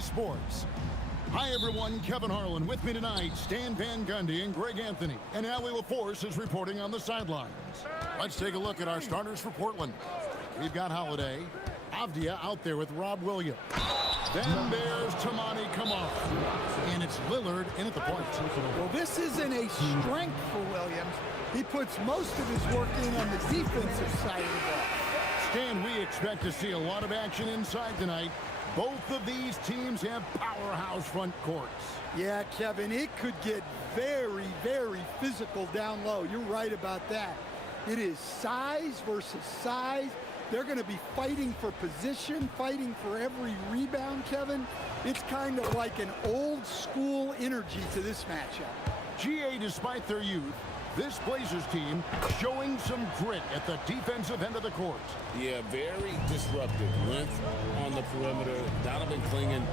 Sports. Hi everyone, Kevin Harlan with me tonight, Stan Van Gundy and Greg Anthony, and Allie LaForce is reporting on the sidelines. Let's take a look at our starters for Portland. We've got Holiday, Avdia out there with Rob Williams. Then there's Tamani Kamara, and it's Lillard in at the point. Well, this isn't a strength for Williams. He puts most of his work in on the defensive side of the ball. Stan, we expect to see a lot of action inside tonight. Both of these teams have powerhouse front courts. Yeah, Kevin, it could get very, very physical down low. You're right about that. It is size versus size. They're going to be fighting for position, fighting for every rebound, Kevin. It's kind of like an old school energy to this matchup. GA, despite their youth, this Blazers team showing some grit at the defensive end of the court. Yeah, very disruptive. Length on the perimeter. Donovan Clingan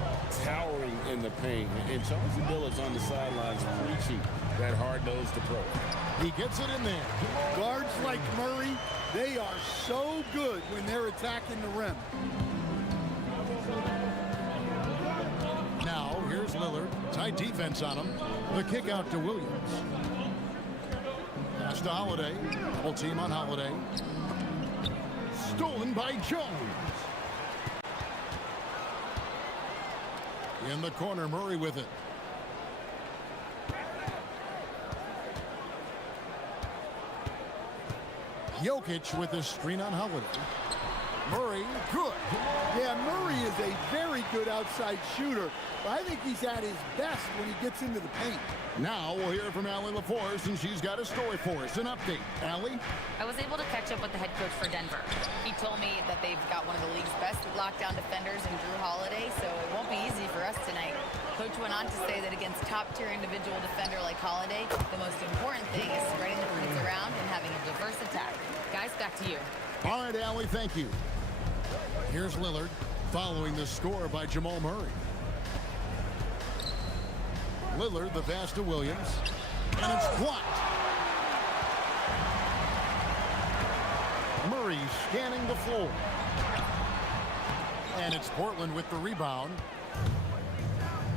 towering in the paint. And Chauncey Billups on the sidelines preaching that hard-nosed approach. He gets it in there. Guards like Murray, they are so good when they're attacking the rim. Now, here's Lillard. Tight defense on him. The kick out to Williams. Pass to Holiday. Full team on Holiday. Stolen by Jones. In the corner, Murray with it. Jokic with a screen on Holiday. Murray, good. Yeah, Murray is a very good outside shooter, but I think he's at his best when he gets into the paint. Now we'll hear from Allie LaForce, and she's got a story for us. An update. Allie? I was able to catch up with the head coach for Denver. He told me that they've got one of the league's best lockdown defenders in Drew Holiday, so it won't be easy for us tonight. Coach went on to say that against top-tier individual defender like Holiday, the most important thing is spreading the points around and having a diverse attack. Guys, back to you. All right, Allie, thank you. Here's Lillard following the score by Jamal Murray. Lillard, the pass to Williams, and it's blocked. Murray scanning the floor. And it's Portland with the rebound.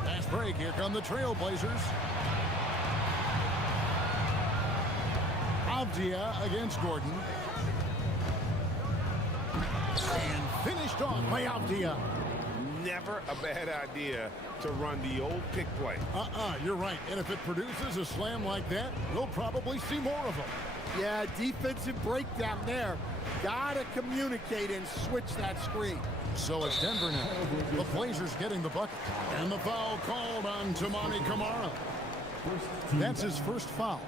Fast break, here come the Trailblazers. Avdia against Gordon. And finished off by Avdia. Never a bad idea to run the old pick play. You're right. And if it produces a slam like that, we'll probably see more of them. Yeah, defensive breakdown there. Gotta communicate and switch that screen. So it's Denver now. The Blazers getting the bucket. And the foul called on Tamani Kamara. That's his first foul.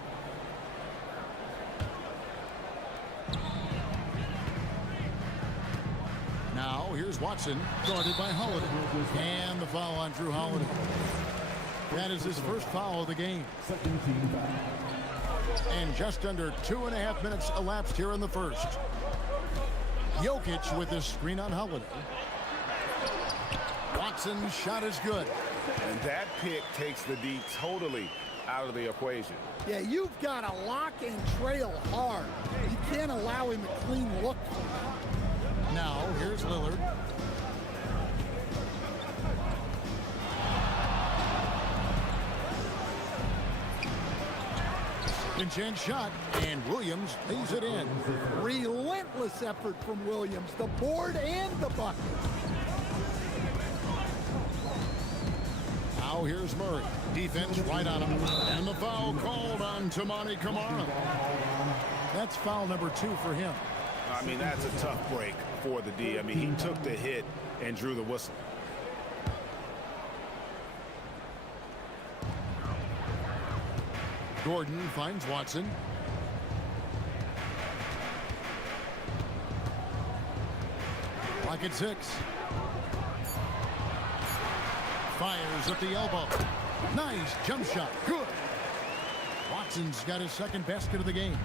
Now, here's Watson, guarded by Holiday. And the foul on Drew Holiday. That is his first foul of the game. And just under 2.5 minutes elapsed here in the first. Jokic with his screen on Holiday. Watson's shot is good. And that pick takes the D totally out of the equation. Yeah, you've got to lock and trail hard. You can't allow him a clean look. Now, here's Lillard. Chance shot, and Williams lays it in. Relentless effort from Williams, the board and the bucket. Now here's Murray. Defense right on him. And the foul called on Tamani Kamara. That's foul number 2 for him. I mean, that's a tough break for the D. I mean, he took the hit and drew the whistle. Gordon finds Watson. Pocket 6. Fires at the elbow. Nice jump shot. Good. Watson's got his second basket of the game.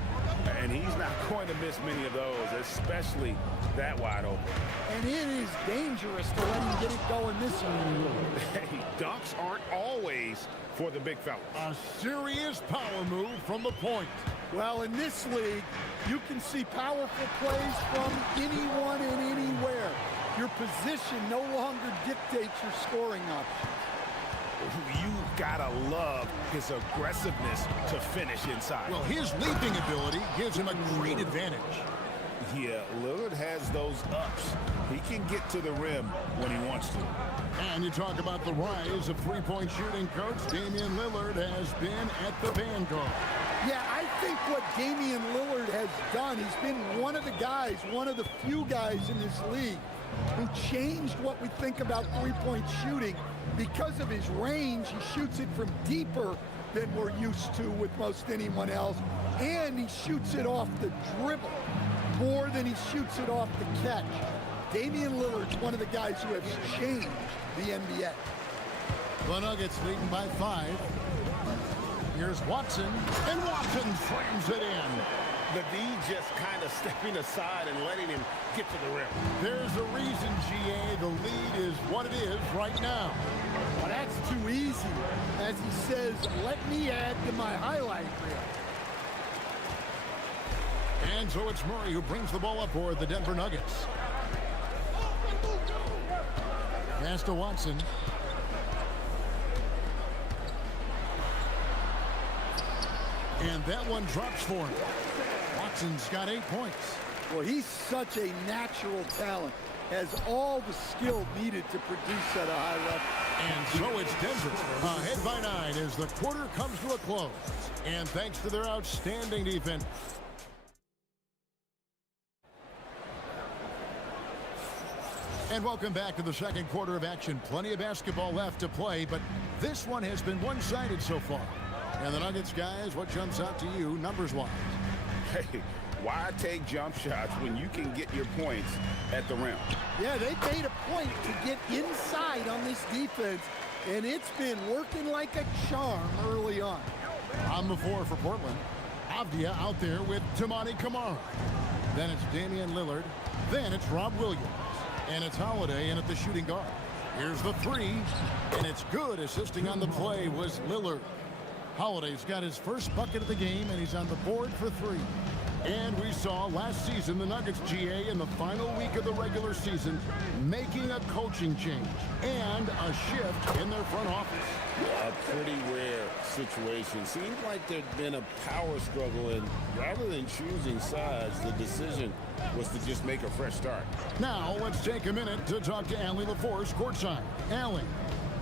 And he's not going to miss many of those, especially that wide open. And it is dangerous to let him get it going this way. Hey, dunks aren't always for the big fella. A serious power move from the point. Well, in this league, you can see powerful plays from anyone and anywhere. Your position no longer dictates your scoring options. You gotta love his aggressiveness to finish inside. Well, his leaping ability gives him a great advantage. Yeah, Lillard has those ups. He can get to the rim when he wants to. And you talk about the rise of three-point shooting, Coach. Damian Lillard has been at the vanguard. Yeah, I think what Damian Lillard has done, he's been one of the guys, one of the few guys in this league who changed what we think about three-point shooting. Because of his range, he shoots it from deeper than we're used to with most anyone else. And he shoots it off the dribble more than he shoots it off the catch. Damian Lillard's one of the guys who has changed the NBA. The Nuggets leading by 5. Here's Watson, and Watson slams it in. The D just kind of stepping aside and letting him get to the rim. There's a reason, GA, the lead is what it is right now. Well, that's too easy. As he says, let me add to my highlight reel. And so it's Murray who brings the ball up for the Denver Nuggets. Pass to Watson. And that one drops for him. Watson's got 8 points. Well, he's such a natural talent. Has all the skill needed to produce at a high level. And so it's Denver ahead by 9 as the quarter comes to a close. And thanks to their outstanding defense. And welcome back to the second quarter of action. Plenty of basketball left to play, but this one has been one-sided so far. And the Nuggets, guys, what jumps out to you numbers-wise? Hey, why take jump shots when you can get your points at the rim? Yeah, they made a point to get inside on this defense, and it's been working like a charm early on. On the floor for Portland, Avdia out there with Tamani Kamara. Then it's Damian Lillard. Then it's Rob Williams. And it's Holiday in at the shooting guard. Here's the 3, and it's good. Assisting on the play was Lillard. Holiday's got his first bucket of the game, and he's on the board for 3. And we saw last season the Nuggets, GA, in the final week of the regular season, making a coaching change and a shift in their front office. A pretty rare situation. Seems like there'd been a power struggle, and rather than choosing sides, the decision was to just make a fresh start. Now let's take a minute to talk to Allie LaForce courtside. Allie.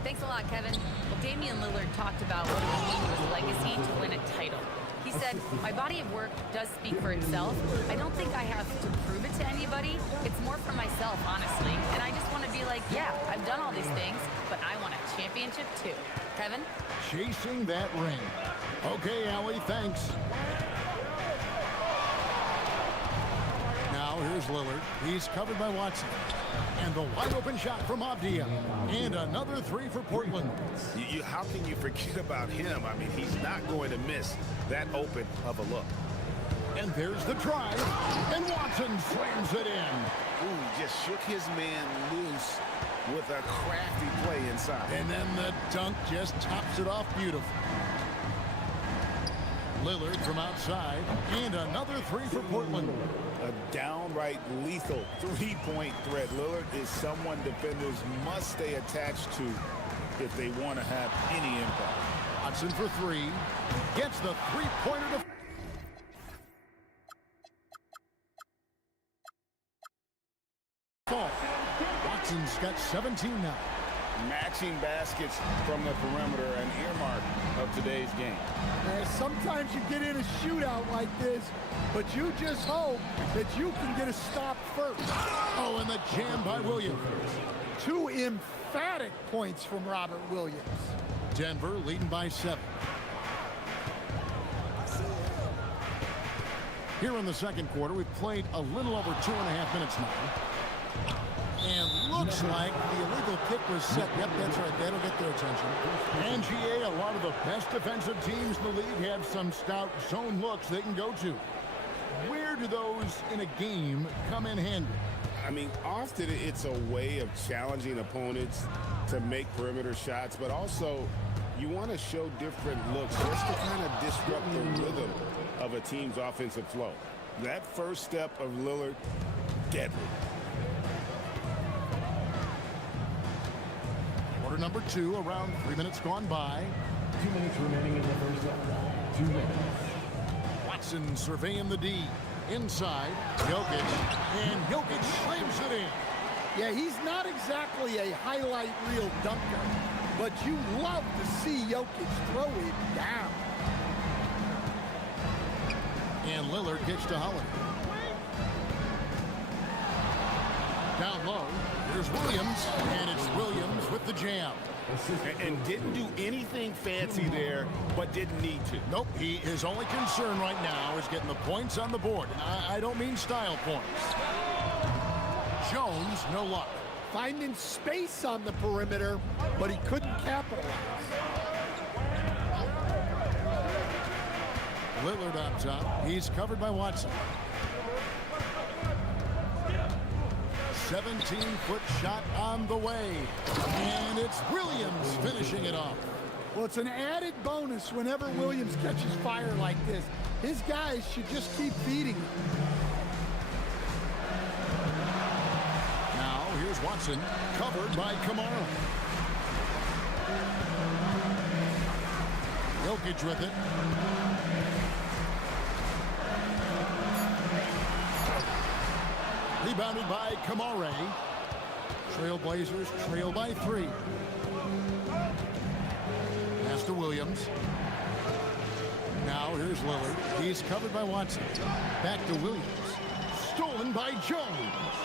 Thanks a lot, Kevin. Well, Damian Lillard talked about what it would mean to his legacy to win a title. He said, my body of work does speak for itself. I don't think I have to prove it to anybody. It's more for myself, honestly. And I just want to be like, yeah, I've done all these things, but I want a championship too. Kevin? Chasing that ring. Okay, Allie, thanks. Now here's Lillard. He's covered by Watson. And the wide open shot from Avdia. And another 3 for Portland. How can you forget about him? I mean, he's not going to miss that open of a look. And there's the drive. And Watson slams it in. Ooh, just shook his man loose with a crafty play inside. And then the dunk just tops it off beautifully. Lillard from outside. And another 3 for Portland. A downright lethal three-point threat. Lillard is someone defenders must stay attached to if they want to have any impact. Watson for 3. Gets the three-pointer to... fall. Watson's got 17 now. Matching baskets from the perimeter, an earmark of today's game. Sometimes you get in a shootout like this, but you just hope that you can get a stop first. Oh, and the jam by Williams. 2 emphatic points from Robert Williams. Denver leading by 7. Here in the second quarter, we've played a little over 2.5 minutes now. And looks like the illegal kick was set. Yep, that's right. That'll get their attention. And GA, a lot of the best defensive teams in the league have some stout zone looks they can go to. Where do those in a game come in handy? I mean, often it's a way of challenging opponents to make perimeter shots, but also you want to show different looks just to kind of disrupt the rhythm of a team's offensive flow. That first step of Lillard, deadly. Quarter number 2, around 3 minutes gone by. 2 minutes remaining in the first half. 2 minutes. Watson surveying the D. Inside, Jokic, and Jokic slams it in. Yeah, he's not exactly a highlight reel dunker, but you love to see Jokic throw it down. And Lillard gets to Holiday. Down low, here's Williams, and it's Williams with the jam. And didn't do anything fancy there, but didn't need to. Nope, his only concern right now is getting the points on the board. And I don't mean style points. Jones, no luck. Finding space on the perimeter, but he couldn't capitalize. Lillard on top. He's covered by Watson. 17-foot shot on the way. And it's Williams finishing it off. Well, it's an added bonus whenever Williams catches fire like this. His guys should just keep feeding him. Now, here's Watson, covered by Kamara. Jokic with it. Rebounded by Kamara. Trailblazers trail by 3. Pass to Williams. Now here's Lillard. He's covered by Watson. Back to Williams. Stolen by Jones.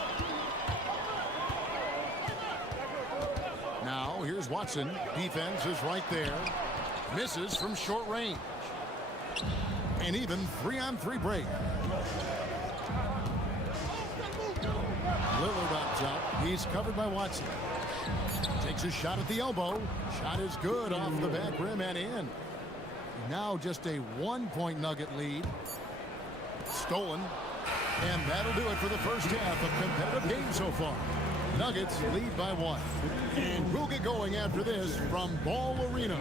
Now here's Watson. Defense is right there. Misses from short range. And even 3-on-3 break. Lillard up top. He's covered by Watson. Takes a shot at the elbow. Shot is good off the back rim and in. Now just a 1-point Nugget lead. Stolen. And that'll do it for the first half of competitive game so far. Nuggets lead by 1. And we'll get going after this from Ball Arena.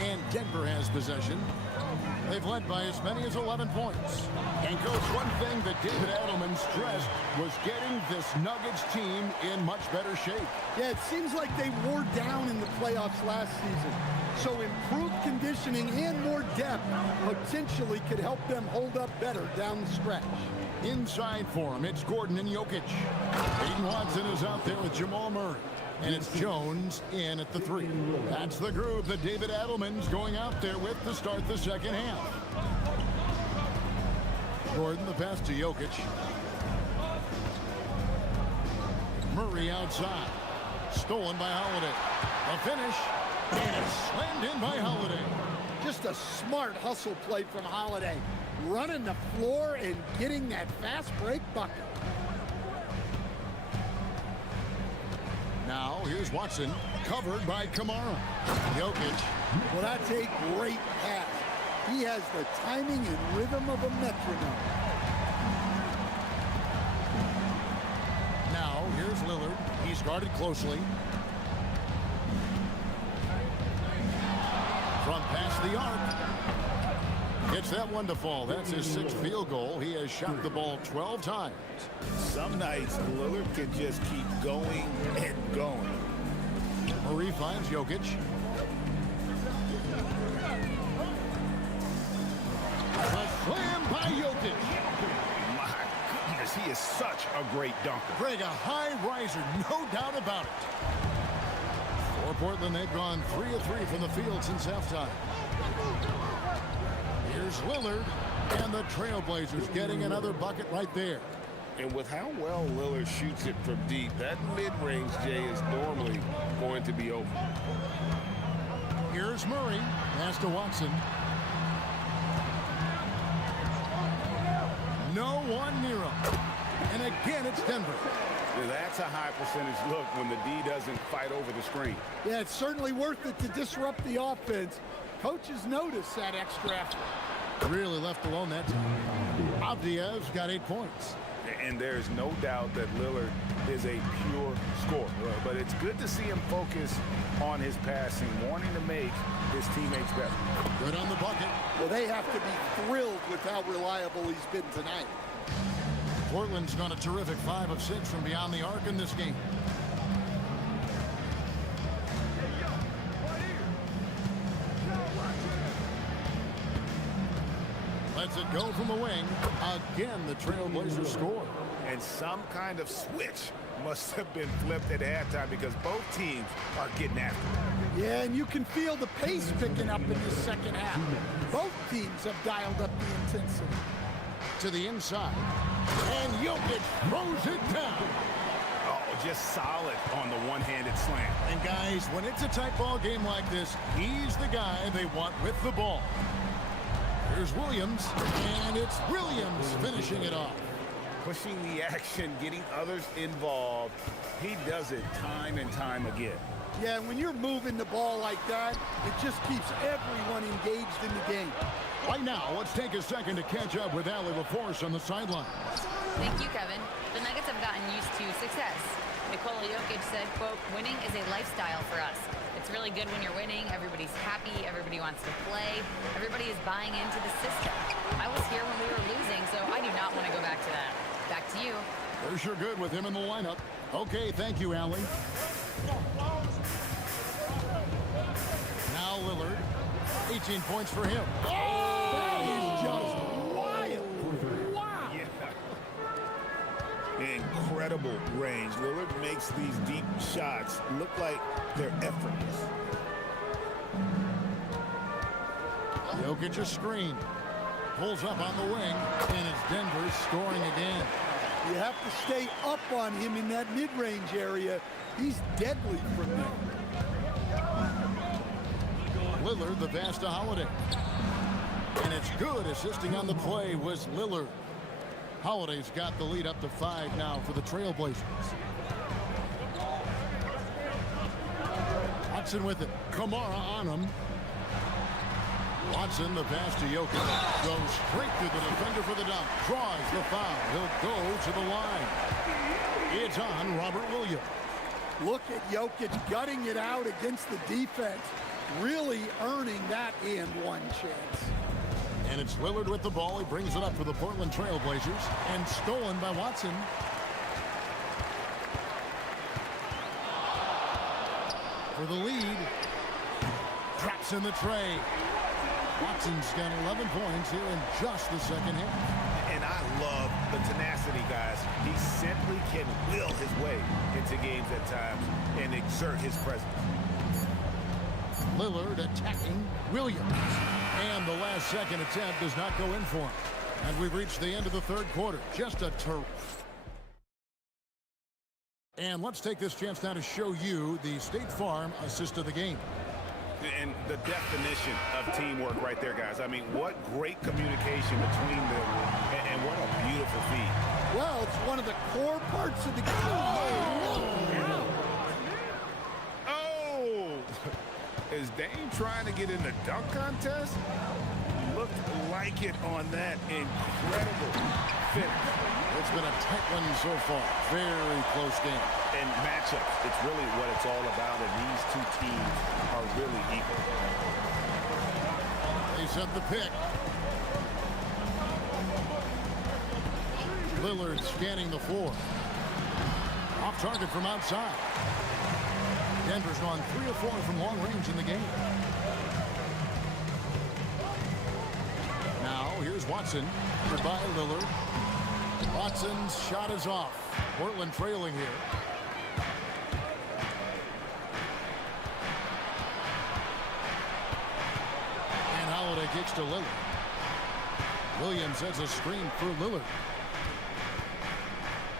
And Denver has possession. They've led by as many as 11 points. And Coach, one thing that David Adelman stressed was getting this Nuggets team in much better shape. Yeah, it seems like they wore down in the playoffs last season. So improved conditioning and more depth potentially could help them hold up better down the stretch. Inside for him, it's Gordon and Jokic. Aiden Watson is out there with Jamal Murray. And it's Jones in at the 3. That's the group that David Adelman's going out there with to start the second half. Gordon, the pass to Jokic. Murray outside. Stolen by Holiday. A finish. And it's slammed in by Holiday. Just a smart hustle play from Holiday. Running the floor and getting that fast break bucket. Now, here's Watson, covered by Kamara. Jokic. Well, that's a great pass. He has the timing and rhythm of a metronome. Now, here's Lillard. He's guarded closely. From past the arc. Gets that one to fall. That's his 6th field goal. He has shot the ball 12 times. Some nights, Lillard can just keep going and going. Murray finds Jokic. A slam by Jokic. My goodness, he is such a great dunker. Greg, a high riser, no doubt about it. For Portland, they've gone 3 of 3 from the field since halftime. Here's Lillard, and the Trailblazers getting another bucket right there. And with how well Lillard shoots it from deep, that mid-range, Jay, is normally going to be open. Here's Murray. Pass to Watson. No one near him. And again, it's Denver. Yeah, that's a high percentage look when the D doesn't fight over the screen. Yeah, it's certainly worth it to disrupt the offense. Coaches notice that extra effort. Really left alone that time. Avdiev's got 8 points. And there's no doubt that Lillard is a pure scorer. But it's good to see him focus on his passing, wanting to make his teammates better. Good on the bucket. Well, they have to be thrilled with how reliable he's been tonight. Portland's gone a terrific 5 of 6 from beyond the arc in this game. Lets it go from the wing. Again, the Trailblazers score. And some kind of switch must have been flipped at halftime because both teams are getting after it. Yeah, and you can feel the pace picking up in the second half. Both teams have dialed up the intensity. To the inside. And Jokic throws it down. Oh, just solid on the one-handed slam. And guys, when it's a tight ball game like this, he's the guy they want with the ball. Here's Williams, and it's Williams finishing it off. Pushing the action, getting others involved. He does it time and time again. Yeah, when you're moving the ball like that, it just keeps everyone engaged in the game. Right now, let's take a second to catch up with Allie LaForce on the sideline. Thank you, Kevin. The Nuggets have gotten used to success. Nikola Jokic said, quote, "Winning is a lifestyle for us. It's really good when you're winning. Everybody's happy. Everybody wants to play. Everybody is buying into the system. I was here when we were losing, so I do not want to go back to that." Back to you. They're sure good with him in the lineup. Okay, thank you, Allie. Now Lillard. 18 points for him. That is just wild. Wow. Yeah. Incredible range. Lillard makes these deep shots look like they're effortless. Jokic a screen. Pulls up on the wing, and it's Denver scoring again. You have to stay up on him in that mid-range area. He's deadly from there. Lillard, the pass to Holiday. And it's good. Assisting on the play was Lillard. Holiday's got the lead up to 5 now for the Trailblazers. Watson with it. Kamara on him. Watson, the pass to Jokic. Goes straight through the defender for the dunk. Draws the foul. He'll go to the line. It's on Robert Williams. Look at Jokic gutting it out against the defense. Really earning that and one chance. And it's Lillard with the ball. He brings it up for the Portland Trailblazers. And stolen by Watson. For the lead. Drops in the tray. Watson's got 11 points here in just the second half. And I love the tenacity, guys. He simply can will his way into games at times and exert his presence. Lillard attacking Williams. And the last second attempt does not go in for him. And we've reached the end of the third quarter. Just a turf. And let's take this chance now to show you the State Farm assist of the game. And the definition of teamwork right there, guys. I mean, what great communication between them, and what a beautiful feat. Well, it's one of the core parts of the game. Oh! Is Dame trying to get in the dunk contest? Looked like it on that incredible finish. It's been a tight one so far. Very close game. And matchups, it's really what it's all about, and these two teams are really equal. They set the pick. Lillard scanning the floor. Off target from outside. Denver's gone 3 of 4 from long range in the game. Now, here's Watson. By Lillard. Watson's shot is off. Portland trailing here. And Holiday kicks to Lillard. Williams has a screen for Lillard.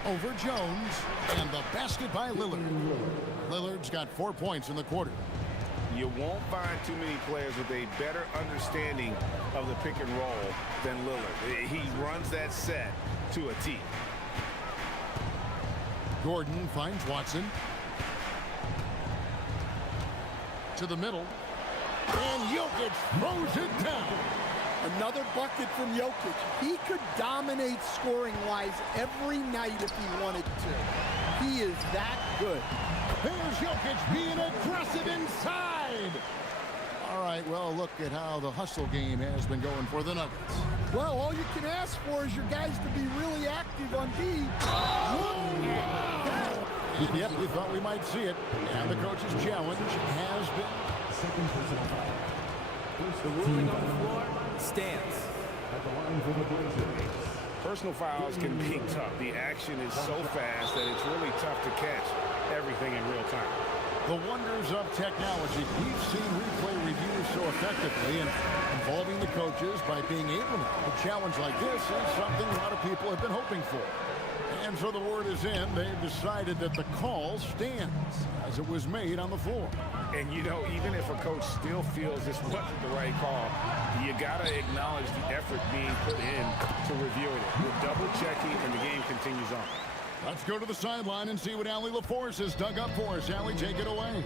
Over Jones, and the basket by Lillard. Lillard's got 4 points in the quarter. You won't find too many players with a better understanding of the pick and roll than Lillard. He runs that set to a T. Gordon finds Watson. To the middle. And Jokic throws it down. Another bucket from Jokic. He could dominate scoring-wise every night if he wanted to. He is that good. There's Jokic being aggressive inside. All right, well, look at how the hustle game has been going for the Nuggets. Well, all you can ask for is your guys to be really active on D. Yep, we thought we might see it. And the coach's challenge has been. Second personal foul. The ruling on the floor stands. At the line for the Blazers. Personal fouls can be tough. The action is so fast that it's really tough to catch everything in real time. The wonders of technology. We've seen replay reviews so effectively and involving the coaches by being able to. A challenge like this is something a lot of people have been hoping for. And so the word is in. They've decided that the call stands as it was made on the floor. And, you know, even if a coach still feels this wasn't the right call, you got to acknowledge the effort being put in to reviewing it. We're double-checking, and the game continues on. Let's go to the sideline and see what Allie LaForce has dug up for us. Allie, take it away.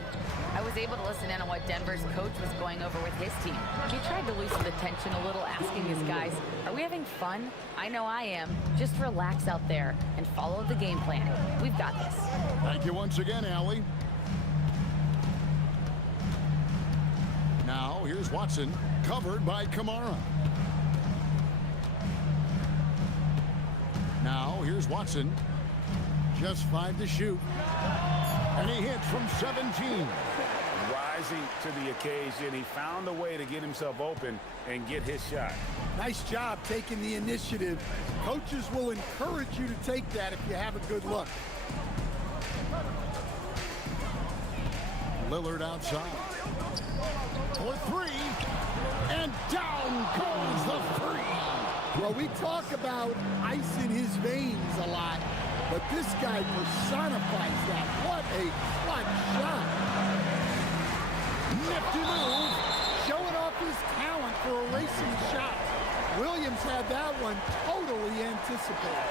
I was able to listen in on what Denver's coach was going over with his team. He tried to loosen the tension a little, asking his guys, are we having fun? I know I am. Just relax out there and follow the game plan. We've got this. Thank you once again, Allie. Now, here's Watson, covered by Kamara. Now, here's Watson. Just 5 to shoot. And he hits from 17. Rising to the occasion, he found a way to get himself open and get his shot. Nice job taking the initiative. Coaches will encourage you to take that if you have a good look. Lillard outside. For 3. And down goes the three. Well, we talk about ice in his veins a lot, but this guy personifies that. What a clutch shot. Nifty move. Showing off his talent for erasing shots. Williams had that one totally anticipated.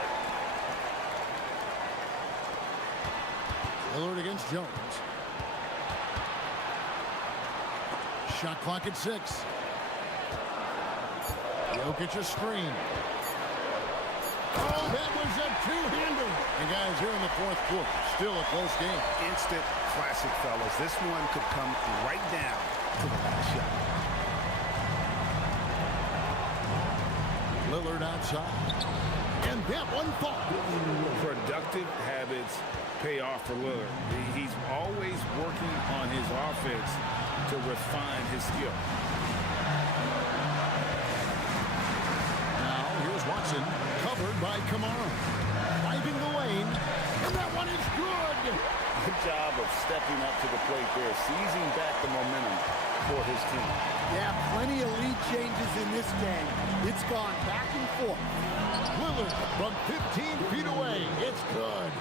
Lillard against Jones. Shot clock at 6. Jokic a screen. Oh, that was a two-hander. And guys, here in the 4th quarter, still a close game. Instant classic, fellas. This one could come right down to the last shot. Lillard outside. And that one falls. Productive habits pay off for Lillard. He's always working on his offense to refine his skill. Now, here's Watson, covered by Kamara. Driving the lane, and that one is good. Good job of stepping up to the plate there, seizing back the momentum for his team. Yeah, plenty of lead changes in this game. It's gone back and forth. Lillard from 15 feet away. It's good.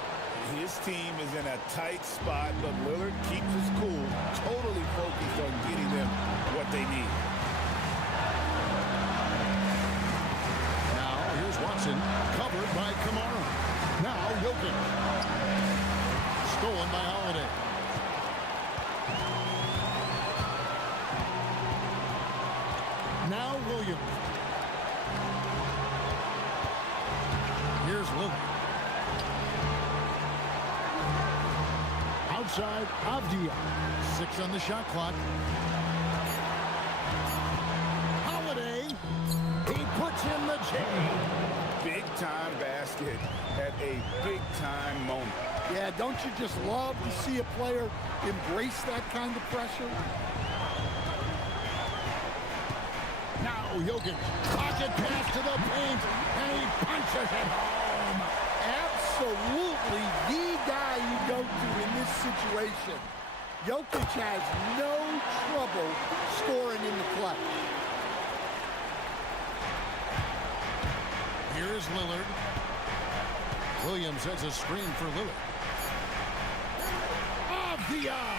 His team is in a tight spot, but Lillard keeps his cool, totally focused on getting them what they need. Now, here's Watson, covered by Kamara. Now, Jokic. Stolen by Holiday. Now, Williams. Here's Lillard. Outside, Avdia. 6 on the shot clock. Holiday. He puts in the chain. Big big-time basket at a big-time moment. Yeah, don't you just love to see a player embrace that kind of pressure? Now Jokic, pocket pass to the paint, and he punches it home. Absolutely the guy you go to in this situation. Jokic has no trouble scoring in the clutch. Here's Lillard. Williams sets a screen for Lillard. Off the eye.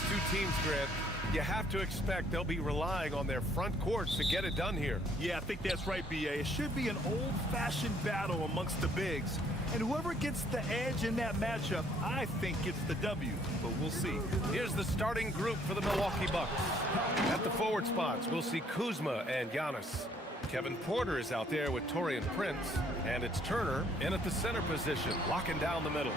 these two teams, Grant, you have to expect they'll be relying on their front courts to get it done here. Yeah, I think that's right, B.A. It should be an old-fashioned battle amongst the bigs. And whoever gets the edge in that matchup, I think gets the W. But we'll see. Here's the starting group for the Milwaukee Bucks. At the forward spots, we'll see Kuzma and Giannis. Kevin Porter is out there with Taurean Prince. And it's Turner in at the center position, locking down the middle.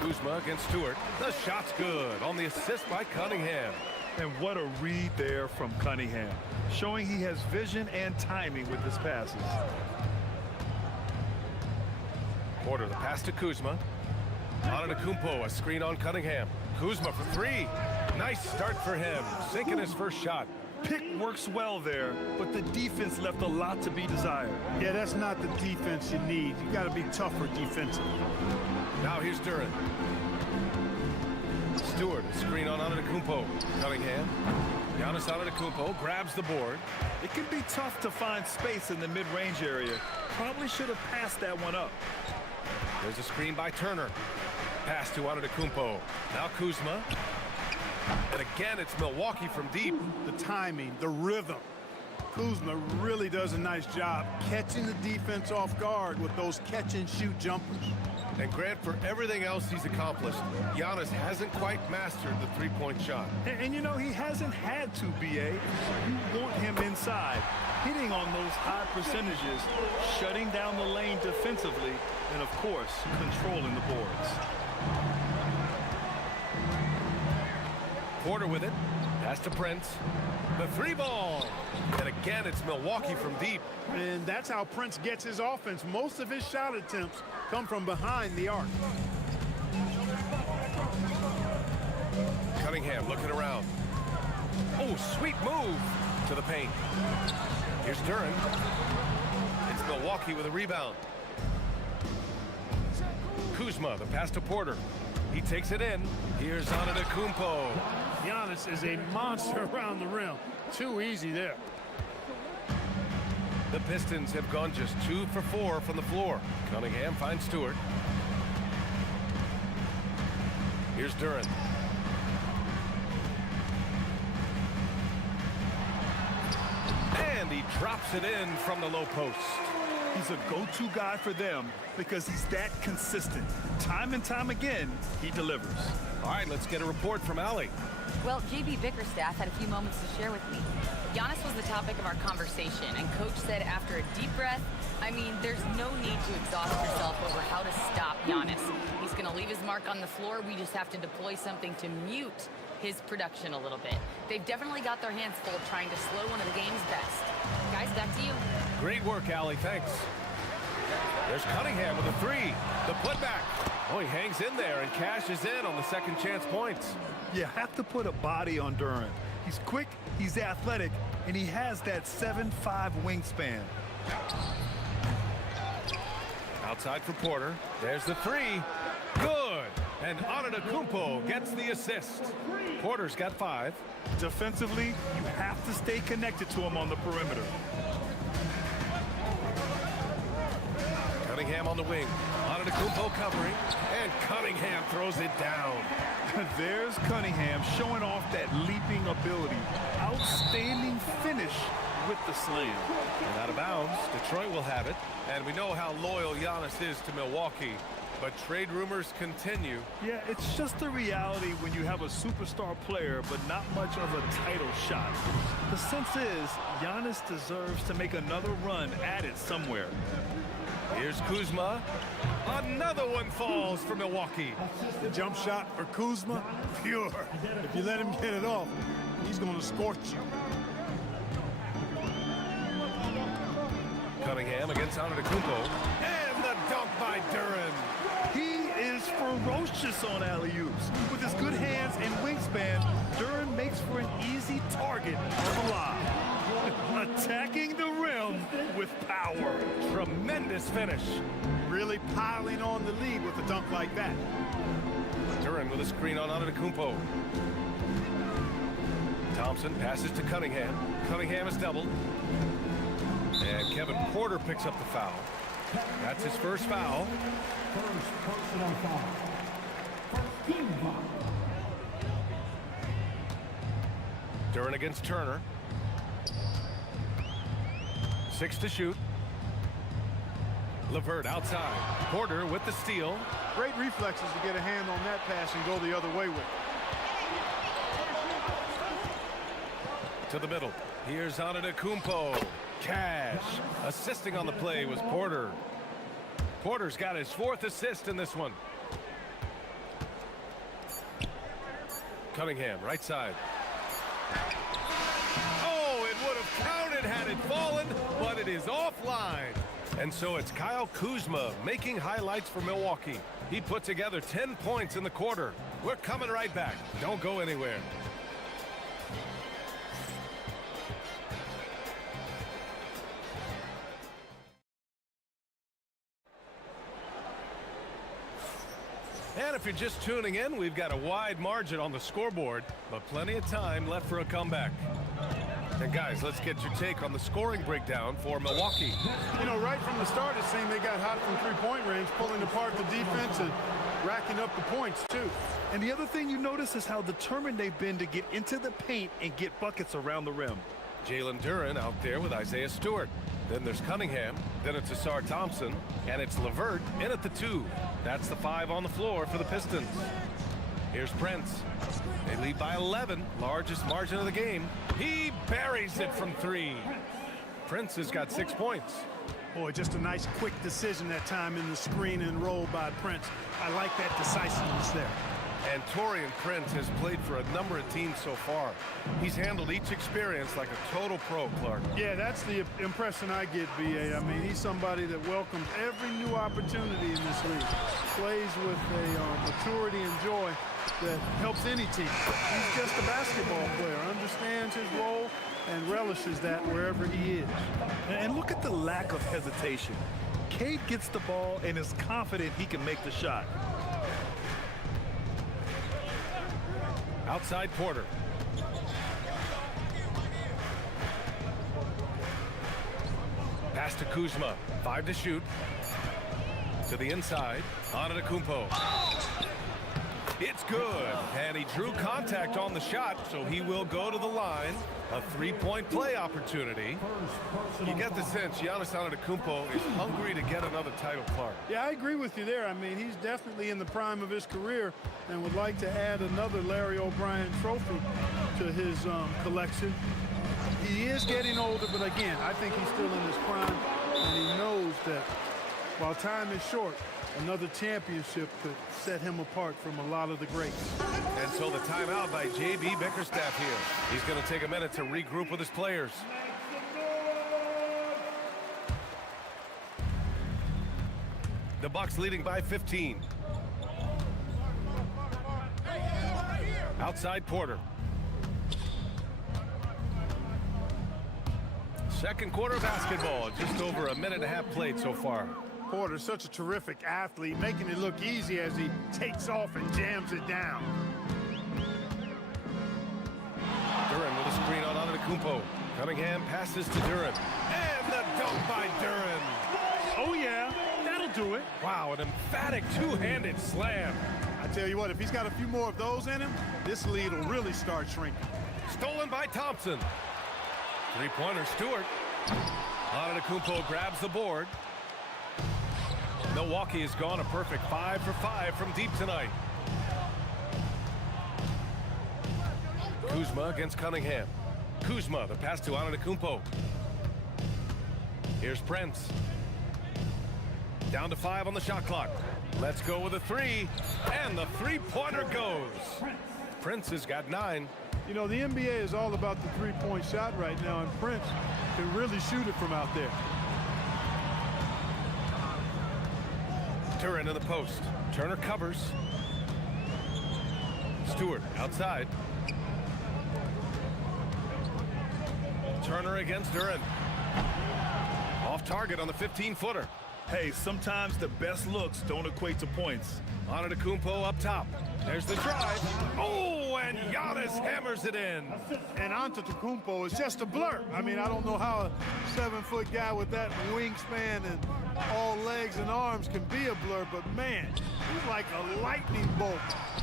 Kuzma against Stewart. The shot's good on the assist by Cunningham. And what a read there from Cunningham, showing he has vision and timing with his passes. Porter, the pass to Kuzma. Antetokounmpo, a screen on Cunningham. Kuzma for three. Nice start for him, sinking his first shot. Pick works well there, but the defense left a lot to be desired. Yeah, that's not the defense you need. You got to be tougher defensively. Now here's Duran. Stewart, a screen on Antetokounmpo. Cunningham. Giannis Antetokounmpo grabs the board. It can be tough to find space in the mid-range area. Probably should have passed that one up. There's a screen by Turner. Pass to Antetokounmpo. Now Kuzma. And again, it's Milwaukee from deep. The timing, the rhythm. Kuzma really does a nice job catching the defense off guard with those catch-and-shoot jumpers. And Grant, for everything else he's accomplished, Giannis hasn't quite mastered the three-point shot. And you know, he hasn't had to, B.A. You want him inside, hitting on those high percentages, shutting down the lane defensively, and, of course, controlling the boards. Porter with it. Pass to Prince. The three ball. And again, it's Milwaukee from deep. And that's how Prince gets his offense. Most of his shot attempts come from behind the arc. Cunningham looking around. Oh, sweet move to the paint. Here's Duran. It's Milwaukee with a rebound. Kuzma, the pass to Porter. He takes it in. Here's Antetokounmpo. Giannis is a monster around the rim. Too easy there. The Pistons have gone just 2 for 4 from the floor. Cunningham finds Stewart. Here's Duran. And he drops it in from the low post. He's a go-to guy for them because he's that consistent. Time and time again, he delivers. All right, let's get a report from Allie. Well, JB Bickerstaff had a few moments to share with me. Giannis was the topic of our conversation, and Coach said after a deep breath, I mean, there's no need to exhaust yourself over how to stop Giannis. He's going to leave his mark on the floor. We just have to deploy something to mute his production a little bit. They've definitely got their hands full trying to slow one of the game's best. Guys, back to you. Great work, Allie. Thanks. There's Cunningham with a three. The putback. Oh, he hangs in there and cashes in on the second chance points. You have to put a body on Duran. He's quick, he's athletic, and he has that 7'5" wingspan. Outside for Porter. There's the three. Good. And Antetokounmpo gets the assist. Porter's got 5. Defensively, you have to stay connected to him on the perimeter. Cunningham on the wing. Antetokounmpo covering. And Cunningham throws it down. There's Cunningham showing off that leaping ability. Outstanding finish with the slam. And out of bounds, Detroit will have it. And we know how loyal Giannis is to Milwaukee. But trade rumors continue. Yeah, it's just the reality when you have a superstar player, but not much of a title shot. The sense is, Giannis deserves to make another run at it somewhere. Here's Kuzma. Another one falls for Milwaukee. The jump shot for Kuzma, pure. If you let him get it off, he's going to scorch you. Cunningham against Antetokounmpo. And the dunk by Duran. He is ferocious on alley-oops. With his good hands and wingspan, Duran makes for an easy target of a lob. Attacking the rim with power. Tremendous finish. Really piling on the lead with a dunk like that. Duran with a screen on Antetokounmpo. Thompson passes to Cunningham. Cunningham is doubled. And Kevin Porter picks up the foul. That's his first foul. First personal foul. Duran against Turner. 6 to shoot. Levert outside. Porter with the steal. Great reflexes to get a hand on that pass and go the other way with it. To the middle. Here's Antetokounmpo. Cash. Assisting on the play was Porter. Porter's got his 4th assist in this one. Cunningham, right side. Oh, it would have counted had it fallen, but it is offline. And so it's Kyle Kuzma making highlights for Milwaukee. He put together 10 points in the quarter. We're coming right back. Don't go anywhere. And if you're just tuning in, we've got a wide margin on the scoreboard, but plenty of time left for a comeback. And guys, let's get your take on the scoring breakdown for Milwaukee. You know, right from the start, it seemed they got hot from three-point range, pulling apart the defense and racking up the points, too. And the other thing you notice is how determined they've been to get into the paint and get buckets around the rim. Jalen Duran out there with Isaiah Stewart. Then there's Cunningham. Then it's Asar Thompson. And it's Levert in at the 2. That's the 5 on the floor for the Pistons. Here's Prince. They lead by 11, largest margin of the game. He buries it from 3. Prince has got 6 points. Boy, just a nice quick decision that time in the screen and roll by Prince. I like that decisiveness there. And Taurean Prince has played for a number of teams so far. He's handled each experience like a total pro, Clark. Yeah, that's the impression I get, B.A. I mean, he's somebody that welcomes every new opportunity in this league. Plays with a maturity and joy that helps any team. He's just a basketball player, understands his role, and relishes that wherever he is. And look at the lack of hesitation. Cade gets the ball and is confident he can make the shot. Outside Porter. Pass to Kuzma. 5 to shoot. To the inside. Antetokounmpo. It's good. And he drew contact on the shot, so he will go to the line. A 3-point play opportunity. You get the sense Giannis Antetokounmpo is hungry to get another title, Clark. Yeah, I agree with you there. I mean, he's definitely in the prime of his career and would like to add another Larry O'Brien trophy to his collection. He is getting older, but again, I think he's still in his prime, and he knows that while time is short, another championship could set him apart from a lot of the greats. And so the timeout by J.B. Bickerstaff here. He's going to take a minute to regroup with his players. The Bucks leading by 15. Outside Porter. Second quarter basketball. Just over a minute and a half played so far. Porter's such a terrific athlete, making it look easy as he takes off and jams it down. Duran with a screen on Antetokounmpo. Cunningham passes to Duran. And the dunk by Duran. Oh, yeah, that'll do it. Wow, an emphatic two-handed slam. I tell you what, if he's got a few more of those in him, this lead will really start shrinking. Stolen by Thompson. Three-pointer Stewart. Antetokounmpo grabs the board. Milwaukee has gone a perfect 5 for 5 from deep tonight. Kuzma against Cunningham. Kuzma, the pass to Antetokounmpo. Here's Prince. Down to 5 on the shot clock. Let's go with a 3. And the three-pointer goes. Prince has got 9. You know, the NBA is all about the three-point shot right now, and Prince can really shoot it from out there. Duran in the post. Turner covers. Stewart outside. Turner against Duran. Off target on the 15-footer. Hey, sometimes the best looks don't equate to points. Antetokounmpo up top. There's the drive. Oh, and Giannis hammers it in. And Antetokounmpo is just a blur. I mean, I don't know how a 7-foot guy with that wingspan and all legs and arms can be a blur, but man, he's like a lightning bolt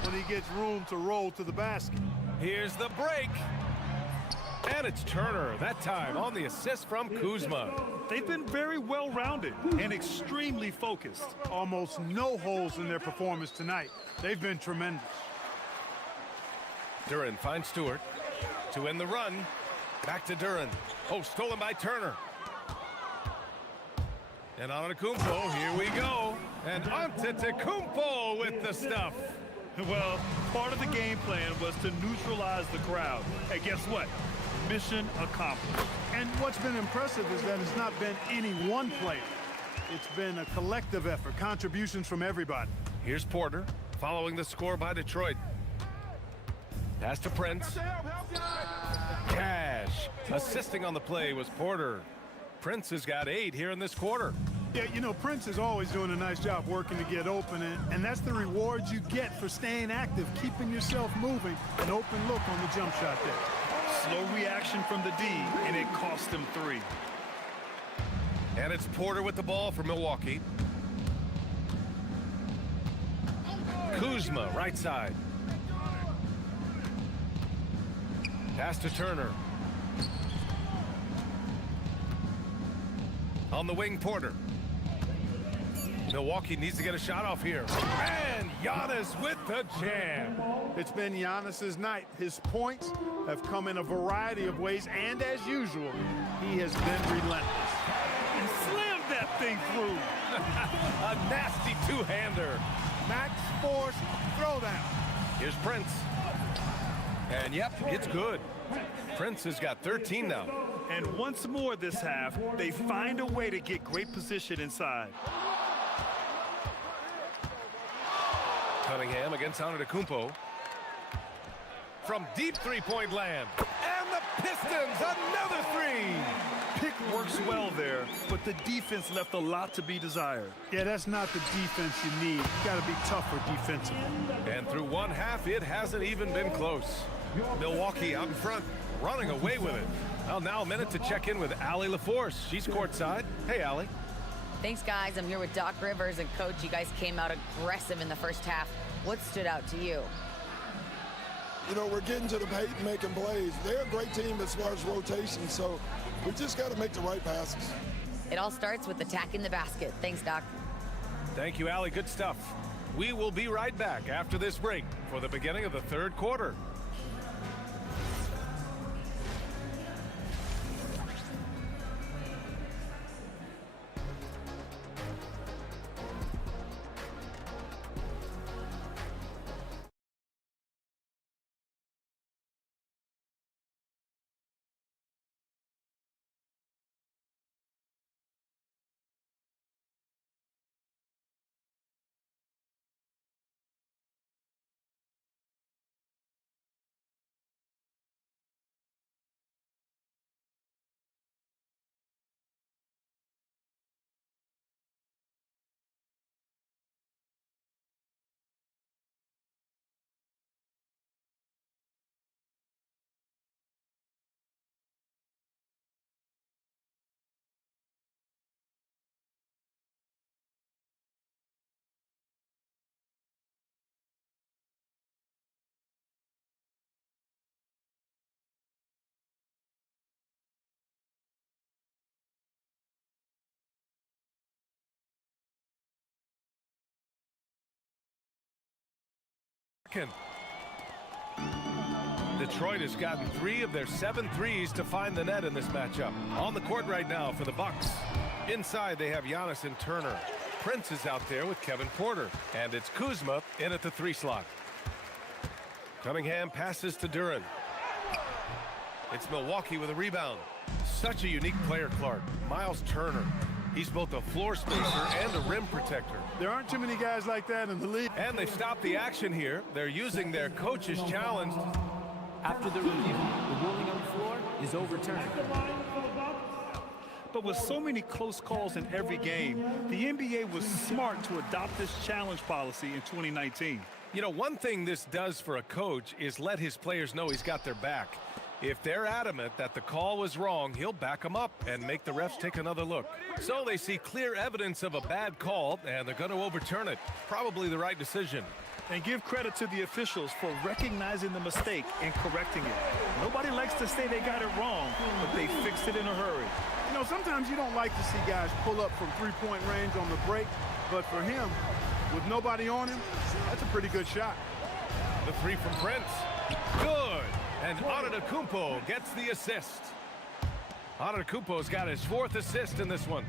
when he gets room to roll to the basket. Here's the break. And it's Turner, that time on the assist from Kuzma. They've been very well-rounded and extremely focused. Almost no holes in their performance tonight. They've been tremendous. Duran finds Stewart to end the run. Back to Duran. Oh, stolen by Turner. And Antetokounmpo, here we go. And Antetokounmpo with the stuff. Well, part of the game plan was to neutralize the crowd. And guess what? Mission accomplished. And what's been impressive is that it's not been any one player. It's been a collective effort, contributions from everybody. Here's Porter, following the score by Detroit. Pass to Prince. Cash. Assisting on the play was Porter. Prince has got 8 here in this quarter. Yeah, you know, Prince is always doing a nice job working to get open, and that's the reward you get for staying active, keeping yourself moving, an open look on the jump shot there. Slow reaction from the D, and it cost him 3. And it's Porter with the ball for Milwaukee. Kuzma, right side. Pass to Turner. On the wing, Porter. Milwaukee needs to get a shot off here. And Giannis with the jam. It's been Giannis's night. His points have come in a variety of ways, and as usual, he has been relentless. And slammed that thing through. A nasty two-hander. Max Force throwdown. Here's Prince. And yep, it's good. Prince has got 13 now. And once more this half, they find a way to get great position inside. Cunningham against Antetokounmpo. From deep three-point land. And the Pistons, another 3. Pick works well there, but the defense left a lot to be desired. Yeah, that's not the defense you need. You got to be tougher defensively. And through one half, it hasn't even been close. Milwaukee out in front, running away with it. Well, now a minute to check in with Allie LaForce. She's courtside. Hey, Allie. Thanks, guys. I'm here with Doc Rivers and Coach. You guys came out aggressive in the first half. What stood out to you? You know, we're getting to the paint and making plays. They're a great team as far as rotation, so we just got to make the right passes. It all starts with attacking the basket. Thanks, Doc. Thank you, Allie. Good stuff. We will be right back after this break for the beginning of the third quarter. Detroit has gotten 3 of their 7 threes to find the net in this matchup. On the court right now for the Bucks. Inside they have Giannis and Turner. Prince is out there with Kevin Porter. And it's Kuzma in at the 3 slot. Cunningham passes to Duran. It's Milwaukee with a rebound. Such a unique player, Clark. Miles Turner. He's both a floor spacer and a rim protector. There aren't too many guys like that in the league. And they've stopped the action here. They're using their coach's challenge. After the review, the ruling on the floor is overturned. But with so many close calls in every game, the NBA was smart to adopt this challenge policy in 2019. You know, one thing this does for a coach is let his players know he's got their back. If they're adamant that the call was wrong, he'll back them up and make the refs take another look. So they see clear evidence of a bad call, and they're going to overturn it. Probably the right decision. And give credit to the officials for recognizing the mistake and correcting it. Nobody likes to say they got it wrong, but they fixed it in a hurry. You know, sometimes you don't like to see guys pull up from three-point range on the break, but for him, with nobody on him, that's a pretty good shot. The three from Prince. Good. And Antetokounmpo gets the assist. Antetokounmpo's got his 4th assist in this one.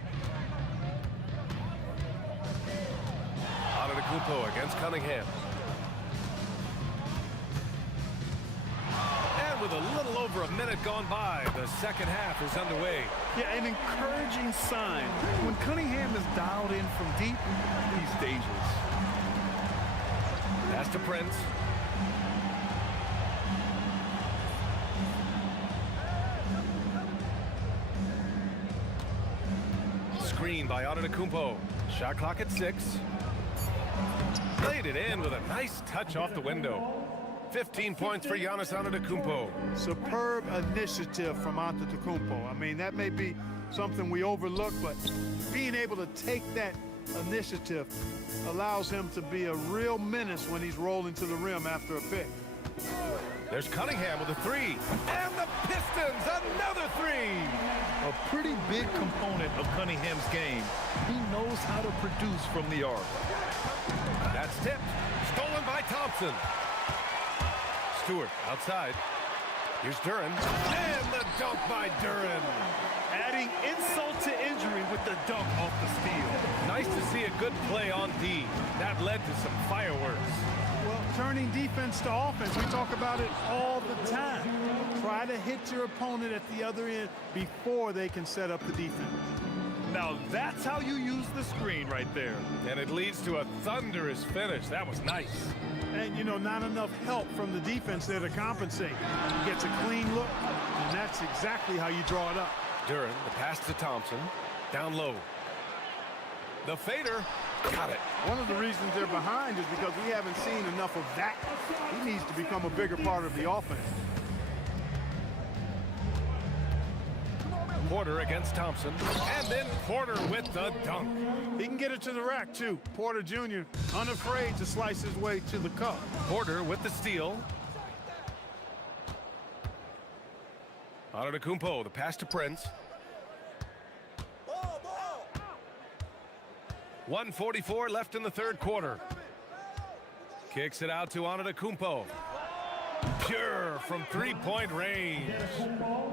Antetokounmpo against Cunningham. And with a little over a minute gone by, the second half is underway. Yeah, an encouraging sign. When Cunningham is dialed in from deep, he's dangerous. Pass to Prince. Screen by Antetokounmpo. Shot clock at 6. Played it in with a nice touch off the window. 15 points for Giannis Antetokounmpo. Superb initiative from Antetokounmpo. I mean, that may be something we overlook, but being able to take that initiative allows him to be a real menace when he's rolling to the rim after a pick. There's Cunningham with a 3. And the Pistons, another 3. A pretty big component of Cunningham's game. He knows how to produce from the arc. That's tipped. Stolen by Thompson. Stewart outside. Here's Duran. And the dunk by Duran. Adding insult to injury with the dunk off the steal. Nice to see a good play on D. That led to some fireworks. Well, turning defense to offense, we talk about it all the time. Try to hit your opponent at the other end before they can set up the defense. Now that's how you use the screen right there. And it leads to a thunderous finish. That was nice. And, you know, not enough help from the defense there to compensate. He gets a clean look, and that's exactly how you draw it up. Duran, the pass to Thompson. Down low. The fader. Got it. One of the reasons they're behind is because we haven't seen enough of that. He needs to become a bigger part of the offense. Porter against Thompson. And then Porter with the dunk. He can get it to the rack, too. Porter Jr., unafraid to slice his way to the cup. Porter with the steal. Antetokounmpo, the pass to Prince. 1:44 left in the third quarter. Kicks it out to Antetokounmpo. Pure from three-point range.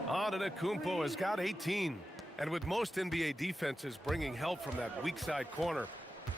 Antetokounmpo has got 18. And with most NBA defenses bringing help from that weak side corner,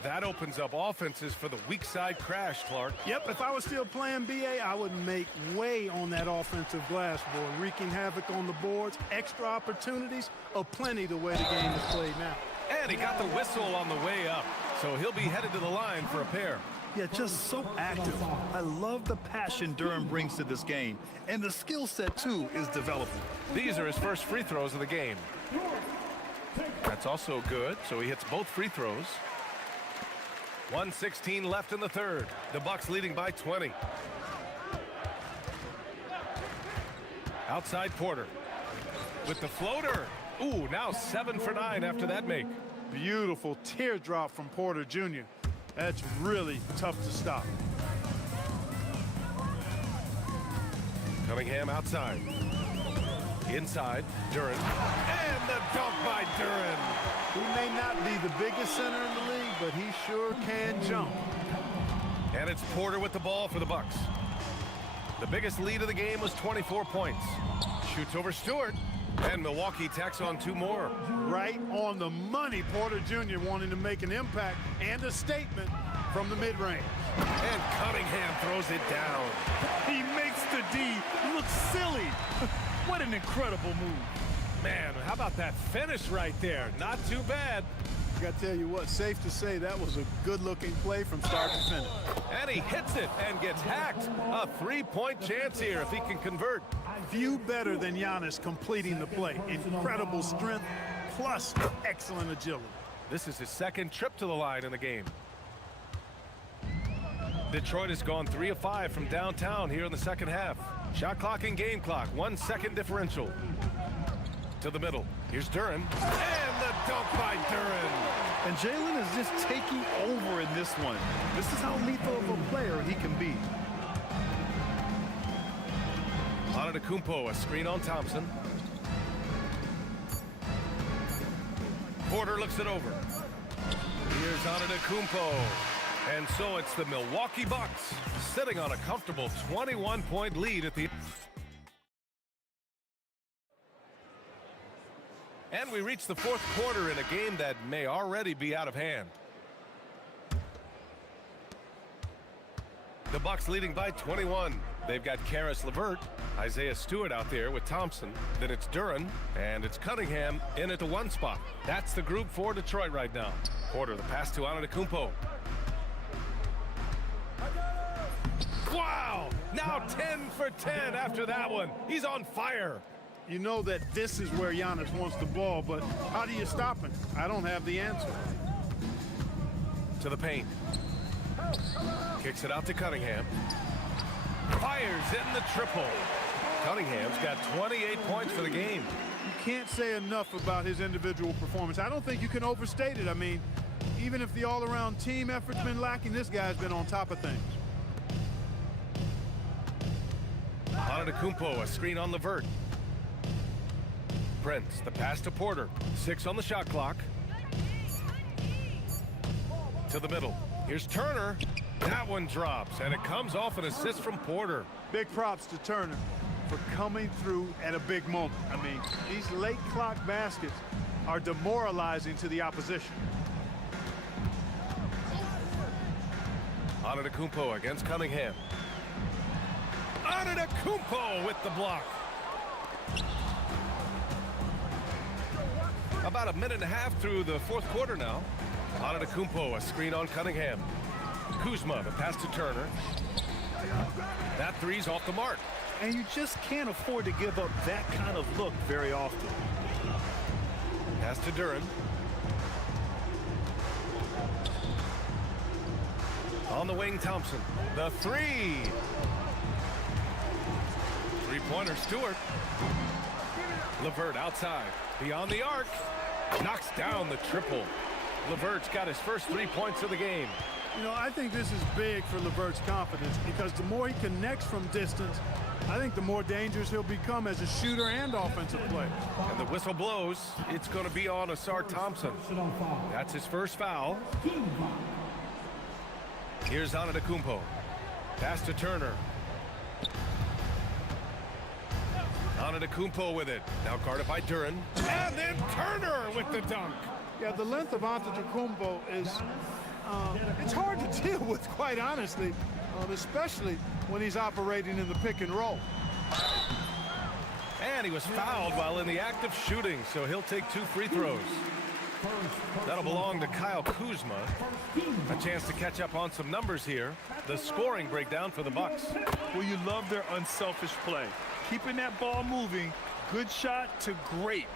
that opens up offenses for the weak side crash, Clark. Yep, if I was still playing BA, I would make way on that offensive glass board, wreaking havoc on the boards, extra opportunities, plenty the way the game is played now. And he got the whistle on the way up, so he'll be headed to the line for a pair. Yeah, just so active. I love the passion Durham brings to this game, and the skill set, too, is developing. These are his first free throws of the game. That's also good, so he hits both free throws. 1:16 left in the third. The Bucks leading by 20. Outside Porter with the floater. Ooh, now 7 for 9 after that make. Beautiful teardrop from Porter Jr. That's really tough to stop. Cunningham outside. Inside, Duran. And the dunk by Duran. He may not be the biggest center in the league, but he sure can jump. And it's Porter with the ball for the Bucks. The biggest lead of the game was 24 points. Shoots over Stewart. And Milwaukee tacks on 2 more. Right on the money, Porter Jr. wanting to make an impact and a statement from the mid-range. And Cunningham throws it down. He makes the D look silly. What an incredible move. Man, how about that finish right there? Not too bad. I got to tell you what, safe to say that was a good-looking play from start to finish. And he hits it and gets hacked. A 3-point chance here if he can convert. Few better than Giannis completing the play. Incredible strength, plus excellent agility. This is his second trip to the line in the game. Detroit has gone 3 of 5 from downtown here in the second half. Shot clock and game clock, 1 second differential. To the middle. Here's Duren. And the dunk by Duren. And Jalen is just taking over in this one. This is how lethal of a player he can be. Antetokounmpo, a screen on Thompson. Porter looks it over. Here's Antetokounmpo. And so it's the Milwaukee Bucks sitting on a comfortable 21-point lead at the... And we reach the fourth quarter in a game that may already be out of hand. The Bucks leading by 21. They've got Karis LeVert, Isaiah Stewart out there with Thompson. Then it's Duren, and it's Cunningham in at the 1 spot. That's the group for Detroit right now. Porter, the pass to Antetokounmpo. Wow! Now 10 for 10 after that one. He's on fire. You know that this is where Giannis wants the ball, but how do you stop him? I don't have the answer. To the paint. Kicks it out to Cunningham. Fires in the triple. Cunningham's got 28 points for the game. You can't say enough about his individual performance. I don't think you can overstate it. I mean, even if the all-around team effort's been lacking, this guy's been on top of things. Antetokounmpo, a screen on LeVert. Prince, the pass to Porter. 6 on the shot clock. To the middle. Here's Turner. That one drops, and it comes off an assist from Porter. Big props to Turner for coming through at a big moment. I mean, these late clock baskets are demoralizing to the opposition. Antetokounmpo against Cunningham. Antetokounmpo with the block. About a minute and a half through the fourth quarter now. Antetokounmpo, a screen on Cunningham. Kuzma, the pass to Turner. That three's off the mark. And you just can't afford to give up that kind of look very often. Pass to Duren. On the wing, Thompson. The three. Three-pointer, Stewart. LeVert outside. Beyond the arc. Knocks down the triple. LeVert's got his first 3 points of the game. You know, I think this is big for LeVert's confidence because the more he connects from distance, I think the more dangerous he'll become as a shooter and offensive player. And the whistle blows. It's going to be on Asar Thompson. That's his first foul. Here's Antetokounmpo. Pass to Turner. Antetokounmpo with it. Now guarded by Duren. And then Turner with the dunk. Yeah, the length of Antetokounmpo is it's hard to deal with, quite honestly, especially when he's operating in the pick and roll. And he was fouled while in the act of shooting, so he'll take 2 free throws. That'll belong to Kyle Kuzma. A chance to catch up on some numbers here. The scoring breakdown for the Bucks. Well, you love their unselfish play. Keeping that ball moving, good shot to great.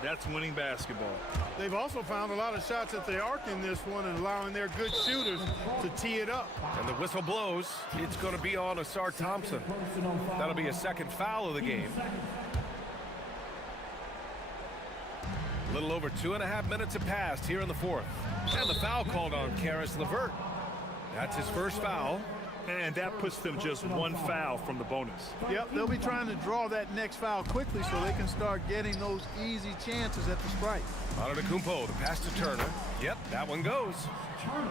That's winning basketball. They've also found a lot of shots at the arc in this one and allowing their good shooters to tee it up. And the whistle blows. It's going to be on Asar Thompson. That'll be a second foul of the game. A little over 2.5 minutes have passed here in the fourth. And the foul called on Karis LeVert. That's his first foul. And that puts them just 1 foul from the bonus. Yep, they'll be trying to draw that next foul quickly so they can start getting those easy chances at the strike. Antetokounmpo, the pass to Turner. Yep, that one goes.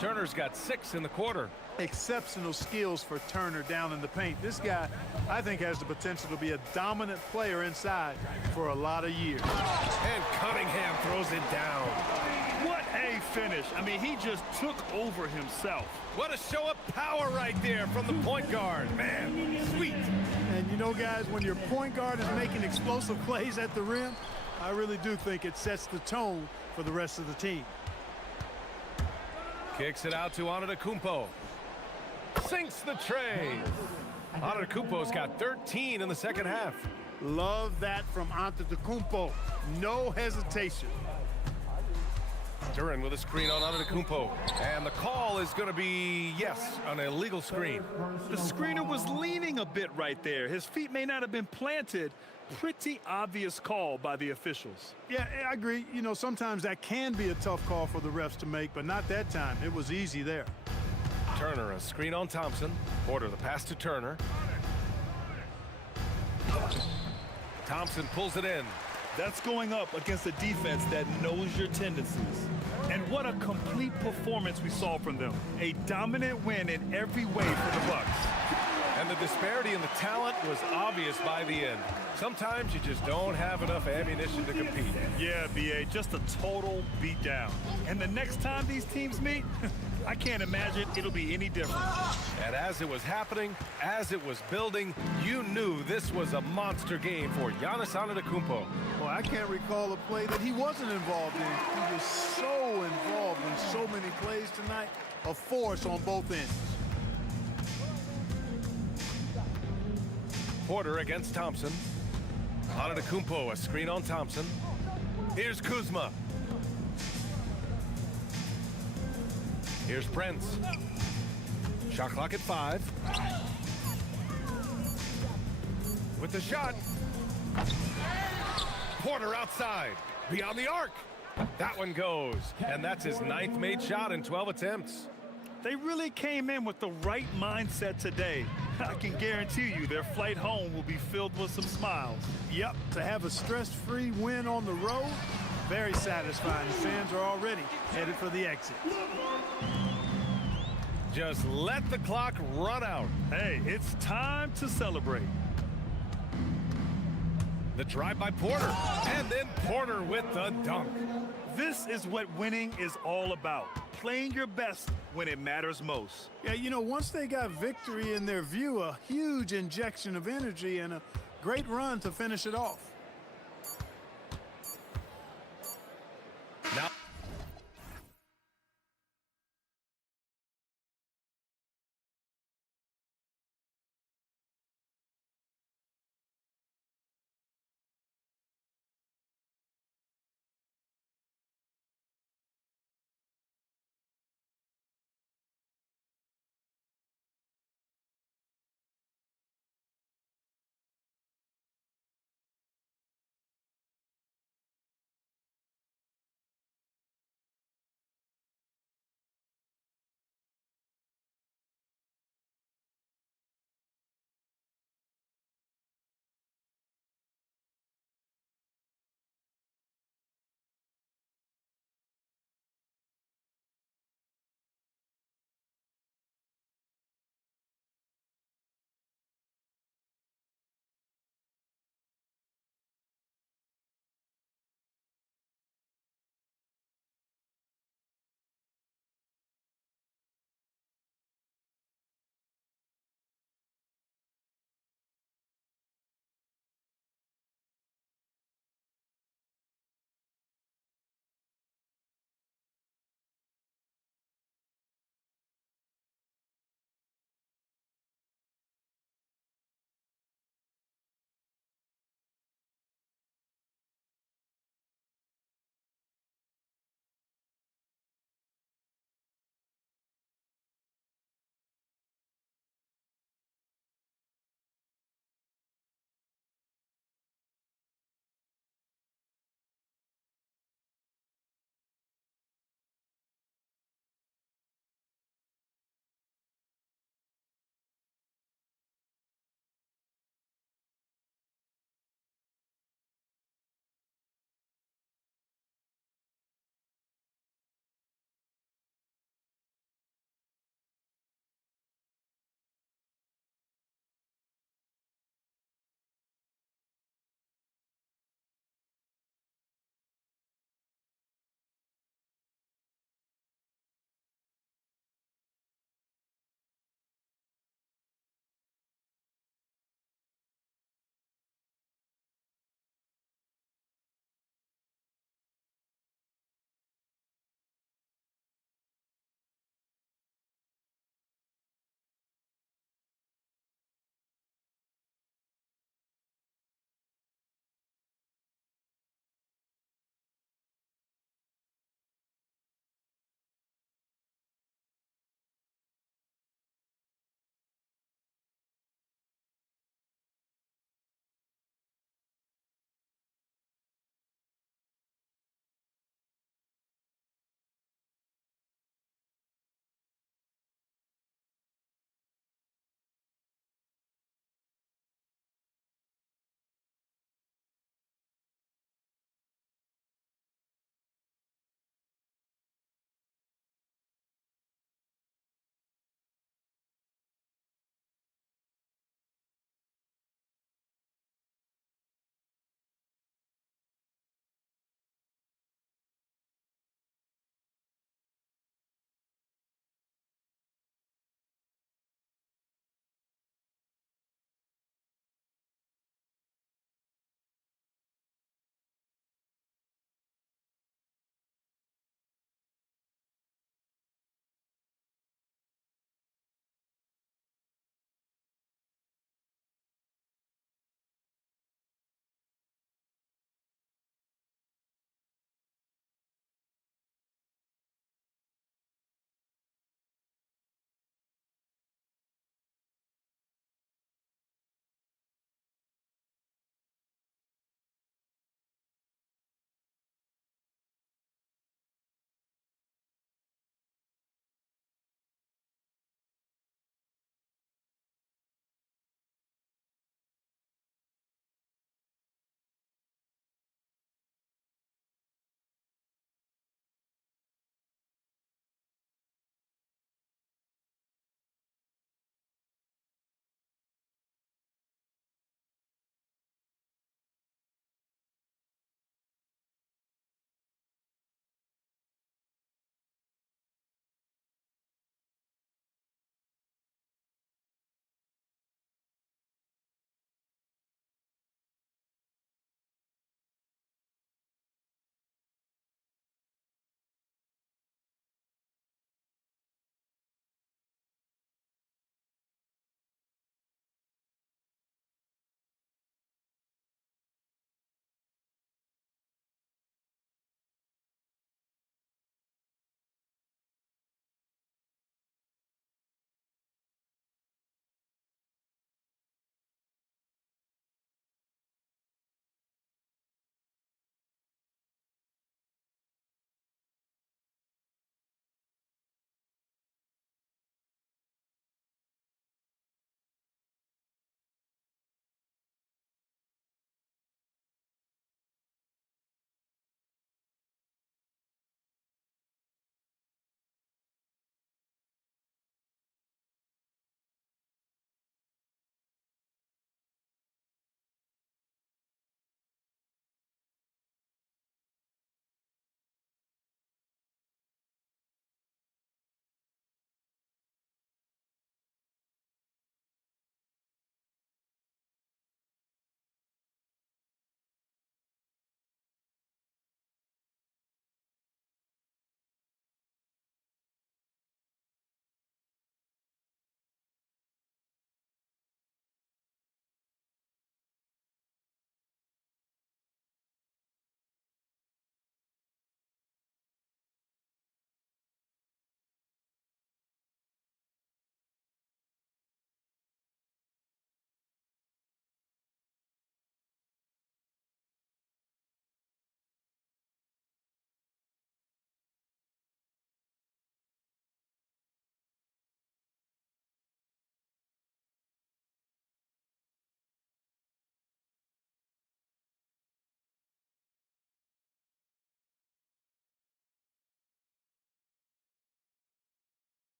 Turner's got 6 in the quarter. Exceptional skills for Turner down in the paint. This guy, I think, has the potential to be a dominant player inside for a lot of years. And Cunningham throws it down. What a finish. I mean, he just took over himself. What a show of power right there from the point guard. Man, sweet. And you know, guys, when your point guard is making explosive plays at the rim, I really do think it sets the tone for the rest of the team. Kicks it out to Antetokounmpo. Sinks the tray. Antetokounmpo's got 13 in the second half. Love that from Antetokounmpo. No hesitation. Duran with a screen on Antetokounmpo. And the call is going to be, yes, an illegal screen. The screener was leaning a bit right there. His feet may not have been planted. Pretty obvious call by the officials. Yeah, I agree. You know, sometimes that can be a tough call for the refs to make, but not that time. It was easy there. Turner, a screen on Thompson. Porter, the pass to Turner. Thompson pulls it in. That's going up against a defense that knows your tendencies. And what a complete performance we saw from them. A dominant win in every way for the Bucks. And the disparity in the talent was obvious by the end. Sometimes you just don't have enough ammunition to compete. Yeah, B.A., just a total beatdown. And the next time these teams meet, I can't imagine it'll be any different. And as it was happening, as it was building, you knew this was a monster game for Giannis Antetokounmpo. Well, I can't recall a play that he wasn't involved in. He was so involved in so many plays tonight. A force on both ends. Porter against Thompson. Antetokounmpo, a screen on Thompson. Here's Kuzma. Here's Prince. Shot clock at 5. With the shot. Porter outside. Beyond the arc. That one goes. And that's his 9th made shot in 12 attempts. They really came in with the right mindset today. I can guarantee you their flight home will be filled with some smiles. Yep, to have a stress-free win on the road, very satisfying. The fans are already headed for the exit. Just let the clock run out. Hey, it's time to celebrate. The drive by Porter, and then Porter with the dunk. This is what winning is all about. Playing your best when it matters most. Yeah, you know, once they got victory in their view, a huge injection of energy and a great run to finish it off. Now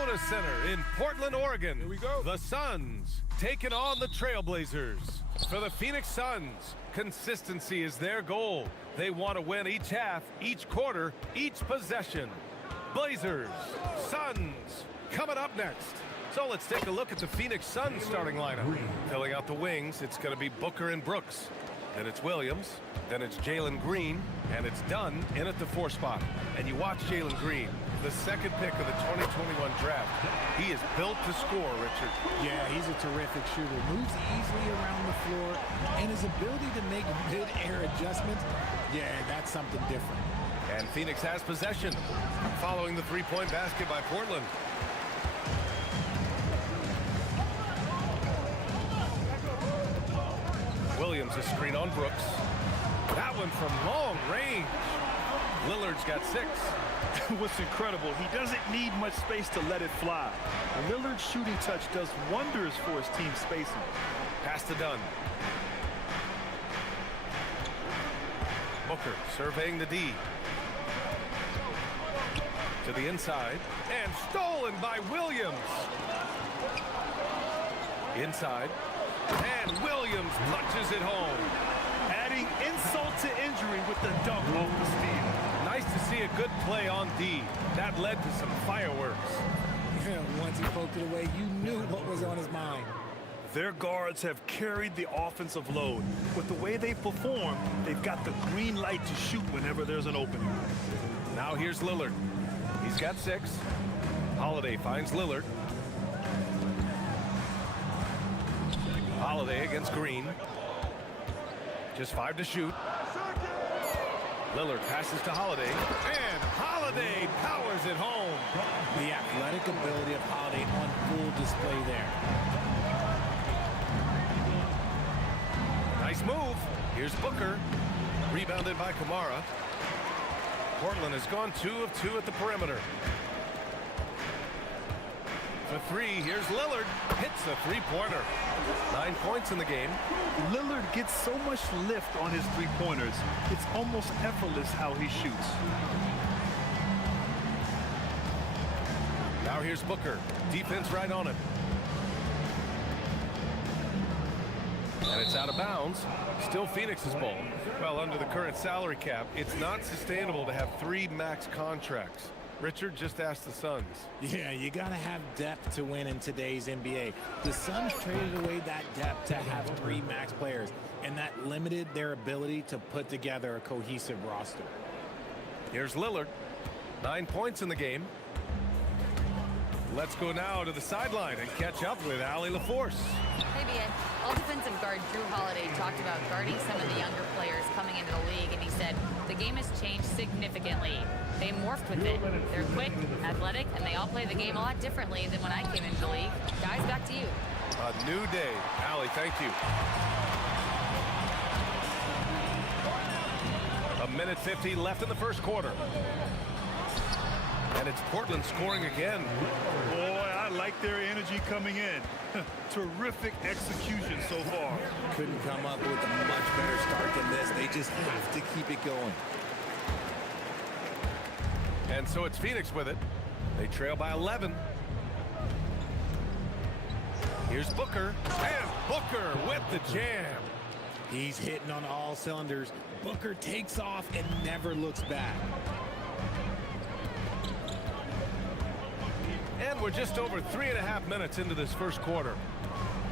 Moda Center in Portland, Oregon. Here we go. The Suns taking on the Trailblazers. For the Phoenix Suns, consistency is their goal. They want to win each half, each quarter, each possession. Blazers, Suns, coming up next. So let's take a look at the Phoenix Suns starting lineup. Filling out the wings, it's going to be Booker and Brooks. Then it's Williams, then it's Jalen Green, and it's Dunn in at the 4 spot. And you watch Jalen Green, the second pick of the 2021 draft. He is built to score, Richard. Yeah, he's a terrific shooter. Moves easily around the floor, and his ability to make mid-air adjustments, yeah, that's something different. And Phoenix has possession, following the three-point basket by Portland. Williams a screen on Brooks. That one from long range. Lillard's got 6. What's incredible, he doesn't need much space to let it fly. Lillard's shooting touch does wonders for his team's spacing. Pass to Dunn. Booker surveying the D. To the inside, and stolen by Williams. Inside, and Williams punches it home. Adding insult to injury with the dunk off the steal. Nice to see a good play on D. That led to some fireworks. Once he poked it away, you knew what was on his mind. Their guards have carried the offensive load. With the way they perform, they've got the green light to shoot whenever there's an opening. Now here's Lillard. He's got 6. Holiday finds Lillard. Holiday against Green. Just 5 to shoot. Lillard passes to Holiday, and Holiday powers it home. The athletic ability of Holiday on full display there. Nice move. Here's Booker. Rebounded by Kamara. Portland has gone 2 of 2 at the perimeter. For 3, here's Lillard. Hits a 3-pointer. 9 points in the game. Lillard gets so much lift on his 3-pointers. It's almost effortless how he shoots. Now here's Booker. Defense right on it. And it's out of bounds. Still Phoenix's ball. Well, under the current salary cap, it's not sustainable to have 3 max contracts. Richard, just asked the Suns. Yeah, you got to have depth to win in today's NBA. The Suns traded away that depth to have 3 max players, and that limited their ability to put together a cohesive roster. Here's Lillard. 9 points in the game. Let's go now to the sideline and catch up with Allie LaForce. Hey, BN. All defensive guard Drew Holiday talked about guarding some of the younger players coming into the league, and he said the game has changed significantly. They morphed with it. They're quick, athletic, and they all play the game a lot differently than when I came into the league. Guys, back to you. A new day. Allie, thank you. A minute 50 left in the first quarter. And it's Portland scoring again. Boy, I like their energy coming in. Terrific execution so far. Couldn't come up with a much better start than this. They just have to keep it going. And so it's Phoenix with it. They trail by 11. Here's Booker. And Booker with the jam. He's hitting on all cylinders. Booker takes off and never looks back. And we're just over 3.5 minutes into this first quarter.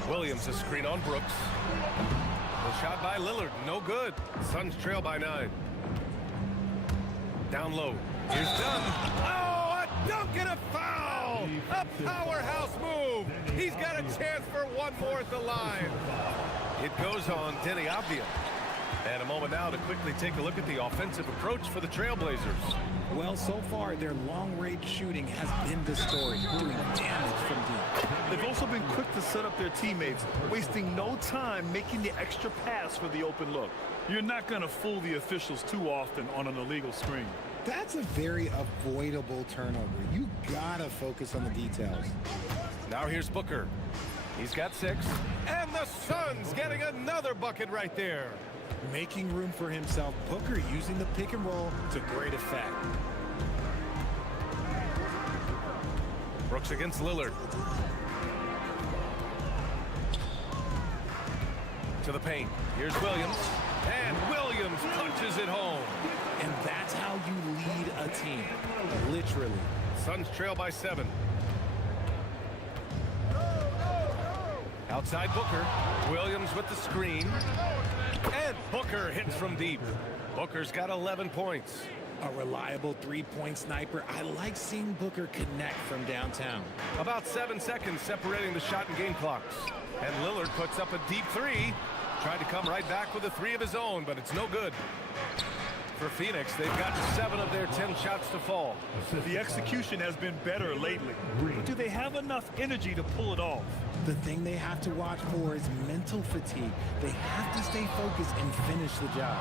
Williams a screen on Brooks. The shot by Lillard, no good. Suns trail by 9. Down low. Here's Dunn. Oh, a dunk and a foul! A powerhouse move. He's got a chance for one more at the line. It goes on Denny Avdia. And a moment now to quickly take a look at the offensive approach for the Trailblazers. Well, so far, their long-range shooting has been the story, doing damage from deep. They've also been quick to set up their teammates, wasting no time making the extra pass for the open look. You're not going to fool the officials too often on an illegal screen. That's a very avoidable turnover. You got to focus on the details. Now here's Booker. He's got 6. And the Suns getting another bucket right there. Making room for himself, Booker using the pick and roll to great effect. Brooks against Lillard. To the paint. Here's Williams. And Williams punches it home. And that's how you lead a team. Literally. Suns trail by 7. Outside Booker. Williams with the screen. And Booker hits from deep. Booker's got 11 points. A reliable three-point sniper. I like seeing Booker connect from downtown. About 7 seconds separating the shot and game clocks. And Lillard puts up a deep 3. Tried to come right back with a 3 of his own, but it's no good. For Phoenix, they've gotten 7 of their 10 shots to fall. The execution has been better lately. But do they have enough energy to pull it off? The thing they have to watch for is mental fatigue. They have to stay focused and finish the job.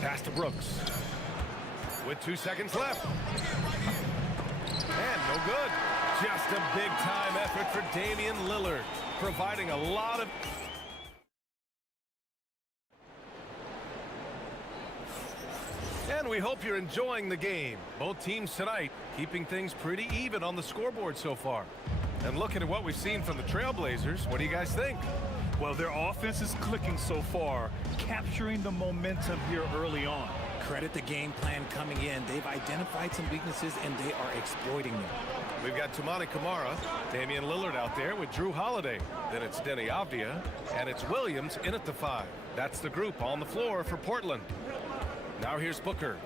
Pass to Brooks. With 2 seconds left. And no good. Just a big-time effort for Damian Lillard, providing a lot of... And we hope you're enjoying the game. Both teams tonight keeping things pretty even on the scoreboard so far. And looking at what we've seen from the Trailblazers, what do you guys think? Well, their offense is clicking so far, capturing the momentum here early on. Credit the game plan coming in. They've identified some weaknesses, and they are exploiting them. We've got Toumani Camara, Damian Lillard out there with Drew Holiday. Then it's Denny Avdia, and it's Williams in at the 5. That's the group on the floor for Portland. Now here's Booker.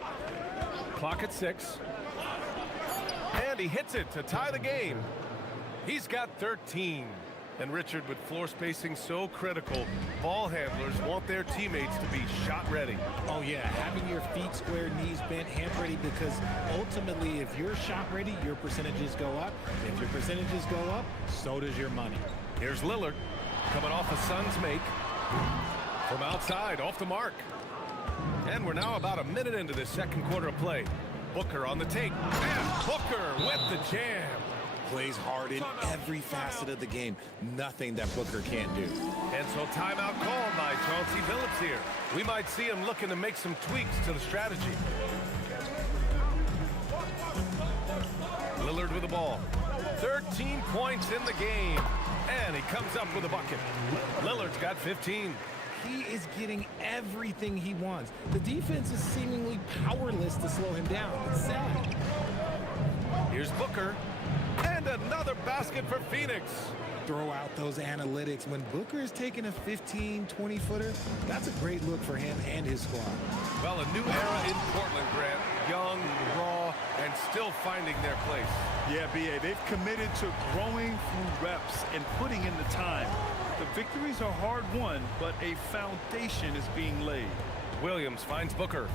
Clock at 6. And he hits it to tie the game. He's got 13. And Richard, with floor spacing so critical, ball handlers want their teammates to be shot ready. Oh yeah, having your feet square, knees bent, hand ready, because ultimately if you're shot ready, your percentages go up. If your percentages go up, so does your money. Here's Lillard coming off a Suns make. From outside, off the mark. And we're now about a minute into this second quarter of play. Booker on the take. And Booker with the jam. Plays hard in every facet of the game. Nothing that Booker can't do. And so timeout called by Chauncey Billups here. We might see him looking to make some tweaks to the strategy. Lillard with the ball. 13 points in the game. And he comes up with a bucket. Lillard's got 15. He is getting everything he wants. The defense is seemingly powerless to slow him down. It's sad. Here's Booker. And another basket for Phoenix. Throw out those analytics. When Booker is taking a 15, 20-footer, that's a great look for him and his squad. Well, a new era in Portland, Grant. Young, raw, and still finding their place. Yeah, B.A., they've committed to growing through reps and putting in the time. The victories are hard-won, but a foundation is being laid. Williams finds Booker.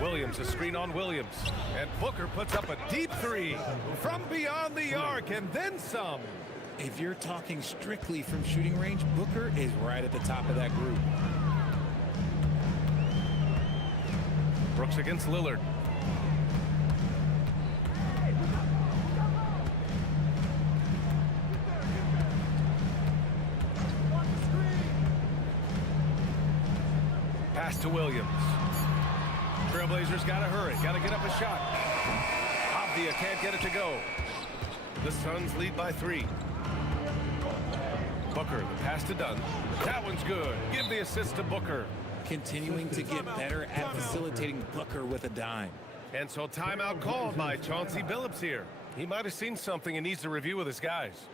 Williams, a screen on Williams. And Booker puts up a deep 3 from beyond the arc and then some. If you're talking strictly from shooting range, Booker is right at the top of that group. Brooks against Lillard. Pass to Williams. Trailblazers got to hurry, got to get up a shot. Avdia can't get it to go. The Suns lead by 3. Booker, the pass to Dunn. That one's good. Give the assist to Booker. Continuing to get better at facilitating Booker with a dime. And so timeout called by Chauncey Billups here. He might have seen something and needs to review with his guys.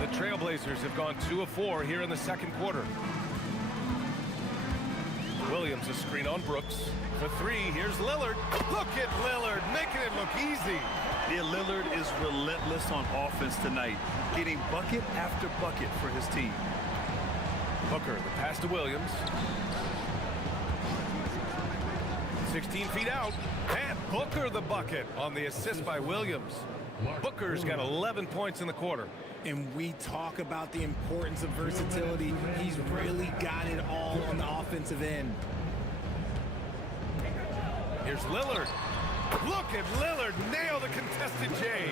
The Trailblazers have gone 2 of 4 here in the second quarter. Williams, a screen on Brooks. For 3, here's Lillard. Look at Lillard, making it look easy. Yeah, Lillard is relentless on offense tonight, getting bucket after bucket for his team. Booker, the pass to Williams. 16 feet out, and Booker the bucket on the assist by Williams. Booker's got 11 points in the quarter. And we talk about the importance of versatility. He's really got it all on the offensive end. Here's Lillard. Look at Lillard nail the contested J.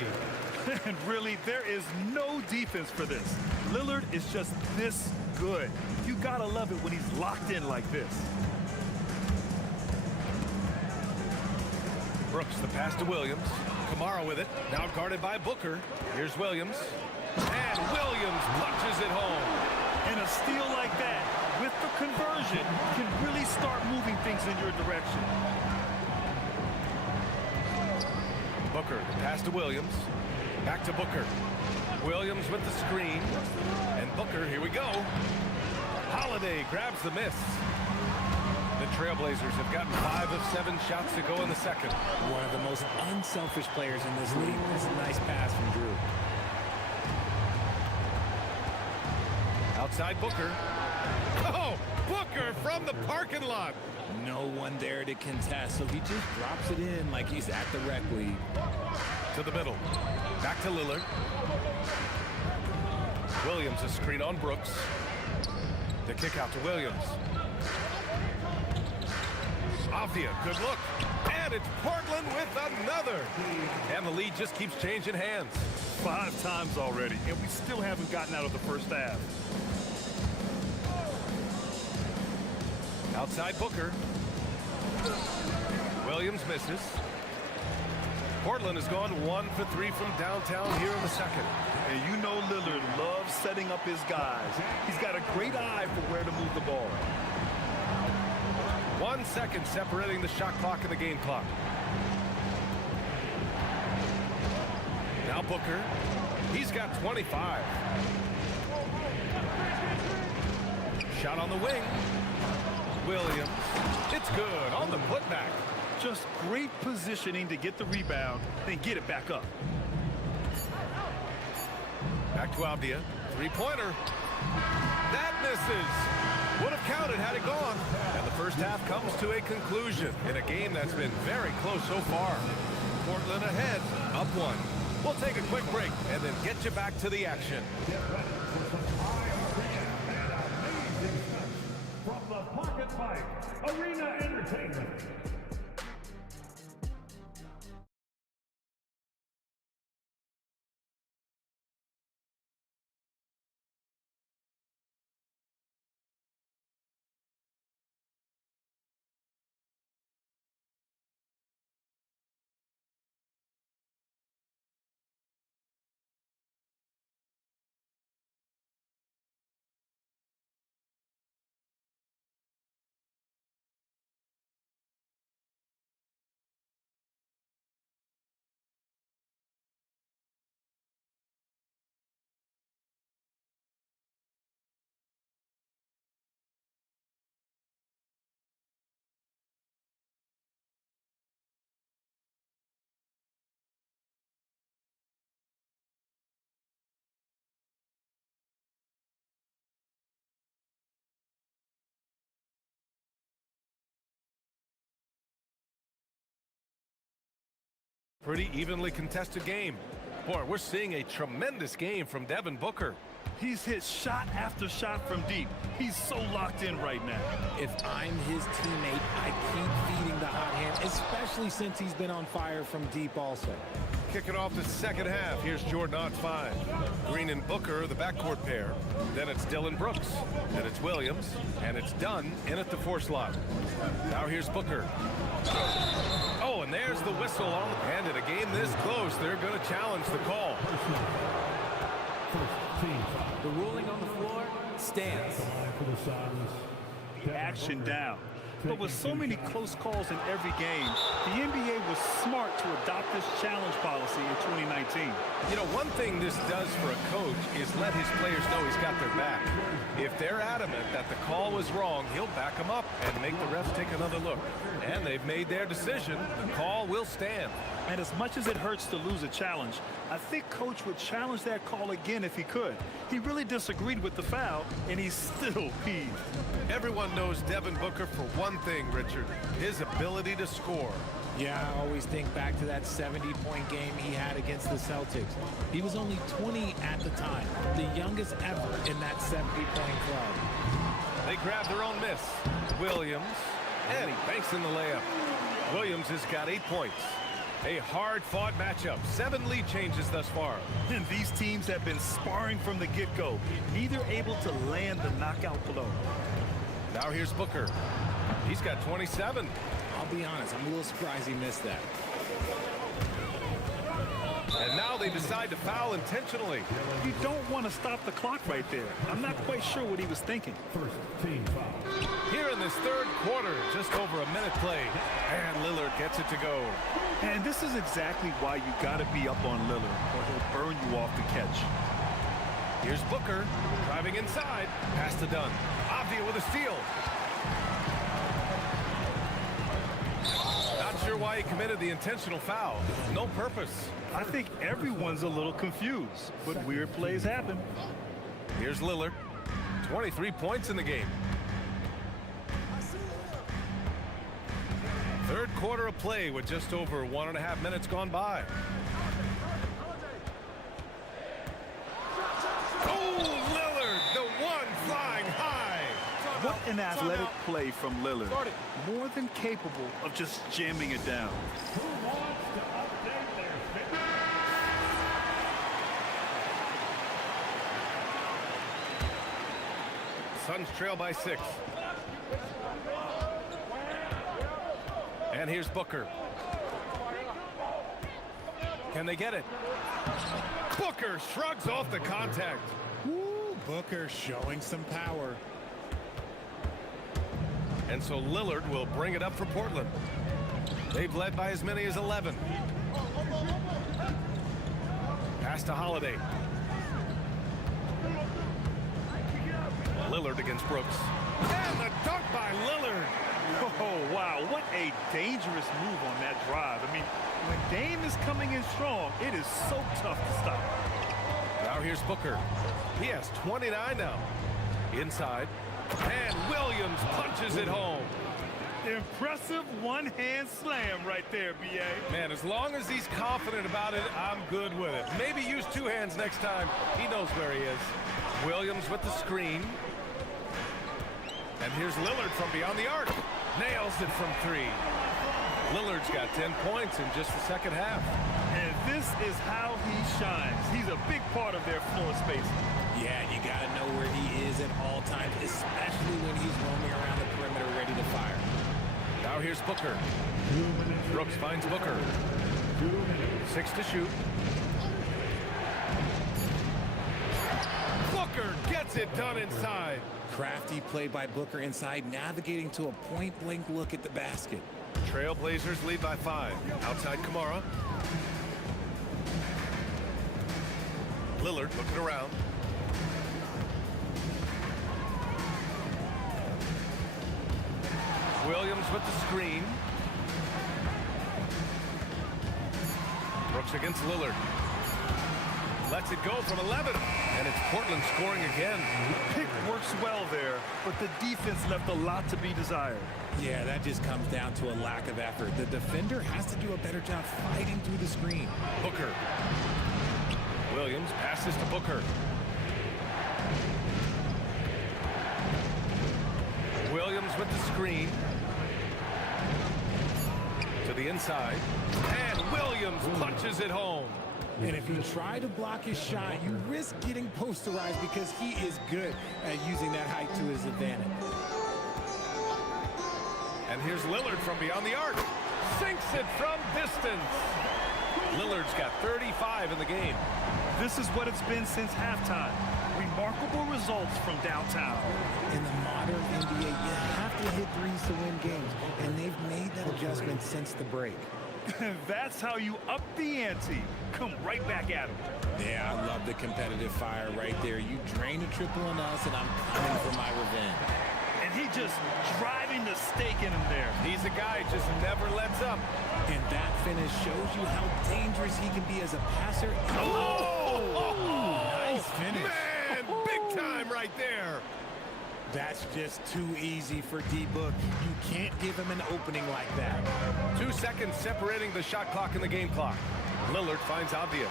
And really, there is no defense for this. Lillard is just this good. You gotta love it when he's locked in like this. Brooks, the pass to Williams. Kamara with it, now guarded by Booker. Here's Williams. And Williams punches it home. And a steal like that, with the conversion, can really start moving things in your direction. Booker, the pass to Williams. Back to Booker. Williams with the screen. And Booker, here we go. Holiday grabs the miss. The Trailblazers have gotten 5 of 7 shots to go in the second. One of the most unselfish players in this league. That's a nice pass from Drew. Outside Booker. Oh, Booker from the parking lot. No one there to contest, so he just drops it in like he's at the rec league. To the middle. Back to Lillard. Williams, a screen on Brooks. The kick out to Williams. Avdia, good look. And it's Portland with another. And the lead just keeps changing hands. 5 times already, and we still haven't gotten out of the first half. Outside Booker. Williams misses. Portland has gone 1 for 3 from downtown here in the second. And you know Lillard loves setting up his guys. He's got a great eye for where to move the ball. 1 second separating the shot clock and the game clock. Now Booker. He's got 25. Shot on the wing. Williams. It's good on the putback. Just great positioning to get the rebound, then get it back up. Back to Avdia. Three-pointer. That misses. Would have counted had it gone. And the first half comes to a conclusion in a game that's been very close so far. Portland ahead, up 1. We'll take a quick break and then get you back to the action. From the Pocket Fight Arena Entertainment. Pretty evenly contested game. Boy, we're seeing a tremendous game from Devin Booker. He's hit shot after shot from deep. He's so locked in right now. If I'm his teammate, I keep feeding the hot hand, especially since he's been on fire from deep also. Kicking off the second half, here's Jordan on 5. Green and Booker, the backcourt pair. Then it's Dylan Brooks. Then it's Williams. And it's Dunn in at the 4 slot. Now here's Booker. Oh, and there's the whistle on. And in a game this close, they're going to challenge the call. The ruling on the floor stands. Action down. But with so many close calls in every game, the NBA was smart to adopt this challenge policy in 2019. You know, one thing this does for a coach is let his players know he's got their back. If they're adamant that the call was wrong, he'll back them up and make the refs take another look. And they've made their decision. The call will stand. And as much as it hurts to lose a challenge, I think Coach would challenge that call again if he could. He really disagreed with the foul, and he's still peeved. Everyone knows Devin Booker for one thing, Richard, his ability to score. Yeah, I always think back to that 70-point game he had against the Celtics. He was only 20 at the time, the youngest ever in that 70-point club. They grab their own miss. Williams, and he banks in the layup. Williams has got 8 points. A hard-fought matchup. 7 lead changes thus far. And these teams have been sparring from the get-go, neither able to land the knockout blow. Now here's Booker. He's got 27. I'll be honest, I'm a little surprised he missed that. And now they decide to foul intentionally. You don't want to stop the clock right there. I'm not quite sure what he was thinking. First team foul. Here in this third quarter, just over a minute played. And Lillard gets it to go. And this is exactly why you got to be up on Lillard, or he'll burn you off the catch. Here's Booker, driving inside. Pass to Dunn. Avdia with a steal. Not sure why he committed the intentional foul. No purpose. I think everyone's a little confused, but weird plays happen. Here's Lillard. 23 points in the game. Third quarter of play with just over 1.5 minutes gone by. Oh, Lillard, the one flying high. What an athletic play from Lillard. More than capable of just jamming it down. Who wants to update their fitness? Suns trail by 6. And here's Booker. Can they get it? Booker shrugs off the contact. Woo, Booker showing some power. And so Lillard will bring it up for Portland. They've led by as many as 11. Pass to Holiday. Lillard against Brooks. And the dunk by Lillard. Oh, wow, what a dangerous move on that drive. I mean, when Dame is coming in strong, it is so tough to stop. Now here's Booker. He has 29 now. Inside. And Williams punches it home. Impressive one-hand slam right there, B.A. Man, as long as he's confident about it, I'm good with it. Maybe use 2 hands next time. He knows where he is. Williams with the screen. And here's Lillard from beyond the arc. Nails it from 3. Lillard's got 10 points in just the second half. And this is how he shines. He's a big part of their floor space. Yeah, you got to know where he is at all times, especially when he's roaming around the perimeter ready to fire. Now here's Booker. Brooks finds Booker. 6 to shoot. Booker gets it done inside. Crafty play by Booker inside, navigating to a point-blank look at the basket. Trailblazers lead by 5. Outside Kamara. Lillard looking around. Williams with the screen. Brooks against Lillard. Lets it go from 11. And it's Portland scoring again. Pick works well there, but the defense left a lot to be desired. Yeah, that just comes down to a lack of effort. The defender has to do a better job fighting through the screen. Booker. Williams passes to Booker. Williams with the screen. To the inside. And Williams punches it home. And if you try to block his shot, you risk getting posterized because he is good at using that height to his advantage. And here's Lillard from beyond the arc. Sinks it from distance. Lillard's got 35 in the game. This is what it's been since halftime. Remarkable results from downtown. In the modern NBA, you have to hit threes to win games, and they've made that adjustment since the break. That's how you up the ante. Come right back at him. Yeah, I love the competitive fire right there. You drain a triple on us, and I'm coming for my revenge. And he just driving the stake in him there. He's a guy who just never lets up. And that finish shows you how dangerous he can be as a passer. Nice finish. Man, big time right there. That's just too easy for D-Book. You can't give him an opening like that. 2 seconds separating the shot clock and the game clock. Lillard finds Avdia.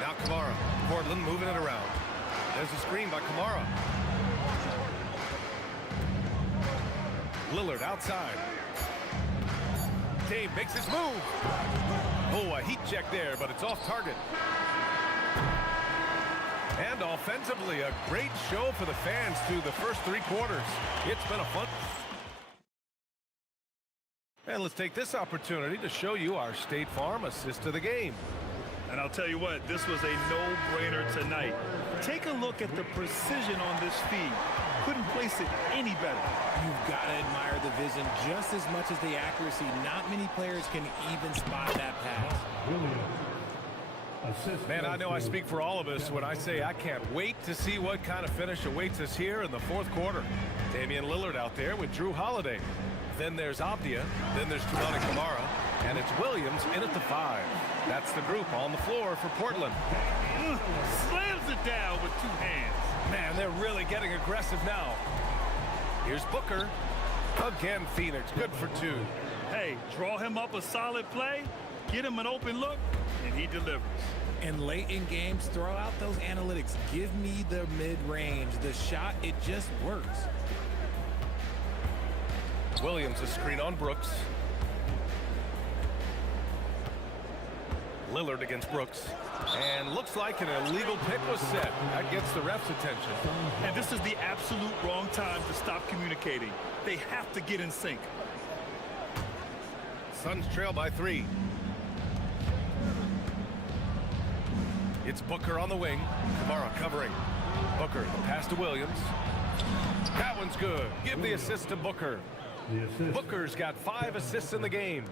Now Kamara. Portland moving it around. There's a screen by Kamara. Lillard outside. Dame makes his move. Oh, a heat check there, but it's off target. And offensively, a great show for the fans through the first 3 quarters. It's been a fun... And let's take this opportunity to show you our State Farm assist to the game. And I'll tell you what, this was a no-brainer tonight. Take a look at the precision on this feed. Couldn't place it any better. You've got to admire the vision just as much as the accuracy. Not many players can even spot that pass. Man, I know I speak for all of us when I say I can't wait to see what kind of finish awaits us here in the 4th quarter. Damian Lillard out there with Drew Holiday. Then there's Avdia. Then there's Tremont Kamara. And it's Williams in at the 5. That's the group on the floor for Portland. Slams it down with 2 hands. Man, they're really getting aggressive now. Here's Booker. Again, Phoenix. Good for 2. Hey, draw him up a solid play, get him an open look, and he delivers. And late in games, throw out those analytics. Give me the mid-range. The shot, it just works. Williams, a screen on Brooks. Lillard against Brooks. And looks like an illegal pick was set. That gets the ref's attention. And this is the absolute wrong time to stop communicating. They have to get in sync. Suns trail by 3. It's Booker on the wing. Kamara covering. Booker, the pass to Williams. That one's good. Give the assist to Booker. Booker's got 5 assists in the game.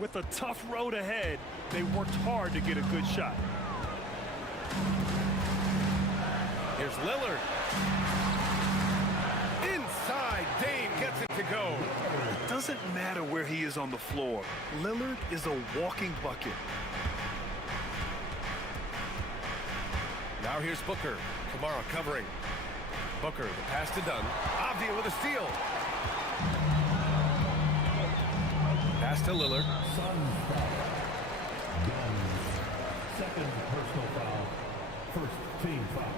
With a tough road ahead, they worked hard to get a good shot. Here's Lillard. Inside, Dame gets it to go. It doesn't matter where he is on the floor. Lillard is a walking bucket. Now here's Booker. Kamara covering. Booker, the pass to Dunn. Avdia with a steal. Pass to Lillard. Second personal foul. First team foul.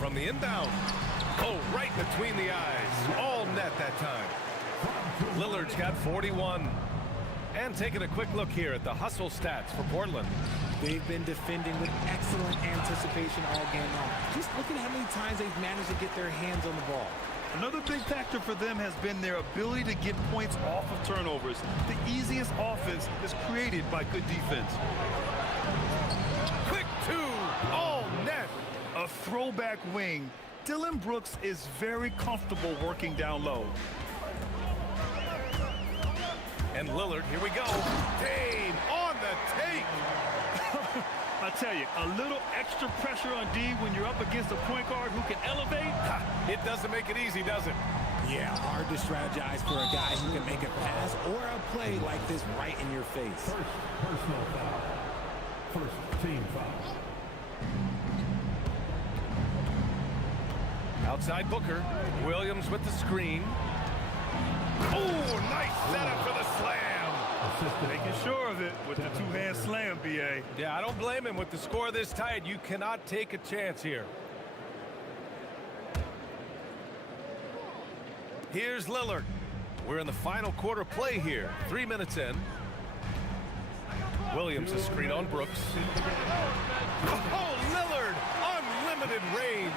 From the inbound. Oh, right between the eyes. All net that time. Lillard's got 41. And taking a quick look here at the hustle stats for Portland. They've been defending with excellent anticipation all game long. Just look at how many times they've managed to get their hands on the ball. Another big factor for them has been their ability to get points off of turnovers. The easiest offense is created by good defense. Quick 2, all net. A throwback wing. Dylan Brooks is very comfortable working down low. And Lillard, here we go. Dame on the take. I tell you, a little extra pressure on D when you're up against a point guard who can elevate. It doesn't make it easy, does it? Yeah, hard to strategize for a guy who can make a pass or a play like this right in your face. First personal foul. First team foul. Outside Booker. Williams with the screen. Oh, nice setup for the slam. Making sure of it with the 2-hand slam, B.A. Yeah, I don't blame him. With the score this tight, you cannot take a chance here. Here's Lillard. We're in the final quarter play here. 3 minutes in. Williams, a screen on Brooks. Oh, Lillard, unlimited range.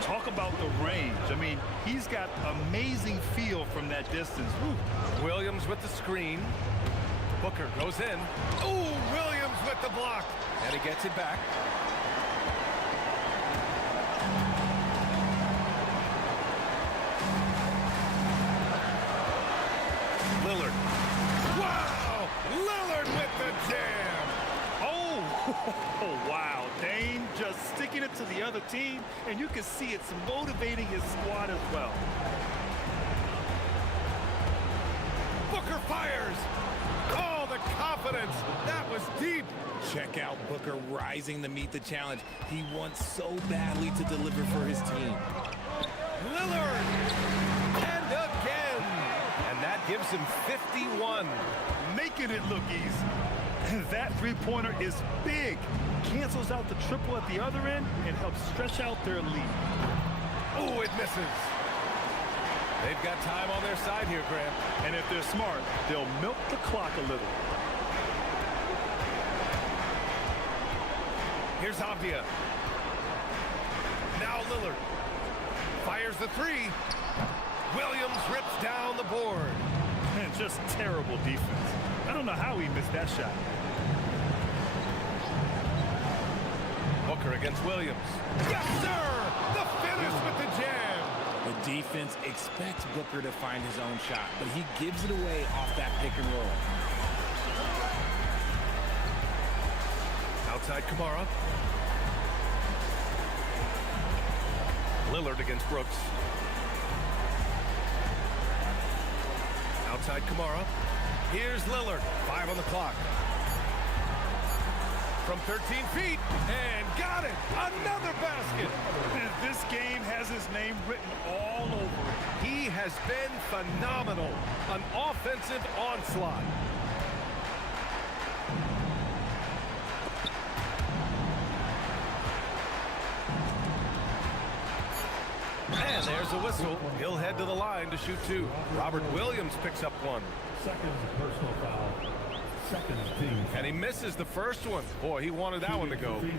Talk about the range. I mean, he's got amazing feel from that distance. Woo. Williams with the screen. Booker goes in. Oh, Williams with the block. And he gets it back. Lillard. Wow! Lillard with the jam. Oh, wow. Dame just sticking it to the other team, and you can see it's motivating his squad as well. Booker fires. Oh, the confidence. That was deep. Check out Booker rising to meet the challenge. He wants so badly to deliver for his team. Lillard. And again. And that gives him 51. Making it look easy. That three-pointer is big. Cancels out the triple at the other end and helps stretch out their lead. Oh, it misses. They've got time on their side here, Grant. And if they're smart, they'll milk the clock a little. Here's Avdia. Now Lillard. Fires the three. Williams rips down the board. Man, just terrible defense. I don't know how he missed that shot. Booker against Williams. Yes, sir! The finish with the jam. The defense expects Booker to find his own shot, but he gives it away off that pick and roll. Outside Kamara. Lillard against Brooks. Outside Kamara. Here's Lillard. 5 on the clock. From 13 feet, and got it! Another basket! And this game has his name written all over it. He has been phenomenal. An offensive onslaught. And there's a whistle. He'll head to the line to shoot 2. Robert Williams picks up 1. Second personal foul. Second team. And he misses the first one. Boy, he wanted that one to go. Phoenix.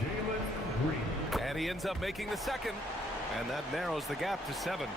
Jalen Green. And he ends up making the second. And that narrows the gap to 7.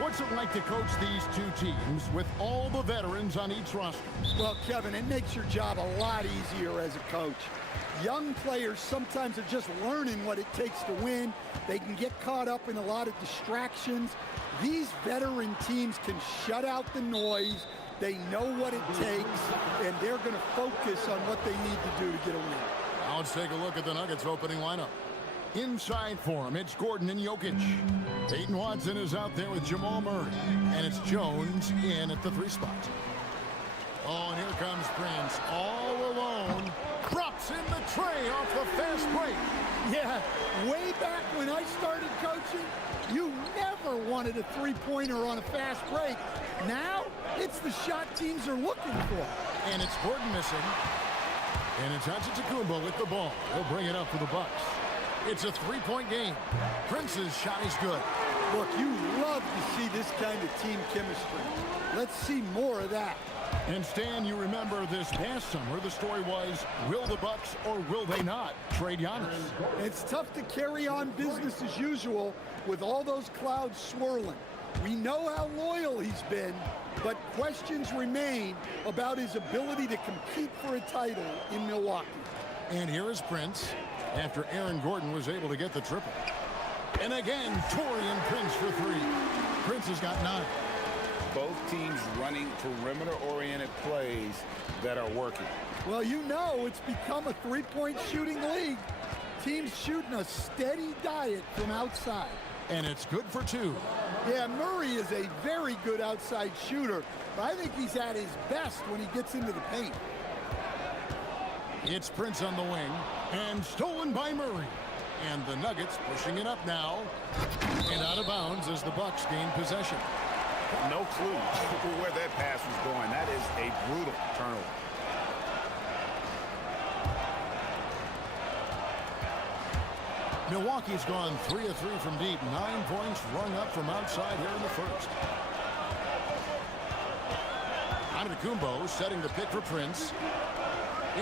what's it like to coach these two teams with all the veterans on each roster? Well, Kevin, it makes your job a lot easier as a coach. Young players sometimes are just learning what it takes to win. They can get caught up in a lot of distractions. These veteran teams can shut out the noise. They know what it takes, and they're going to focus on what they need to do to get a win. Now let's take a look at the Nuggets opening lineup. Inside for him, it's Gordon and Jokic. Peyton Watson is out there with Jamal Murray. And it's Jones in at the 3 spot. Oh, and here comes Prince all alone. Drops in the tray off the fast break. Yeah, way back when I started coaching, you never wanted a three-pointer on a fast break. Now, it's the shot teams are looking for. And it's Gordon missing. And it's Antetokounmpo with the ball. He'll bring it up for the Bucks. It's a 3-point game. Prince's shot is good. Look, you love to see this kind of team chemistry. Let's see more of that. And Stan, you remember this past summer, the story was, will the Bucks or will they not trade Giannis? It's tough to carry on business as usual with all those clouds swirling. We know how loyal he's been, but questions remain about his ability to compete for a title in Milwaukee. And here is Prince, after Aaron Gordon was able to get the triple. And again, Taurean Prince for 3. Prince has got 9. Both teams running perimeter-oriented plays that are working. Well, you know it's become a three-point shooting league. Teams shooting a steady diet from outside. And it's good for 2. Yeah, Murray is a very good outside shooter, but I think he's at his best when he gets into the paint. It's Prince on the wing, and stolen by Murray. And the Nuggets pushing it up now. And out of bounds as the Bucks gain possession. No clue where that pass was going. That is a brutal turnover. Milwaukee's gone 3 of 3 from deep. 9 points rung up from outside here in the first. Antetokounmpo setting the pick for Prince.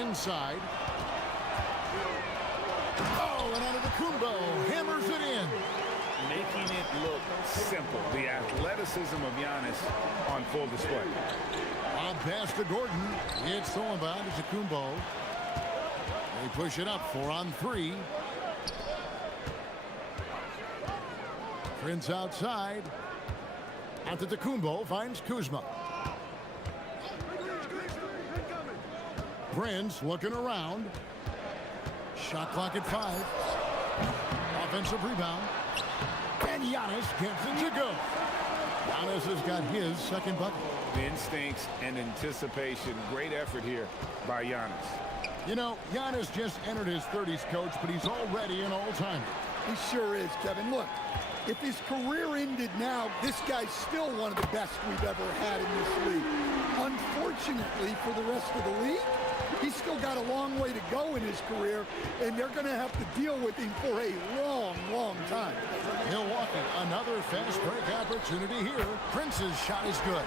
Inside. Oh, and Antetokounmpo hammers it in. Making it look simple. The athleticism of Giannis on full display. On pass to Gordon. It's stolen by Antetokounmpo. They push it up 4 on 3. Prince outside. Antetokounmpo finds Kuzma. Prince looking around. Shot clock at 5. Offensive rebound. And Giannis gets it to go. Giannis has got his second bucket. Instincts and anticipation. Great effort here by Giannis. You know, Giannis just entered his 30s, coach, but he's already an all-timer. He sure is, Kevin. Look, if his career ended now, this guy's still one of the best we've ever had in this league. Unfortunately for the rest of the league, he's still got a long way to go in his career, and they're going to have to deal with him for a long, long time. Milwaukee, another fast break opportunity here. Prince's shot is good.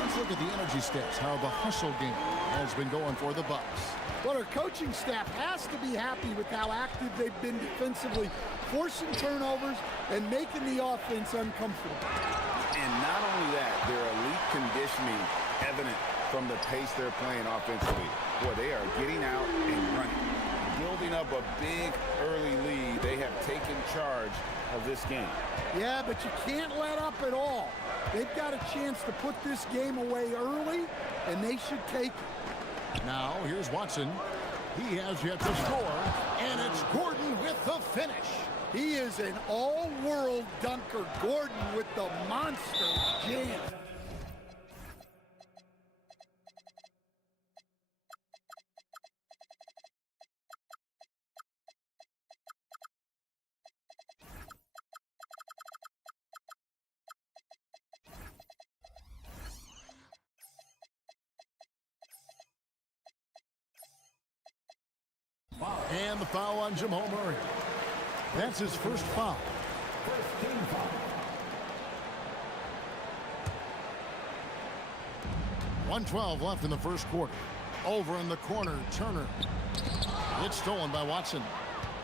Let's look at the energy stats, how the hustle game has been going for the Bucks. Well, our coaching staff has to be happy with how active they've been defensively, forcing turnovers and making the offense uncomfortable. And not only that, their elite conditioning evident from the pace they're playing offensively. Boy, they are getting out and running. Building up a big early lead. They have taken charge of this game. Yeah, but you can't let up at all. They've got a chance to put this game away early, and they should take it. Now, here's Watson. He has yet to score, and it's Gordon with the finish. He is an all-world dunker. Gordon with the monster jam. And the foul on Jamal Murray. That's his first foul. 1:12 left in the first quarter. Over in the corner, Turner. It's stolen by Watson.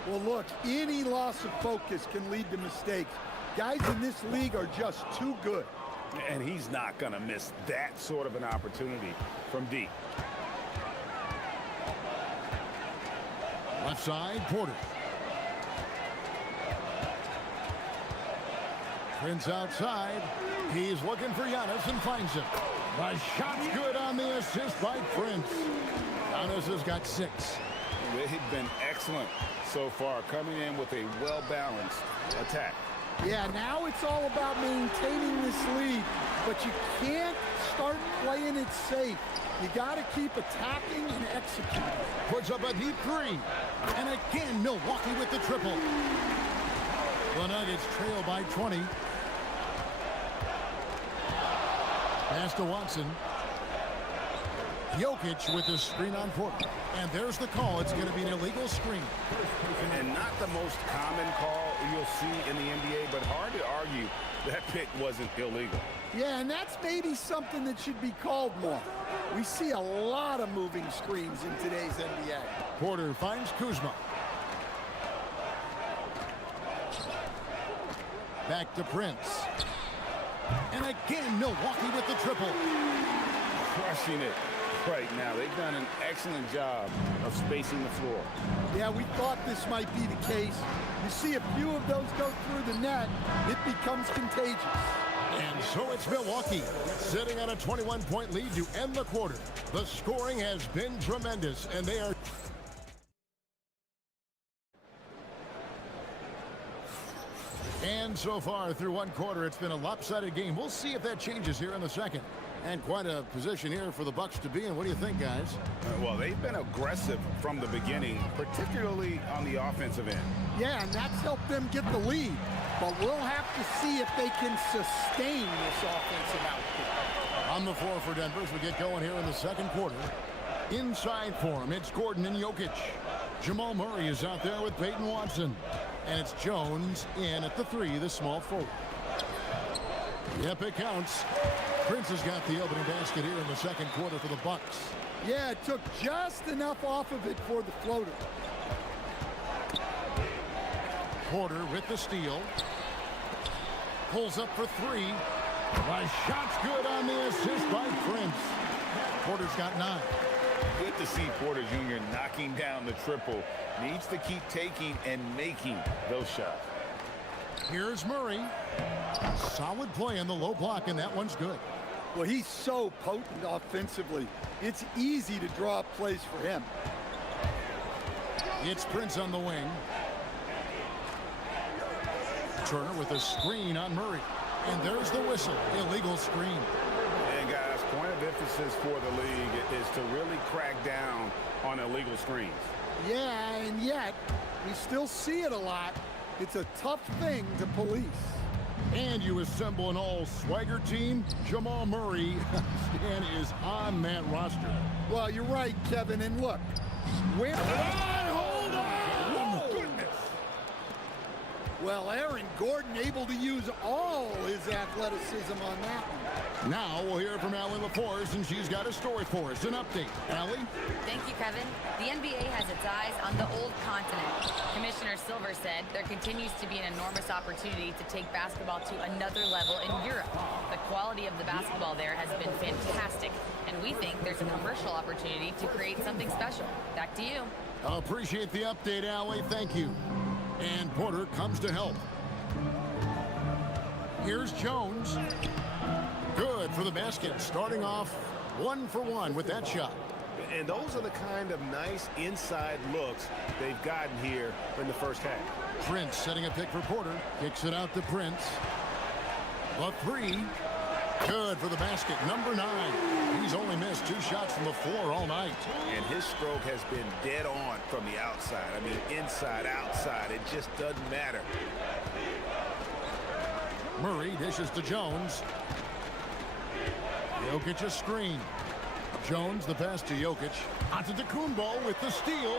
Well, look, any loss of focus can lead to mistakes. Guys in this league are just too good. And he's not going to miss that sort of an opportunity from deep. Left side, Porter. Prince outside. He's looking for Giannis and finds him. The shot's good on the assist by Prince. Giannis has got 6. They've been excellent so far, coming in with a well-balanced attack. Yeah, now it's all about maintaining this lead, but you can't start playing it safe. You got to keep attacking and executing. Puts up a deep 3. And again, Milwaukee with the triple. The Nuggets trail by 20. Pass to Watson. Jokic with the screen on Porter. And there's the call. It's going to be an illegal screen. And not the most common call you'll see in the NBA, but hard to argue that pick wasn't illegal. Yeah, and that's maybe something that should be called more. We see a lot of moving screens in today's NBA. Porter finds Kuzma. Back to Prince. And again, Milwaukee with the triple. Crushing it right now. They've done an excellent job of spacing the floor. Yeah, we thought this might be the case. You see a few of those go through the net, it becomes contagious. And so it's Milwaukee sitting on a 21-point lead to end the quarter. The scoring has been tremendous, and they are... And so far through one quarter, it's been a lopsided game. We'll see if that changes here in the second. And quite a position here for the Bucks to be in. What do you think, guys? Well, they've been aggressive from the beginning, particularly on the offensive end. Yeah, and that's helped them get the lead. But we'll have to see if they can sustain this offensive output. On the floor for Denver as we get going here in the second quarter. Inside for him, it's Gordon and Jokic. Jamal Murray is out there with Peyton Watson. And it's Jones in at the 3, the small forward. Yep, it counts. Prince has got the opening basket here in the second quarter for the Bucks. Yeah, it took just enough off of it for the floater. Porter with the steal. Pulls up for 3. The shot's good on the assist by Prince. Porter's got 9. Good to see Porter Jr. knocking down the triple. Needs to keep taking and making those shots. Here's Murray. Solid play in the low block, and that one's good. Well, he's so potent offensively. It's easy to draw up plays for him. It's Prince on the wing. Turner with a screen on Murray. And there's the whistle. Illegal screen. And guys, point of emphasis for the league is to really crack down on illegal screens. Yeah, and yet we still see it a lot. It's a tough thing to police. And you assemble an all-swagger team. Jamal Murray is on that roster. Well, you're right, Kevin. And look, where... Hold on! Goodness. Well, Aaron Gordon able to use all his athleticism on that one. Now we'll hear from Allie LaForce, and she's got a story for us. An update. Allie? Thank you, Kevin. The NBA has its eyes on the old continent. Commissioner Silver said there continues to be an enormous opportunity to take basketball to another level in Europe. The quality of the basketball there has been fantastic, and we think there's a commercial opportunity to create something special. Back to you. Appreciate the update, Allie. Thank you. And Porter comes to help. Here's Jones. Good for the basket. Starting off 1 for 1 with that shot. And those are the kind of nice inside looks they've gotten here in the first half. Prince setting a pick for Porter. Kicks it out to Prince. The 3. Good for the basket. Number 9. He's only missed 2 shots from the floor all night. And his stroke has been dead on from the outside. I mean, inside, outside. It just doesn't matter. Murray dishes to Jones. Jokic a screen. Jones the pass to Jokic. Onto the Kuhnball with the steal.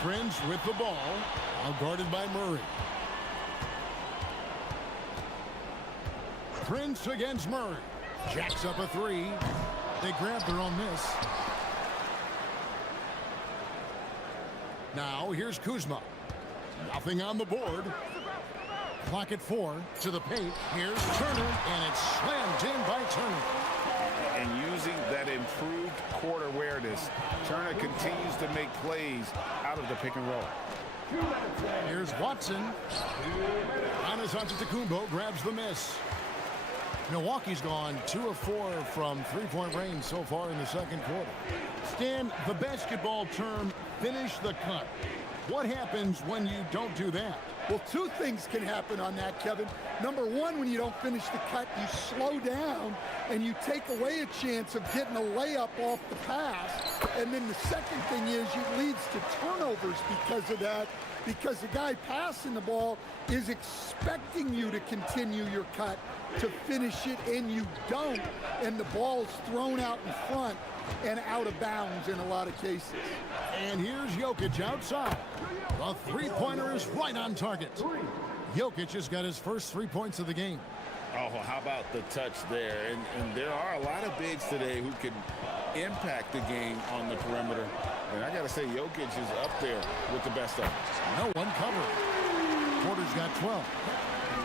Prince with the ball. Now guarded by Murray. Prince against Murray. Jacks up a 3. They grab their own miss. Now here's Kuzma. Nothing on the board. Clock at 4 to the paint. Here's Turner, and it's slammed in by Turner. And using that improved court awareness, Turner continues to make plays out of the pick and roll. Here's Watson. Giannis Antetokounmpo grabs the miss. Milwaukee's gone 2 of 4 from three-point range so far in the second quarter. Stan, the basketball term, finish the cut. What happens when you don't do that? Well, two things can happen on that, Kevin. Number one, when you don't finish the cut, you slow down and you take away a chance of getting a layup off the pass. And then the second thing is it leads to turnovers because of that, because the guy passing the ball is expecting you to continue your cut, to finish it, and you don't, and the ball is thrown out in front and out of bounds in a lot of cases. And here's Jokic outside. The three-pointer is right on target. Jokic has got his first 3 points of the game. Oh, how about the touch there? And there are a lot of bigs today who can impact the game on the perimeter. And I got to say, Jokic is up there with the best of them. No one covered. Porter's got 12.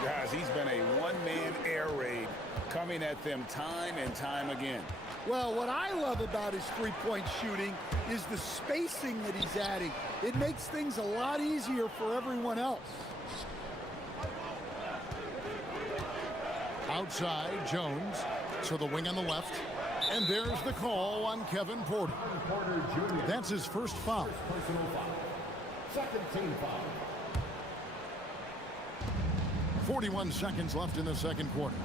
Guys, he's been a one-man air raid coming at them time and time again. Well, what I love about his three-point shooting is the spacing that he's adding. It makes things a lot easier for everyone else. Outside, Jones to the wing on the left. And there's the call on Kevin Porter. That's his first foul. Personal foul. Second team foul. 41 seconds left in the second quarter.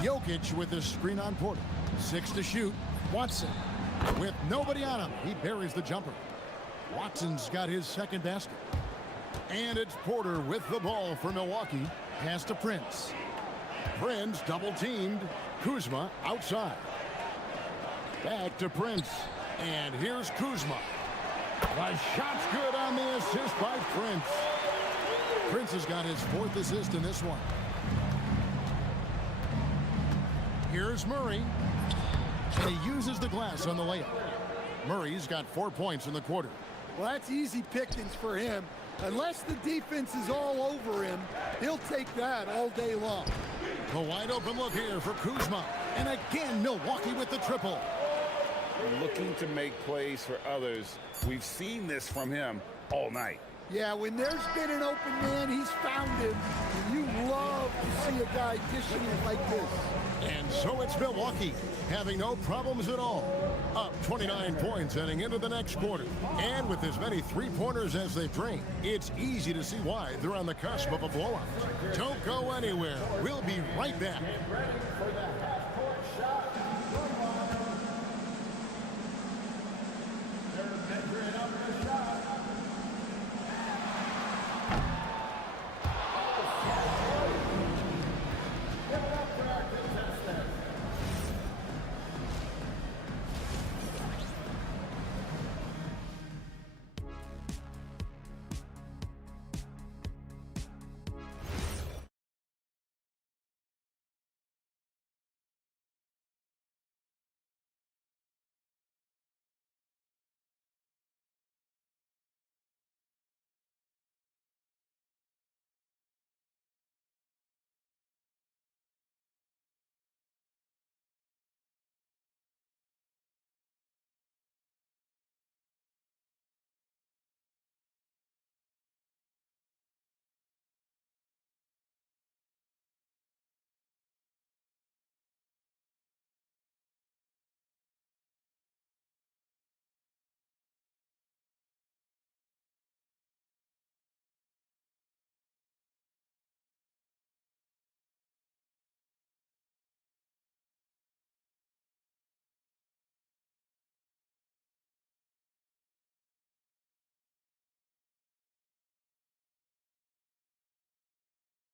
Jokic with the screen on Porter. 6 to shoot. Watson with nobody on him. He buries the jumper. Watson's got his second basket. And it's Porter with the ball for Milwaukee. Pass to Prince. Prince double-teamed. Kuzma outside. Back to Prince. And here's Kuzma. The shot's good on the assist by Prince. Prince has got his 4th assist in this one. Here's Murray. And he uses the glass on the layup. Murray's got 4 points in the quarter. Well, that's easy pickings for him. Unless the defense is all over him, he'll take that all day long. The wide open look here for Kuzma. And again, Milwaukee with the triple. Looking to make plays for others. We've seen this from him all night. Yeah, when there's been an open man, he's found him. And you love to see a guy dishing it like this. And so it's Milwaukee, having no problems at all. Up 29 points heading into the next quarter. And with as many three-pointers as they've drained, it's easy to see why they're on the cusp of a blowout. Don't go anywhere. We'll be right back.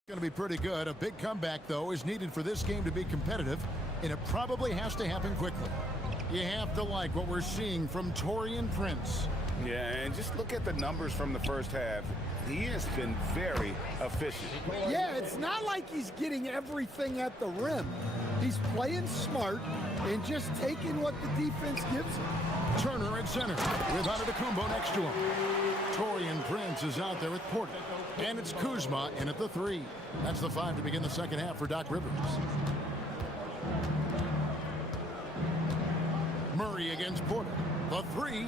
Going to be pretty good. A big comeback, though, is needed for this game to be competitive, and it probably has to happen quickly. You have to like what we're seeing from Taurean Prince. Yeah, and just look at the numbers from the first half. He has been very efficient. Yeah, it's not like he's getting everything at the rim. He's playing smart and just taking what the defense gives him. Turner at center with Antetokounmpo next to him. Torian Prince is out there with Porter. And it's Kuzma in at the 3. That's the 5 to begin the second half for Doc Rivers. Murray against Porter. The 3.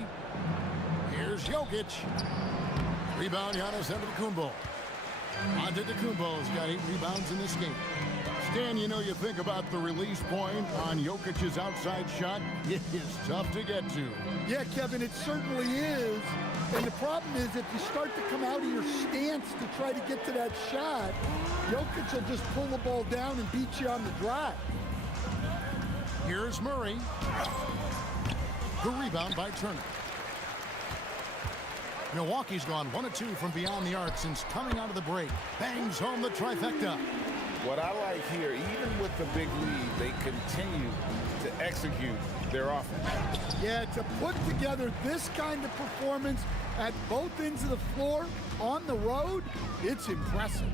Here's Jokic. Rebound, Giannis Antetokounmpo. Antetokounmpo's got 8 rebounds in this game. Stan, you know, you think about the release point on Jokic's outside shot. It is tough to get to. Yeah, Kevin, it certainly is. And the problem is if you start to come out of your stance to try to get to that shot, Jokic will just pull the ball down and beat you on the drive. Here's Murray. The rebound by Turner. Milwaukee's gone 1 of 2 from beyond the arc since coming out of the break. Bangs home the trifecta. What I like here, even with the big lead, they continue to execute their offense. Yeah, to put together this kind of performance at both ends of the floor on the road, it's impressive.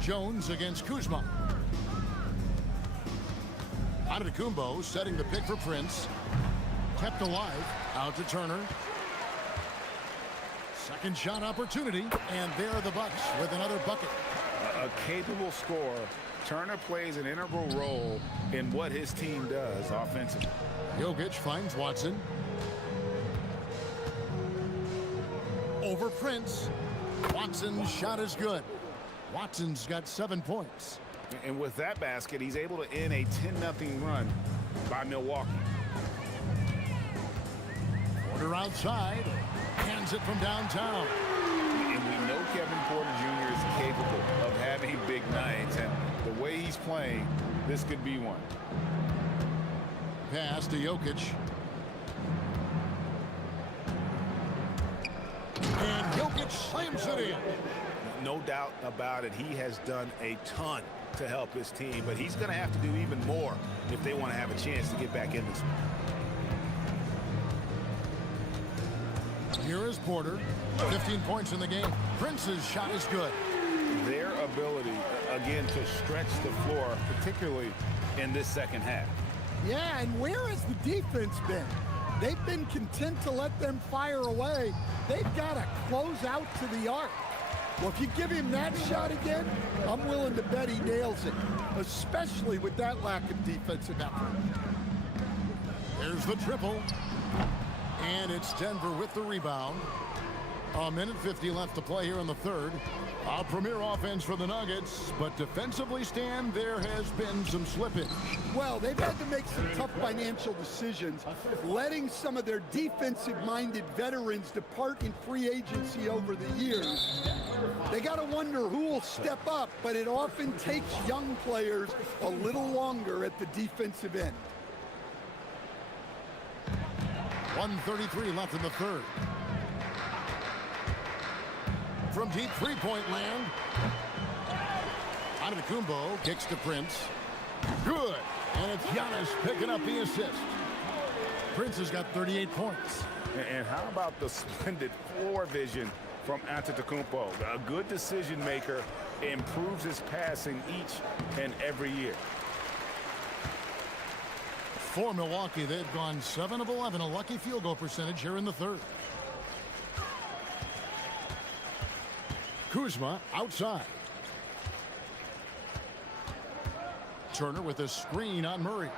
Jones against Kuzma. Antetokounmpo setting the pick for Prince. Kept alive. Out to Turner. Second shot opportunity. And there are the Bucks with another bucket. A capable scorer. Turner plays an integral role in what his team does offensively. Jokic finds Watson. Over Prince. Watson's shot is good. Watson's got 7 points. And with that basket, he's able to end a 10-0 run by Milwaukee. Porter outside. Hands it from downtown. And we know Kevin Porter Jr. is capable of having big nights. And the way he's playing, this could be one. Pass to Jokic. And Jokic slams it in. No doubt about it. He has done a ton to help his team, but he's going to have to do even more if they want to have a chance to get back in this one. Here is Porter. 15 points in the game. Prince's shot is good. Their ability, again, to stretch the floor, particularly in this second half. Yeah, and where has the defense been? They've been content to let them fire away. They've got to close out to the arc. Well, if you give him that shot again, I'm willing to bet he nails it, especially with that lack of defensive effort. There's the triple. And it's Denver with the rebound. 1:50 left to play here in the third. A premier offense for the Nuggets, but defensively, Stan, there has been some slippage. Well, they've had to make some tough financial decisions, letting some of their defensive-minded veterans depart in free agency over the years. They got to wonder who will step up, but it often takes young players a little longer at the defensive end. 1:33 left in the third. From deep three-point land. Antetokounmpo kicks to Prince. Good. And it's Giannis picking up the assist. Prince has got 38 points. And how about the splendid floor vision from Antetokounmpo? A good decision maker, improves his passing each and every year. For Milwaukee, they've gone 7 of 11, a lucky field goal percentage here in the third. Kuzma outside. Turner with a screen on Murray.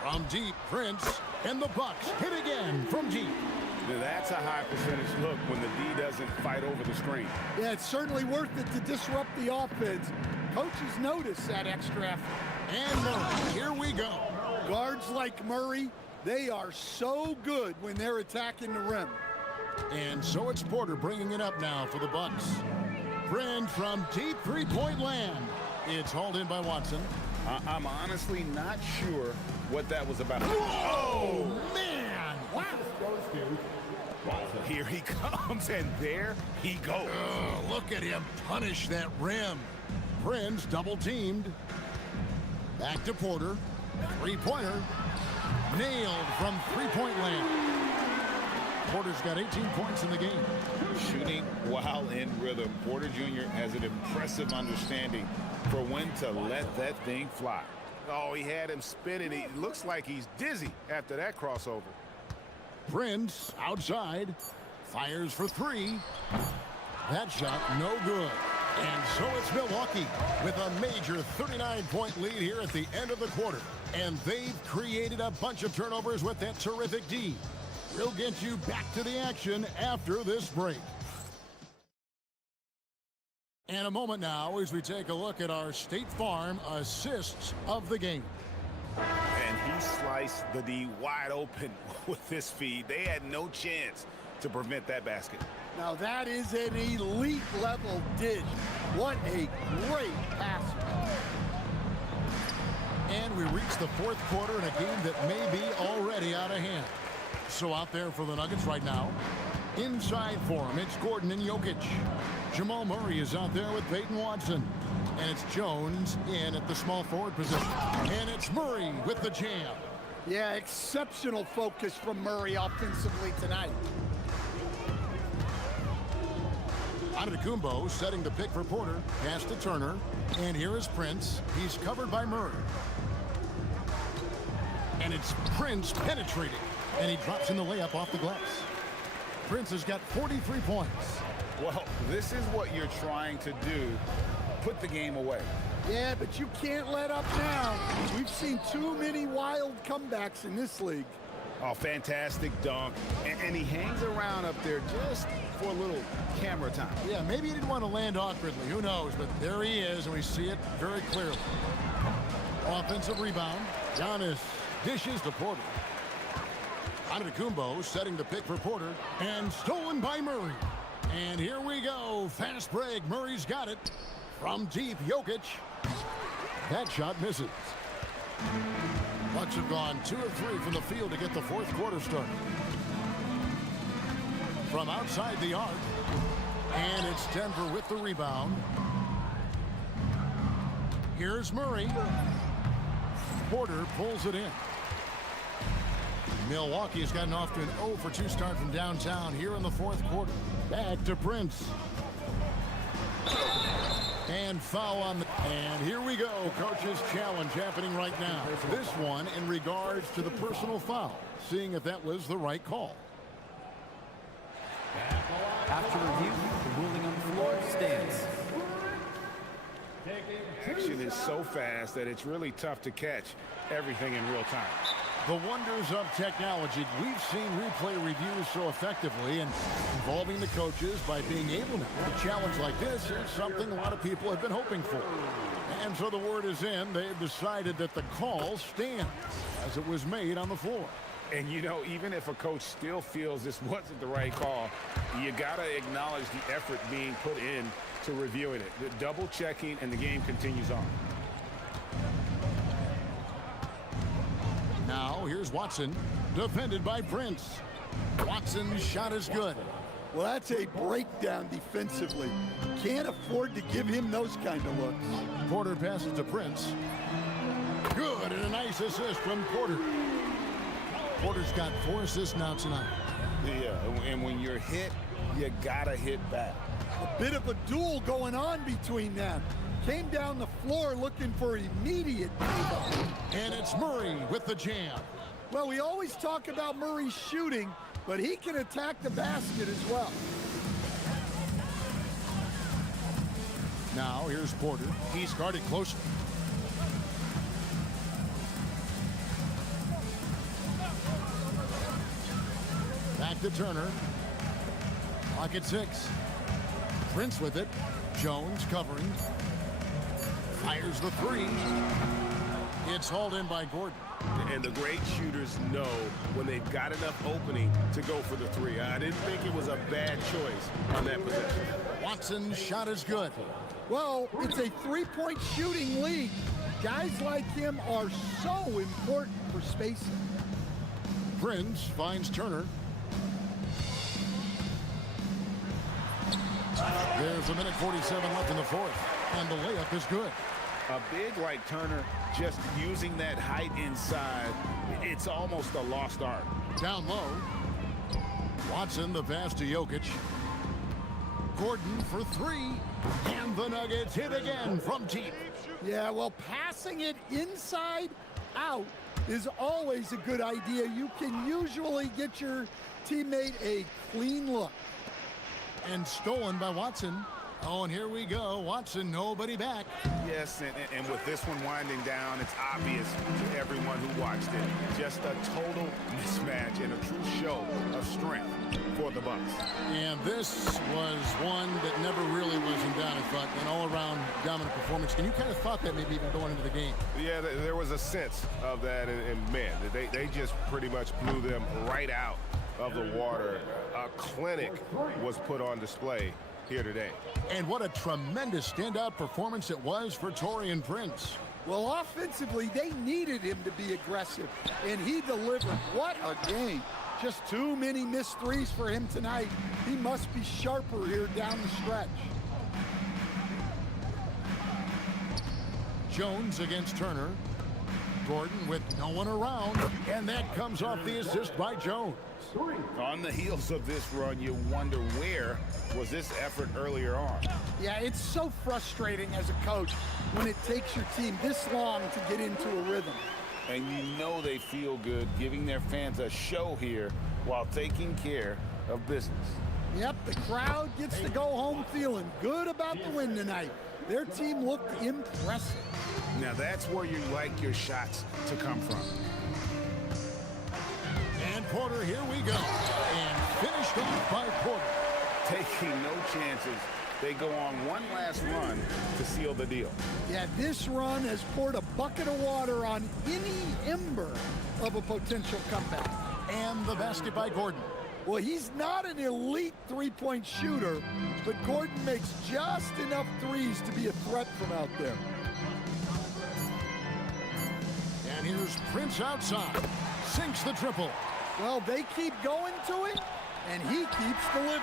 From deep, Prince, and the Bucks hit again from deep. That's a high percentage look when the D doesn't fight over the screen. Yeah, it's certainly worth it to disrupt the offense. Coaches notice that extra effort. And Murray, here we go. Guards like Murray, they are so good when they're attacking the rim. And so it's Porter bringing it up now for the Bucks. Friend from deep three-point land. It's hauled in by Watson. I'm honestly not sure what that was about. Oh, man! Wow! Here he comes, and there he goes. Oh, look at him punish that rim. Prince double-teamed. Back to Porter. Three-pointer. Nailed from three-point land. Porter's got 18 points in the game. Shooting while in rhythm. Porter Jr. has an impressive understanding for when to let that thing fly. Oh, he had him spinning. He looks like he's dizzy after that crossover. Prince outside. Fires for three. That shot no good. And so it's Milwaukee with a major 39-point lead here at the end of the quarter. And they've created a bunch of turnovers with that terrific D. We'll get you back to the action after this break. And a moment now as we take a look at our State Farm assists of the game. And he sliced the D wide open with this feed. They had no chance to prevent that basket. Now that is an elite level dish. What a great passer. And we reach the fourth quarter in a game that may be already out of hand. So out there for the Nuggets right now. Inside for him, it's Gordon and Jokic. Jamal Murray is out there with Peyton Watson. And it's Jones in at the small forward position. And it's Murray with the jam. Yeah, exceptional focus from Murray offensively tonight. Antetokounmpo setting the pick for Porter. Pass to Turner. And here is Prince. He's covered by Murray. And it's Prince penetrating. And he drops in the layup off the glass. Prince has got 43 points. Well, this is what you're trying to do. Put the game away. Yeah, but you can't let up now. We've seen too many wild comebacks in this league. Oh, fantastic dunk. And he hangs around up there just for a little camera time. Yeah, maybe he didn't want to land awkwardly. Who knows? But there he is, and we see it very clearly. Offensive rebound. Giannis dishes to Porter. Antetokounmpo setting the pick for Porter. And stolen by Murray. And here we go. Fast break. Murray's got it. From deep, Jokic. That shot misses. Bucks have gone 2 of 3 from the field to get the fourth quarter started. From outside the arc. And it's Denver with the rebound. Here's Murray. Porter pulls it in. Milwaukee has gotten off to an 0 for 2 start from downtown here in the fourth quarter. Back to Prince. And foul on the... And here we go. Coach's challenge happening right now. This one in regards to the personal foul. Seeing if that was the right call. After review, the ruling on the floor stands. Action is so fast that it's really tough to catch everything in real time. The wonders of technology. We've seen replay reviews so effectively and involving the coaches by being able to. A challenge like this is something a lot of people have been hoping for. And so the word is in. They've decided that the call stands as it was made on the floor. And, you know, even if a coach still feels this wasn't the right call, you got to acknowledge the effort being put in to reviewing it. The double checking, and the game continues on. Now, here's Watson, defended by Prince. Watson's shot is good. Well, that's a breakdown defensively. Can't afford to give him those kind of looks. Porter passes to Prince. Good, and a nice assist from Porter. Porter's got 4 assists now tonight. Yeah, and when you're hit, you got to hit back. A bit of a duel going on between them. Came down the floor looking for immediate payback. And it's Murray with the jam. Well, we always talk about Murray shooting, but he can attack the basket as well. Now, here's Porter. He's guarded closely. Back to Turner. Clock at 6. Prince with it. Jones covering. Fires the 3. It's hauled in by Gordon. And the great shooters know when they've got enough opening to go for the 3. I didn't think it was a bad choice on that possession. Watson's shot is good. Well, it's a 3-point shooting league. Guys like him are so important for spacing. Prince finds Turner. There's a minute 47 left in the fourth, and the layup is good. A big like Turner, just using that height inside, it's almost a lost art. Down low. Watson, the pass to Jokic. Gordon for 3, and the Nuggets hit again from deep. Yeah, well, passing it inside out is always a good idea. You can usually get your teammate a clean look. And stolen by Watson. Oh, and here we go. Watson, nobody back. Yes, and with this one winding down, it's obvious to everyone who watched it. Just a total mismatch and a true show of strength for the Bucks. And this was one that never really was in doubt, I thought. An all-around dominant performance. And you kind of thought that maybe even going into the game. Yeah, there was a sense of that, and man, they just pretty much blew them right out of the water. A clinic was put on display here today. And what a tremendous standout performance it was for Torian Prince. Well, offensively, they needed him to be aggressive, and he delivered. What a game. Just too many missed threes for him tonight. He must be sharper here down the stretch. Jones against Turner. Gordon with no one around, and that comes off the assist by Jones. On the heels of this run, you wonder where was this effort earlier on. Yeah, it's so frustrating as a coach when it takes your team this long to get into a rhythm. And you know they feel good giving their fans a show here while taking care of business. Yep, the crowd gets to go home feeling good about the win tonight. Their team looked impressive. Now that's where you like your shots to come from. And Porter, here we go. And finished off by Porter. Taking no chances. They go on one last run to seal the deal. Yeah, this run has poured a bucket of water on any ember of a potential comeback. And the basket by Gordon. Well, he's not an elite three-point shooter, but Gordon makes just enough threes to be a threat from out there. And here's Prince outside. Sinks the triple. Well, they keep going to it, and he keeps delivering.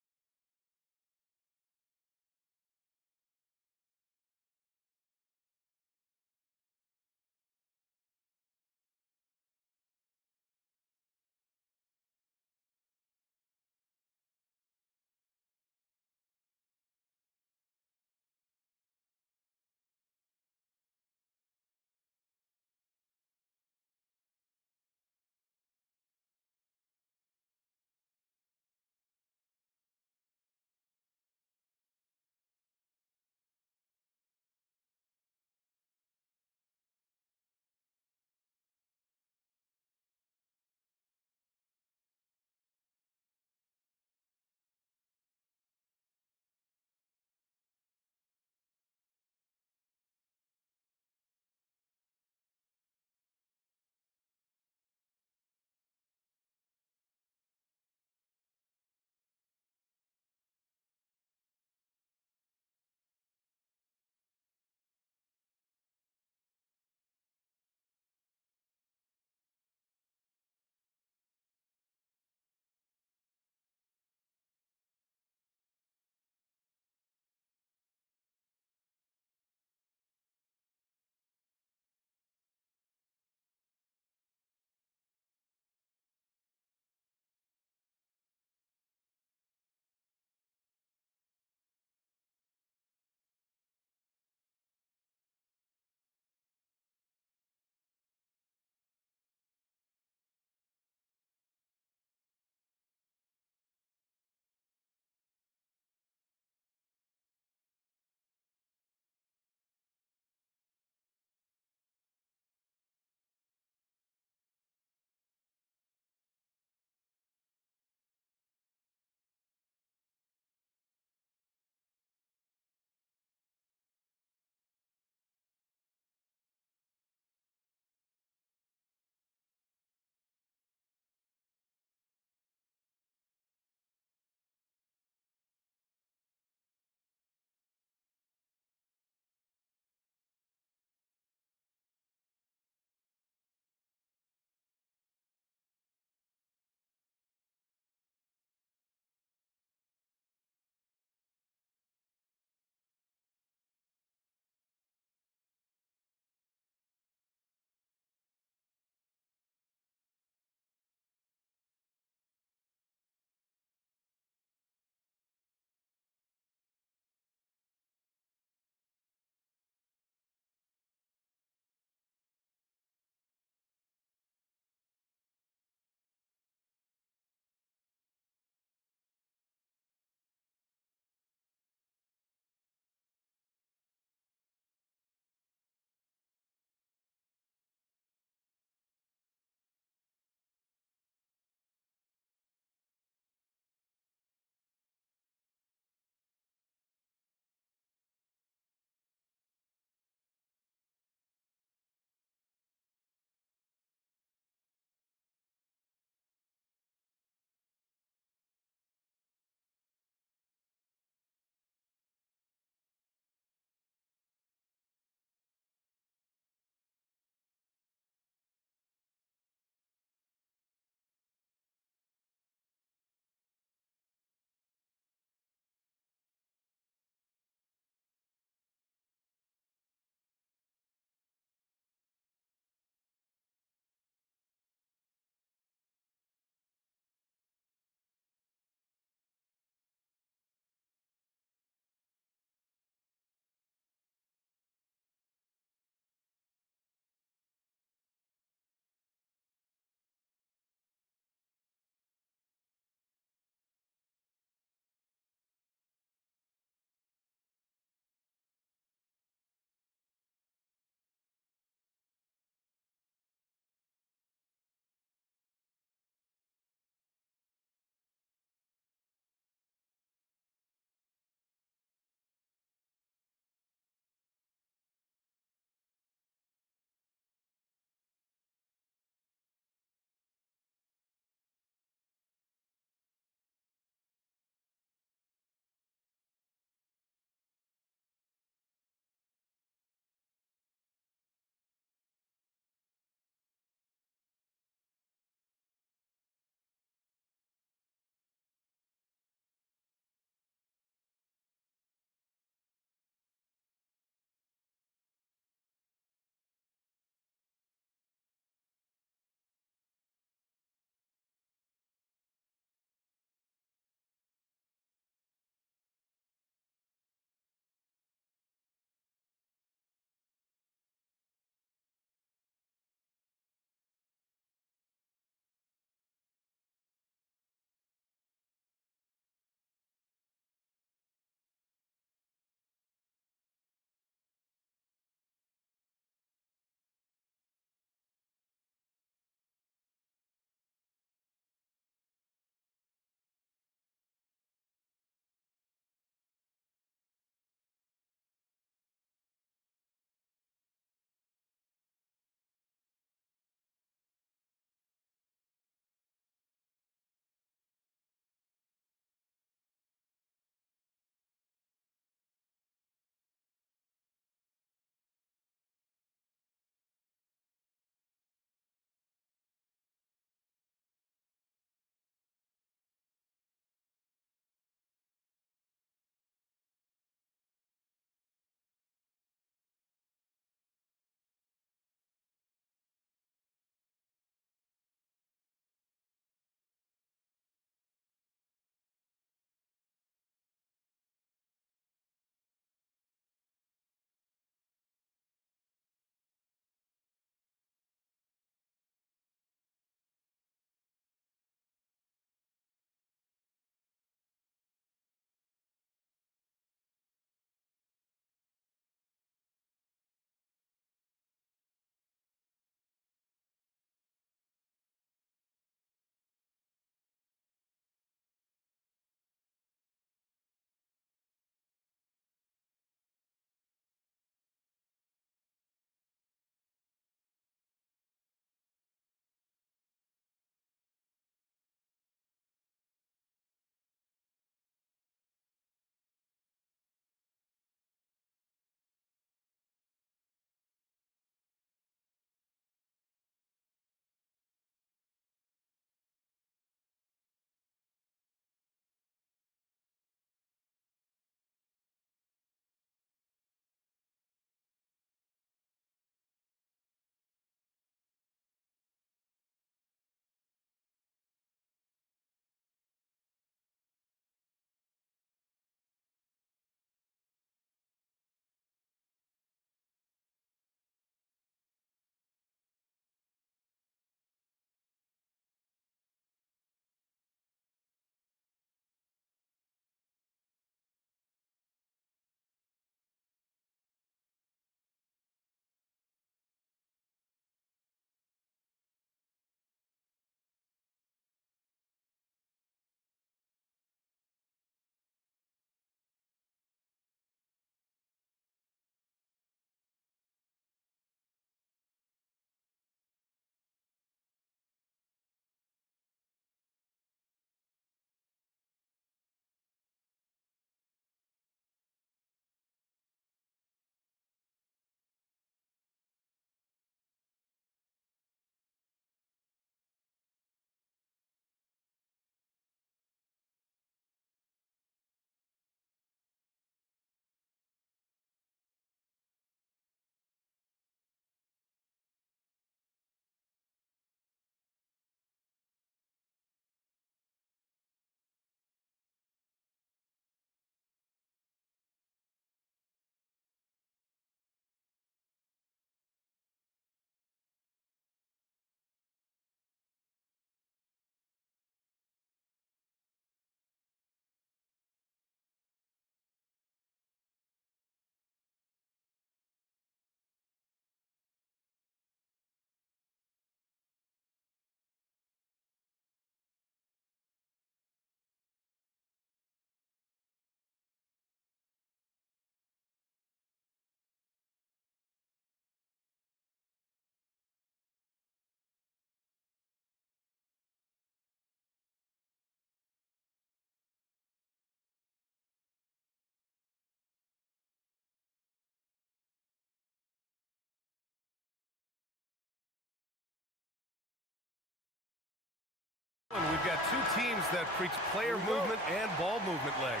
And we've got two teams that preach player movement and ball movement legs.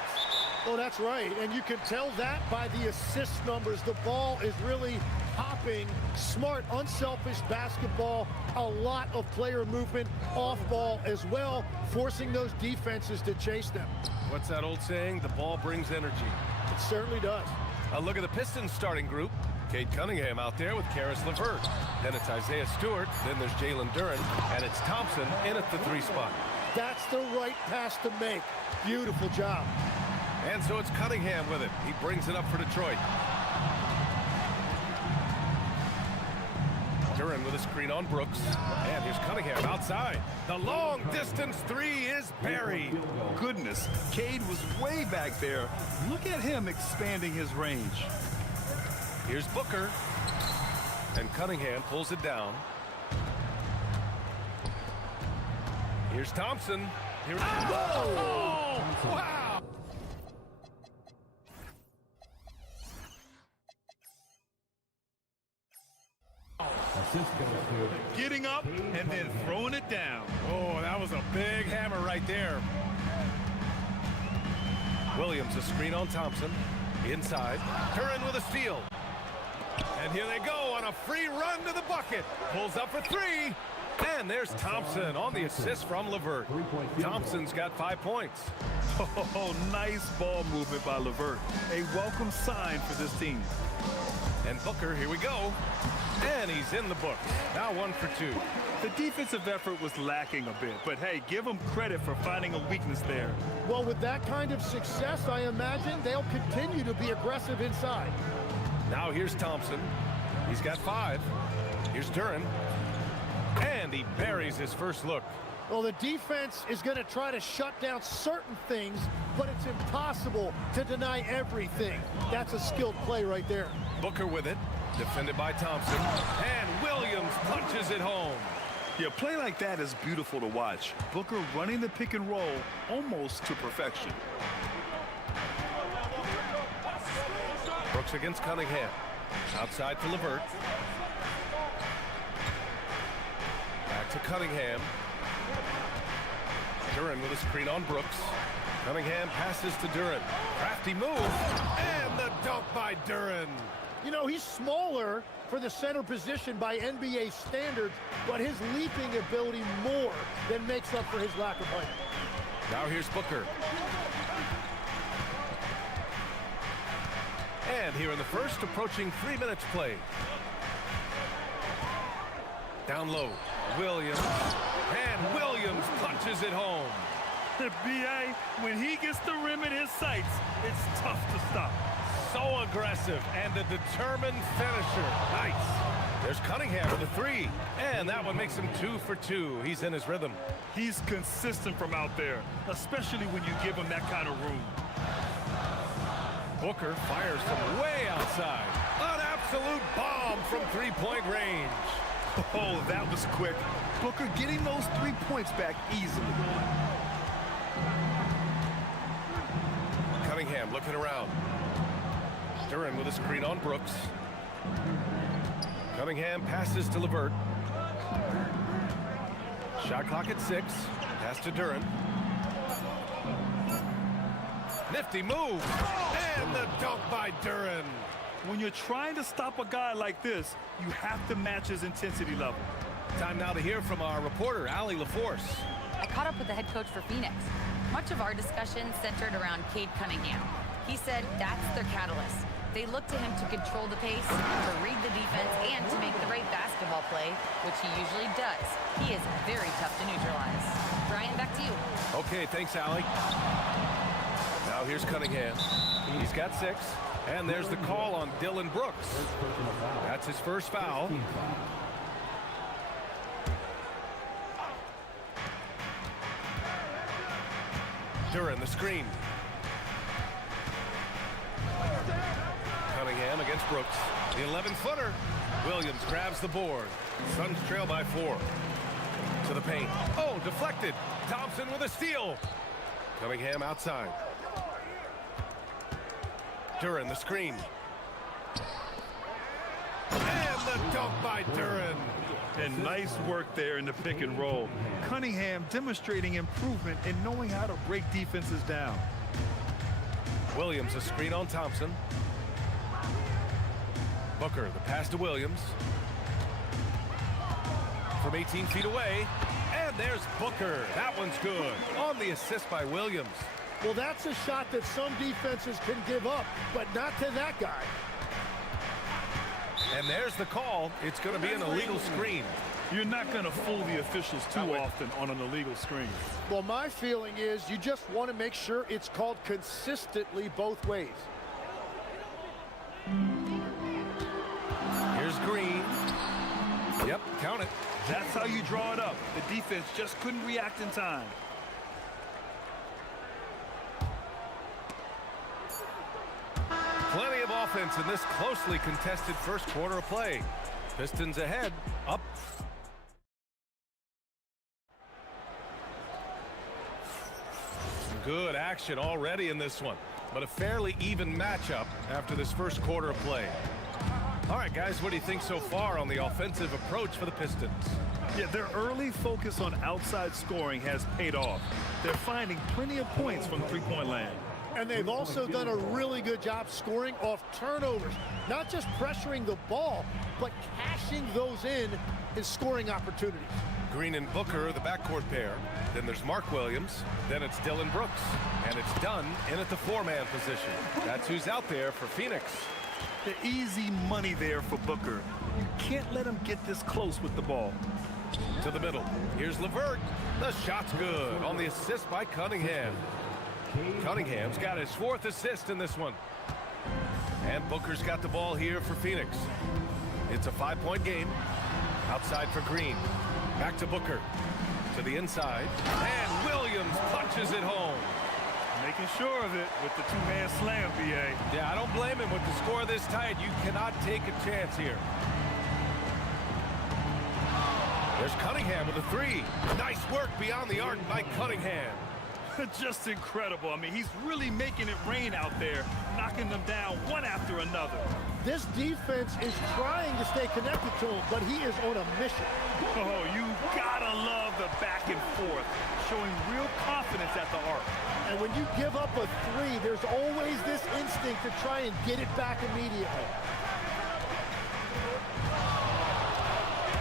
Oh, that's right. And you can tell that by the assist numbers. The ball is really hopping. Smart, unselfish basketball. A lot of player movement off ball as well, forcing those defenses to chase them. What's that old saying? The ball brings energy. It certainly does. A look at the Pistons starting group. Cade Cunningham out there with Karis LeVert. Then it's Isaiah Stewart. Then there's Jalen Duren. And it's Thompson in at the 3 spot. That's the right pass to make. Beautiful job. And so it's Cunningham with it. He brings it up for Detroit. Duren with a screen on Brooks. And here's Cunningham outside. The long distance 3 is buried. Goodness, Cade was way back there. Look at him expanding his range. Here's Booker. And Cunningham pulls it down. Here's Thompson. Oh, wow! Getting up and then throwing it down. Oh, that was a big hammer right there. Williams a screen on Thompson. Inside. Duren with a steal. And here they go on a free run to the bucket. Pulls up for 3. And there's Thompson on the assist from LeVert. Thompson's got 5 points. Oh, nice ball movement by LeVert. A welcome sign for this team. And Booker, here we go. And he's in the books. Now 1 for 2. The defensive effort was lacking a bit, but hey, give them credit for finding a weakness there. Well, with that kind of success, I imagine they'll continue to be aggressive inside. Now here's Thompson. He's got 5. Here's Duren. And he buries his first look. Well, the defense is going to try to shut down certain things, but it's impossible to deny everything. That's a skilled play right there. Booker with it. Defended by Thompson. And Williams punches it home. Yeah, a play like that is beautiful to watch. Booker running the pick and roll almost to perfection. Brooks against Cunningham. Outside to LeVert. Back to Cunningham. Duren with a screen on Brooks. Cunningham passes to Duren. Crafty move. And the dunk by Duren. You know, he's smaller for the center position by NBA standards, but his leaping ability more than makes up for his lack of height. Now here's Booker. And here in the first, approaching 3 minutes play. Down low, Williams. And Williams punches it home. B.A., when he gets the rim in his sights, it's tough to stop. So aggressive and a determined finisher. Nice. There's Cunningham with a 3. And that one makes him 2 for 2. He's in his rhythm. He's consistent from out there, especially when you give him that kind of room. Booker fires from way outside. An absolute bomb from 3-point range. Oh, that was quick. Booker getting those 3 points back easily. Cunningham looking around. Duren with a screen on Brooks. Cunningham passes to LeVert. Shot clock at 6. Pass to Duren. Nifty move. And the dunk by Duren. When you're trying to stop a guy like this, you have to match his intensity level. Time now to hear from our reporter, Allie LaForce. I caught up with the head coach for Phoenix. Much of our discussion centered around Cade Cunningham. He said that's their catalyst. They look to him to control the pace, to read the defense, and to make the right basketball play, which he usually does. He is very tough to neutralize. Brian, back to you. Okay, thanks, Allie. Now here's Cunningham. He's got 6. And there's the call on Dylan Brooks. That's his first foul. Duren the screen. Cunningham against Brooks. The 11-footer. Williams grabs the board. Suns trail by 4. To the paint. Oh, deflected. Thompson with a steal. Cunningham outside. Duren the screen. And the dunk by Duran. And nice work there in the pick and roll. Cunningham demonstrating improvement in knowing how to break defenses down. Williams, a screen on Thompson. Booker, the pass to Williams. From 18 feet away. And there's Booker. That one's good. On the assist by Williams. Well, that's a shot that some defenses can give up, but not to that guy. And there's the call. It's going to be an illegal screen. You're not going to fool the officials too often on an illegal screen. Well, my feeling is you just want to make sure it's called consistently both ways. Here's Green. Yep, count it. That's how you draw it up. The defense just couldn't react in time. Plenty of offense in this closely contested first quarter of play. Pistons ahead, up. Some good action already in this one, but a fairly even matchup after this first quarter of play. All right, guys, what do you think so far on the offensive approach for the Pistons? Yeah, their early focus on outside scoring has paid off. They're finding plenty of points from three-point land. And they've also done a really good job scoring off turnovers. Not just pressuring the ball, but cashing those in scoring opportunities. Green and Booker, the backcourt pair. Then there's Mark Williams. Then it's Dylan Brooks. And it's Dunn in at the four-man position. That's who's out there for Phoenix. The easy money there for Booker. You can't let him get this close with the ball. To the middle. Here's LeVert. The shot's good on the assist by Cunningham. Cunningham's got his fourth assist in this one. And Booker's got the ball here for Phoenix. It's a 5-point game. Outside for Green. Back to Booker. To the inside. And Williams punches it home. Making sure of it with the two-man slam, BA. Yeah, I don't blame him with the score this tight. You cannot take a chance here. There's Cunningham with a three. Nice work beyond the arc by Cunningham. Just incredible. I mean, he's really making it rain out there, knocking them down one after another. This defense is trying to stay connected to him, but he is on a mission. Oh, you gotta love the back and forth, showing real confidence at the arc. And when you give up a three, there's always this instinct to try and get it back immediately.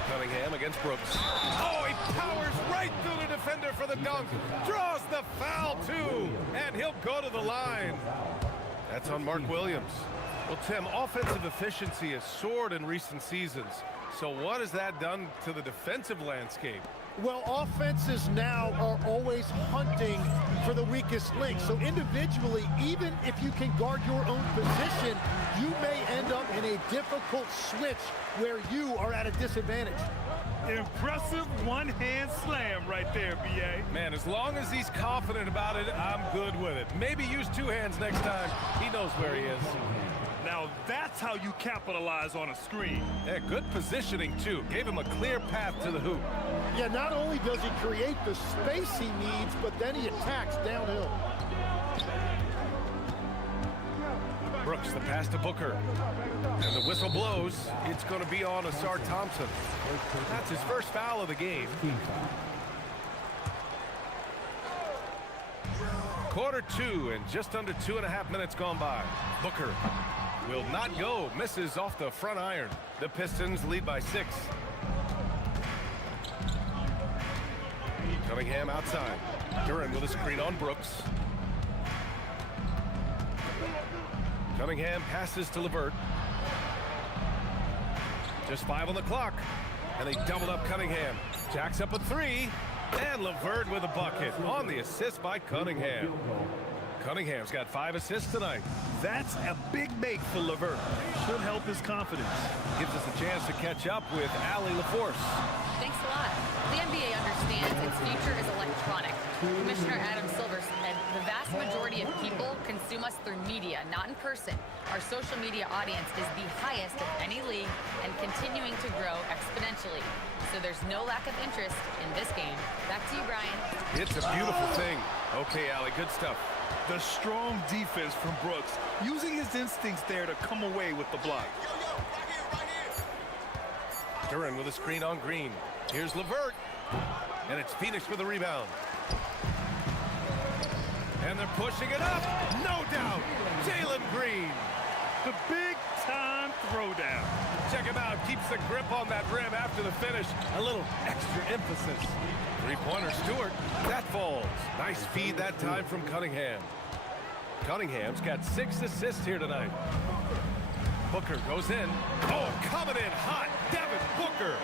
Cunningham against Brooks. Oh, he powers right through the defender for the dunk. Draws the foul, too. And he'll go to the line. That's on Mark Williams. Well, Tim, offensive efficiency has soared in recent seasons. So what has that done to the defensive landscape? Well, offenses now are always hunting for the weakest link. So individually, even if you can guard your own position, you may end up in a difficult switch where you are at a disadvantage. Impressive one-hand slam right there, BA. Man, as long as he's confident about it, I'm good with it. Maybe use two hands next time. He knows where he is. Now that's how you capitalize on a screen. Yeah, good positioning, too. Gave him a clear path to the hoop. Yeah, not only does he create the space he needs, but then he attacks downhill. Brooks, the pass to Booker. And the whistle blows. It's going to be on Asar Thompson. That's his first foul of the game. Quarter two and just under 2.5 minutes gone by. Booker will not go. Misses off the front iron. The Pistons lead by 6. Cunningham outside. Duran with a screen on Brooks. Cunningham passes to LeVert. Just 5 on the clock. And they doubled up Cunningham. Jacks up a 3. And LeVert with a bucket on the assist by Cunningham. Cunningham's got 5 assists tonight. That's a big make for LeVert. Should help his confidence. Gives us a chance to catch up with Allie LaForce. Thanks a lot. The NBA understands its future is electronic. Commissioner Adam Silver said the vast majority of people consume us through media, not in person. Our social media audience is the highest of any league and continuing to grow exponentially. So there's no lack of interest in this game. Back to you, Brian. It's a beautiful thing. Okay, Allie, good stuff. The strong defense from Brooks, using his instincts there to come away with the block. Duran with a screen on Green. Here's Levert. And it's Phoenix with the rebound. And they're pushing it up. No doubt. Jalen Green. The big-time throwdown. Check him out. Keeps the grip on that rim after the finish. A little extra emphasis. Three-pointer Stewart. That falls. Nice feed that time from Cunningham. Cunningham's got 6 assists here tonight. Booker goes in. Oh, coming in hot. Devin Booker.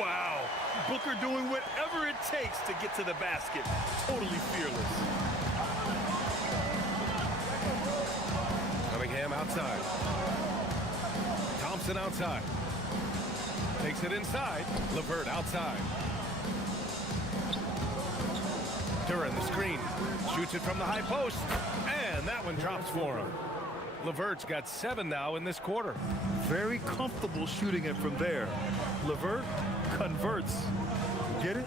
Wow. Booker doing whatever it takes to get to the basket. Totally fearless. Cunningham outside. Thompson outside. Takes it inside. Levert outside. Duran the screen. Shoots it from the high post. And that one drops for him. Levert's got 7 now in this quarter. Very comfortable shooting it from there. Levert converts. Get it?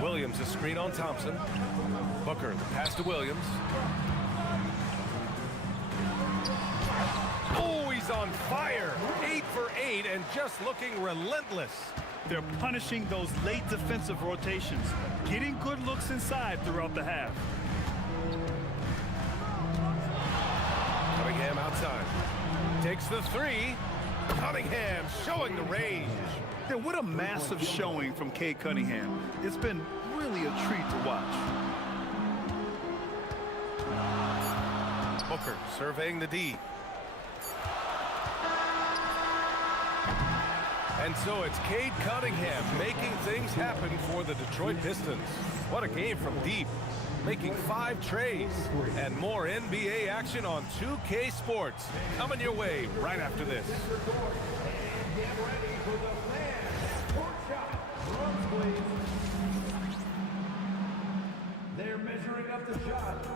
Williams a screen on Thompson. Booker the pass to Williams. Oh, he's on fire. 8 for 8 and just looking relentless. They're punishing those late defensive rotations, getting good looks inside throughout the half. Cunningham outside. Takes the 3. Cunningham showing the range. Yeah, what a massive showing from Cade Cunningham. It's been really a treat to watch. Booker surveying the D. And so it's Cade Cunningham making things happen for the Detroit Pistons. What a game from deep. Making 5 trays. And more NBA action on 2K Sports. Coming your way right after this. They're measuring up the shot.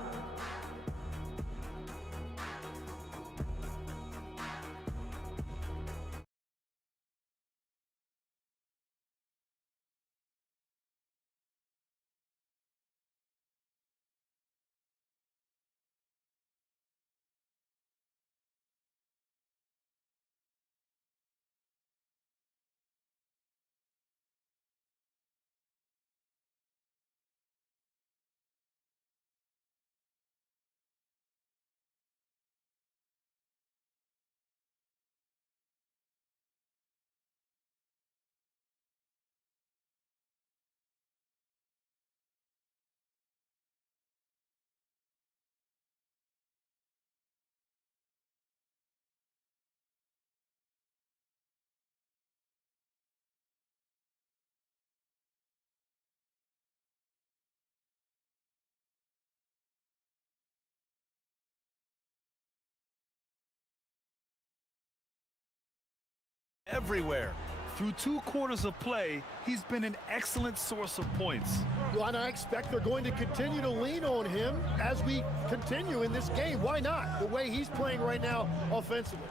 Everywhere. Through 2 quarters of play, he's been an excellent source of points. Well, and I expect they're going to continue to lean on him as we continue in this game. Why not? The way he's playing right now offensively.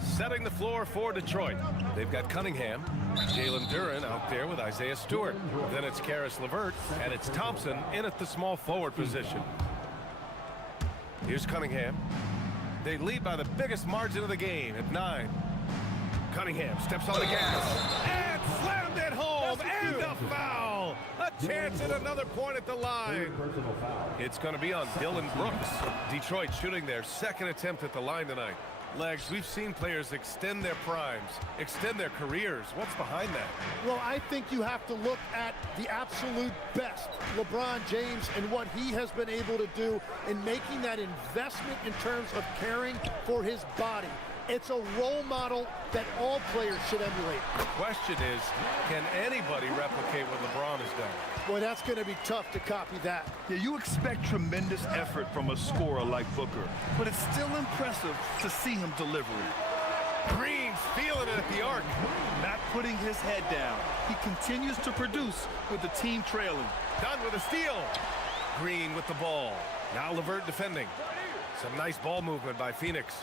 Setting the floor for Detroit. They've got Cunningham, Jalen Duran out there with Isaiah Stewart. Then it's Karis LeVert, and it's Thompson in at the small forward position. Here's Cunningham. They lead by the biggest margin of the game at 9. Cunningham steps on the gas and slammed it home, and a foul. A chance at another point at the line. It's going to be on Dylan Brooks. Detroit shooting their 2nd attempt at the line tonight. Legs, we've seen players extend their primes, extend their careers. What's behind that? Well, I think you have to look at the absolute best, LeBron James, and what he has been able to do in making that investment in terms of caring for his body. It's a role model that all players should emulate. The question is, can anybody replicate what LeBron has done? Boy, that's going to be tough to copy that. Yeah, you expect tremendous effort from a scorer like Booker, but it's still impressive to see him deliver it. Green's feeling it at the arc. Not putting his head down. He continues to produce with the team trailing. Done with a steal. Green with the ball. Now LeVert defending. Some nice ball movement by Phoenix.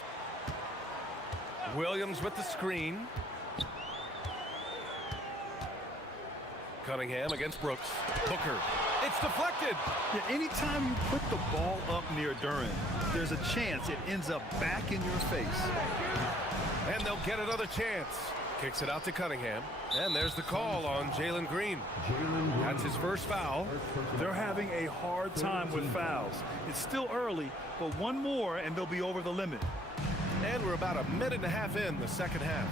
Williams with the screen. Cunningham against Brooks. Booker. It's deflected. Yeah, anytime you put the ball up near Duran, there's a chance it ends up back in your face. And they'll get another chance. Kicks it out to Cunningham. And there's the call on Jalen Green. That's his first foul. They're having a hard time with fouls. It's still early, but one more and they'll be over the limit. And we're about a minute and a half in the second half.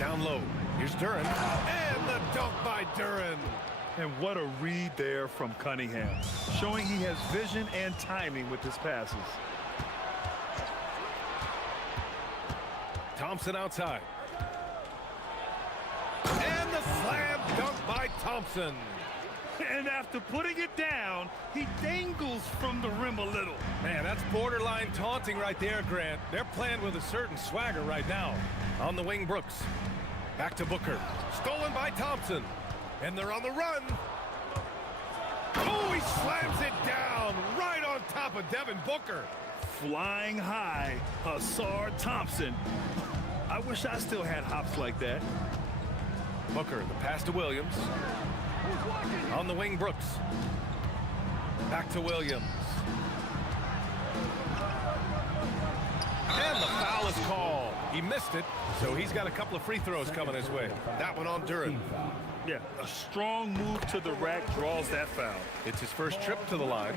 Down low. Here's Duran. And the dunk by Duran. And what a read there from Cunningham, showing he has vision and timing with his passes. Thompson outside. And the slam dunk by Thompson. And after putting it down, he dangles from the rim a little. Man, that's borderline taunting right there, Grant. They're playing with a certain swagger right now. On the wing, Brooks. Back to Booker. Stolen by Thompson. And they're on the run. Oh, he slams it down right on top of Devin Booker. Flying high, Hasar Thompson. I wish I still had hops like that. Booker, the pass to Williams. On the wing, Brooks. Back to Williams. And the foul is called. He missed it, so he's got a couple of free throws coming his way. That one on Duran. Yeah, a strong move to the rack draws that foul. It's his first trip to the line.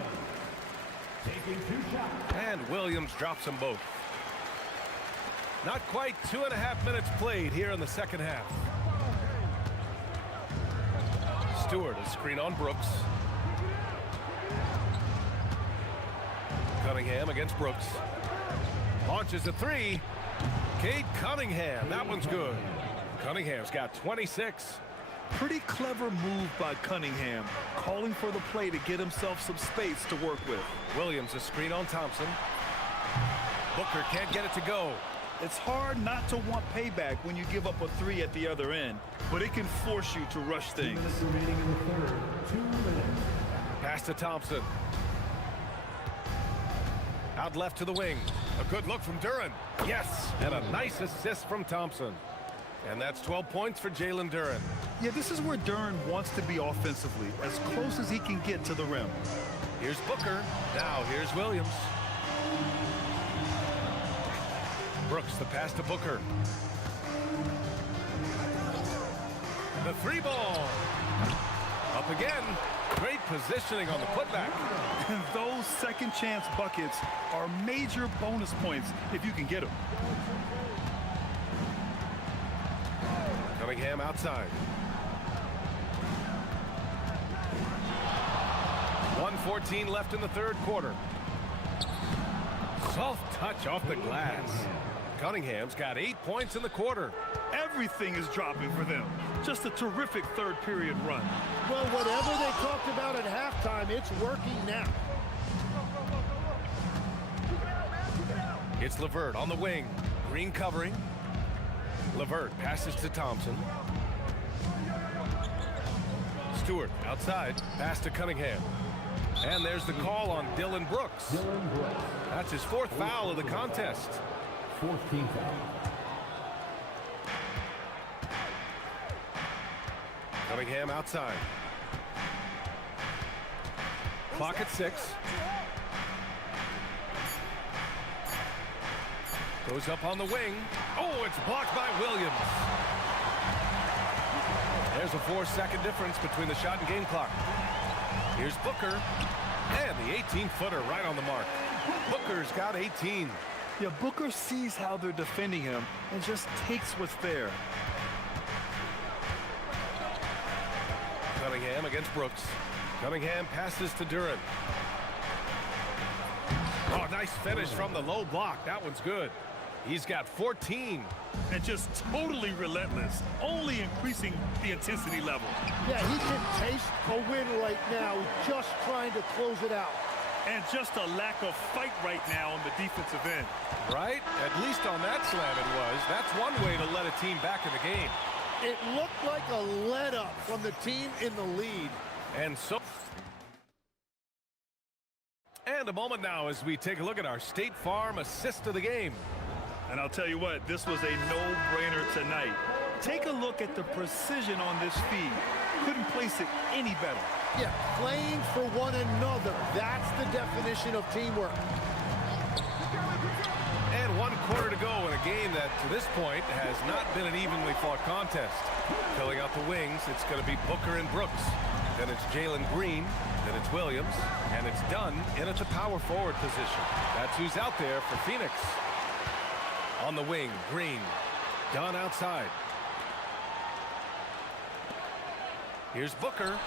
And Williams drops them both. Not quite 2.5 minutes played here in the second half. Stewart, a screen on Brooks. Cunningham against Brooks. Launches a three. Cade Cunningham, that one's good. Cunningham's got 26. Pretty clever move by Cunningham, calling for the play to get himself some space to work with. Williams, a screen on Thompson. Booker can't get it to go. It's hard not to want payback when you give up a three at the other end, but it can force you to rush things. 2 minutes remaining in the third. 2 minutes. Pass to Thompson. Out left to the wing. A good look from Duran. Yes, and a nice assist from Thompson. And that's 12 points for Jalen Duran. Yeah, this is where Duran wants to be offensively, as close as he can get to the rim. Here's Booker. Now here's Williams. Brooks, the pass to Booker. The three ball. Up again. Great positioning on the putback. And those second chance buckets are major bonus points if you can get them. Cunningham outside. 1:14 left in the third quarter. Soft touch off the glass. Cunningham's got 8 points in the quarter. Everything is dropping for them. Just a terrific third period run. Well, whatever they talked about at halftime, it's working now. It's LeVert on the wing. Green covering. LeVert passes to Thompson. Stewart outside. Pass to Cunningham. And there's the call on Dylan Brooks. That's his fourth foul of the contest. 14th foul. Cunningham outside. Clock at 6. Goes up on the wing. Oh, it's blocked by Williams. There's a 4-second difference between the shot and game clock. Here's Booker. And the 18-footer right on the mark. Booker's got 18. Yeah, Booker sees how they're defending him and just takes what's there. Cunningham against Brooks. Cunningham passes to Duran. Oh, nice finish from the low block. That one's good. He's got 14. And just totally relentless, only increasing the intensity level. Yeah, he can taste a win right now, just trying to close it out. And just a lack of fight right now on the defensive end. Right? At least on that slam it was. That's one way to let a team back in the game. It looked like a let-up from the team in the lead. And so... And a moment now as we take a look at our State Farm assist of the game. And I'll tell you what, this was a no-brainer tonight. Take a look at the precision on this feed. Couldn't place it any better. Yeah, playing for one another. That's the definition of teamwork. And 1 quarter to go to this point, has not been an evenly fought contest. Filling out the wings, it's going to be Booker and Brooks. Then it's Jalen Green. Then it's Williams. And it's Dunn in at the power forward position. That's who's out there for Phoenix. On the wing, Green. Dunn outside. Here's Booker.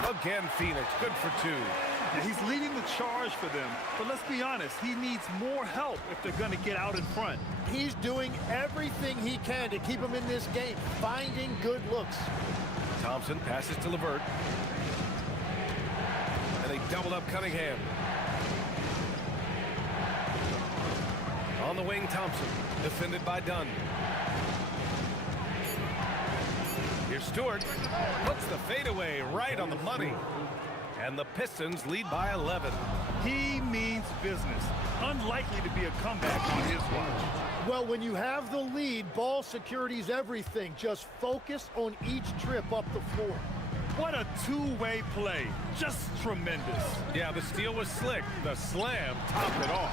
Again, Phoenix. Good for two. Yeah, he's leading the charge for them. But let's be honest, he needs more help if they're going to get out in front. He's doing everything he can to keep him in this game, finding good looks. Thompson passes to LeVert. And they doubled up Cunningham. On the wing, Thompson. Defended by Dunn. Here's Stewart. Puts the fadeaway right on the money. And the Pistons lead by 11. He means business. Unlikely to be a comeback on his watch. Well, when you have the lead, ball security's everything. Just focus on each trip up the floor. What a two-way play. Just tremendous. Yeah, the steal was slick. The slam topped it off.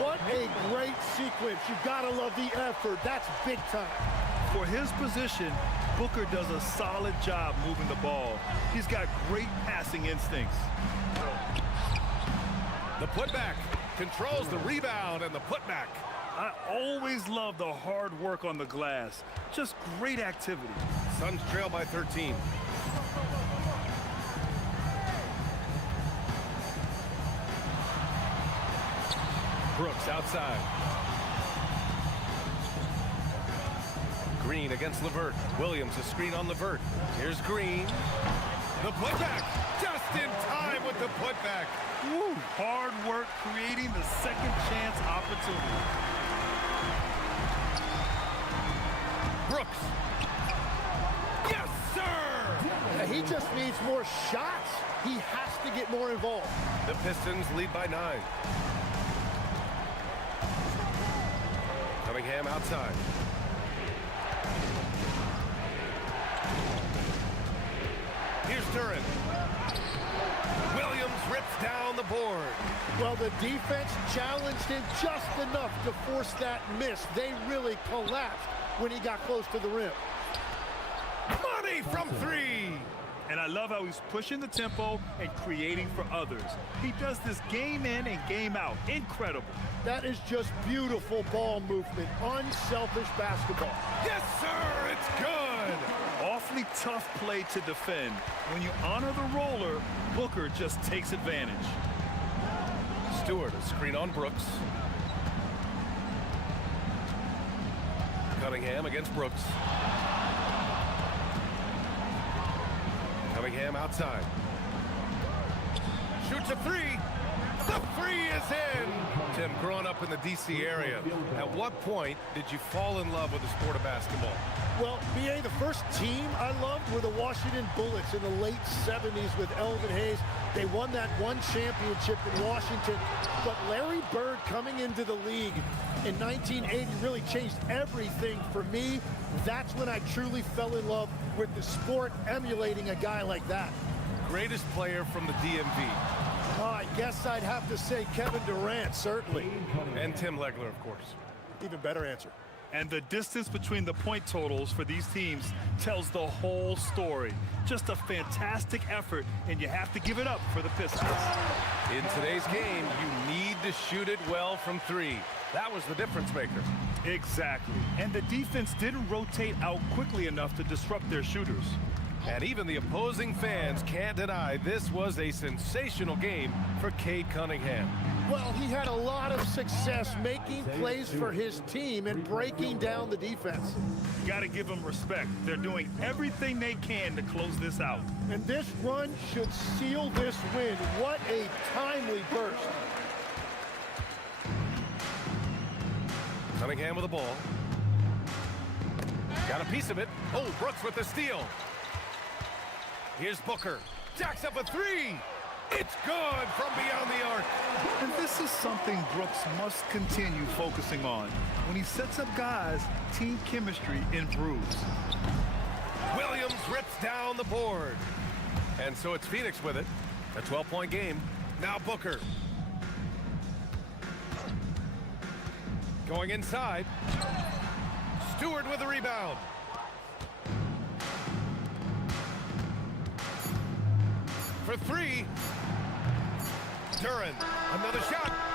What a great sequence. You gotta love the effort. That's big time. For his position, Booker does a solid job moving the ball. He's got great passing instincts. The putback controls the rebound and the putback. I always love the hard work on the glass. Just great activity. Suns trail by 13. Brooks outside. Green against LeVert. Williams a screen on LeVert. Here's Green. The putback. Just in time with the putback. Woo. Hard work creating the second chance opportunity. Brooks. Yes, sir! He just needs more shots. He has to get more involved. The Pistons lead by 9. Cunningham outside. Here's Duran. Williams rips down the board. Well, the defense challenged him just enough to force that miss. They really collapsed when he got close to the rim. Money from 3. And I love how he's pushing the tempo and creating for others. He does this game in and game out. Incredible. That is just beautiful ball movement. Unselfish basketball. Yes, sir. It's good. Awfully tough play to defend. When you honor the roller, Booker just takes advantage. Stewart, a screen on Brooks. Cunningham against Brooks. Cunningham outside. Shoots a 3. The 3 is in. Tim, growing up in the D.C. area, at what point did you fall in love with the sport of basketball? Well, BA, the first team I loved were the Washington Bullets in the late 70s with Elvin Hayes. They won that one championship in Washington. But Larry Bird coming into the league in 1980 really changed everything for me. That's when I truly fell in love with the sport, emulating a guy like that. Greatest player from the DMV. I guess I'd have to say Kevin Durant, certainly. And Tim Legler, of course. Even better answer. And the distance between the point totals for these teams tells the whole story. Just a fantastic effort, and you have to give it up for the Pistons. In today's game, you need to shoot it well from 3. That was the difference maker. Exactly. And the defense didn't rotate out quickly enough to disrupt their shooters. And even the opposing fans can't deny this was a sensational game for Cade Cunningham. Well, he had a lot of success making plays for his team and breaking down the defense. Got to give them respect. They're doing everything they can to close this out. And this run should seal this win. What a timely burst. Cunningham with the ball. Got a piece of it. Oh, Brooks with the steal. Here's Booker. Jacks up a 3. It's good from beyond the arc. And this is something Brooks must continue focusing on. When he sets up guys, team chemistry improves. Williams rips down the board. And so it's Phoenix with it. A 12-point game. Now Booker. Going inside. Stewart with the rebound. For three. Duran, another shot.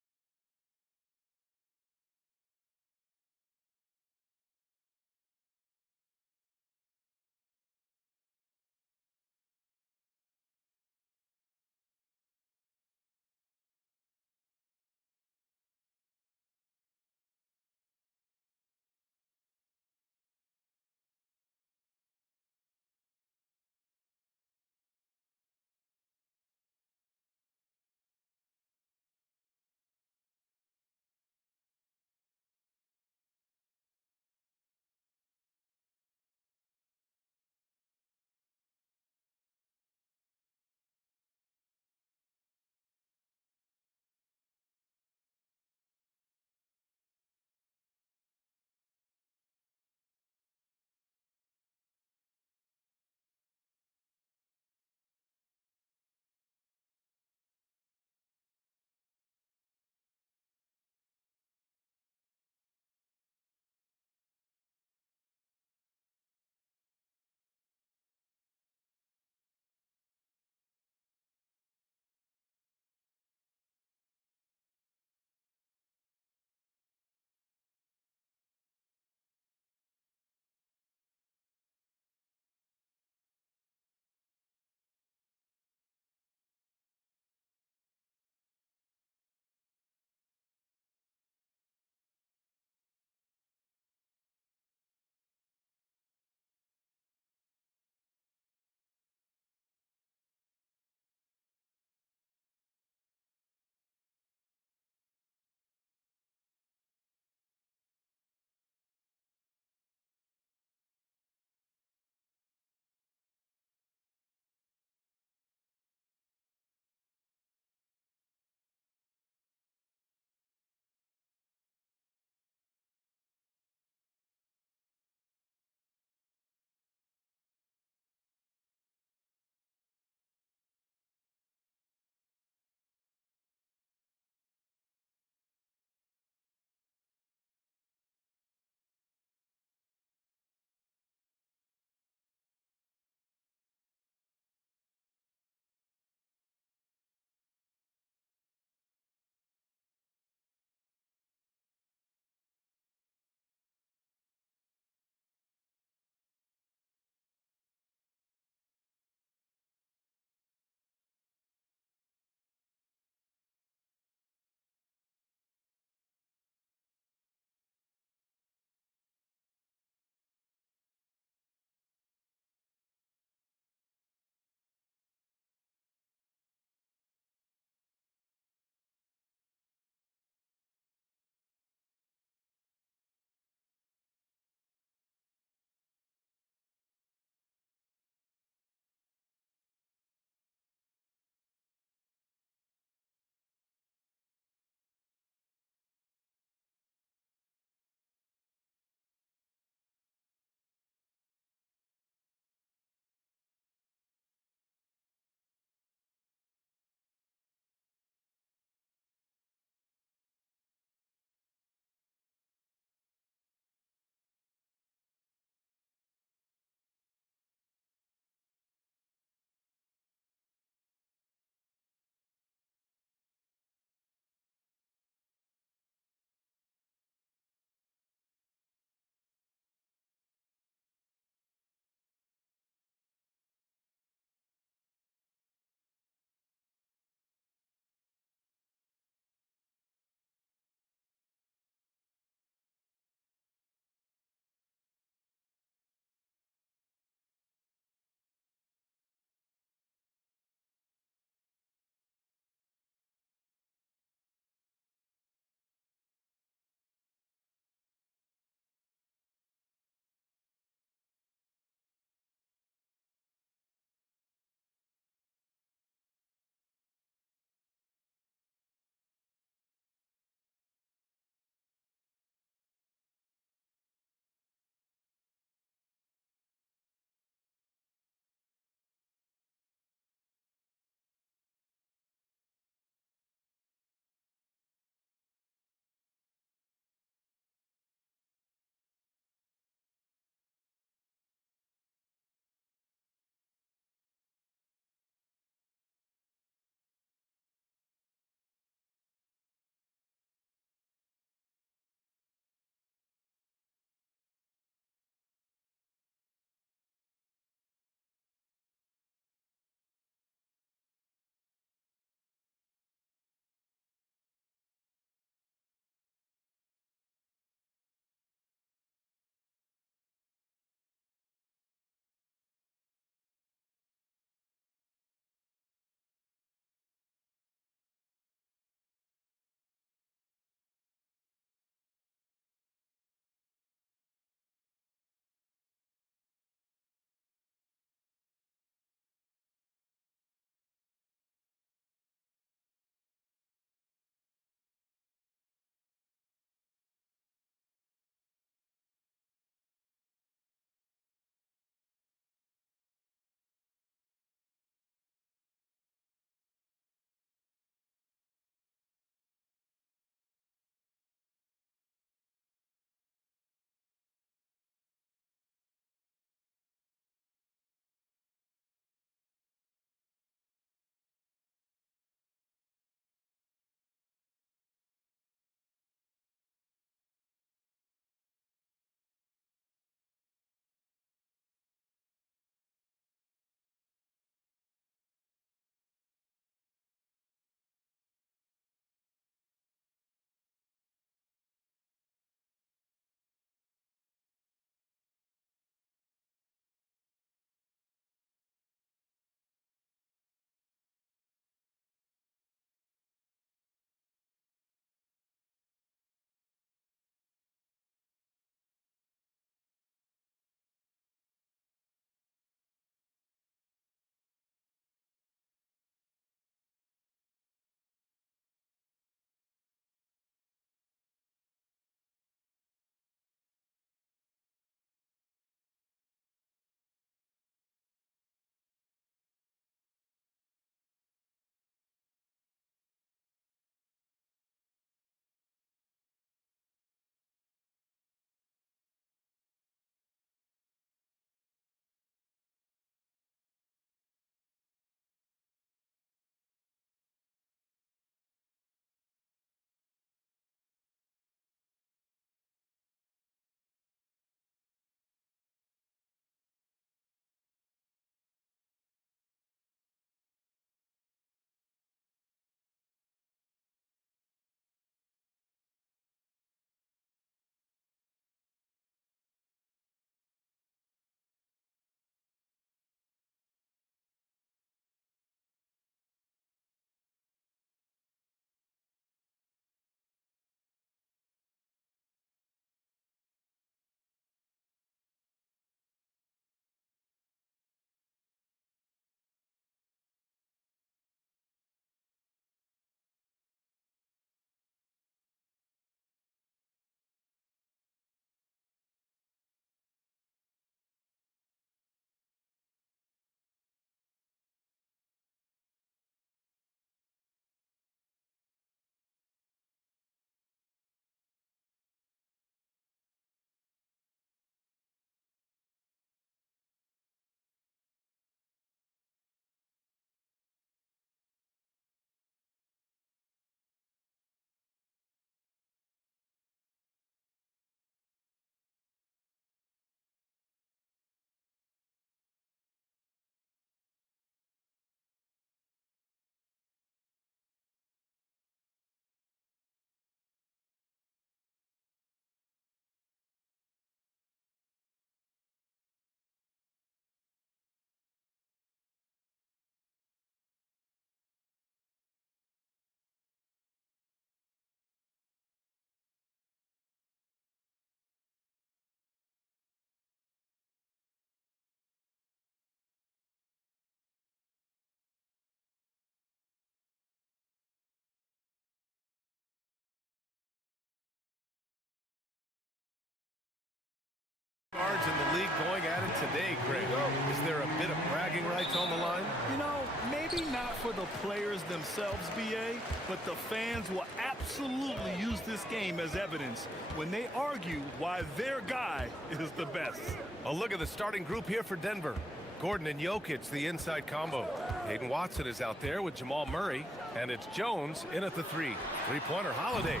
guards in the league going at it today, Greg. Is there a bit of bragging rights on the line? You know, maybe not for the players themselves, BA, but the fans will absolutely use this game as evidence when they argue why their guy is the best. A look at the starting group here for Denver. Gordon and Jokic, the inside combo. Hayden Watson is out there with Jamal Murray, and it's Jones in at the three. Three-pointer Holiday,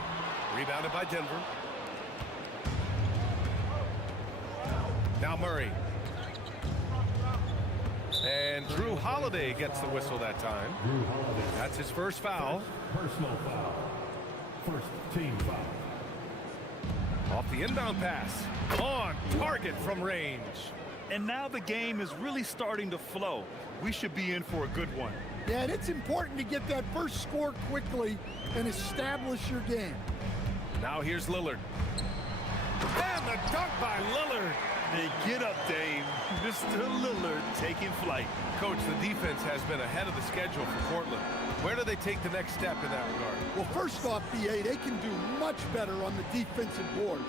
rebounded by Denver. Now Murray. And Drew Holiday gets the whistle that time. That's his first foul. Personal foul. First team foul. Off the inbound pass. On target from range. And now the game is really starting to flow. We should be in for a good one. Yeah, and it's important to get that first score quickly and establish your game. Now here's Lillard. And the dunk by Lillard. They get up, Dave. Mr. Lillard taking flight. Coach, the defense has been ahead of the schedule for Portland. Where do they take the next step in that regard? Well, first off, BA, they can do much better on the defensive boards.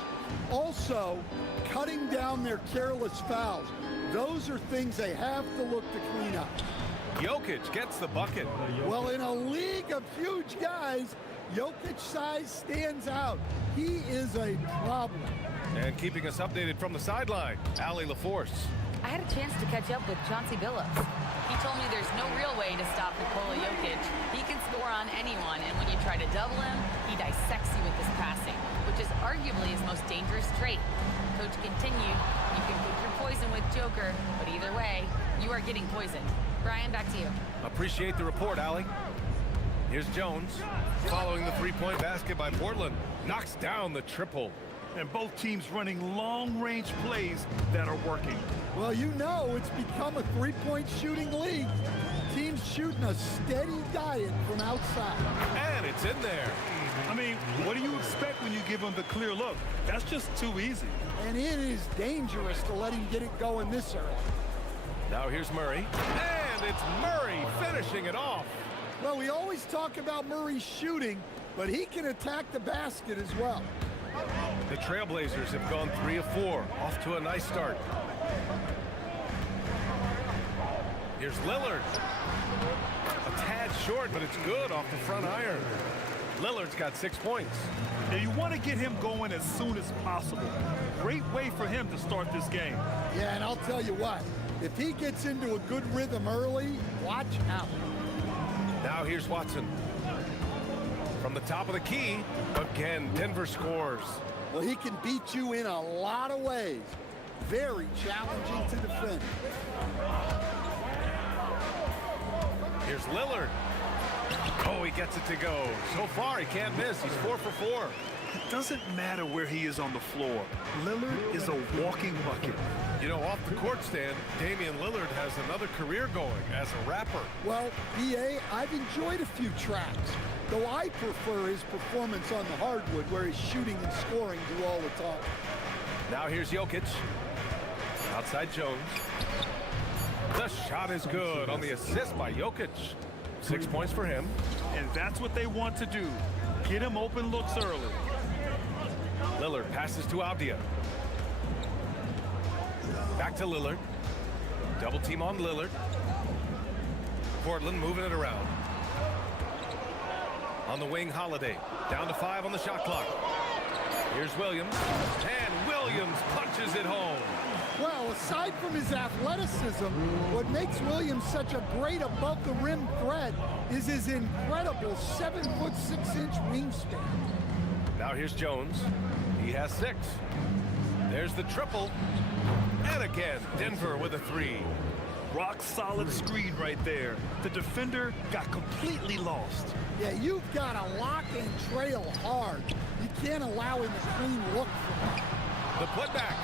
Also, cutting down their careless fouls. Those are things they have to look to clean up. Jokic gets the bucket. Well, in a league of huge guys, Jokic's size stands out. He is a problem. And keeping us updated from the sideline, Allie LaForce. I had a chance to catch up with Chauncey Billups. He told me there's no real way to stop Nikola Jokic. He can score on anyone, and when you try to double him, he dissects you with his passing, which is arguably his most dangerous trait. Coach continued, you can cook your poison with Joker, but either way, you are getting poisoned. Brian, back to you. Appreciate the report, Allie. Here's Jones, following the three-point basket by Portland. Knocks down the triple. And both teams running long-range plays that are working. Well, you know it's become a three-point shooting league. Teams shooting a steady diet from outside. And it's in there. I mean, what do you expect when you give him the clear look? That's just too easy. And it is dangerous to let him get it going this early. Now here's Murray. And it's Murray finishing it off. Well, we always talk about Murray's shooting, but he can attack the basket as well. The Trailblazers have gone 3 of 4, off to a nice start. Here's Lillard. A tad short, but it's good off the front iron. Lillard's got 6 points. And you want to get him going as soon as possible. Great way for him to start this game. Yeah, and I'll tell you what, if he gets into a good rhythm early, watch out. Now here's Watson. From the top of the key, again, Denver scores. Well, he can beat you in a lot of ways. Very challenging to defend. Here's Lillard. Oh, he gets it to go. So far, he can't miss. He's 4 for 4. It doesn't matter where he is on the floor. Lillard is a walking bucket. You know, off the court stand, Damian Lillard has another career going as a rapper. Well, BA, I've enjoyed a few tracks, though I prefer his performance on the hardwood where his shooting and scoring do all the talk. Now here's Jokic. Outside Jones. The shot is good on the assist by Jokic. 6 points for him. And that's what they want to do. Get him open looks early. Lillard passes to Avdia. Back to Lillard. Double team on Lillard. Portland moving it around. On the wing, Holiday. Down to 5 on the shot clock. Here's Williams. And Williams punches it home. Well, aside from his athleticism, what makes Williams such a great above-the-rim threat is his incredible 7'6" wingspan. Now here's Jones. He has 6. There's the triple. And again, Denver with a 3. Rock solid screen right there. The defender got completely lost. Yeah, you've got to lock and trail hard. You can't allow him a clean look for him. The putback.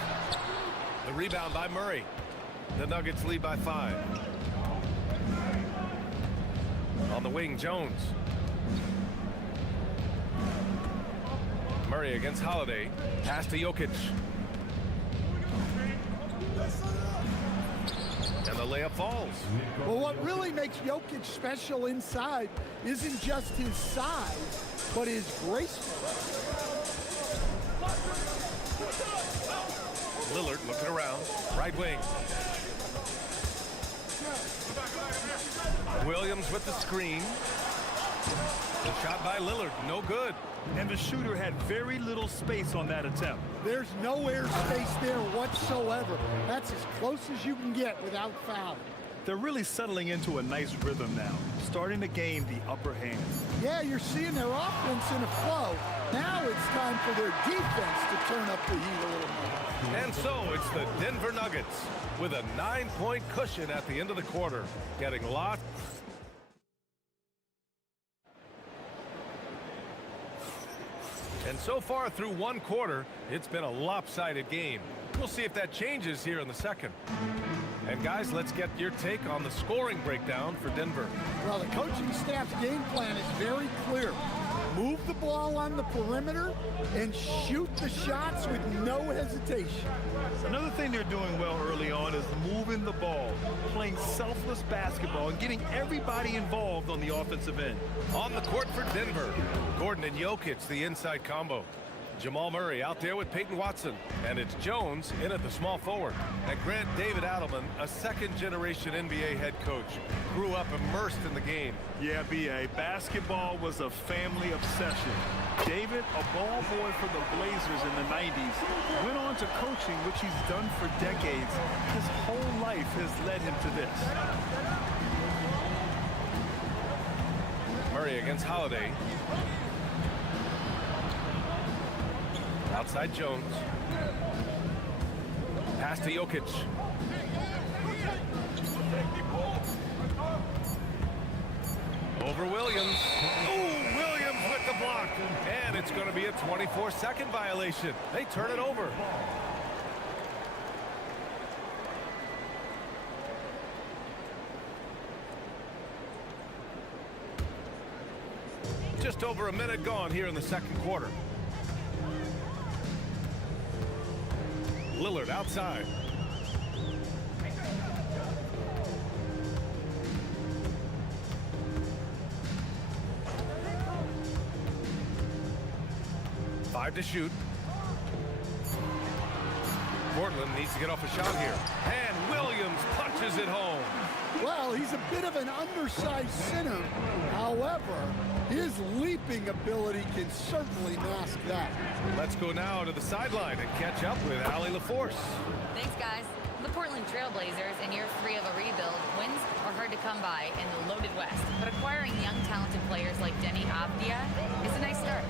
The rebound by Murray. The Nuggets lead by 5. On the wing, Jones. Murray against Holiday. Pass to Jokic. And the layup falls. Well, what really makes Jokic special inside isn't just his size, but his gracefulness. Lillard looking around. Right wing. Williams with the screen. The shot by Lillard, no good. And the shooter had very little space on that attempt. There's no air space there whatsoever. That's as close as you can get without foul. They're really settling into a nice rhythm now, starting to gain the upper hand. Yeah, you're seeing their offense in a flow. Now it's time for their defense to turn up the heat a little more. And so it's the Denver Nuggets with a 9-point cushion at the end of the quarter, getting lots. And so far through one quarter, it's been a lopsided game. We'll see if that changes here in the second. And guys, let's get your take on the scoring breakdown for Denver. Well, the coaching staff's game plan is very clear. Move the ball on the perimeter and shoot the shots with no hesitation. Another thing they're doing well early on is moving the ball, playing selfless basketball, and getting everybody involved on the offensive end. On the court for Denver, Gordon and Jokic, the inside combo. Jamal Murray out there with Peyton Watson. And it's Jones in at the small forward. And Grant David Adelman, a second-generation NBA head coach, grew up immersed in the game. Yeah, B.A., basketball was a family obsession. David, a ball boy for the Blazers in the 90s, went on to coaching, which he's done for decades. His whole life has led him to this. Murray against Holiday. Outside Jones. Pass to Jokic. Over Williams. Ooh, Williams with the block. And it's going to be a 24-second violation. They turn it over. Just over a minute gone here in the second quarter. Lillard outside. Five to shoot. Portland needs to get off a shot here. And Williams punches it home. Well, he's a bit of an undersized center. However, his leaping ability can certainly mask that. Let's go now to the sideline and catch up with Allie LaForce. Thanks, guys. The Portland Trailblazers, in year 3 of a rebuild, wins are hard to come by in the loaded West. But acquiring young, talented players like Denny Avdia is a nice start.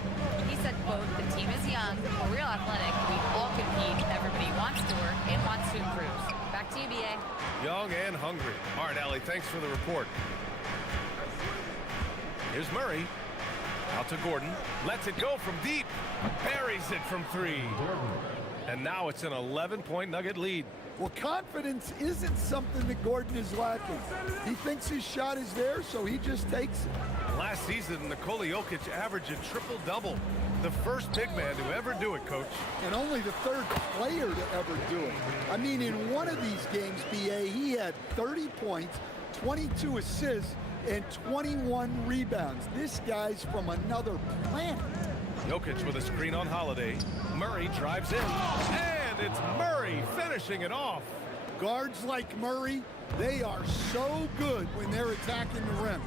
He said, quote, "The team is young, we're real athletic, we all compete, everybody wants to work and wants to improve." Back to you, B.A. Young and hungry. All right, Allie, thanks for the report. Here's Murray. Out to Gordon. Lets it go from deep. Buries it from 3. And now it's an 11-point Nugget lead. Well, confidence isn't something that Gordon is lacking. He thinks his shot is there, so he just takes it. Last season, Nikola Jokic averaged a triple-double. The first big man to ever do it, Coach. And only the third player to ever do it. I mean, in one of these games, B.A., he had 30 points, 22 assists, and 21 rebounds. This guy's from another planet. Jokic with a screen on Holiday. Murray drives in. And it's Murray finishing it off. Guards like Murray, they are so good when they're attacking the rim.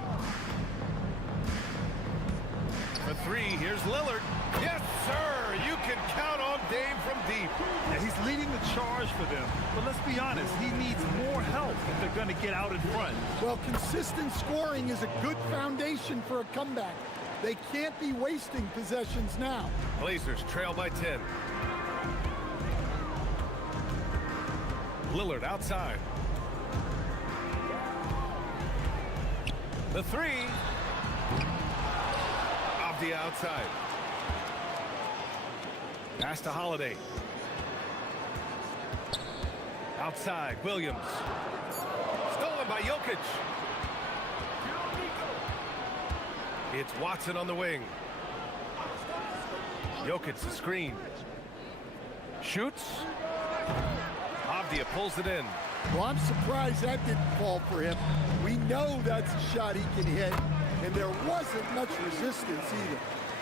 For 3, here's Lillard. Yes, sir! You can count on Dame from deep. Yeah, he's leading the charge for them. But let's be honest, he needs more help if they're going to get out in front. Well, consistent scoring is a good foundation for a comeback. They can't be wasting possessions now. Blazers trail by 10. Lillard outside. The 3. Off the outside. Pass to Holiday. Outside, Williams. Stolen by Jokic. It's Watson on the wing. Jokic the screen. Shoots. Avdia pulls it in. Well, I'm surprised that didn't fall for him. We know that's a shot he can hit, and there wasn't much resistance either.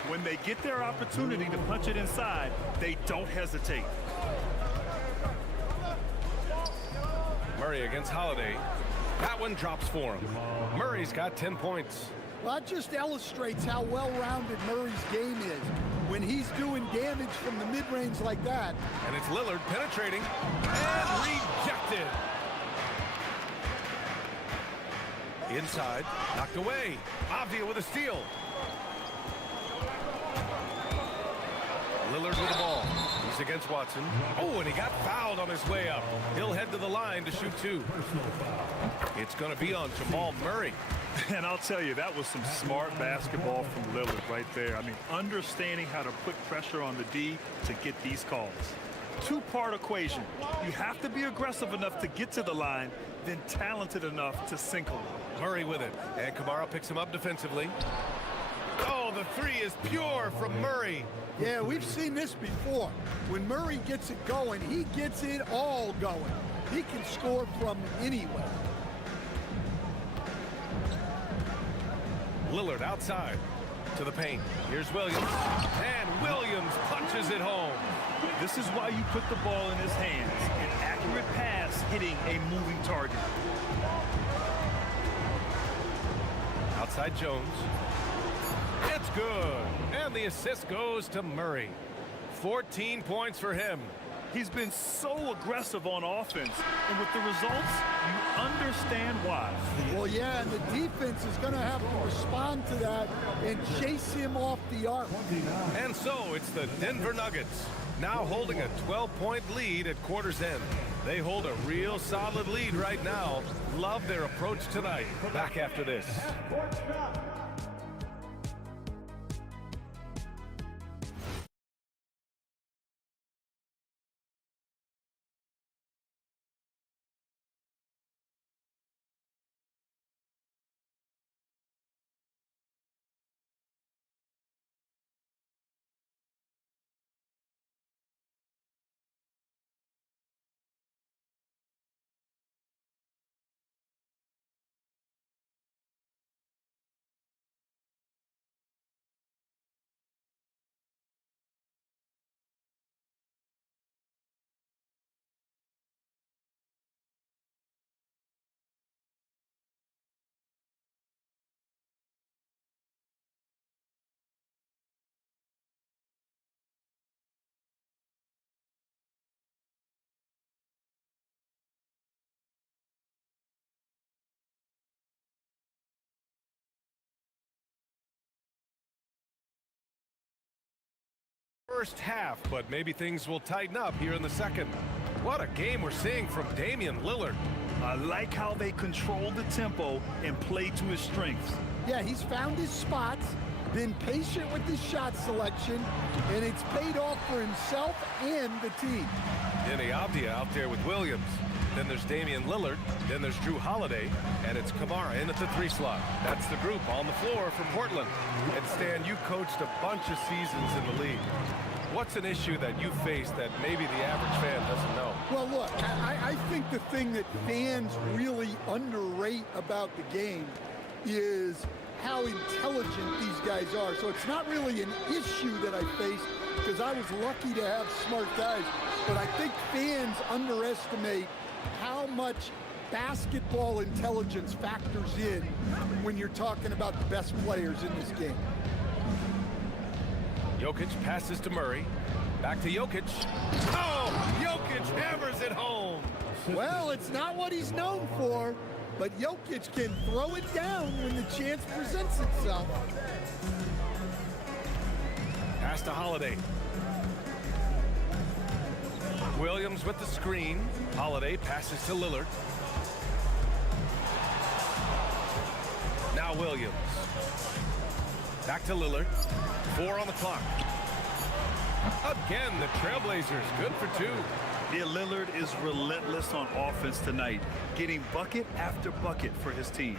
When they get their opportunity to punch it inside, they don't hesitate. Murray against Holiday. That one drops for him. Murray's got 10 points. Well, that just illustrates how well-rounded Murray's game is. When he's doing damage from the mid-range like that. And it's Lillard penetrating and rejected. Inside, knocked away. Avdia with a steal. Lillard with the ball. He's against Watson. Oh, and he got fouled on his way up. He'll head to the line to shoot two. It's going to be on Jamal Murray. And I'll tell you, that was some smart basketball from Lillard right there. I mean, understanding how to put pressure on the D to get these calls. Two-part equation. You have to be aggressive enough to get to the line, then talented enough to sink them. Murray with it. And Kamara picks him up defensively. Oh, the three is pure from Murray. Yeah, we've seen this before. When Murray gets it going, he gets it all going. He can score from anywhere. Lillard outside to the paint. Here's Williams. And Williams punches it home. This is why you put the ball in his hands. An accurate pass hitting a moving target. Outside Jones. It's good. And the assist goes to Murray. 14 points for him. He's been so aggressive on offense, and with the results, you understand why. Well, yeah, and the defense is going to have to respond to that and chase him off the arc. And so it's the Denver Nuggets, now holding a 12-point lead at quarter's end. They hold a real solid lead right now. Love their approach tonight. Back after this. First half, but maybe things will tighten up here in the second. What a game we're seeing from Damian Lillard. I like how they control the tempo and play to his strengths. Yeah, he's found his spots, been patient with his shot selection, and it's paid off for himself and the team. Denny Avdia out there with Williams. Then there's Damian Lillard. Then there's Drew Holiday. And it's Kamara in at the 3 slot. That's the group on the floor for Portland. And Stan, you coached a bunch of seasons in the league. What's an issue that you face that maybe the average fan doesn't know? Well, look, I think the thing that fans really underrate about the game is how intelligent these guys are. So it's not really an issue that I face because I was lucky to have smart guys. But I think fans underestimate how much basketball intelligence factors in when you're talking about the best players in this game. Jokic passes to Murray. Back to Jokic. Oh, Jokic hammers it home. Well, it's not what he's known for, but Jokic can throw it down when the chance presents itself. Pass to Holiday. Williams with the screen. Holiday passes to Lillard. Now Williams. Back to Lillard. 4 on the clock. Again, the Trailblazers good for 2. Yeah, Lillard is relentless on offense tonight, getting bucket after bucket for his team.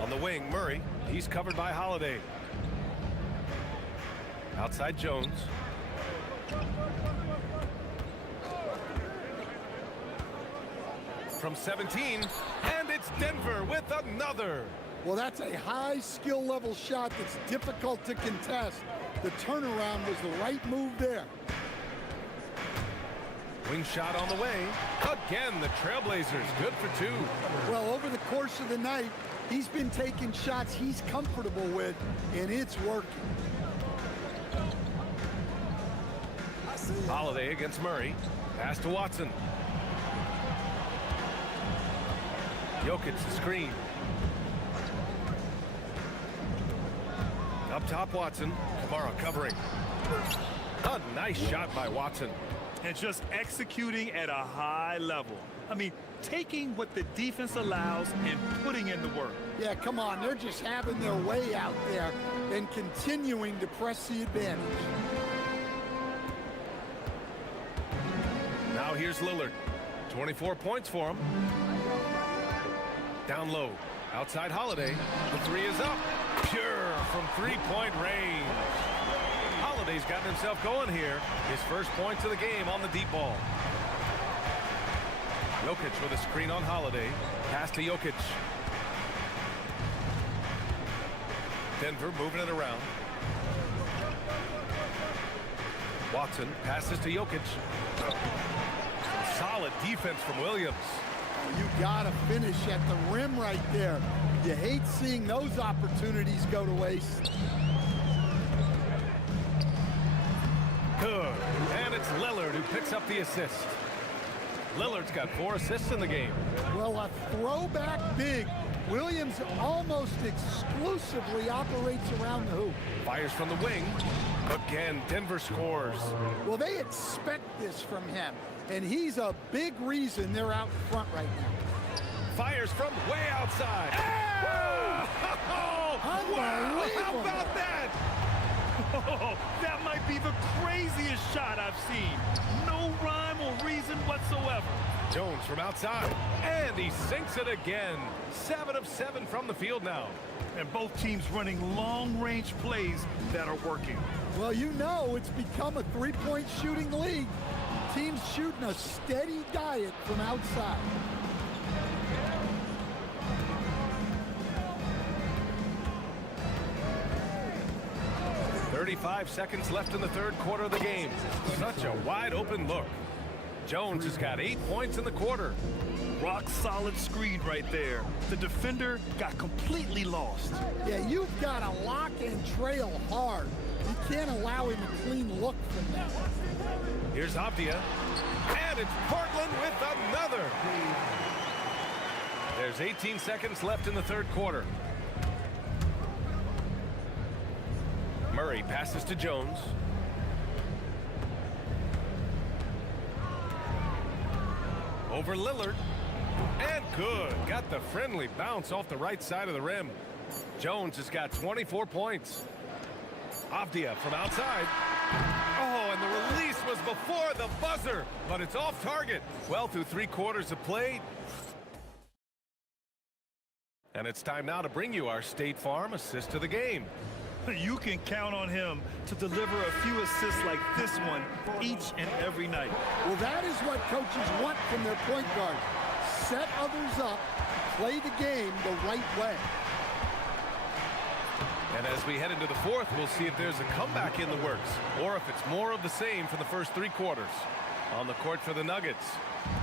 On the wing, Murray. He's covered by Holiday. Outside Jones. From 17, and it's Denver with another. Well, that's a high skill level shot that's difficult to contest. The turnaround was the right move there. Wing shot on the way. Again, the Trailblazers good for two. Well, over the course of the night, he's been taking shots he's comfortable with, and it's working. Holiday against Murray. Pass to Watson. Jokic the screen. Up top, Watson. Kamara covering. A nice shot by Watson. And just executing at a high level. I mean, taking what the defense allows and putting in the work. Yeah, come on. They're just having their way out there and continuing to press the advantage. Now here's Lillard. 24 points for him. Down low. Outside Holiday. The three is up. Pure from three-point range. Holiday's gotten himself going here. His first points of the game on the deep ball. Jokic with a screen on Holiday. Pass to Jokic. Denver moving it around. Watson passes to Jokic. Solid defense from Williams. You gotta finish at the rim right there. You hate seeing those opportunities go to waste. Good. And it's Lillard who picks up the assist. Lillard's got 4 assists in the game. Well, a throwback big. Williams almost exclusively operates around the hoop. Fires from the wing. Again, Denver scores. Well, they expect this from him, and he's a big reason they're out in front right now. Fires from way outside. Oh! Wow! How about that? Oh, that might be the craziest shot I've seen. No rhyme or reason whatsoever. Jones from outside, and he sinks it again. 7 of 7 from the field now. And both teams running long-range plays that are working. Well, you know it's become a three-point shooting league. Teams shooting a steady diet from outside. .35 seconds left in the third quarter of the game. Such a wide-open look. Jones has got 8 points in the quarter. Rock-solid screen right there. The defender got completely lost. Yeah, you've got to lock and trail hard. You can't allow him a clean look from that. Here's Avdia. And it's Portland with another. There's 18 seconds left in the third quarter. Murray passes to Jones. Over Lillard. And good. Got the friendly bounce off the right side of the rim. Jones has got 24 points. Avdia from outside. Oh, and the release was before the buzzer, but it's off target. Well through 3 quarters of play. And it's time now to bring you our State Farm assist of the game. You can count on him to deliver a few assists like this one each and every night. Well, that is what coaches want from their point guard. Set others up, play the game the right way. And as we head into the fourth, we'll see if there's a comeback in the works, or if it's more of the same for the first 3 quarters. On the court for the Nuggets,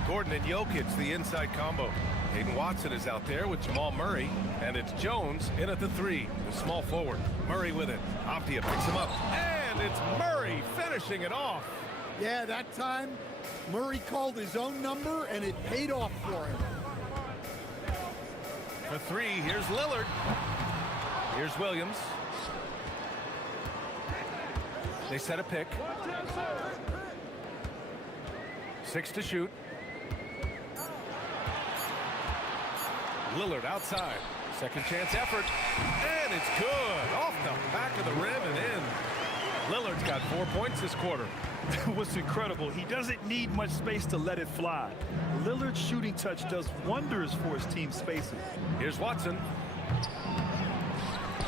Gordon and Jokic, the inside combo. Hayden Watson is out there with Jamal Murray, and it's Jones in at the 3, the small forward. Murray with it. Avdia picks him up, and it's Murray finishing it off. Yeah, that time Murray called his own number, and it paid off for him. For 3, here's Lillard. Here's Williams. They set a pick. 6 to shoot. Lillard outside. Second chance effort. And it's good. Off the back of the rim and in. Lillard's got 4 points this quarter. What's incredible, he doesn't need much space to let it fly. Lillard's shooting touch does wonders for his team's spacing. Here's Watson.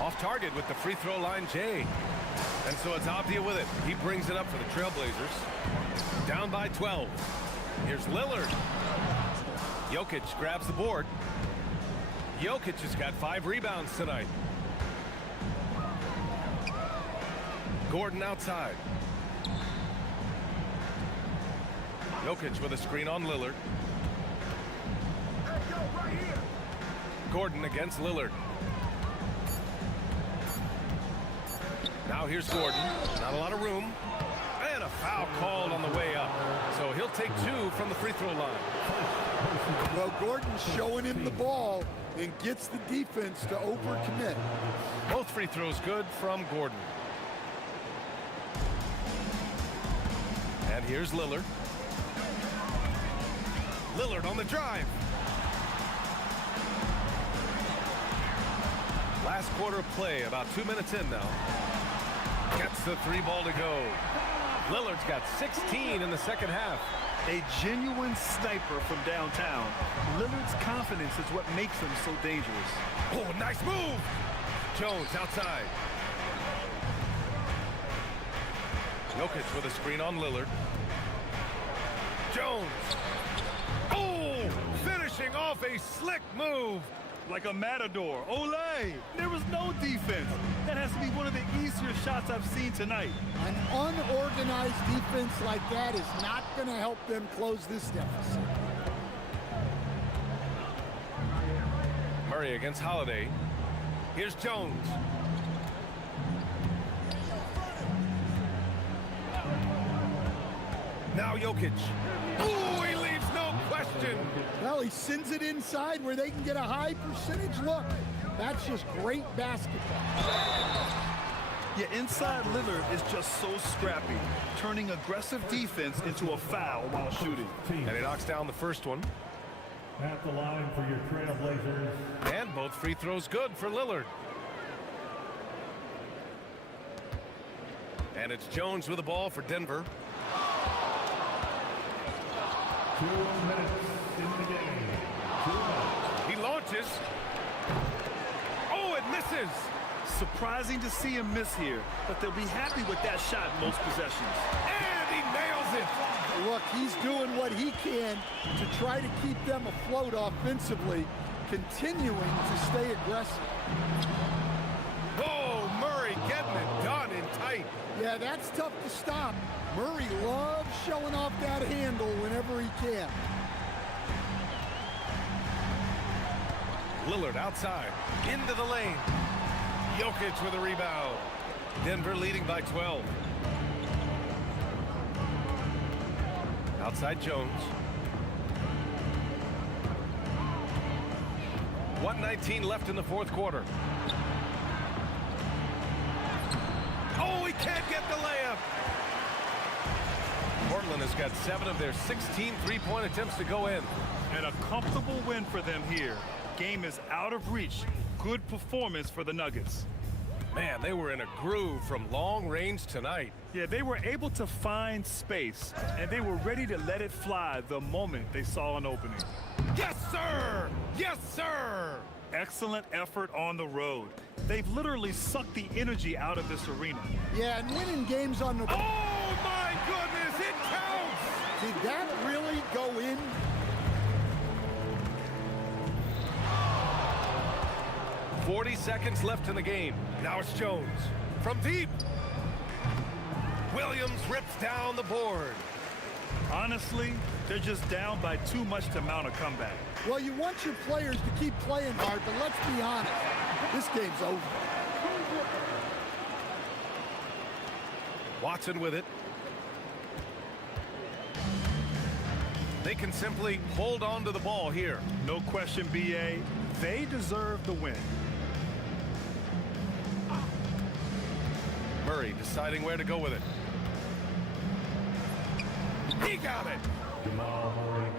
Off target with the free throw line, Jay. And so it's Avdia with it. He brings it up for the Trailblazers. Down by 12. Here's Lillard. Jokic grabs the board. Jokic has got 5 rebounds tonight. Gordon outside. Jokic with a screen on Lillard. Gordon against Lillard. Now here's Gordon. Not a lot of room. And a foul called on the way up. So he'll take 2 from the free throw line. Well, Gordon's showing him the ball and gets the defense to overcommit. Both free throws good from Gordon. And here's Lillard. Lillard on the drive. Last quarter of play, about 2 minutes in now. Gets the 3 ball to go. Lillard's got 16 in the second half. A genuine sniper from downtown. Lillard's confidence is what makes him so dangerous. Oh, nice move! Jones outside. Jokic with a screen on Lillard. Jones. Oh, finishing off a slick move. Like a matador. Olay! There was no defense. That has to be one of the easier shots I've seen tonight. An unorganized defense like that is not going to help them close this deficit. Murray against Holiday. Here's Jones. Now Jokic. Ooh, he leaves no question. Well, he sends it inside where they can get a high percentage look. That's just great basketball. Yeah, inside Lillard is just so scrappy, turning aggressive defense into a foul while shooting. And he knocks down the first one. At the line for your Trailblazers. And both free throws good for Lillard. And it's Jones with the ball for Denver. 2 minutes in the game. He launches. Oh, it misses. Surprising to see him miss here, but they'll be happy with that shot most possessions. And he nails it. Look, he's doing what he can to try to keep them afloat offensively, continuing to stay aggressive. Oh, Murray getting it done in tight. Yeah, that's tough to stop. Murray loves showing off that handle whenever he can. Lillard outside, into the lane. Jokic with a rebound. Denver leading by 12. Outside Jones. 1:19 left in the fourth quarter. Oh, he can't get the layup. Portland has got 7 of their 16 three-point attempts to go in. And a comfortable win for them here. Game is out of reach. Good performance for the Nuggets. Man, they were in a groove from long range tonight. Yeah, they were able to find space, and they were ready to let it fly the moment they saw an opening. Yes, sir! Yes, sir! Excellent effort on the road. They've literally sucked the energy out of this arena. Yeah, and winning games on the... Oh, my goodness, it counts! Did that really go in? .40 seconds left in the game. Now it's Jones. From deep. Williams rips down the board. Honestly, they're just down by too much to mount a comeback. Well, you want your players to keep playing hard, but let's be honest. This game's over. Watson with it. They can simply hold on to the ball here. No question, BA. They deserve the win. Murray deciding where to go with it. He got it. Jamal Murray.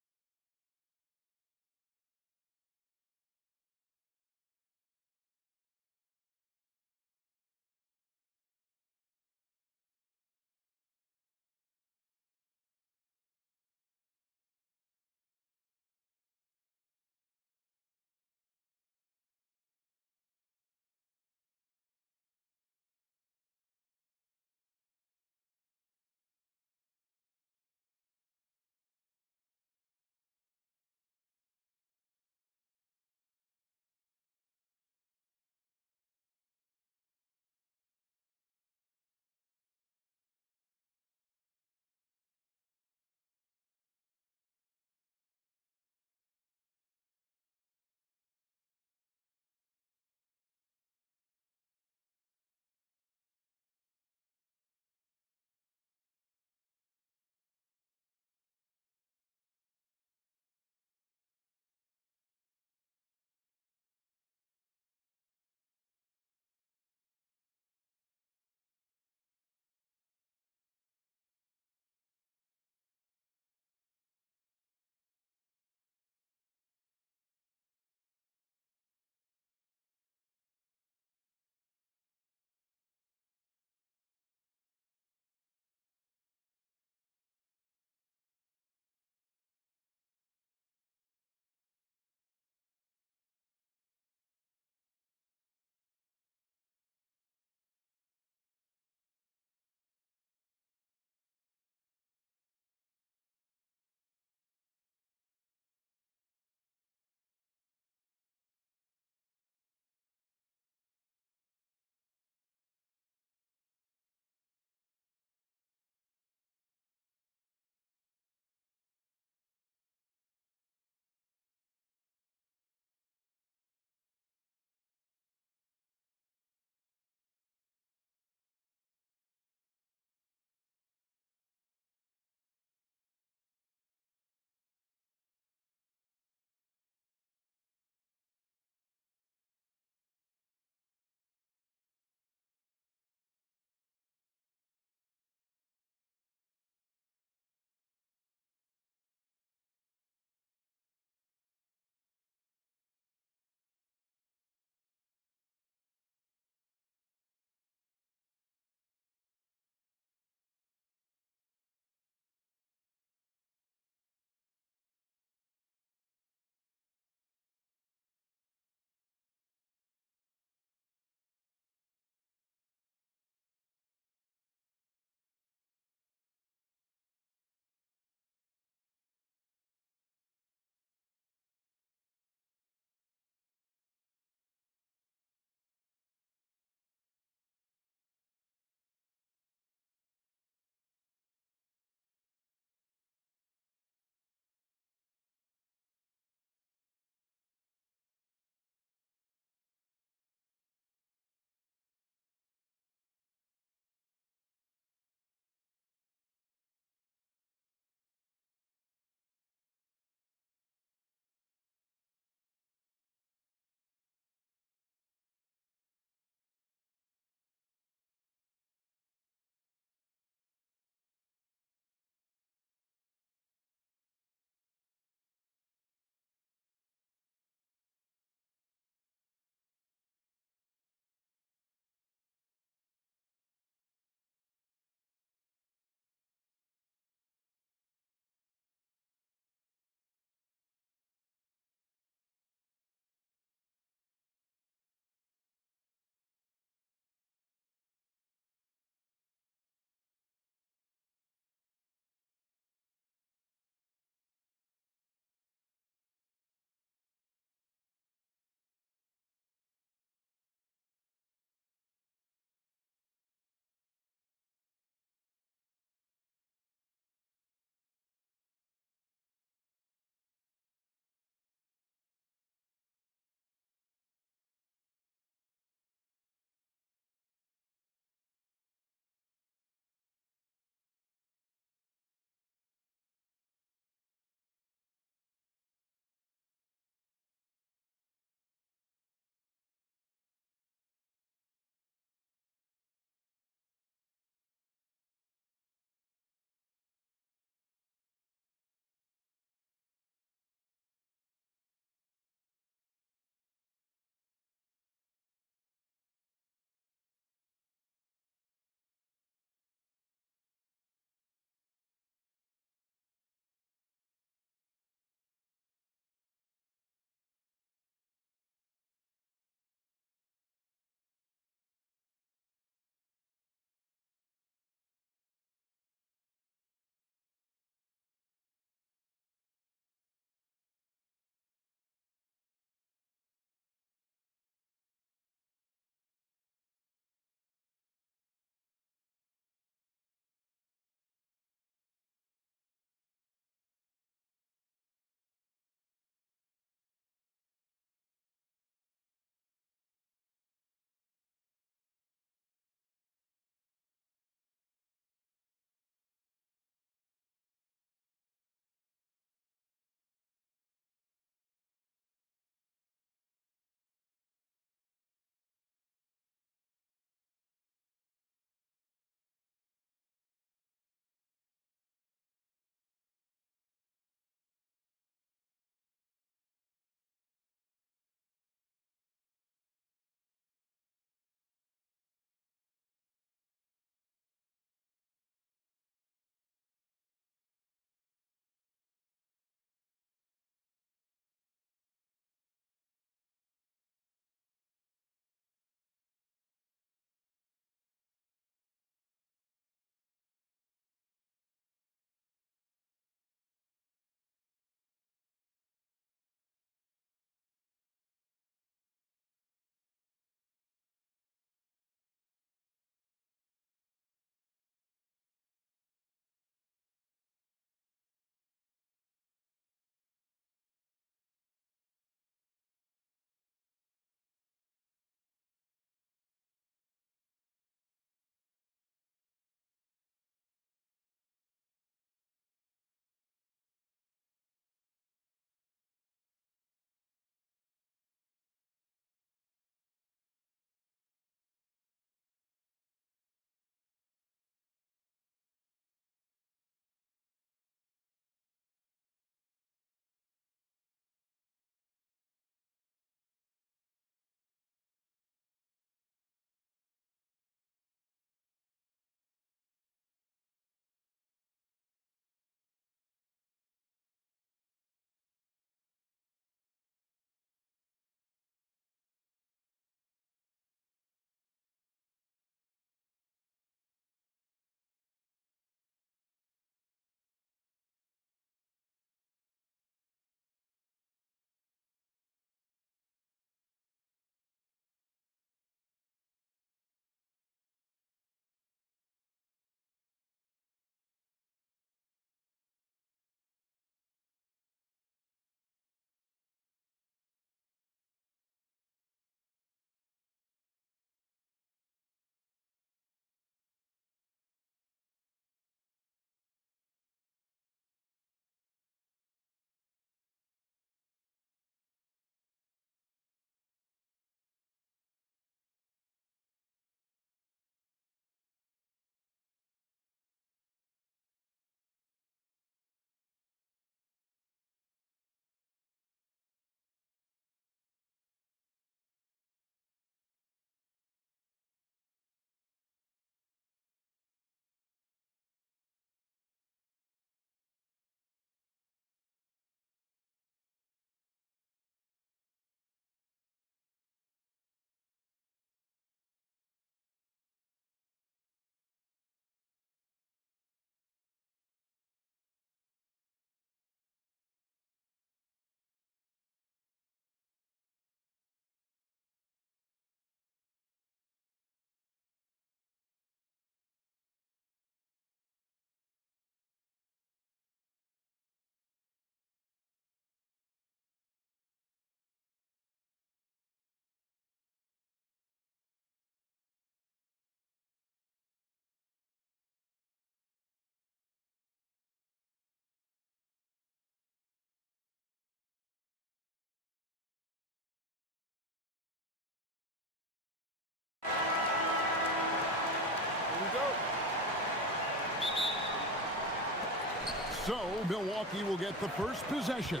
So Milwaukee will get the first possession.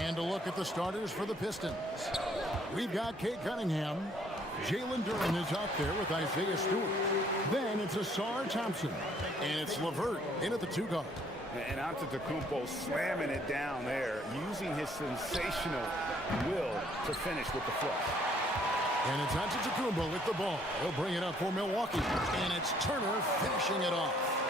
And a look at the starters for the Pistons. We've got Cade Cunningham. Jalen Duren is out there with Isaiah Stewart. Then it's Asar Thompson. And it's LeVert in at the 2 guard. And Antetokounmpo slamming it down there, using his sensational will to finish with the flush. And it's Antetokounmpo with the ball. He'll bring it up for Milwaukee. And it's Turner finishing it off.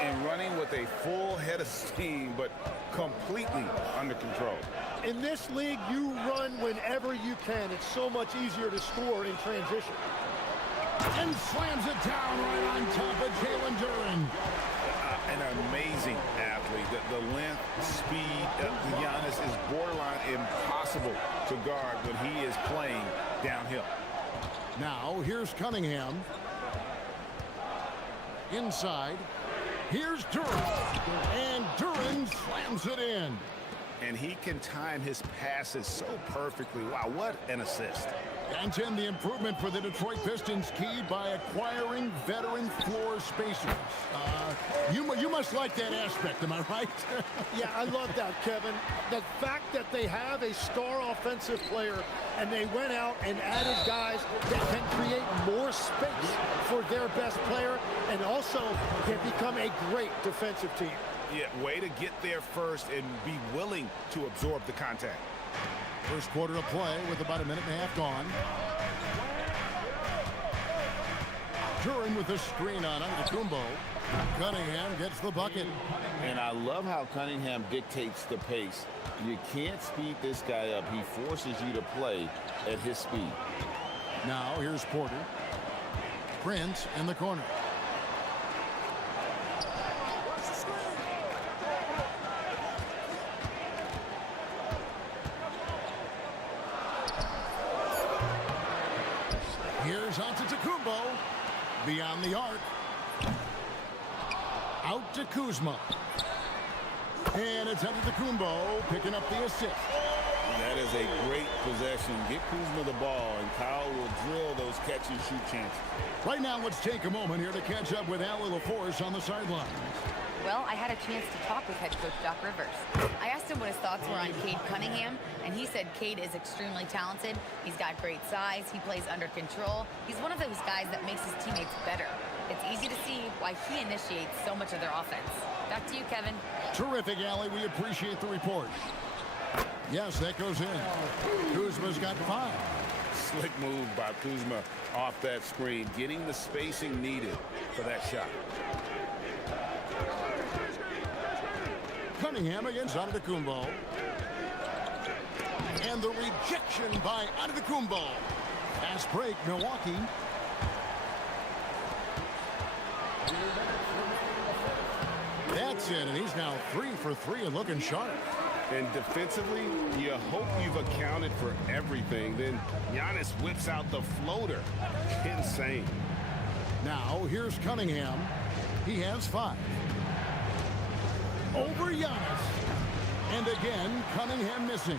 And running with a full head of steam, but completely under control. In this league, you run whenever you can. It's so much easier to score in transition. And slams it down right on top of Jalen Duren. An amazing athlete. The length, speed of Giannis is borderline impossible to guard when he is playing downhill. Now, here's Cunningham. Inside. Here's Duren. And Duren slams it in. And he can time his passes so perfectly. Wow, what an assist. And Tim, the improvement for the Detroit Pistons keyed by acquiring veteran floor spacers. You must like that aspect, am I right? Yeah, I love that, Kevin. The fact that they have a star offensive player and they went out and added guys that can create more space for their best player and also can become a great defensive team. Yeah, way to get there first and be willing to absorb the contact. First quarter of play with about a minute and a half gone. Duren with the screen on Antetokounmpo. Cunningham gets the bucket. And I love how Cunningham dictates the pace. You can't speed this guy up. He forces you to play at his speed. Now here's Porter. Prince in the corner. Here's Antetokounmpo beyond the arc. Out to Kuzma. And it's Antetokounmpo picking up the assist. That is a great possession. Get Kuzma the ball, and Kyle will drill those catch-and-shoot chances. Right now, let's take a moment here to catch up with Allie LaForce on the sideline. Well, I had a chance to talk with head coach Doc Rivers. I asked him what his thoughts were on Cade Cunningham, and he said Cade is extremely talented. He's got great size. He plays under control. He's one of those guys that makes his teammates better. It's easy to see why he initiates so much of their offense. Back to you, Kevin. Terrific, Allie. We appreciate the report. Yes, that goes in. Kuzma's got 5. Slick move by Kuzma off that screen, getting the spacing needed for that shot. Cunningham against Antetokounmpo. And the rejection by Antetokounmpo. Fast break, Milwaukee. That's it, and he's now 3 for 3 and looking sharp. And defensively, you hope you've accounted for everything. Then Giannis whips out the floater. Insane. Now, here's Cunningham. He has 5. Over Giannis. And again, Cunningham missing.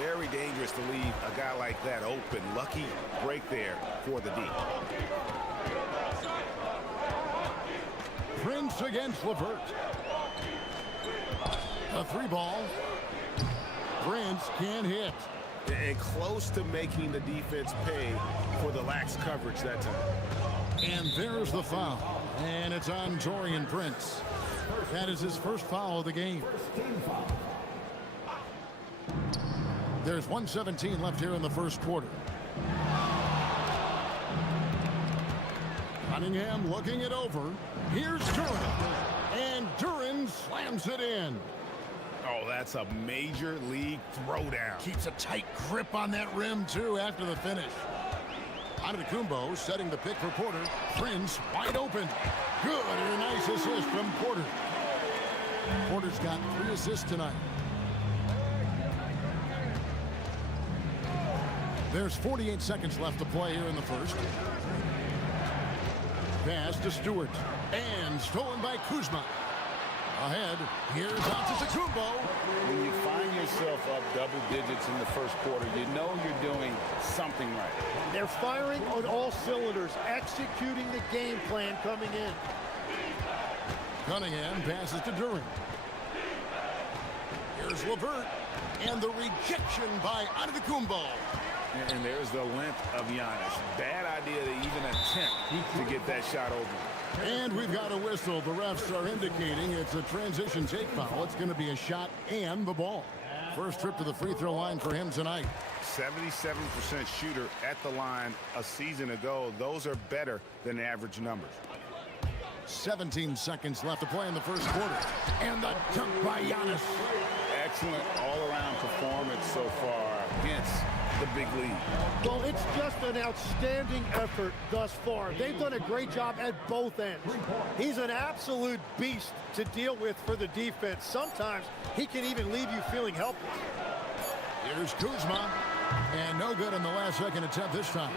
Very dangerous to leave a guy like that open. Lucky break there for the D. Prince against LeVert. A 3-ball. Prince can't hit. And close to making the defense pay for the lax coverage that time. And there's the foul. And it's on Taurean Prince. That is his first foul of the game. There's 1:17 left here in the first quarter. Cunningham looking it over. Here's Duren. And Duren slams it in. Oh, that's a major league throwdown. Keeps a tight grip on that rim, too, after the finish. Antetokounmpo setting the pick for Porter. Prince wide open. Good and a nice assist from Porter. Porter's got 3 assists tonight. There's 48 seconds left to play here in the first. Pass to Stewart. And stolen by Kuzma. Ahead, here's Antetokounmpo. When you find yourself up double digits in the first quarter, you know you're doing something right. They're firing on all cylinders, executing the game plan coming in. Cunningham passes to Duren. Here's LeVert, and the rejection by Antetokounmpo. And there's the length of Giannis. Bad idea to even attempt to get that shot open. And we've got a whistle. The refs are indicating it's a transition take foul. It's going to be a shot and the ball. First trip to the free throw line for him tonight. 77% shooter at the line a season ago. Those are better than average numbers. 17 seconds left to play in the first quarter. And the dunk by Giannis. Excellent all-around performance so far. Hence the big lead. Well, it's just an outstanding effort thus far. They've done a great job at both ends. He's an absolute beast to deal with for the defense. Sometimes he can even leave you feeling helpless. Here's Kuzma. And no good in the last second attempt this time.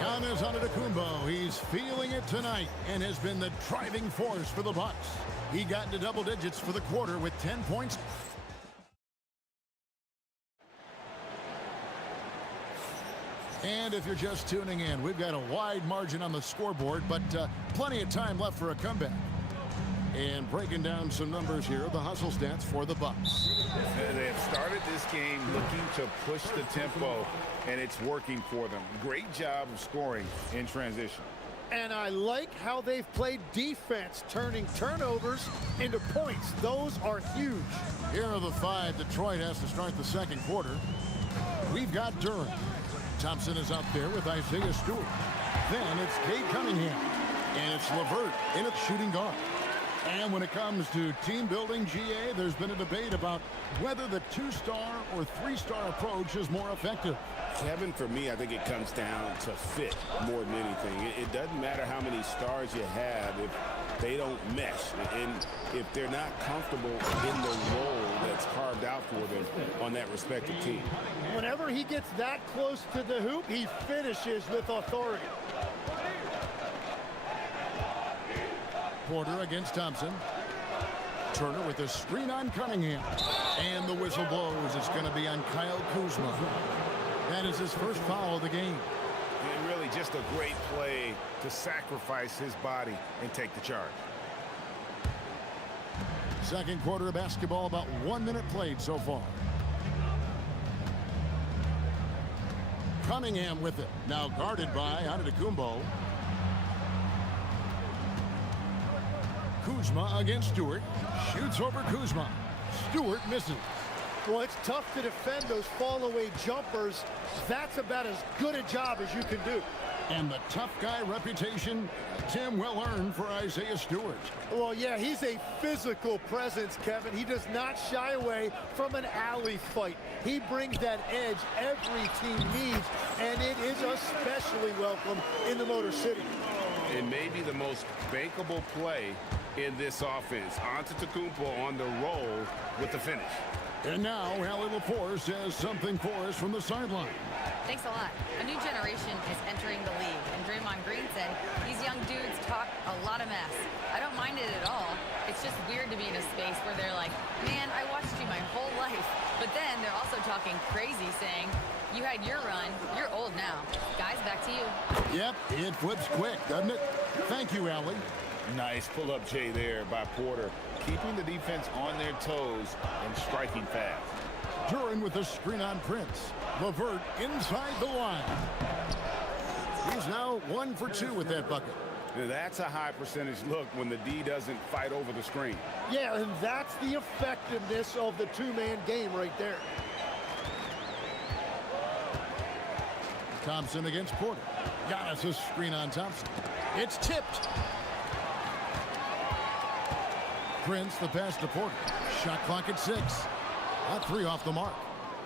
Giannis Antetokounmpo, he's feeling it tonight and has been the driving force for the Bucks. He got into double digits for the quarter with 10 points. And if you're just tuning in, we've got a wide margin on the scoreboard, but plenty of time left for a comeback. And breaking down some numbers here, the hustle stats for the Bucks. They have started this game looking to push the tempo, and it's working for them. Great job of scoring in transition. And I like how they've played defense, turning turnovers into points. Those are huge. Here are the five Detroit has to start the second quarter. We've got Durant. Thompson is up there with Isaiah Stewart. Then it's Cade Cunningham. And it's LeVert in its shooting guard. And when it comes to team building, GA, there's been a debate about whether the two-star or three-star approach is more effective. Kevin, for me, I think it comes down to fit more than anything. It doesn't matter how many stars you have if they don't mesh. And if they're not comfortable in the role that's carved out for them on that respective team. Whenever he gets that close to the hoop, he finishes with authority. Porter against Thompson. Turner with a screen on Cunningham. And the whistle blows. It's going to be on Kyle Kuzma. That is his first foul of the game. And really just a great play to sacrifice his body and take the charge. Second quarter of basketball, about 1 minute played so far. Cunningham with it. Now guarded by Antetokounmpo. Kuzma against Stewart. Shoots over Kuzma. Stewart misses. Well, it's tough to defend those fall-away jumpers. That's about as good a job as you can do. And the tough guy reputation, Tim, well earned for Isaiah Stewart. Well, yeah, he's a physical presence, Kevin. He does not shy away from an alley fight. He brings that edge every team needs, and it is especially welcome in the Motor City. It may be the most bankable play in this offense. Antetokounmpo on the roll with the finish. And now, Allie LaForce has something for us from the sideline. Thanks a lot. A new generation is entering the league, and Draymond Green said these young dudes talk a lot of mess. I don't mind it at all. It's just weird to be in a space where they're like, man, I watched you my whole life. But then they're also talking crazy, saying, you had your run, you're old now. Guys, back to you. Yep, it flips quick, doesn't it? Thank you, Allie. Nice pull-up J there by Porter, keeping the defense on their toes and striking fast. Duran with a screen on Prince. LeVert inside the line. He's now 1 for 2 with that bucket. Now that's a high percentage look when the D doesn't fight over the screen. Yeah, and that's the effectiveness of the two-man game right there. Thompson against Porter. Giannis a screen on Thompson. It's tipped. Prince the pass to Porter. Shot clock at 6. A 3 off the mark.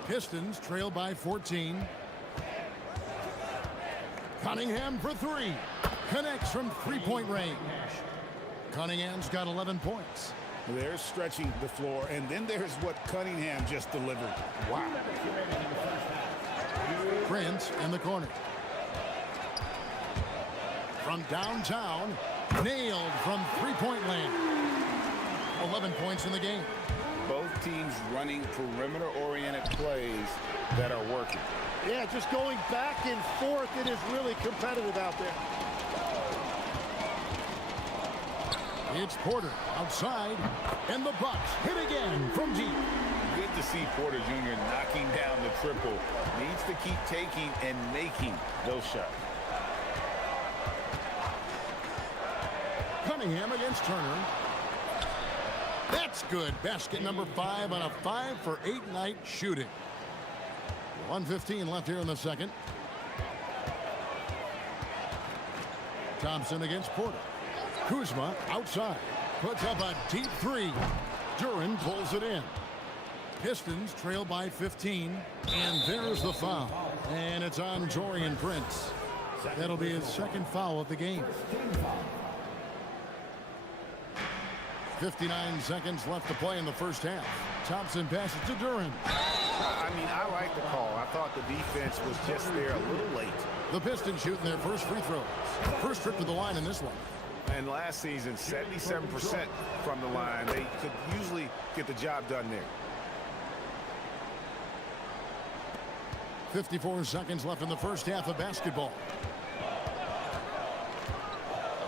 Pistons trail by 14. Cunningham for 3. Connects from three-point range. Cunningham's got 11 points. They're stretching the floor, and then there's what Cunningham just delivered. Wow. Prince in the corner. From downtown, nailed from three-point land. 11 points in the game. Both teams running perimeter-oriented plays that are working. Yeah, just going back and forth. It is really competitive out there. It's Porter outside, and the Bucks hit again from deep. Good to see Porter Jr. knocking down the triple. Needs to keep taking and making those shots. Cunningham against Turner. That's good. Basket number 5 on a 5-for-8 night shooting. 1:15 left here in the second. Thompson against Porter. Kuzma outside. Puts up a deep three. Duran pulls it in. Pistons trail by 15. And there's the foul. And it's on Taurean Prince. That'll be his second foul of the game. 59 seconds left to play in the first half. Thompson passes to Duran. I mean, I like the call. I thought the defense was just there a little late. The Pistons shooting their first free throws. First trip to the line in this one. And last season, 77% from the line. They could usually get the job done there. 54 seconds left in the first half of basketball.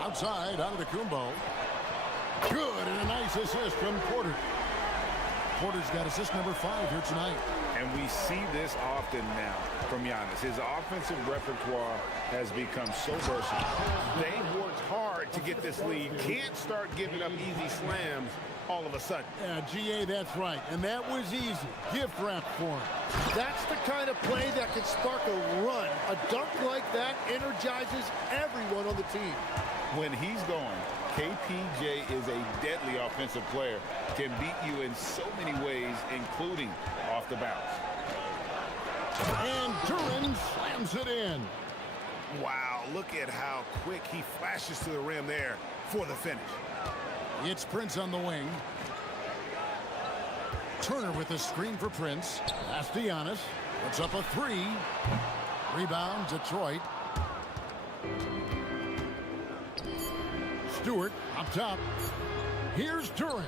Outside, Antetokounmpo. Good, and a nice assist from Porter. Porter's got assist number 5 here tonight. And we see this often now from Giannis. His offensive repertoire has become so versatile. They worked hard to get this lead. Can't start giving up easy slams all of a sudden. Yeah, GA, that's right. And that was easy. Gift wrap for him. That's the kind of play that can spark a run. A dunk like that energizes everyone on the team. When he's going, KPJ is a deadly offensive player. Can beat you in so many ways, including off the bounce. And Duran slams it in. Wow, look at how quick he flashes to the rim there for the finish. It's Prince on the wing. Turner with the screen for Prince. Pass to Giannis. Puts up a 3. Rebound, Detroit. Stewart up top. Here's Duran.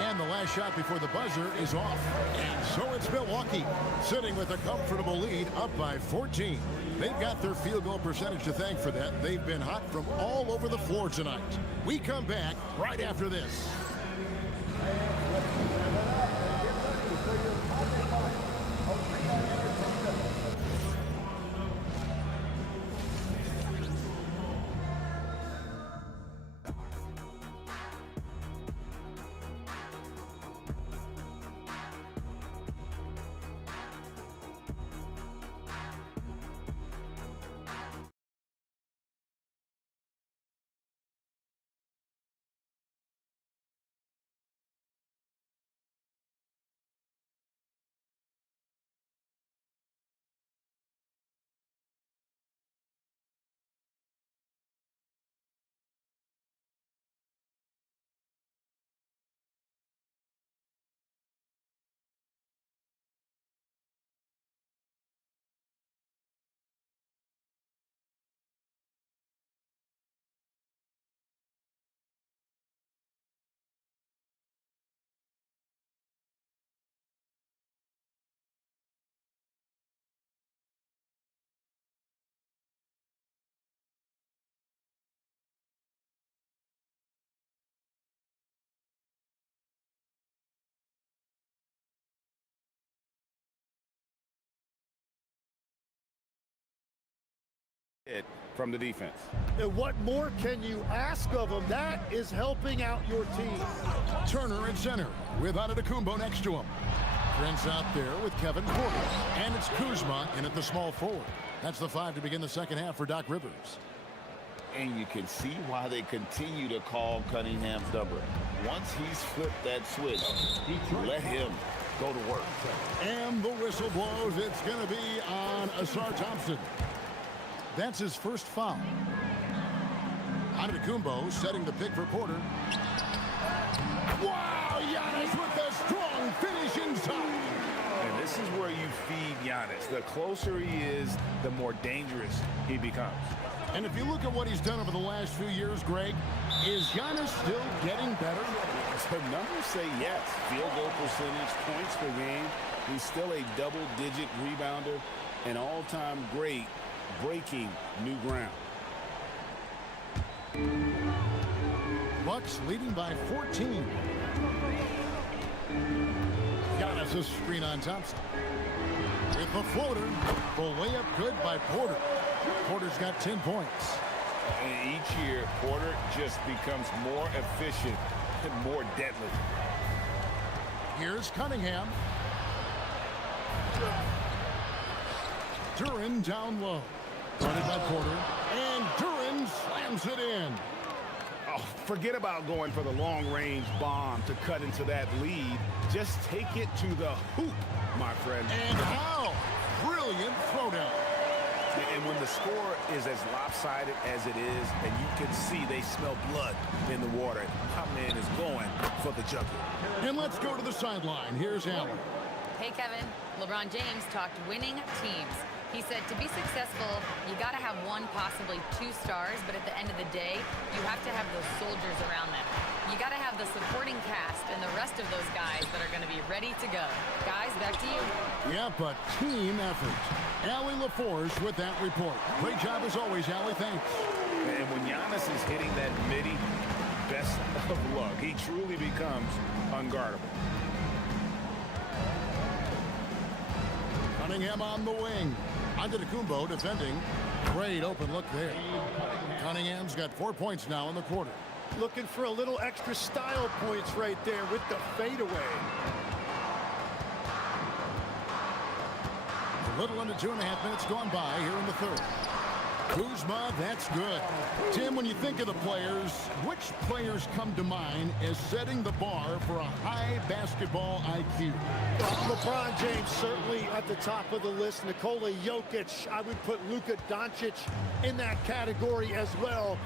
And the last shot before the buzzer is off. And so it's Milwaukee sitting with a comfortable lead up by 14. They've got their field goal percentage to thank for that. They've been hot from all over the floor tonight. We come back right after this. From the defense. And what more can you ask of them? That is helping out your team. Turner at center with Antetokounmpo next to him. Prince out there with Kevin Porter. And it's Kuzma in at the small forward. That's the 5 to begin the second half for Doc Rivers. And you can see why they continue to call Cunningham's number. Once he's flipped that switch, let him go to work. And the whistle blows. It's going to be on Asar Thompson. That's his first foul. Antetokounmpo setting the pick for Porter. Wow, Giannis with the strong finish inside. And this is where you feed Giannis. The closer he is, the more dangerous he becomes. And if you look at what he's done over the last few years, Greg, is Giannis still getting better? The numbers say yes. Field goal percentage, points per game. He's still a double-digit rebounder, an all-time great, breaking new ground. Bucks leading by 14. Giannis That's a screen on Thompson. With the floater, the layup good by Porter. Porter's got 10 points. And each year, Porter just becomes more efficient and more deadly. Here's Cunningham. Duran down low. Guarded by Porter. And Duran slams it in. Oh, forget about going for the long-range bomb to cut into that lead. Just take it to the hoop, my friend. And how? Brilliant throwdown. And when the score is as lopsided as it is, and you can see they smell blood in the water, my man is going for the jugular. And let's go to the sideline. Here's Allen. Hey, Kevin. LeBron James talked winning teams. He said to be successful, you got to have one, possibly two stars, but at the end of the day, you have to have those soldiers around them. You got to have the supporting cast and the rest of those guys that are going to be ready to go. Guys, back to you. Yeah, but team effort. Allie LaForce with that report. Great job as always, Allie. Thanks. And when Giannis is hitting that midi, best of luck. He truly becomes unguardable. Cunningham on the wing. Antetokounmpo defending. Great open look there. Cunningham's got 4 points now in the quarter. Looking for a little extra style points right there with the fadeaway. A little under 2.5 minutes gone by here in the third. Kuzma, that's good. Tim, when you think of the players, which players come to mind as setting the bar for a high basketball IQ? LeBron James certainly at the top of the list. Nikola Jokic, I would put Luka Doncic in that category as well.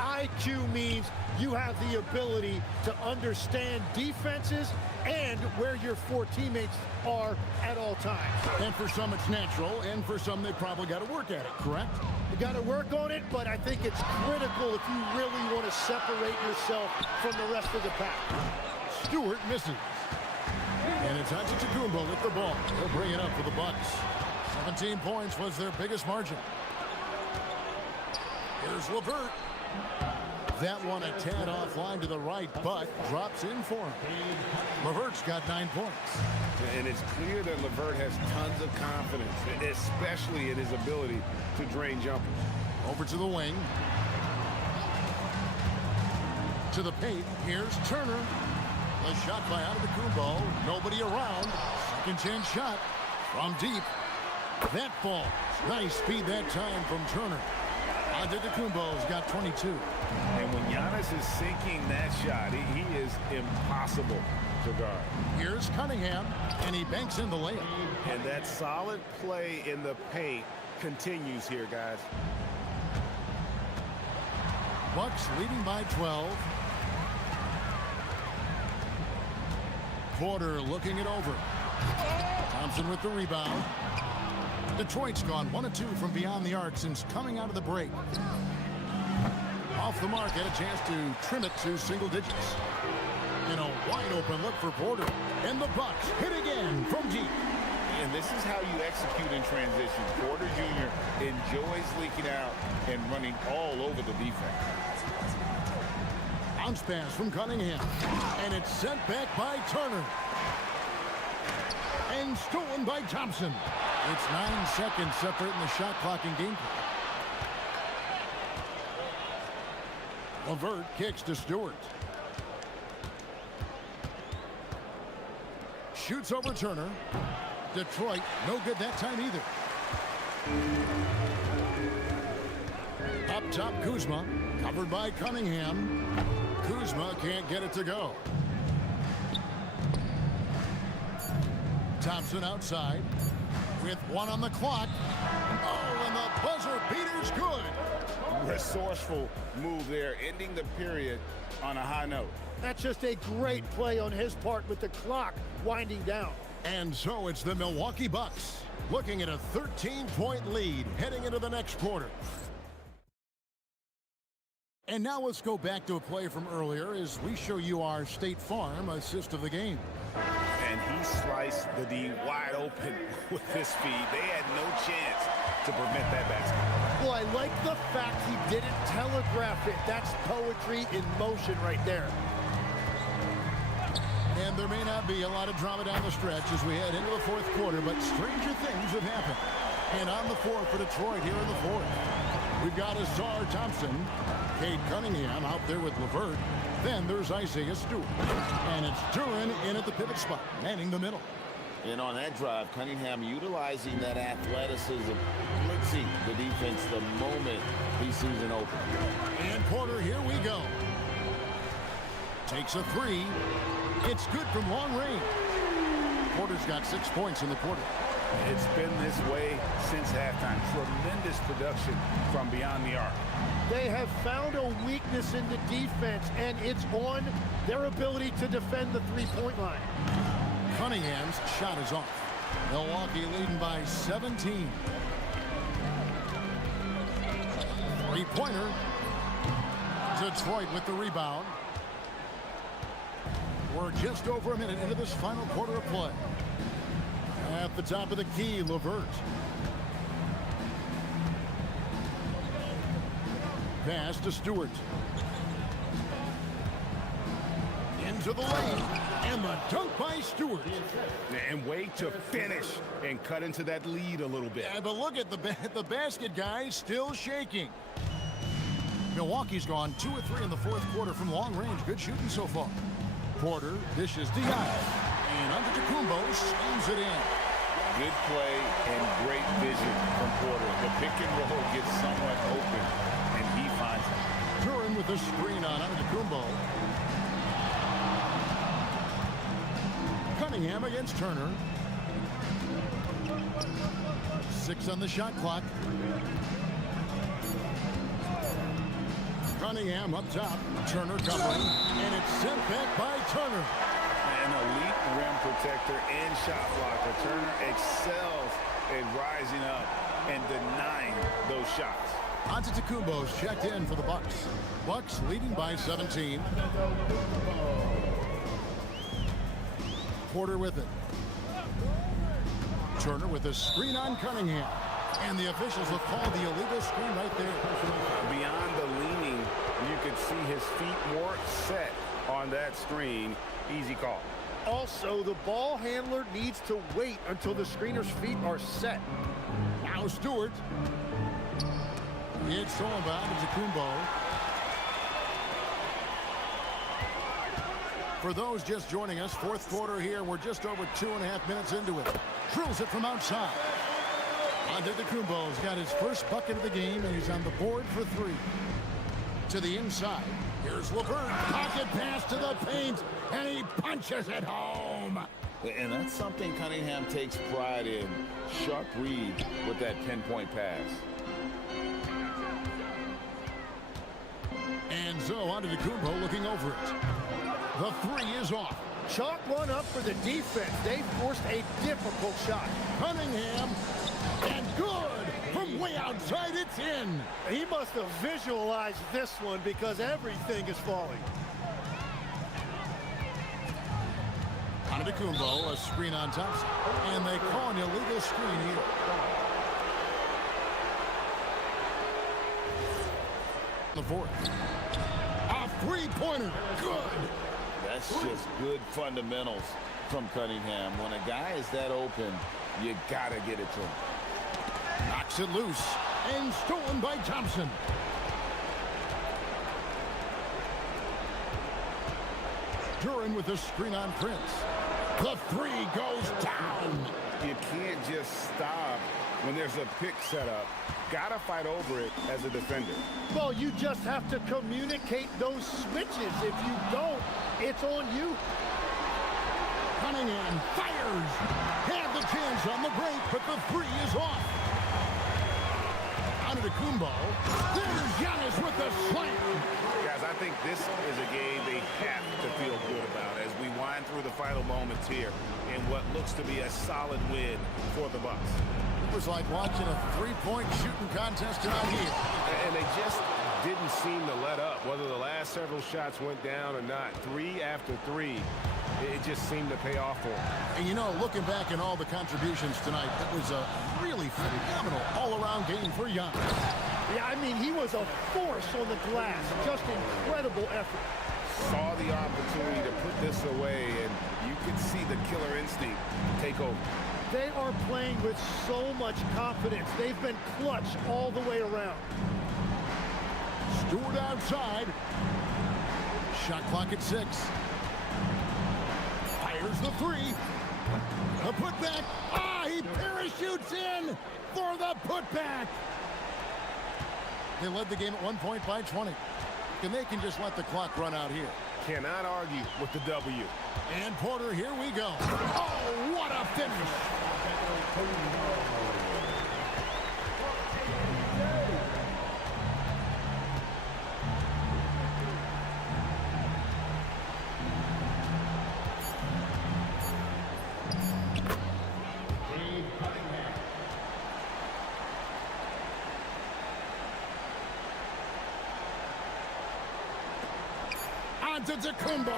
IQ means you have the ability to understand defenses and where your four teammates are at all times. And for some it's natural, and for some they probably got to work at it, correct? You got to work on it, but I think it's critical if you really want to separate yourself from the rest of the pack. Stewart misses. And it's Antetokounmpo with the ball. He'll bring it up for the Bucks. 17 points was their biggest margin. Here's LeVert. That one a tad offline to the right, but drops in for him. LeVert's got 9 points. And it's clear that LeVert has tons of confidence, especially in his ability to drain jumpers. Over to the wing. To the paint. Here's Turner. The shot by Antetokounmpo. Nobody around. Second chance shot from deep. That falls. Nice speed that time from Turner. Antetokounmpo's got 22. And when Giannis is sinking that shot, he is impossible to guard. Here's Cunningham, and he banks in the layup. And that solid play in the paint continues here, guys. Bucks leading by 12. Porter looking it over. Thompson with the rebound. Detroit's gone 1 of 2 from beyond the arc since coming out of the break. Off the mark, had a chance to trim it to single digits. And a wide open look for Porter. And the Bucks hit again from deep. And this is how you execute in transition. Porter Jr. enjoys leaking out and running all over the defense. Bounce pass from Cunningham. And it's sent back by Turner. And stolen by Thompson. It's 9 seconds separating the shot clock and game clock. LeVert kicks to Stewart. Shoots over Turner. Detroit, no good that time either. Up top, Kuzma. Covered by Cunningham. Kuzma can't get it to go. Thompson outside. With 1 on the clock. Oh, and the buzzer beater's good. Resourceful move there, ending the period on a high note. That's just a great play on his part with the clock winding down. And so it's the Milwaukee Bucks looking at a 13-point lead heading into the next quarter. And now let's go back to a play from earlier as we show you our State Farm assist of the game. And he sliced the D wide open with his feed. They had no chance to prevent that basket. Well, I like the fact he didn't telegraph it. That's poetry in motion right there. And there may not be a lot of drama down the stretch as we head into the fourth quarter, but stranger things have happened. And on the floor for Detroit here in the fourth, we've got Azar Thompson, Cade Cunningham out there with LeVert. Then there's Isaiah Stewart. And it's Duran in at the pivot spot, manning the middle. And on that drive, Cunningham utilizing that athleticism, blitzing the defense the moment he sees an open. And Porter, here we go. Takes a three. It's good from long range. Porter's got 6 points in the quarter. It's been this way since halftime. Tremendous production from beyond the arc. They have found a weakness in the defense, and it's on their ability to defend the three-point line. Cunningham's shot is off. Milwaukee leading by 17. Three-pointer. Detroit with the rebound. We're just over a minute into this final quarter of play. At the top of the key, LeVert. Pass to Stewart. Into the lane. And the dunk by Stewart. And way to finish and cut into that lead a little bit. Yeah, but look at the basket guy still shaking. Milwaukee's gone 2 of 3 in the fourth quarter from long range. Good shooting so far. Porter dishes Diaz. And Antetokounmpo slams it in. Good play and great vision from Porter. The pick and roll gets somewhat open, and he finds it. Duran with the screen on Antetokounmpo. Cunningham against Turner. 6 on the shot clock. Cunningham up top. Turner covering. And it's sent back by Turner. An elite rim protector and shot blocker. Turner excels in rising up and denying those shots. Antetokounmpo's checked in for the Bucks. Bucks leading by 17. Porter with it. Turner with a screen on Cunningham. And the officials will call the illegal screen right there. Beyond the leaning, you could see his feet more set on that screen. Easy call. Also, the ball handler needs to wait until the screener's feet are set. Now Stewart. It's stolen by Antetokounmpo. For those just joining us, fourth quarter here. We're just over 2.5 minutes into it. Drills it from outside. Antetokounmpo's got his first bucket of the game, and he's on the board for 3. To the inside. Here's LeVert. Pocket pass to the paint, and he punches it home. And that's something Cunningham takes pride in. Sharp read with that pinpoint pass. And so Antetokounmpo looking over it. The 3 is off. Chalk one up for the defense. They forced a difficult shot. Cunningham, and good! From way outside, it's in! He must have visualized this one because everything is falling. Antetokounmpo, a screen on Thompson. And they call an illegal screen here. The fourth. A three-pointer. Good! That's just good fundamentals from Cunningham. When a guy is that open, you gotta get it to him. Knocks it loose. And stolen by Thompson. Duran with the screen on Prince. The 3 goes down. You can't just stop when there's a pick set up. Gotta fight over it as a defender. Well, you just have to communicate those switches. If you don't, it's on you. Cunningham fires. Had the chance on the break, but the 3 is off. Antetokounmpo. There's Giannis with the slam. Guys, I think this is a game they have to feel good about as we wind through the final moments here in what looks to be a solid win for the Bucks. It was like watching a three-point shooting contest tonight here. And they just didn't seem to let up. Whether the last several shots went down or not, 3 after 3, it just seemed to pay off for them. And you know, looking back at all the contributions tonight, that was a really phenomenal all-around game for Giannis. Yeah, I mean, he was a force on the glass. Just incredible effort. saw the opportunity to put this away, and you could see the killer instinct take over. They are playing with so much confidence. They've been clutch all the way around. Stewart outside. Shot clock at 6. Fires the 3. A putback. He parachutes in for the putback. They led the game at one point by 20. And they can just let the clock run out here. Cannot argue with the W. And Porter, here we go. Oh, what a finish. On to Tacumbo.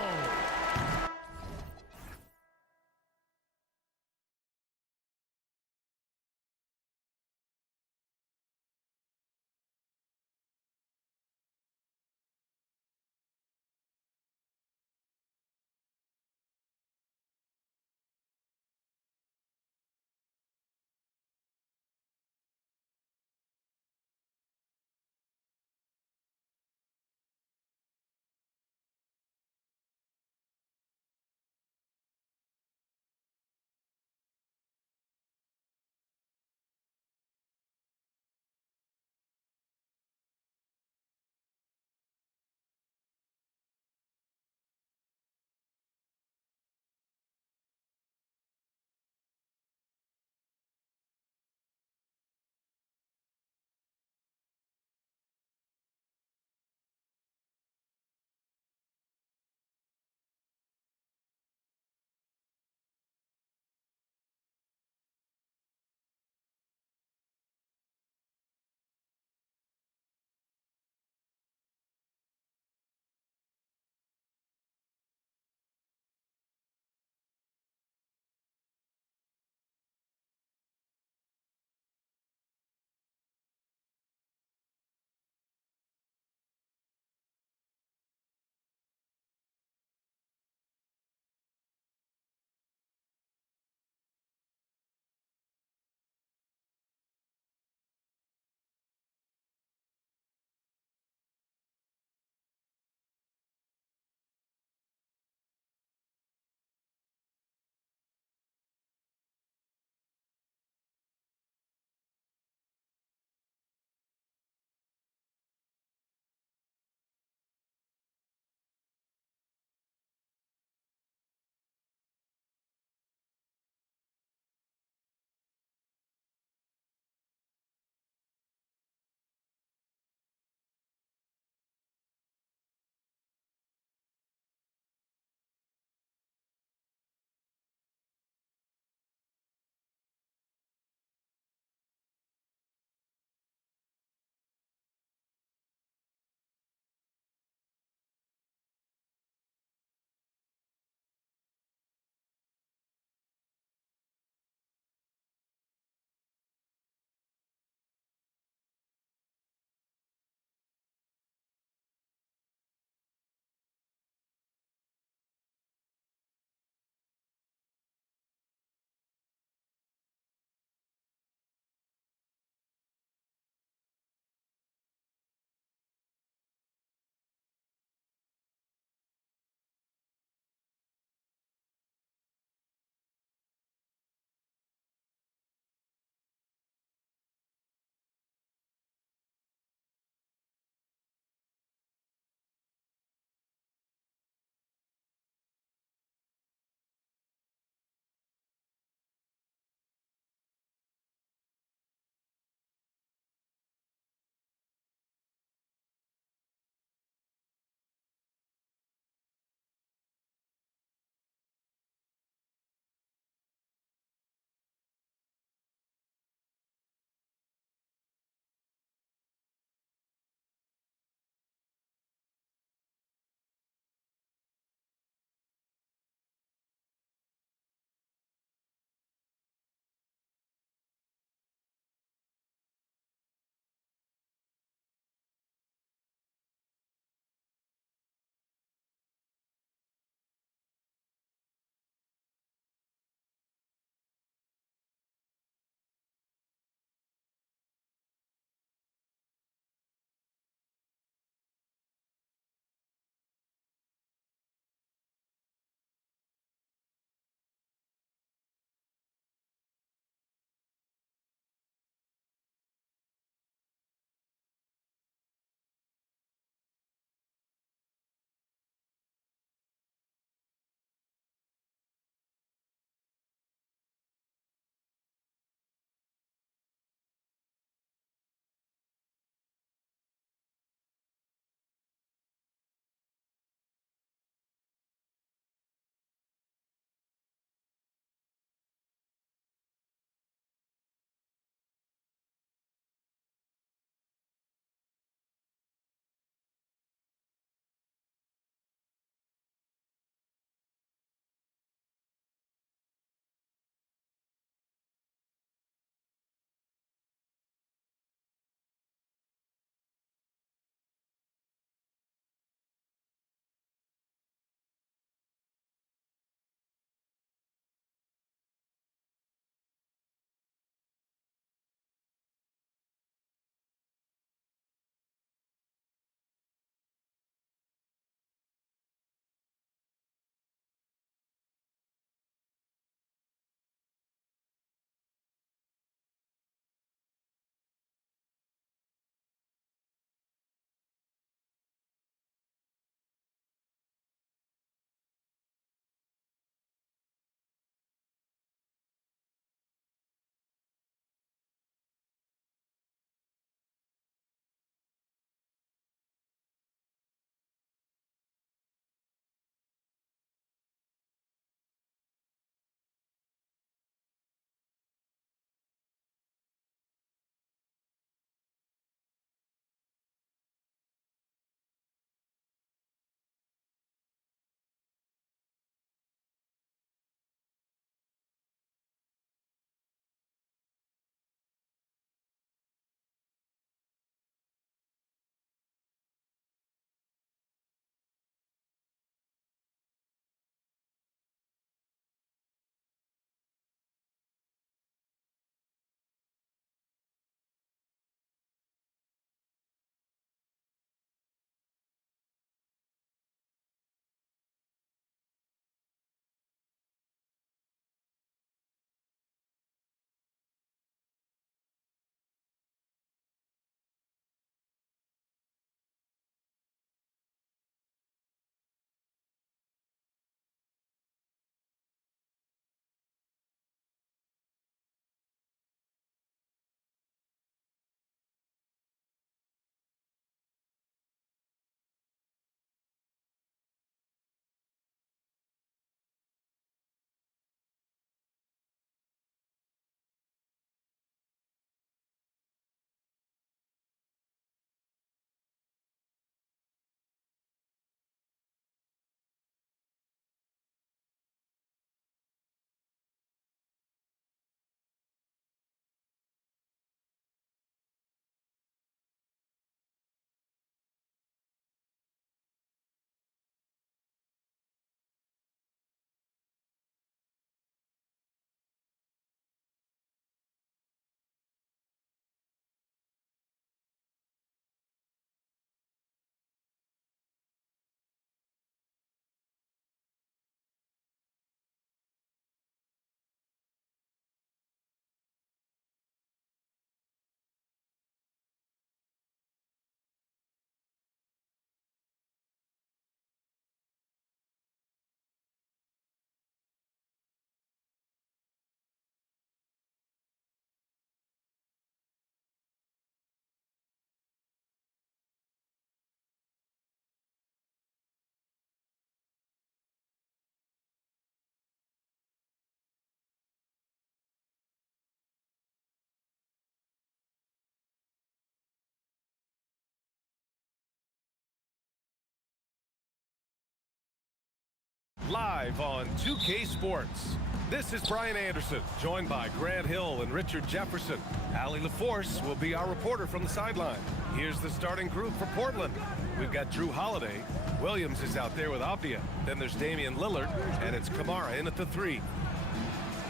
live on 2K Sports. This is Brian Anderson, joined by Grant Hill and Richard Jefferson. Allie LaForce will be our reporter from the sideline. Here's the starting group for Portland. We've got Drew Holiday. Williams is out there with Abdia. Then there's Damian Lillard, and it's Kamara in at the 3.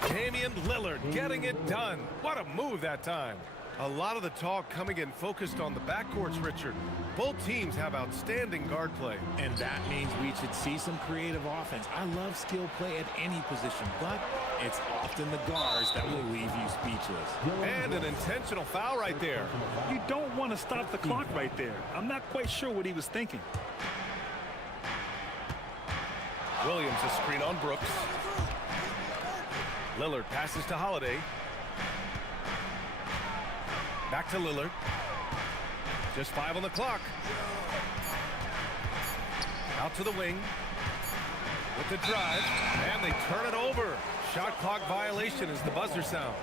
Damian Lillard getting it done. What a move that time. A lot of the talk coming in focused on the backcourts, Richard. Both teams have outstanding guard play. And that means we should see some creative offense. I love skill play at any position, but it's often the guards that will leave you speechless. And an intentional foul right there. You don't want to stop the clock right there. I'm not quite sure what he was thinking. Williams a screen on Brooks. Lillard passes to Holiday. Back to Lillard. Just 5 on the clock. Out to the wing. With the drive. And they turn it over. Shot clock violation as the buzzer sounds.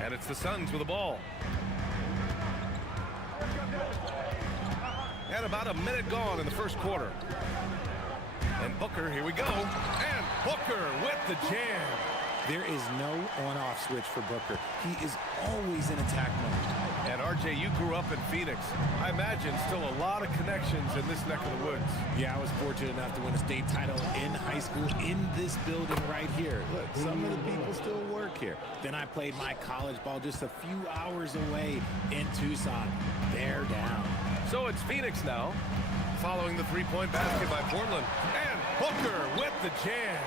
And it's the Suns with the ball. And about a minute gone in the first quarter. And Booker, here we go. And Booker with the jam. There is no on-off switch for Booker. He is always in attack mode. And RJ, you grew up in Phoenix. I imagine still a lot of connections in this neck of the woods. Yeah, I was fortunate enough to win a state title in high school in this building right here. Look, some of the people still work here. Then I played my college ball just a few hours away in Tucson. They're down. So it's Phoenix now, following the three-point basket by Portland. And Booker with the jam.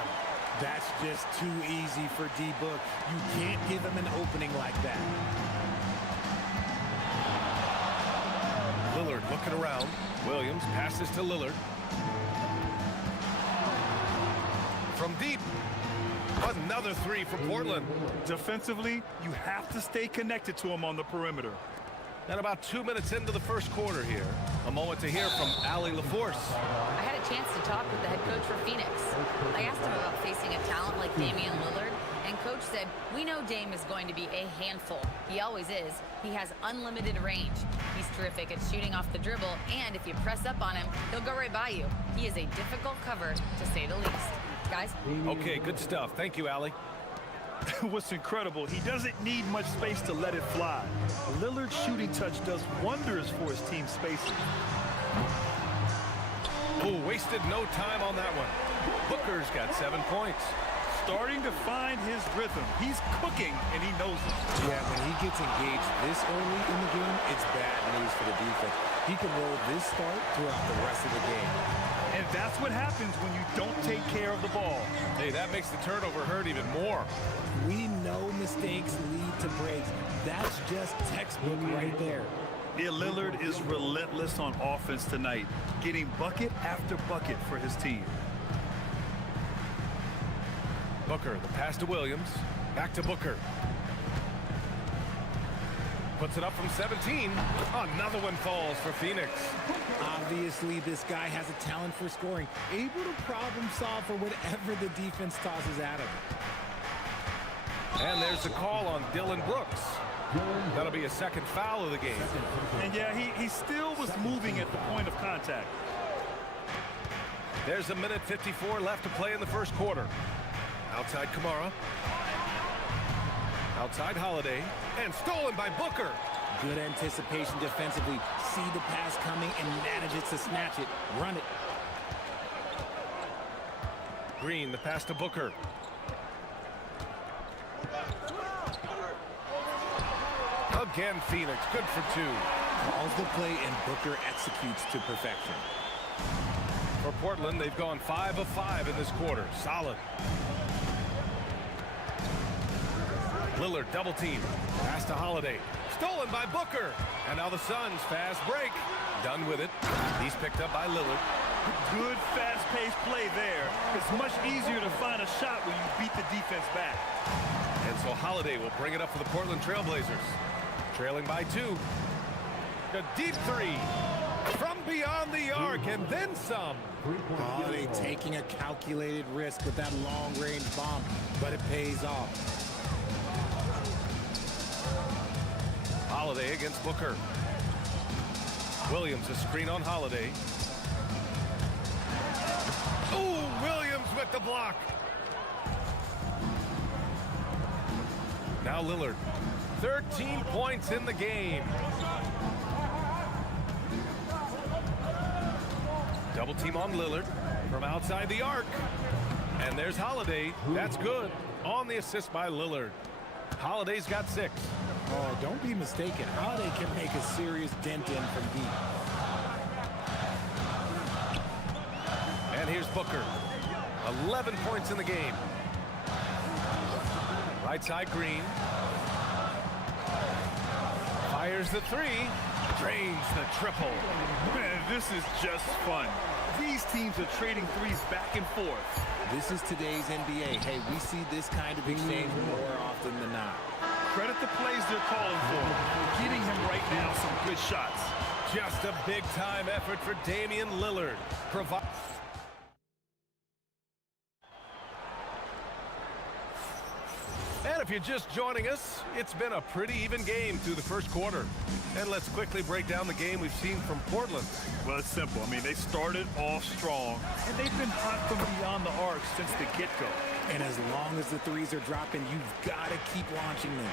That's just too easy for D-Book. You can't give him an opening like that. Lillard looking around. Williams passes to Lillard. From deep. Another 3 for Portland. Defensively, you have to stay connected to him on the perimeter. And about 2 minutes into the first quarter here, a moment to hear from Allie LaForce. I had a chance to talk with the head coach for Phoenix. I asked him about facing a talent like Damian Lillard, and coach said, we know Dame is going to be a handful. He always is. He has unlimited range. He's terrific at shooting off the dribble, and if you press up on him, he'll go right by you. He is a difficult cover, to say the least. Guys? Okay, good stuff. Thank you, Allie. What's incredible, he doesn't need much space to let it fly. Lillard's shooting touch does wonders for his team's spacing. Oh, wasted no time on that one. Booker's got 7 points. Starting to find his rhythm. He's cooking, and he knows it. Yeah, when he gets engaged this early in the game, it's bad news for the defense. He can roll this start throughout the rest of the game. And that's what happens when you don't take care of the ball. Hey, that makes the turnover hurt even more. We know mistakes lead to breaks. That's just textbook right there. Yeah, Lillard is relentless on offense tonight, getting bucket after bucket for his team. Booker, the pass to Williams. Back to Booker. Puts it up from 17. Another one falls for Phoenix. Obviously, this guy has a talent for scoring, able to problem solve for whatever the defense tosses at him. And there's a call on Dylan Brooks. That'll be a second foul of the game. And yeah, he still was moving at the point of contact. There's a minute 54 left to play in the first quarter. Outside Kamara. Outside Holiday. And stolen by Booker. Good anticipation defensively. See the pass coming and manages to snatch it. Run it. Green, the pass to Booker. Again, Phoenix, good for 2. Calls the play and Booker executes to perfection. For Portland, they've gone 5 of 5 in this quarter. Solid. Lillard double team. Pass to Holiday. Stolen by Booker. And now the Suns fast break. Done with it. He's picked up by Lillard. Good fast-paced play there. It's much easier to find a shot when you beat the defense back. And so Holiday will bring it up for the Portland Trailblazers. Trailing by 2. A deep 3 from beyond the arc and then some. Holiday taking a calculated risk with that long-range bomb, but it pays off. Holiday against Booker. Williams, a screen on Holiday. Oh, Williams with the block. Now Lillard. 13 points in the game. Double team on Lillard from outside the arc. And there's Holiday. That's good. On the assist by Lillard. Holiday's got 6. Oh, don't be mistaken. Holiday can make a serious dent in from deep. And here's Booker. 11 points in the game. Right side, Green. Fires the 3. Drains the triple. Man, this is just fun. These teams are trading threes back and forth. This is today's NBA. Hey, we see this kind of exchange more often than not. Credit the plays they're calling for. Getting him right now some good shots. Just a big-time effort for Damian Lillard. And if you're just joining us, it's been a pretty even game through the first quarter. And let's quickly break down the game we've seen from Portland. Well, it's simple. I mean, they started off strong, and they've been hot from beyond the arc since the get-go. And as long as the threes are dropping, you've got to keep launching them.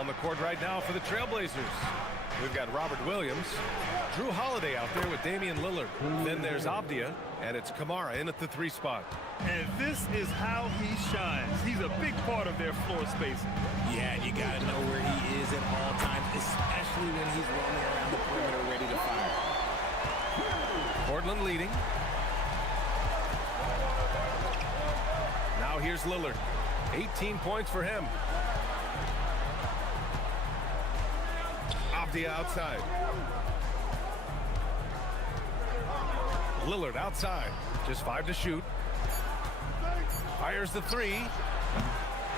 On the court right now for the Trailblazers, we've got Robert Williams, Drew Holiday out there with Damian Lillard. Then there's Avdia, and it's Kamara in at the 3 spot. And this is how he shines. He's a big part of their floor space. Yeah, you got to know where he is at all times, especially when he's roaming around the perimeter ready to fire. Portland leading. Now here's Lillard. 18 points for him. Avdia outside. Lillard outside. Just 5 to shoot. Fires the 3.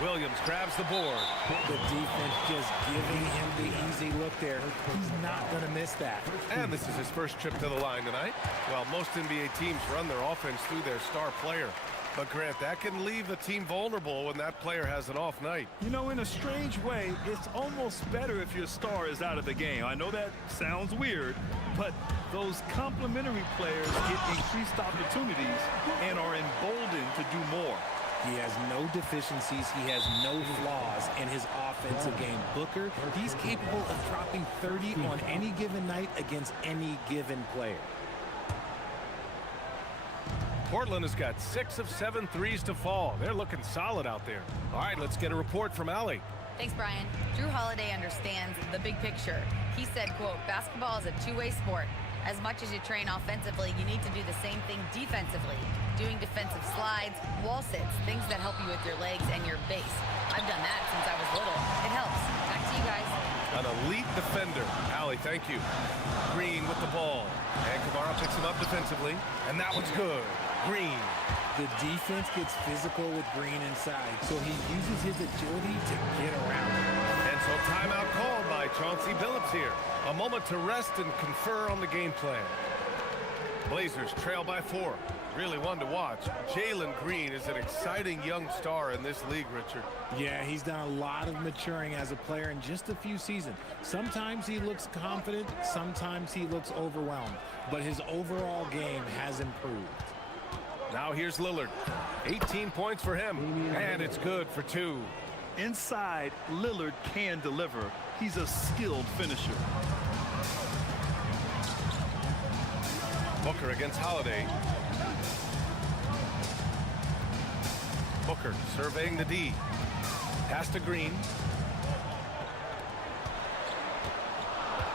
Williams grabs the board. The defense just giving him the easy look there. He's not going to miss that. And this is his first trip to the line tonight. Well, most NBA teams run their offense through their star player. But Grant, that can leave a team vulnerable when that player has an off night. You know, in a strange way, it's almost better if your star is out of the game. I know that sounds weird, but those complementary players get increased opportunities and are emboldened to do more. He has no deficiencies. He has no flaws in his offensive game. Booker, he's capable of dropping 30 on any given night against any given player. Portland has got 6 of 7 threes to fall. They're looking solid out there. All right, let's get a report from Allie. Thanks, Brian. Drew Holiday understands the big picture. He said, quote, basketball is a two-way sport. As much as you train offensively, you need to do the same thing defensively. Doing defensive slides, wall sits, things that help you with your legs and your base. I've done that since I was little. It helps. Back to you guys. An elite defender. Allie, thank you. Green with the ball. And Kamara picks him up defensively. And that one's good. Green. The defense gets physical with Green inside, so he uses his agility to get around. And so timeout called by Chauncey Billups here. A moment to rest and confer on the game plan. Blazers trail by 4. Really one to watch. Jalen Green is an exciting young star in this league, Richard. Yeah, he's done a lot of maturing as a player in just a few seasons. Sometimes he looks confident, sometimes he looks overwhelmed, but his overall game has improved. Now here's Lillard. 18 points for him, and it's good for 2. Inside, Lillard can deliver. He's a skilled finisher. Booker against Holiday. Booker surveying the D. Pass to Green.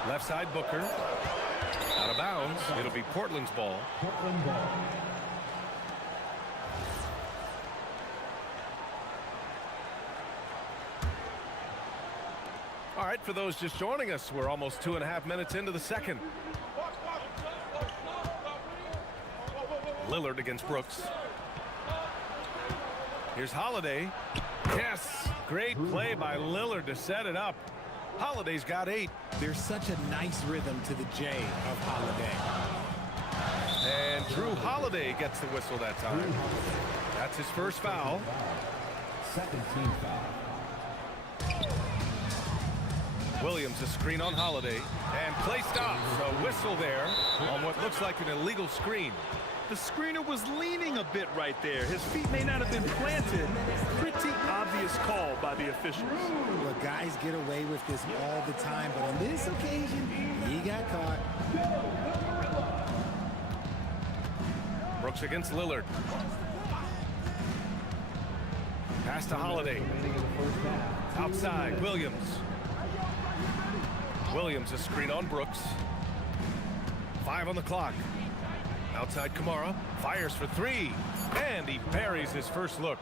Left side, Booker. Out of bounds. It'll be Portland's ball. All right, for those just joining us, we're almost 2.5 minutes into the second. Lillard against Brooks. Here's Holiday. Yes, great play by Lillard to set it up. Holiday's got 8. There's such a nice rhythm to the J of Holiday. And Drew Holiday gets the whistle that time. That's his first foul. Second team foul. Williams a screen on Holiday, and play stops. A whistle there on what looks like an illegal screen. The screener was leaning a bit right there. His feet may not have been planted. Pretty obvious call by the officials. Look, guys get away with this all the time, but on this occasion, he got caught. Brooks against Lillard. Pass to Holiday. Outside, Williams. Williams a screen on Brooks. 5 on the clock. Outside Kamara, fires for 3, and he buries his first look.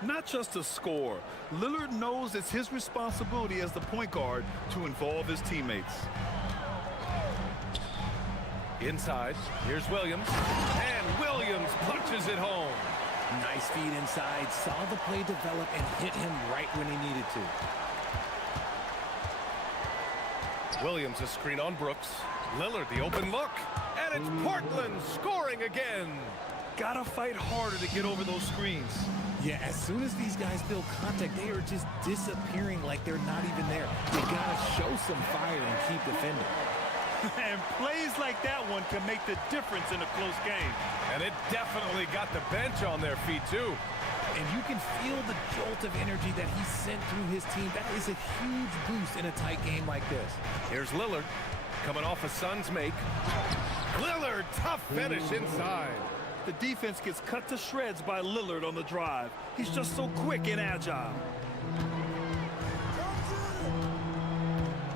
Not just a score. Lillard knows it's his responsibility as the point guard to involve his teammates. Inside, here's Williams, and Williams punches it home. Nice feed inside, saw the play develop and hit him right when he needed to. Williams a screen on Brooks. Lillard the open look, and it's Portland scoring again. Gotta fight harder to get over those screens. Yeah, as soon as these guys feel contact, they are just disappearing like they're not even there. They gotta show some fire and keep defending. And plays like that one can make the difference in a close game. And it definitely got the bench on their feet too. And you can feel the jolt of energy that he sent through his team. That is a huge boost in a tight game like this. Here's Lillard coming off a Suns make. Lillard, tough finish inside. The defense gets cut to shreds by Lillard on the drive. He's just so quick and agile.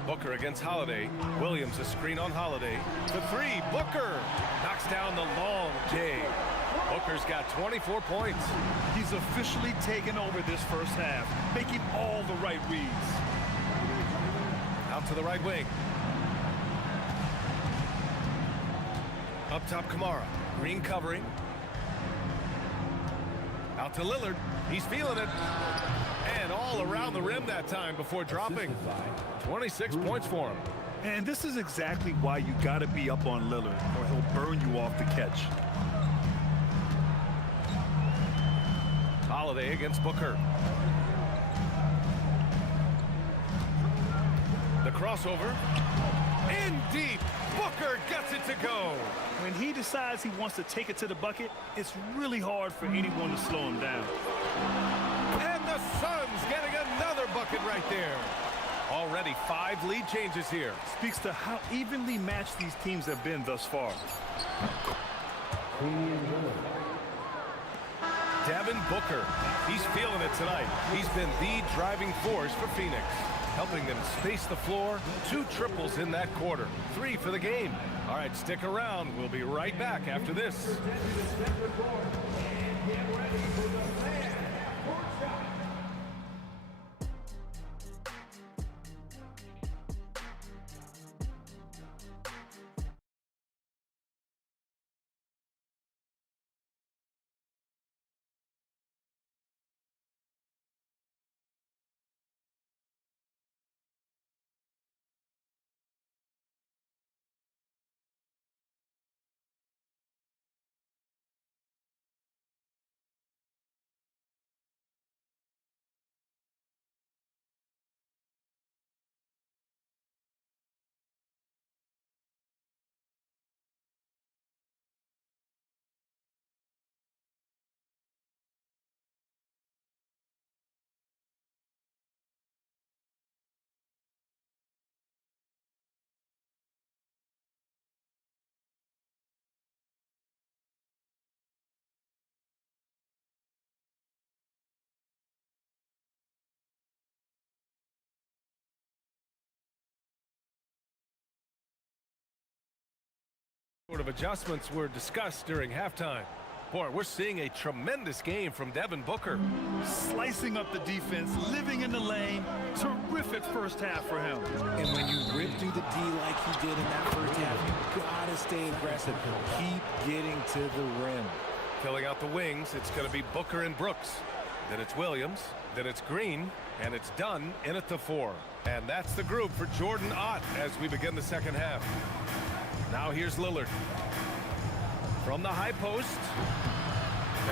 Booker against Holiday. Williams a screen on Holiday. The 3, Booker knocks down the long J. Booker's got 24 points. He's officially taken over this first half, making all the right reads. Out to the right wing. Up top, Kamara. Green covering. Out to Lillard. He's feeling it. And all around the rim that time before dropping. 26 points for him. And this is exactly why you got to be up on Lillard, or he'll burn you off the catch. Holiday against Booker. The crossover. In deep. Booker gets it to go. When he decides he wants to take it to the bucket, it's really hard for anyone to slow him down. And the Suns getting another bucket right there. Already 5 lead changes here. Speaks to how evenly matched these teams have been thus far. Devin Booker, he's feeling it tonight. He's been the driving force for Phoenix, helping them space the floor. 2 triples in that quarter, 3 for the game. All right, stick around. We'll be right back after this. Sort of adjustments were discussed during halftime. Boy, we're seeing a tremendous game from Devin Booker. Slicing up the defense, living in the lane. Terrific first half for him. And when you rip through the D like he did in that first half, you gotta stay aggressive. Keep getting to the rim. Filling out the wings, it's going to be Booker and Brooks. Then it's Williams. Then it's Green. And it's done in at the 4. And that's the group for Jordan Ott as we begin the second half. Now here's Lillard. From the high post.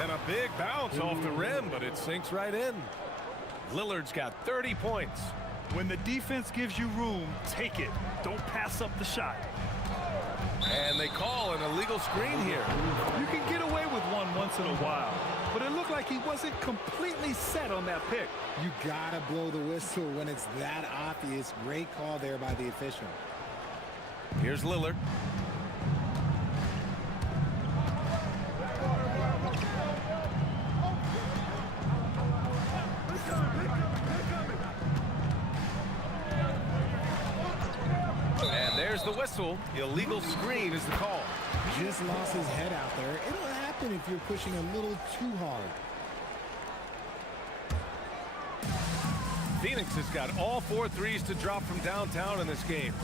And a big bounce off the rim, but it sinks right in. Lillard's got 30 points. When the defense gives you room, take it. Don't pass up the shot. And they call an illegal screen here. You can get away with one once in a while, but it looked like he wasn't completely set on that pick. You gotta blow the whistle when it's that obvious. Great call there by the official. Here's Lillard. And there's the whistle. Illegal screen is the call. Just lost his head out there. It'll happen if you're pushing a little too hard. Phoenix has got all 4 threes to drop from downtown in this game.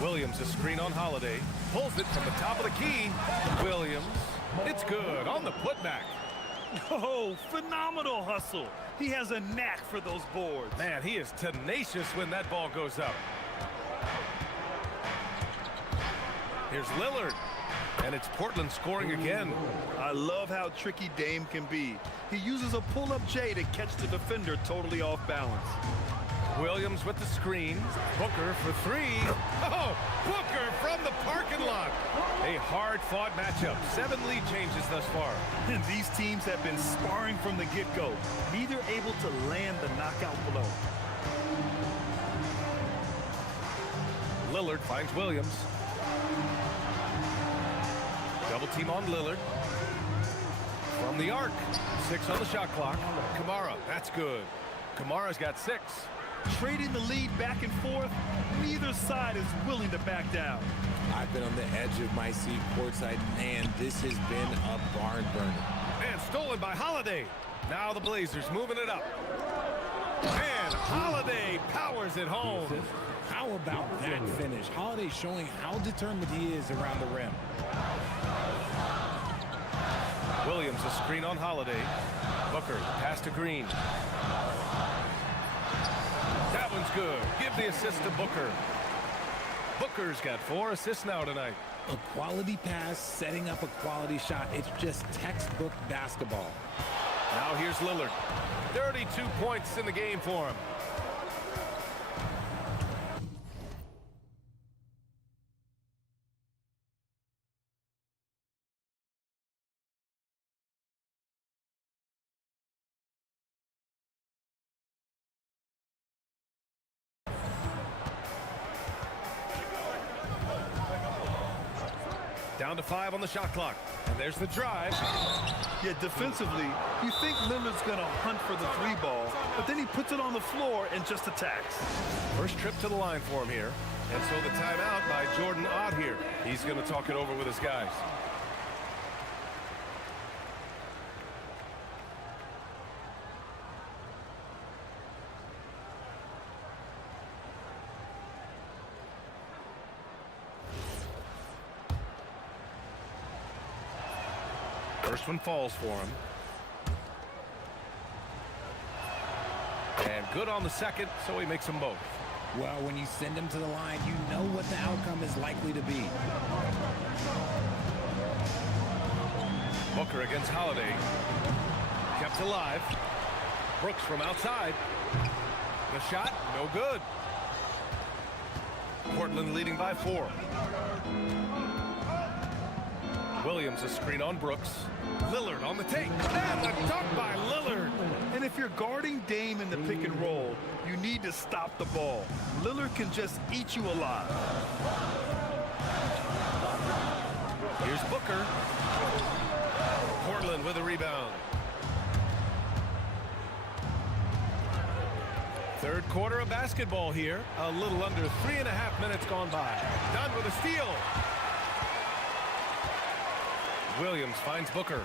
Williams, a screen on Holiday. Pulls it from the top of the key. Williams, it's good on the putback. Oh, phenomenal hustle. He has a knack for those boards. Man, he is tenacious when that ball goes up. Here's Lillard. And it's Portland scoring again. I love how tricky Dame can be. He uses a pull-up J to catch the defender totally off balance. Williams with the screen. Booker for 3. Oh, Booker from the parking lot. A hard-fought matchup. 7 lead changes thus far. And these teams have been sparring from the get-go. Neither able to land the knockout blow. Lillard finds Williams. Double team on Lillard. From the arc. 6 on the shot clock. Kamara, that's good. Kamara's got 6. Trading the lead back and forth, neither side is willing to back down. I've been on the edge of my seat courtside. Man, this has been a barn burner. And stolen by Holiday. Now the Blazers moving it up. And Holiday powers it home. How about that finish? Holiday showing how determined he is around the rim. Williams, a screen on Holiday. Booker, pass to Green. That one's good. Give the assist to Booker. Booker's got 4 assists now tonight. A quality pass, setting up a quality shot. It's just textbook basketball. Now here's Lillard. 32 points in the game for him. Down to 5 on the shot clock. And there's the drive. Yeah, defensively, you think Lillard's going to hunt for the 3 ball, but then he puts it on the floor and just attacks. First trip to the line for him here. And so the timeout by Jordan Ott here. He's going to talk it over with his guys. First one falls for him. And good on the second, so he makes them both. Well, when you send him to the line, you know what the outcome is likely to be. Booker against Holiday. Kept alive. Brooks from outside. The shot, no good. Portland leading by 4. Williams, a screen on Brooks. Lillard on the take. And the dunk by Lillard. And if you're guarding Dame in the pick and roll, you need to stop the ball. Lillard can just eat you alive. Here's Booker. Portland with a rebound. Third quarter of basketball here. A little under 3.5 minutes gone by. Dunn with a steal. Williams finds Booker.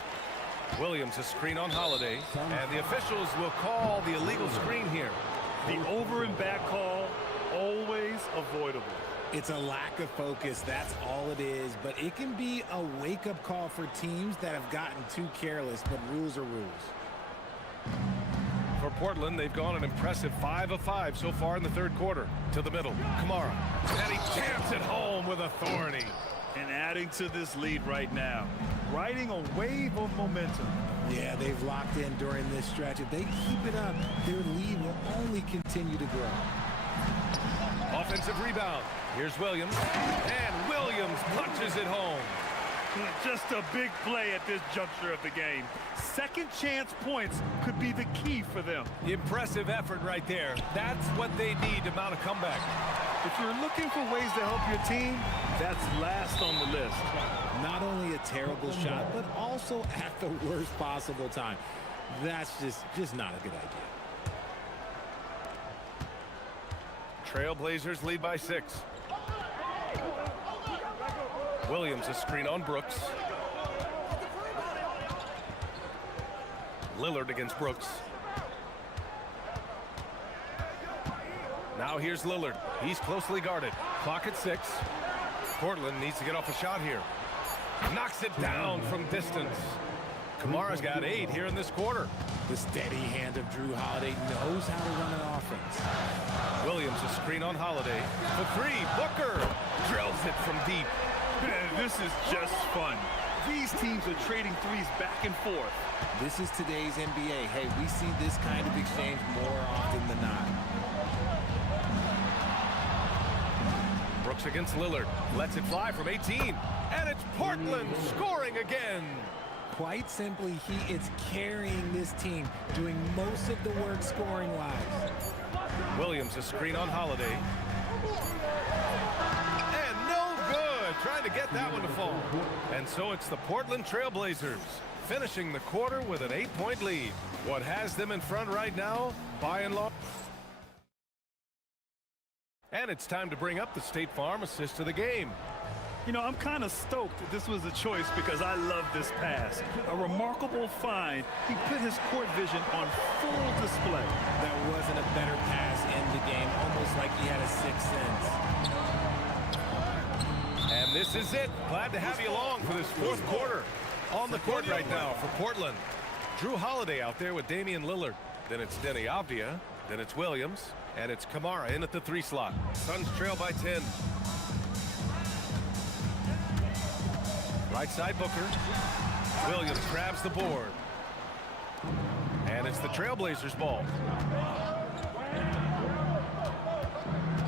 Williams, a screen on Holiday. And the officials will call the illegal screen here. The over and back call, always avoidable. It's a lack of focus, that's all it is. But it can be a wake-up call for teams that have gotten too careless, but rules are rules. For Portland, they've gone an impressive 5 of 5 so far in the third quarter. To the middle, Kamara. And he jams it home with authority. And adding to this lead right now, riding a wave of momentum. Yeah, they've locked in during this stretch. If they keep it up, their lead will only continue to grow. Offensive rebound. Here's Williams. And Williams punches it home. Just a big play at this juncture of the game. Second chance points could be the key for them. Impressive effort right there. That's what they need to mount a comeback. If you're looking for ways to help your team, that's last on the list. Not only a terrible shot, but also at the worst possible time. That's just not a good idea. Trailblazers lead by 6. Williams, a screen on Brooks. Lillard against Brooks. Now here's Lillard. He's closely guarded. Clock at 6. Portland needs to get off a shot here. Knocks it down from distance. Kamara's got 8 here in this quarter. The steady hand of Drew Holiday knows how to run an offense. Williams, a screen on Holiday. For 3, Booker drills it from deep. This is just fun. These teams are trading threes back and forth. This is today's NBA. Hey, we see this kind of exchange more often than not. Brooks against Lillard. Lets it fly from 18. And it's Portland scoring again. Quite simply, he is carrying this team, doing most of the work scoring-wise. Williams, a screen on Holiday. And no good. Trying to get that one to fall. And so it's the Portland Trailblazers finishing the quarter with an 8-point lead. What has them in front right now, by and large. And it's time to bring up the State Farm assist of the game. You know, I'm kind of stoked that this was a choice because I love this pass. A remarkable find. He put his court vision on full display. There wasn't a better pass in the game, almost like he had a sixth sense. And this is it. Glad to have you along for this fourth quarter. On the court right now for Portland. Drew Holiday out there with Damian Lillard. Then it's Denny Avdia. Then it's Williams. And it's Kamara in at the 3 slot. Suns trail by 10. Right side Booker. Williams grabs the board. And it's the Trailblazers ball.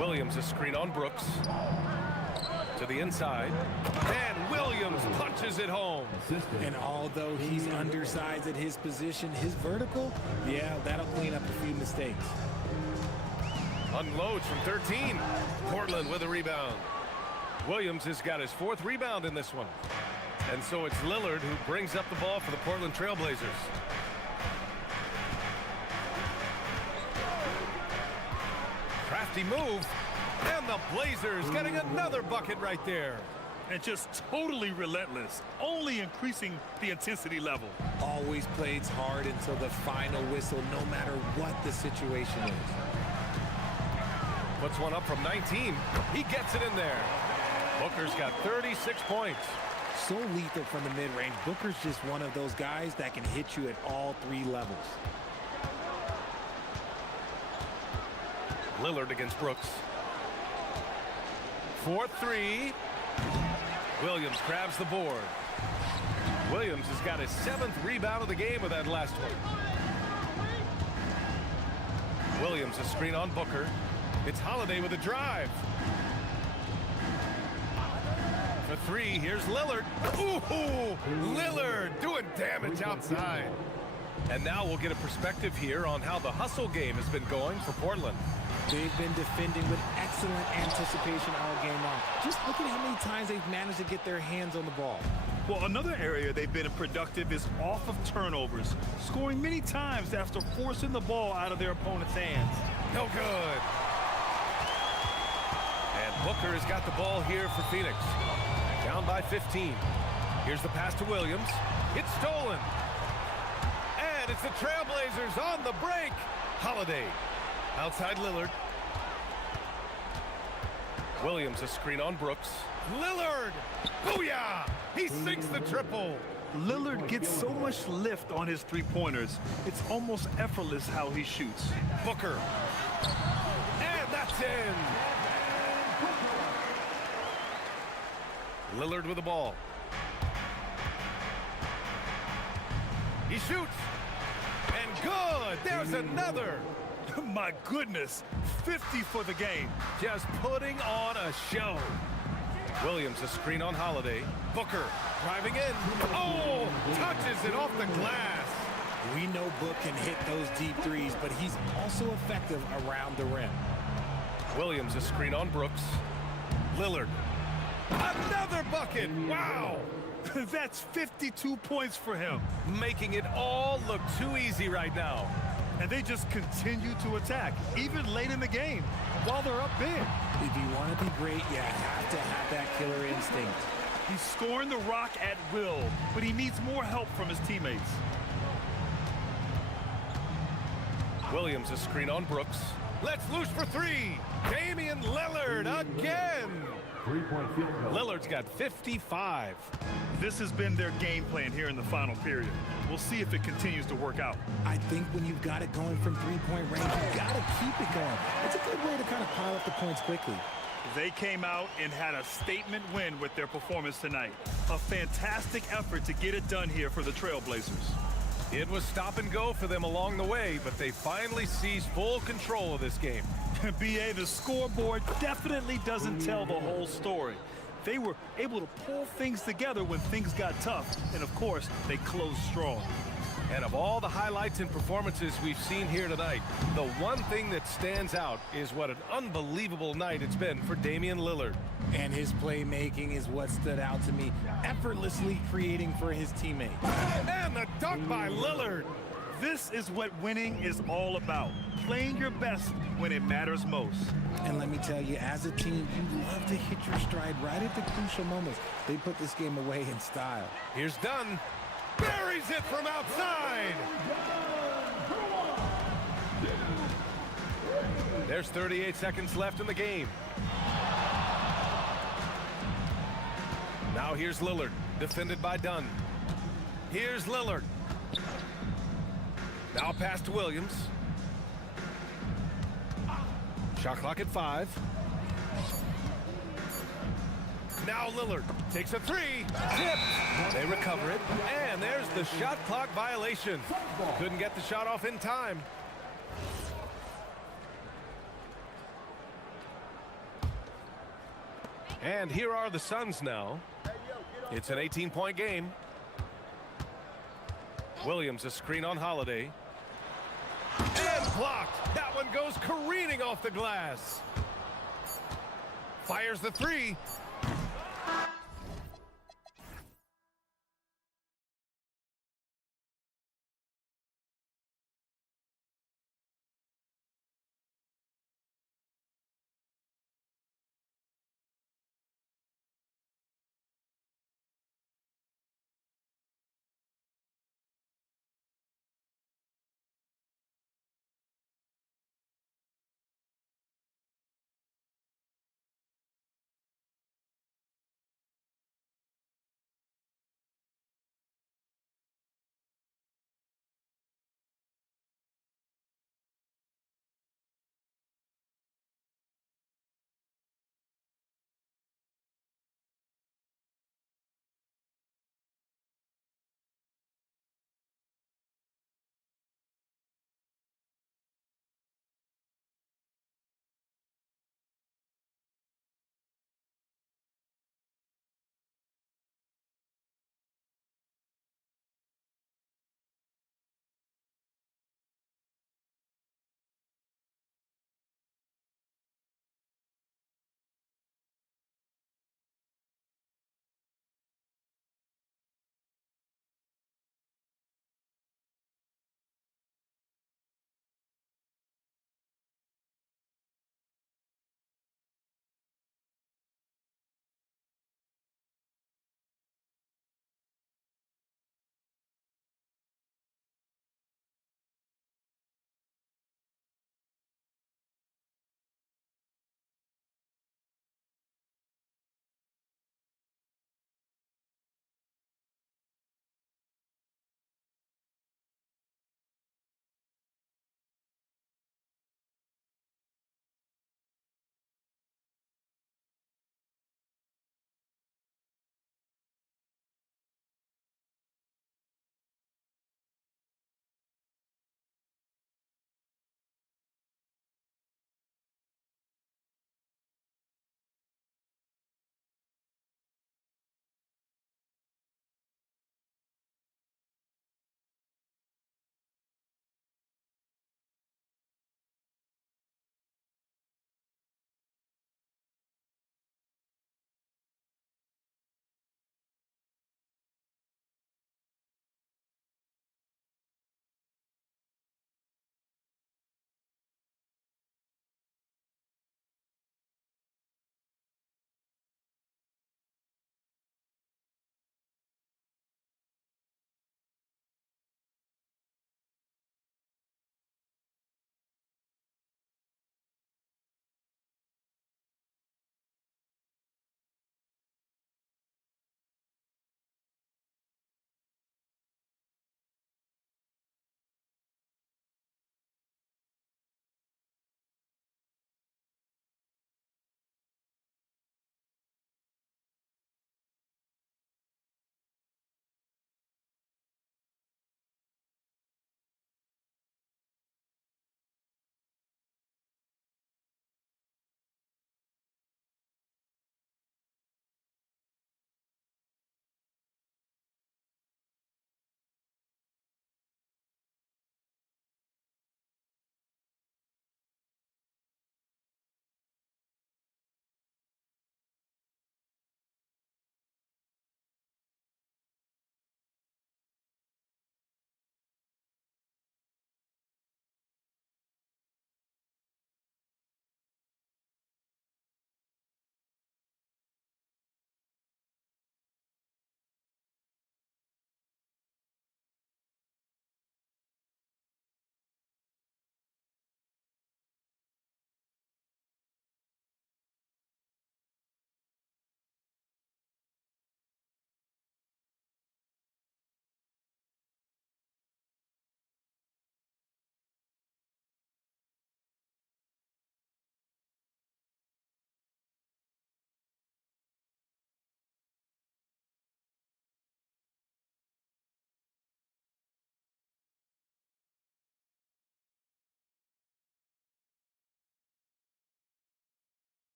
Williams, a screen on Brooks. To the inside. And Williams punches it home. And although he's undersized at his position, his vertical, yeah, that'll clean up a few mistakes. Unloads from 13. Portland with a rebound. Williams has got his 4th rebound in this one. And so it's Lillard who brings up the ball for the Portland Trailblazers. Crafty move. And the Blazers getting another bucket right there. And just totally relentless, only increasing the intensity level. Always plays hard until the final whistle, no matter what the situation is. Puts one up from 19. He gets it in there. Booker's got 36 points. So lethal from the mid-range. Booker's just one of those guys that can hit you at all 3 levels. Lillard against Brooks. 4-3. Williams grabs the board. Williams has got his 7th rebound of the game with that last one. Williams, a screen on Booker. It's Holiday with a drive. For 3, here's Lillard. Ooh, Lillard doing damage outside. And now we'll get a perspective here on how the hustle game has been going for Portland. They've been defending with excellent anticipation all game long. Just look at how many times they've managed to get their hands on the ball. Well, another area they've been productive is off of turnovers, scoring many times after forcing the ball out of their opponent's hands. No good. And Booker has got the ball here for Phoenix. Down by 15. Here's the pass to Williams. It's stolen. And it's the Trailblazers on the break. Holiday. Outside Lillard. Williams, a screen on Brooks. Lillard! Booyah! He sinks the triple. Lillard gets so much lift on his 3-pointers. It's almost effortless how he shoots. Booker. And that's in. Lillard with the ball. He shoots. And good. There's another. My goodness, 50 for the game. Just putting on a show. Williams, a screen on Holiday. Booker driving in. Oh, touches it off the glass. We know Book can hit those deep threes, but he's also effective around the rim. Williams, a screen on Brooks. Lillard. Another bucket. Wow. That's 52 points for him. Making it all look too easy right now. And they just continue to attack, even late in the game, while they're up big. If you want to be great, you have to have that killer instinct. He's scoring the rock at will, but he needs more help from his teammates. Williams, a screen on Brooks. Let's loose for three. Damian Lillard again. Lillard's got 55. This has been their game plan here in the final period. We'll see if it continues to work out. I think when you've got it going from three-point range, you've got to keep it going. It's a good way to kind of pile up the points quickly. They came out and had a statement win with their performance tonight. A fantastic effort to get it done here for the Trailblazers. It was stop and go for them along the way, but they finally seized full control of this game. BA, the scoreboard definitely doesn't tell the whole story. They were able to pull things together when things got tough, and of course, they closed strong. And of all the highlights and performances we've seen here tonight, the one thing that stands out is what an unbelievable night it's been for Damian Lillard. And his playmaking is what stood out to me, effortlessly creating for his teammates. And the dunk by Lillard. This is what winning is all about, playing your best when it matters most. And let me tell you, as a team, you love to hit your stride right at the crucial moments. They put this game away in style. Here's Dunn. Buries it from outside. There's 38 seconds left in the game. Now here's Lillard, defended by Dunn. Here's Lillard. Now pass to Williams. Shot clock at 5. Now Lillard takes a three. Tipped. They recover it. And there's the shot clock violation. Couldn't get the shot off in time. And here are the Suns now. It's an 18-point game. Williams, a screen on Holiday. And blocked. That one goes careening off the glass. Fires the three.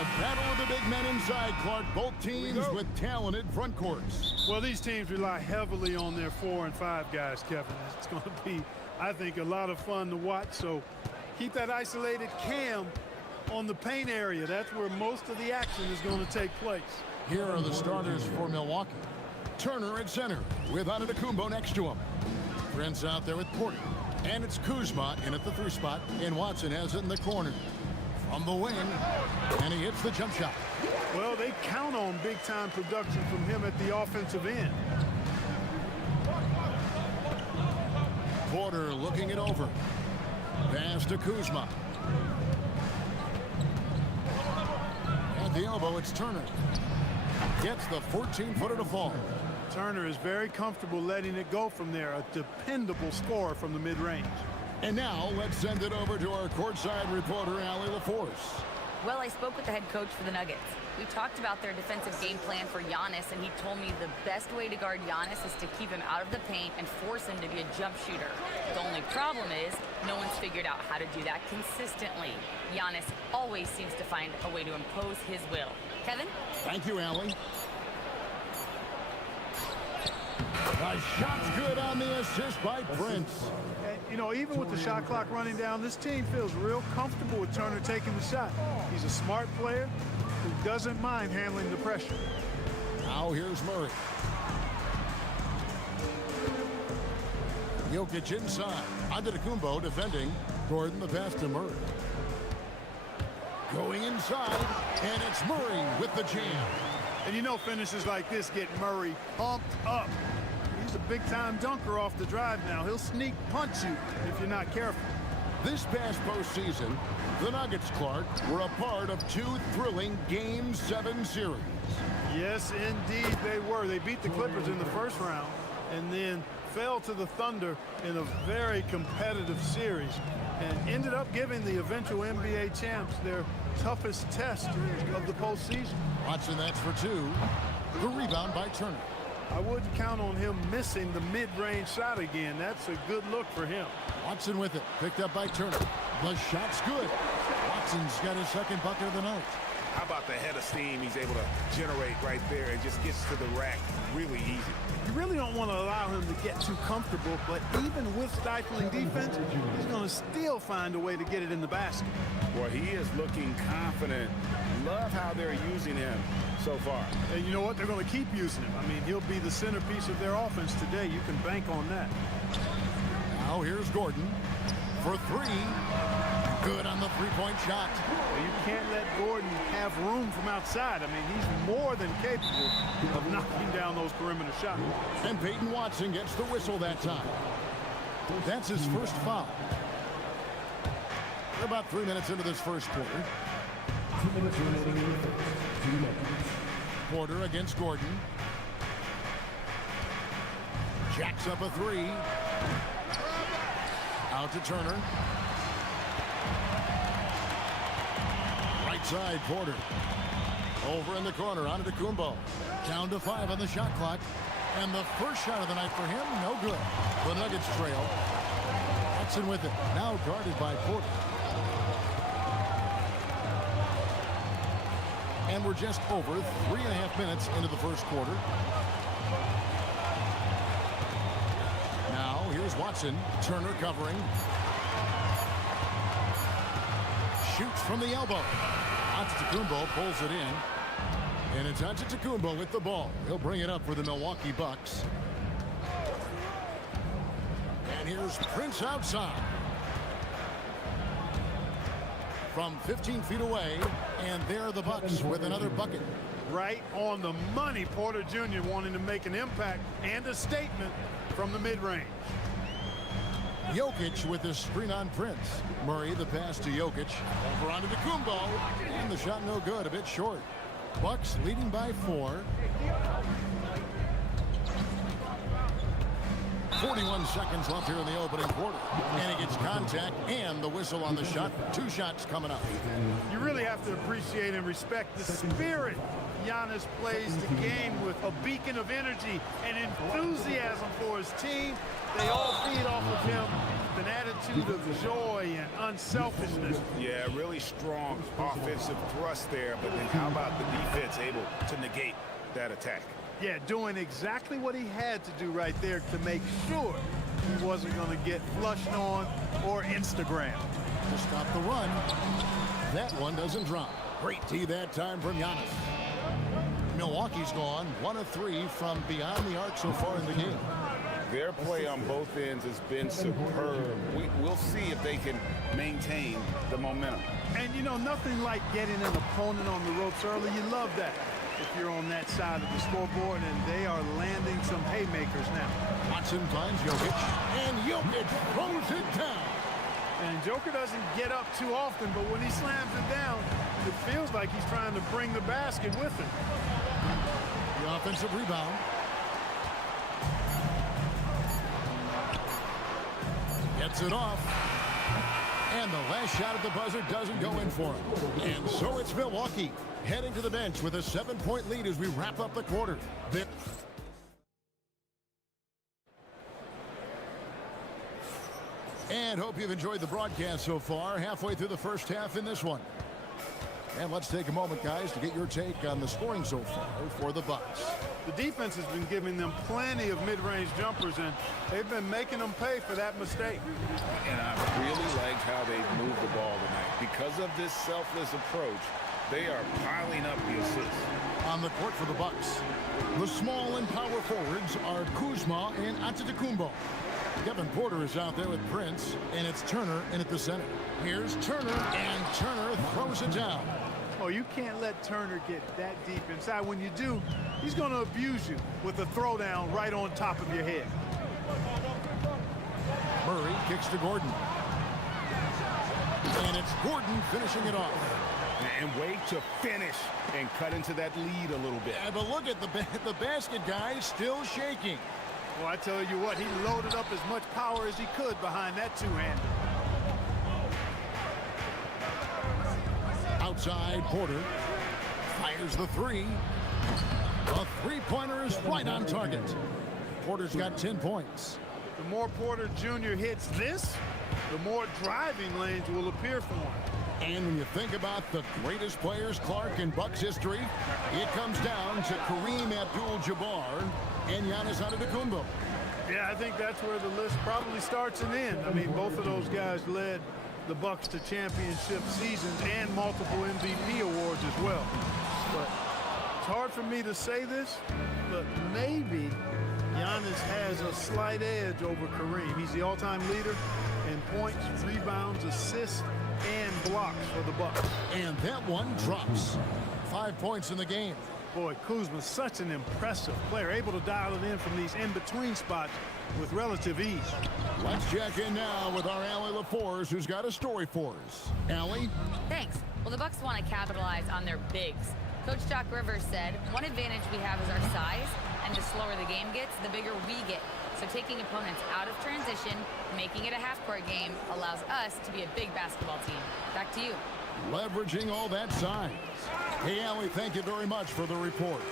The battle of the big men inside, Clark. Both teams with talented front courts. Well, these teams rely heavily on their 4 and 5 guys, Kevin. It's going to be, I think, a lot of fun to watch. So keep that isolated cam on the paint area. That's where most of the action is going to take place. Here are the starters for Milwaukee. Turner at center with Antetokounmpo next to him. Prince out there with Porter. And it's Kuzma in at the 3 spot. And Watson has it in the corner. From the wing. And he hits the jump shot. Well, they count on big-time production from him at the offensive end. Porter looking it over. Pass to Kuzma. At the elbow, it's Turner. Gets the 14-footer to fall. Turner is very comfortable letting it go from there. A dependable scorer from the mid-range. And now let's send it over to our courtside reporter, Allie LaForce. Well, I spoke with the head coach for the Nuggets. We talked about their defensive game plan for Giannis, and he told me the best way to guard Giannis is to keep him out of the paint and force him to be a jump shooter. The only problem is no one's figured out how to do that consistently. Giannis always seems to find a way to impose his will. Kevin? Thank you, Allie. The shot's good on the assist by Prince. And, you know, even with the shot clock running down, this team feels real comfortable with Turner taking the shot. He's a smart player who doesn't mind handling the pressure. Now here's Murray. Jokic inside. Antetokounmpo defending. Gordon the pass to Murray. Going inside, and it's Murray with the jam. And you know finishes like this get Murray pumped up. He's a big-time dunker off the drive now. He'll sneak punch you if you're not careful. This past postseason, the Nuggets, Clark, were a part of 2 thrilling Game 7 series. Yes, indeed they were. They beat the Clippers in the first round and then fell to the Thunder in a very competitive series and ended up giving the eventual NBA champs their toughest test of the postseason. Watson, that's for 2. The rebound by Turner. I wouldn't count on him missing the mid-range shot again. That's a good look for him. Watson with it. Picked up by Turner. The shot's good. Watson's got his second bucket of the night. How about the head of steam he's able to generate right there and just gets to the rack really easy. You really don't want to allow him to get too comfortable, but even with stifling defense, he's going to still find a way to get it in the basket. Boy, he is looking confident. Love how they're using him so far. And you know what? They're going to keep using him. I mean, he'll be the centerpiece of their offense today. You can bank on that. Now here's Gordon for 3. Good on the 3-point shot. Well, you can't let Gordon have room from outside. I mean, he's more than capable of knocking down those perimeter shots. And Peyton Watson gets the whistle that time. That's his first foul. We're about 3 minutes into this first quarter. 2 minutes remaining in the first. 2 minutes. Porter against Gordon. Jacks up a 3. Out to Turner. Right side, Porter. Over in the corner, Antetokounmpo. Down to 5 on the shot clock. And the first shot of the night for him, no good. The Nuggets trail. Watson with it. Now guarded by Porter. And we're just over 3.5 minutes into the first quarter. Now, here's Watson. Turner covering. Shoots from the elbow. Antetokounmpo pulls it in. And it's Antetokounmpo with the ball. He'll bring it up for the Milwaukee Bucks. And here's Prince outside. From 15 feet away, and there are the Bucks with another bucket. Right on the money, Porter Jr. wanting to make an impact and a statement from the mid-range. Jokic with a screen on Prince. Murray the pass to Jokic. Over onto Antetokounmpo, and the shot no good, a bit short. Bucks leading by 4. 41 seconds left here in the opening quarter. And he gets contact and the whistle on the shot. 2 shots coming up. You really have to appreciate and respect the spirit Giannis plays the game with. A beacon of energy and enthusiasm for his team. They all feed off of him. an attitude of joy and unselfishness. Yeah, really strong offensive thrust there, but then how about the defense able to negate that attack? Yeah, doing exactly what he had to do right there to make sure he wasn't going to get flushed on or Instagram. To stop the run. That one doesn't drop. Great tee that time from Giannis. Milwaukee's gone 1 of 3 from beyond the arc so far in the game. Their play on both ends has been superb. We'll see if they can maintain the momentum. And, you know, nothing like getting an opponent on the ropes early. You love that if you're on that side of the scoreboard, and they are landing some haymakers now. Watson finds Jokic, and Jokic throws it down. And Joker doesn't get up too often, but when he slams it down, it feels like he's trying to bring the basket with him. The offensive rebound. Gets it off. And the last shot at the buzzer doesn't go in for him. And so it's Milwaukee heading to the bench with a 7-point lead as we wrap up the quarter. And hope you've enjoyed the broadcast so far. Halfway through the first half in this one. And let's take a moment, guys, to get your take on the scoring so far for the Bucks. The defense has been giving them plenty of mid-range jumpers, and they've been making them pay for that mistake. And I really liked how they've moved the ball tonight. Because of this selfless approach, they are piling up the assists. On the court for the Bucks, the small and power forwards are Kuzma and Antetokounmpo. Kevin Porter is out there with Prince, and it's Turner in at the center. Here's Turner, and Turner throws it down. Oh, you can't let Turner get that deep inside. When you do, he's going to abuse you with a throwdown right on top of your head. Murray kicks to Gordon. And it's Gordon finishing it off. And way to finish and cut into that lead a little bit. Yeah, but look at the basket guy still shaking. Well, I tell you what, he loaded up as much power as he could behind that two-hander. Outside, Porter fires the three. A three-pointer is right on target. Porter's got 10 points. The more Porter Jr. hits this, the more driving lanes will appear for him. And when you think about the greatest players, Clark, in Bucks history, it comes down to Kareem Abdul-Jabbar and Giannis Antetokounmpo. Yeah, I think that's where the list probably starts and ends. I mean, both of those guys led the Bucks to championship seasons and multiple MVP awards as well. But it's hard for me to say this, but maybe Giannis has a slight edge over Kareem. He's the all-time leader in points, rebounds, assists, and blocks for the Bucks. And that one drops. 5 points in the game. Boy, Kuzma's such an impressive player, able to dial it in from these in-between spots with relative ease. Let's check in now with our Allie LaForce, who's got a story for us. Allie? Thanks. Well, the Bucks want to capitalize on their bigs. Coach Doc Rivers said, one advantage we have is our size, and the slower the game gets, the bigger we get. So taking opponents out of transition, making it a half-court game, allows us to be a big basketball team. Back to you. Leveraging all that size. Hey, Allie, thank you very much for the report.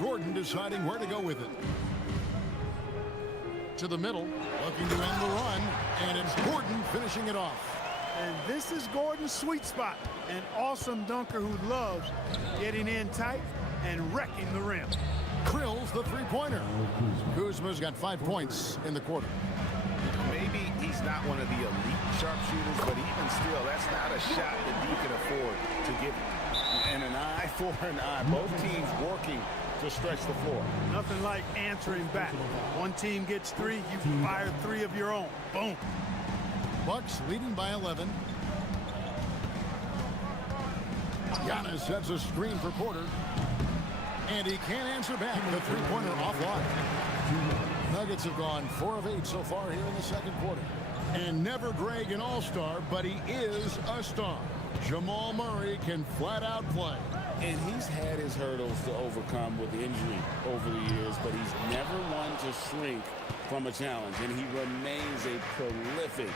Gordon deciding where to go with it. To the middle, looking to end the run, and it's Gordon finishing it off. And this is Gordon's sweet spot, an awesome dunker who loves getting in tight and wrecking the rim. Drills the three-pointer. Kuzma's got 5 points in the quarter. Maybe he's not one of the elite sharpshooters, but even still, that's not a shot that he can afford to give him. And an eye for an eye. Both teams working to stretch the floor. Nothing like answering back. One team gets 3, you fire 3 of your own. Boom. Bucks leading by 11. Giannis sets a screen for Porter. And he can't answer back. The three-pointer offline. Nuggets have gone 4 of 8 so far here in the second quarter. And never Greg an all-star, but he is a star. Jamal Murray can flat out play. And he's had his hurdles to overcome with injury over the years, but he's never one to shrink from a challenge, and he remains a prolific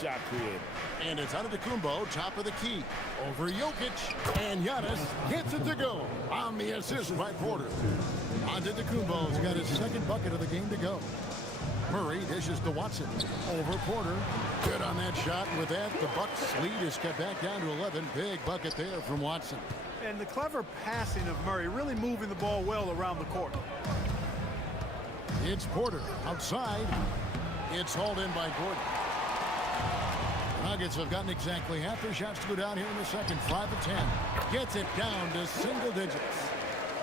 shot creator. And it's Antetokounmpo, top of the key. Over Jokic, and Giannis gets it to go on the assist by Porter. Antetokounmpo's got his second bucket of the game to go. Murray dishes to Watson. Over Porter. Good on that shot. With that, the Bucks lead is cut back down to 11. Big bucket there from Watson. And the clever passing of Murray, really moving the ball well around the court. It's Porter outside. It's hauled in by Gordon. Nuggets have gotten exactly half their shots to go down here in the second. 5 of 10. Gets it down to single digits.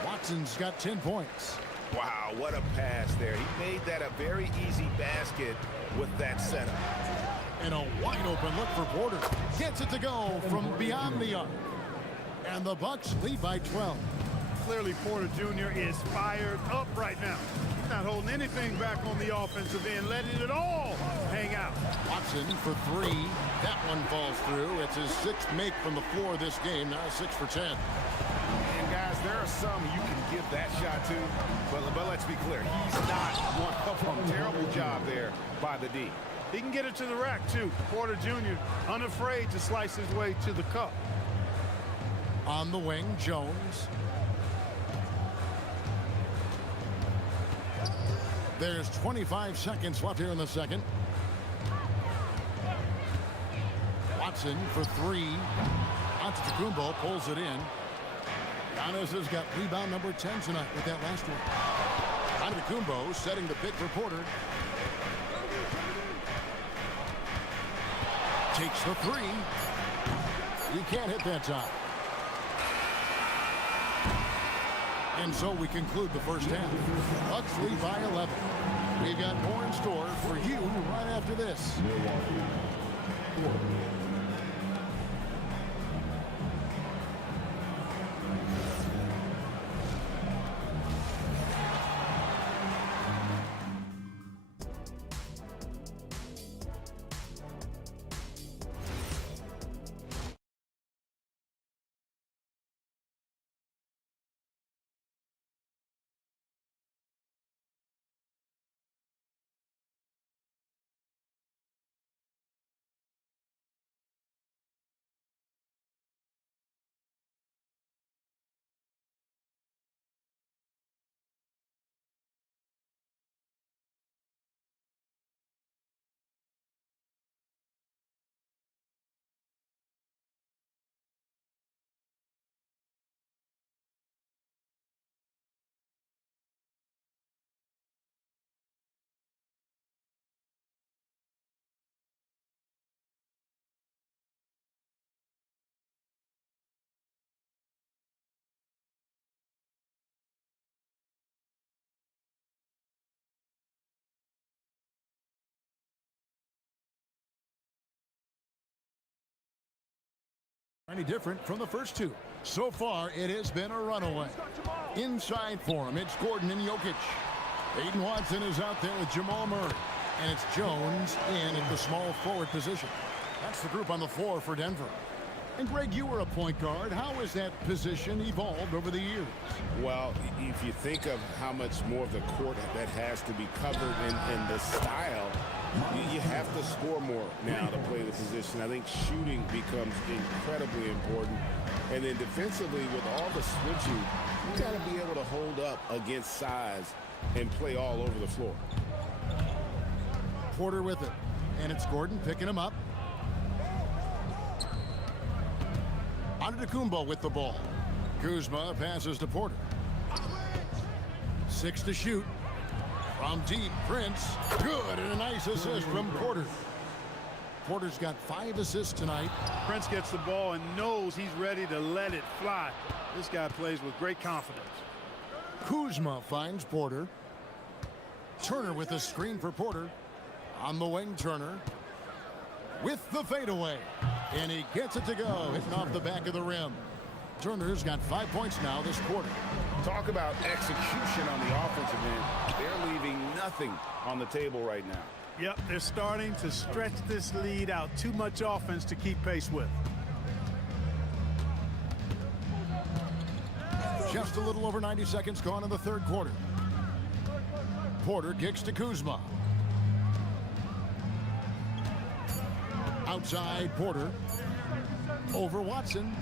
Watson's got 10 points. Wow, what a pass there. He made that a very easy basket with that setup. And a wide open look for Porter. Gets it to go from beyond the arc. And the Bucks lead by 12. Clearly Porter Jr. is fired up right now. He's not holding anything back on the offensive end, letting it all hang out. Watson for 3. That one falls through. It's his 6th make from the floor this game. Now 6 for 10. And guys, there are some you can give that shot to, but let's be clear, he's not one of them. Terrible job there by the D. He can get it to the rack too. Porter Jr. unafraid to slice his way to the cup. On the wing, Jones. There's 25 seconds left here in the second. Watson for 3. Antetokounmpo pulls it in. Giannis has got rebound number 10 tonight with that last one. Antetokounmpo setting the pick for Porter. Takes the 3. He can't hit that time. And so we conclude the first half. Bucks lead by 11. We've got more in store for you right after this. Any different from the first two. So far, it has been a runaway. Inside for him, it's Gordon and Jokic. Aiden Watson is out there with Jamal Murray. And it's Jones in at the small forward position. That's the group on the floor for Denver. And Greg, you were a point guard. How has that position evolved over the years? Well, if you think of how much more of the court that has to be covered in the style, you have to score more now to play the position. I think shooting becomes incredibly important. And then defensively, with all the switching, you got to be able to hold up against size and play all over the floor. Porter with it. And it's Gordon picking him up. Antetokounmpo with the ball. Kuzma passes to Porter. 6 to shoot. From deep, Prince. Good, and a nice assist from Porter. Porter's got 5 assists tonight. Prince gets the ball and knows he's ready to let it fly. This guy plays with great confidence. Kuzma finds Porter. Turner with a screen for Porter. On the wing, Turner. With the fadeaway. And he gets it to go, hitting off the back of the rim. Turner's got 5 points now this quarter. Talk about execution on the offensive end. They're leaving nothing on the table right now. Yep, they're starting to stretch this lead out. Too much offense to keep pace with. Just a little over 90 seconds gone in the third quarter. Porter kicks to Kuzma. Outside Porter. Over Watson.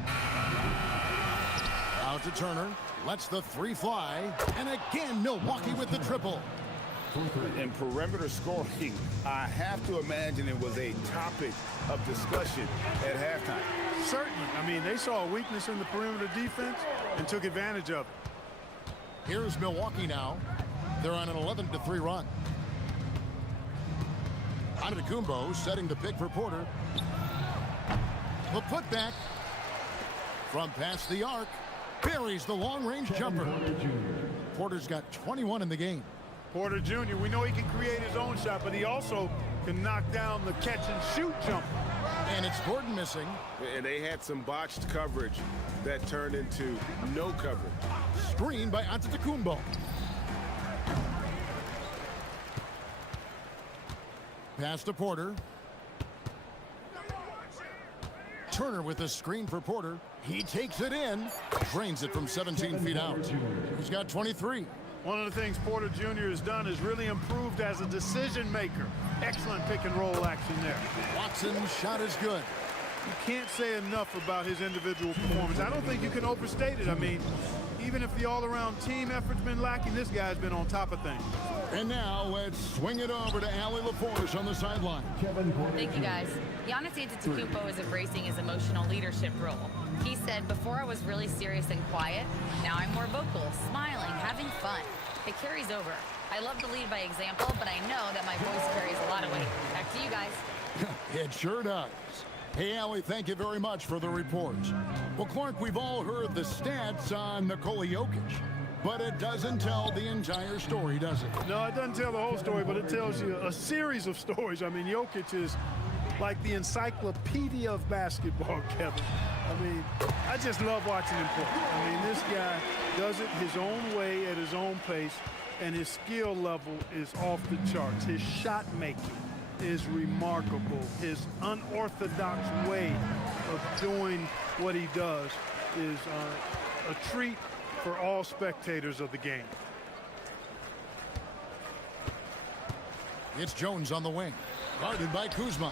Out to Turner. Lets the three fly. And again, Milwaukee with the triple. In perimeter scoring, I have to imagine it was a topic of discussion at halftime. Certainly. I mean, they saw a weakness in the perimeter defense and took advantage of it. Here's Milwaukee now. They're on an 11-3 run. Antetokounmpo setting the pick for Porter. The putback from past the arc. Buries the long-range jumper. Porter's got 21 in the game. Porter Jr., we know he can create his own shot, but he also can knock down the catch-and-shoot jumper. And it's Gordon missing. And they had some botched coverage that turned into no coverage. Screen by Antetokounmpo. Pass to Porter. Turner with a screen for Porter. He takes it in. Drains it from 17 feet out. He's got 23. One of the things Porter Jr. has done is really improved as a decision maker. Excellent pick and roll action there. Watson's shot is good. You can't say enough about his individual performance. I don't think you can overstate it. I mean, even if the all-around team effort's been lacking, this guy's been on top of things. And now let's swing it over to Allie LaForce on the sideline. Thank you, guys. Giannis Antetokounmpo is embracing his emotional leadership role. He said, before I was really serious and quiet, now I'm more vocal, smiling, having fun. It carries over. I love to lead by example, but I know that my voice carries a lot of weight. Back to you guys. It sure does. Hey, Allie, thank you very much for the report. Well, Clark, we've all heard the stats on Nikola Jokic, but it doesn't tell the entire story, does it? No, it doesn't tell the whole story, but it tells you a series of stories. I mean, Jokic is like the encyclopedia of basketball, Kevin. I mean, I just love watching him play. I mean, this guy does it his own way at his own pace, and his skill level is off the charts. His shot making is remarkable. His unorthodox way of doing what he does is a treat for all spectators of the game. It's Jones on the wing, guarded by Kuzma.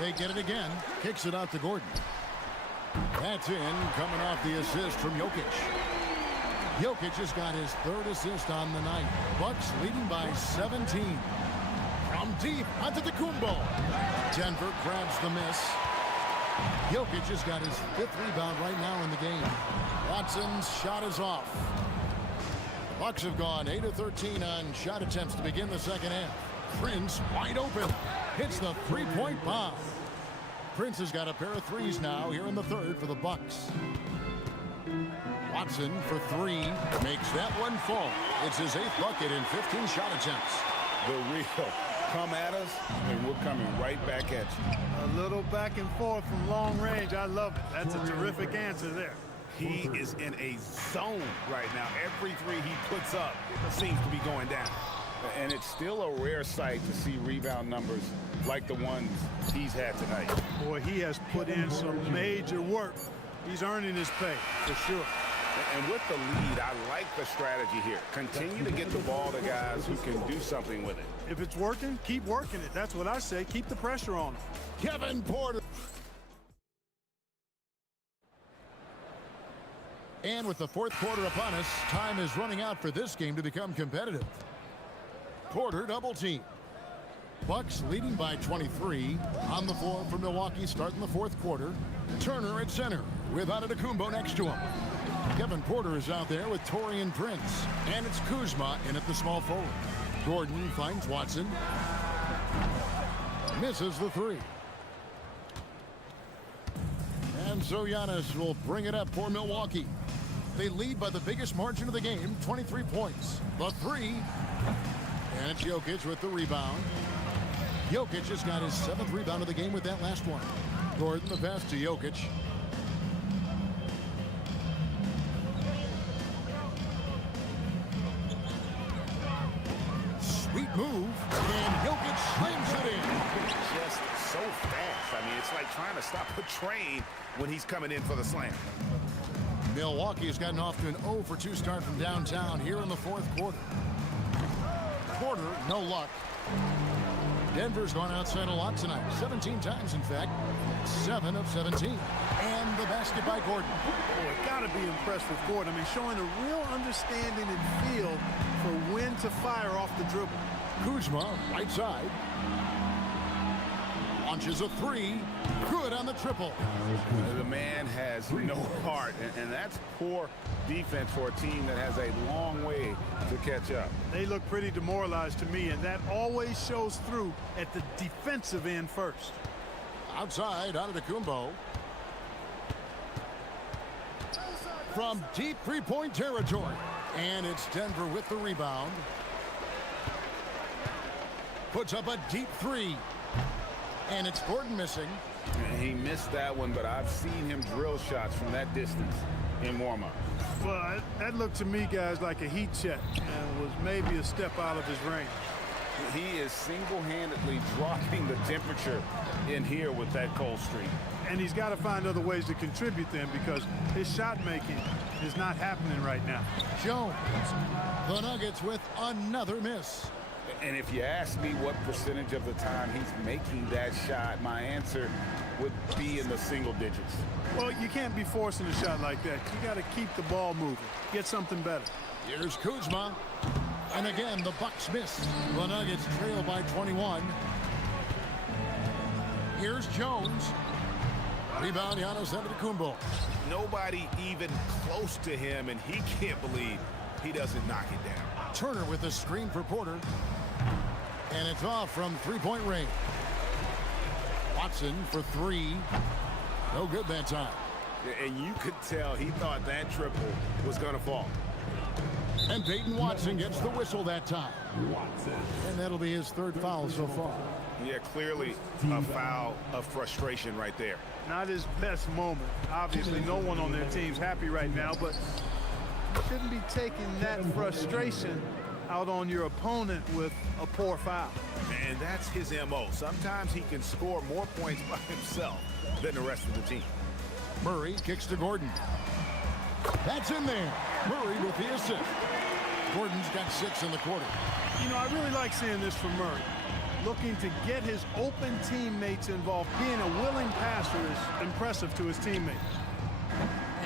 They get it again, kicks it out to Gordon. That's in, coming off the assist from Jokic. Jokic has got his third assist on the night. Bucks leading by 17. From deep, Antetokounmpo. Denver grabs the miss. Jokic has got his fifth rebound right now in the game. Watson's shot is off. The Bucks have gone 8 of 13 on shot attempts to begin the second half. Prince wide open. Hits the three-point bomb. Prince has got a pair of threes now here in the third for the Bucks. Watson for three. Makes that one fall. It's his 8th bucket in 15 shot attempts. The real come at us, and we're coming right back at you. A little back and forth from long range. I love it. That's a terrific answer there. He is in a zone right now. Every three he puts up seems to be going down. And it's still a rare sight to see rebound numbers like the ones he's had tonight. Boy, he has put in some major work. He's earning his pay, for sure. And with the lead, I like the strategy here. Continue to get the ball to guys who can do something with it. If it's working, keep working it. That's what I say. Keep the pressure on him. Kevin Porter. And with the fourth quarter upon us, time is running out for this game to become competitive. Porter double team. Bucks leading by 23. On the floor for Milwaukee starting the fourth quarter. Turner at center with Antetokounmpo next to him. Kevin Porter is out there with Taurean Prince. And it's Kuzma in at the small forward. Gordon finds Watson. Misses the three. And so Giannis will bring it up for Milwaukee. They lead by the biggest margin of the game, 23 points. The three. And it's Jokic with the rebound. Jokic has got his 7th rebound of the game with that last one. Gordon the pass to Jokic. Sweet move, and Jokic slams it in. Just so fast. I mean, it's like trying to stop a train when he's coming in for the slam. Milwaukee's gotten off to an 0 for 2 start from downtown here in the fourth quarter. Porter, no luck. Denver's gone outside a lot tonight. 17 times, in fact. 7 of 17. And the basket by Gordon. Boy, gotta be impressed with Gordon. I mean, showing a real understanding and feel for when to fire off the dribble. Kuzma, right side. Launches a 3. Good on the triple. The man has no heart, and that's poor defense for a team that has a long way to catch up. They look pretty demoralized to me, and that always shows through at the defensive end first. Outside, Antetokounmpo. From deep three-point territory. And it's Denver with the rebound. Puts up a deep 3. And it's Gordon missing. He missed that one, but I've seen him drill shots from that distance in warm-up. Well, that looked to me, guys, like a heat check and was maybe a step out of his range. He is single-handedly dropping the temperature in here with that cold streak. And he's got to find other ways to contribute then, because his shot making is not happening right now. Jones, the Nuggets with another miss. And if you ask me what percentage of the time he's making that shot, my answer would be in the single digits. Well, you can't be forcing a shot like that. You got to keep the ball moving, get something better. Here's Kuzma. And again, the Bucks miss. The Nuggets trail by 21. Here's Jones. Rebound, Giannis Antetokounmpo. Nobody even close to him, and he can't believe he doesn't knock it down. Turner with the screen for Porter. And it's off from three-point range. Watson for 3. No good that time. And you could tell he thought that triple was going to fall. And Peyton Watson gets the whistle that time. And that'll be his 3rd foul so far. Yeah, clearly a foul of frustration right there. Not his best moment. Obviously, no one on their team's happy right now, but you shouldn't be taking that frustration out on your opponent with a poor foul. And that's his MO. Sometimes he can score more points by himself than the rest of the team. Murray kicks to Gordon. That's in there. Murray with the assist. Gordon's got 6 in the quarter. You know, I really like seeing this from Murray. Looking to get his open teammates involved. Being a willing passer is impressive to his teammates.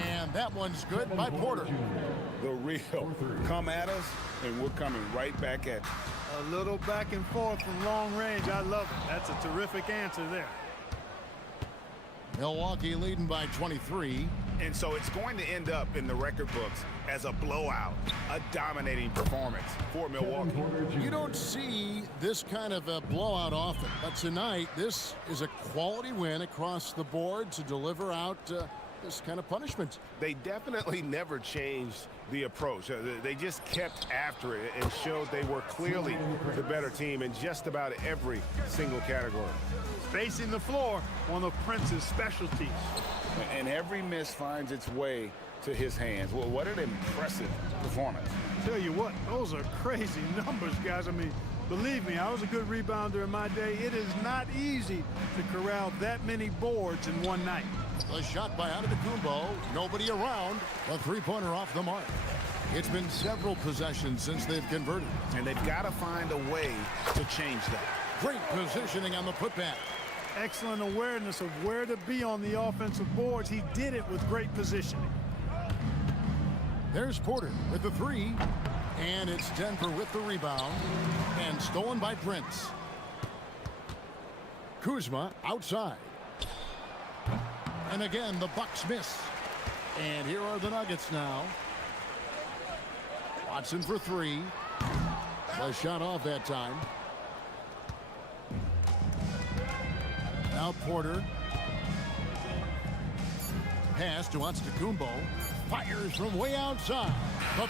And that one's good by Porter. The real come at us, and we're coming right back at you. A little back and forth from long range. I love it. That's a terrific answer there. Milwaukee leading by 23. And so it's going to end up in the record books as a blowout, a dominating performance for Milwaukee. You don't see this kind of a blowout often, but tonight this is a quality win across the board to deliver out this kind of punishment. They definitely never changed the approach. They just kept after it and showed they were clearly the better team in just about every single category. Spacing the floor, one of Prince's specialties. And every miss finds its way to his hands. Well, what an impressive performance. Tell you what, those are crazy numbers, guys. I mean, believe me, I was a good rebounder in my day. It is not easy to corral that many boards in one night. The shot by Antetokounmpo. Nobody around. A three-pointer off the mark. It's been several possessions since they've converted. And they've got to find a way to change that. Great positioning on the putback. Excellent awareness of where to be on the offensive boards. He did it with great positioning. There's Porter with the 3. And it's Denver with the rebound. And stolen by Prince. Kuzma outside. And again, the Bucks miss. And here are the Nuggets now. Watson for 3. The shot off that time. Now Porter. Pass to Antetokounmpo. Fires from way outside. The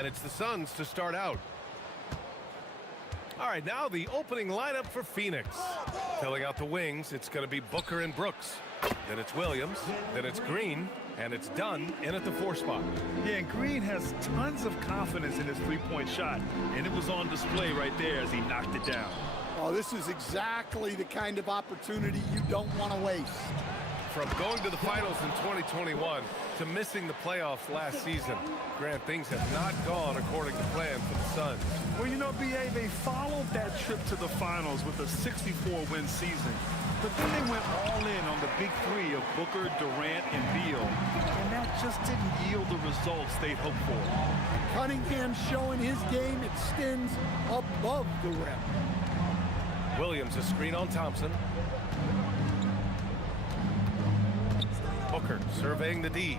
And it's the Suns to start out. All right, now the opening lineup for Phoenix. Filling out the wings, it's going to be Booker and Brooks. Then it's Williams, then it's Green, and it's Dunn in at the 4 spot. Yeah, and Green has tons of confidence in his three-point shot, and it was on display right there as he knocked it down. Oh, this is exactly the kind of opportunity you don't want to waste. From going to the finals in 2021 to missing the playoffs last season, Grant, things have not gone according to plan for the Suns. Well, you know, B.A., they followed that trip to the finals with a 64-win season. But then they went all in on the big three of Booker, Durant, and Beal. And that just didn't yield the results they'd hoped for. Cunningham showing his game extends above the rim. Williams, a screen on Thompson. Booker surveying the D.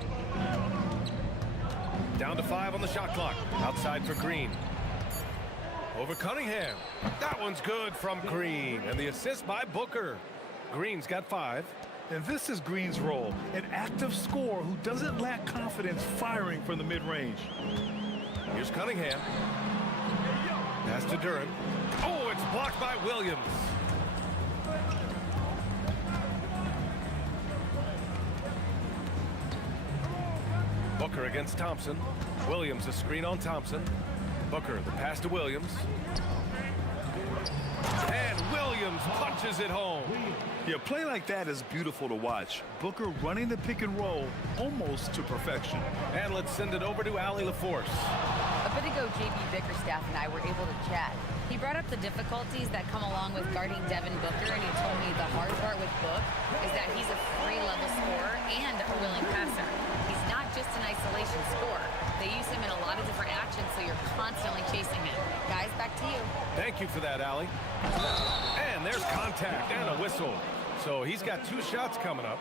Down to 5 on the shot clock. Outside for Green. Over Cunningham. That one's good from Green. And the assist by Booker. Green's got 5. And this is Green's role, an active scorer who doesn't lack confidence firing from the mid-range. Here's Cunningham. Pass to Duran. Oh, it's blocked by Williams. Booker against Thompson. Williams, a screen on Thompson. Booker, the pass to Williams. And Williams punches it home. Yeah, a play like that is beautiful to watch. Booker running the pick and roll almost to perfection. And let's send it over to Allie LaForce. A bit ago, J.B. Bickerstaff and I were able to chat. He brought up the difficulties that come along with guarding Devin Booker, and he told me the hard part with Book is that he's a free-level scorer and a willing passer. He's not just an isolation scorer. They use him in a lot of different actions, so you're constantly chasing him. Guys, back to you. Thank you for that, Allie. And there's contact and a whistle. So he's got 2 shots coming up.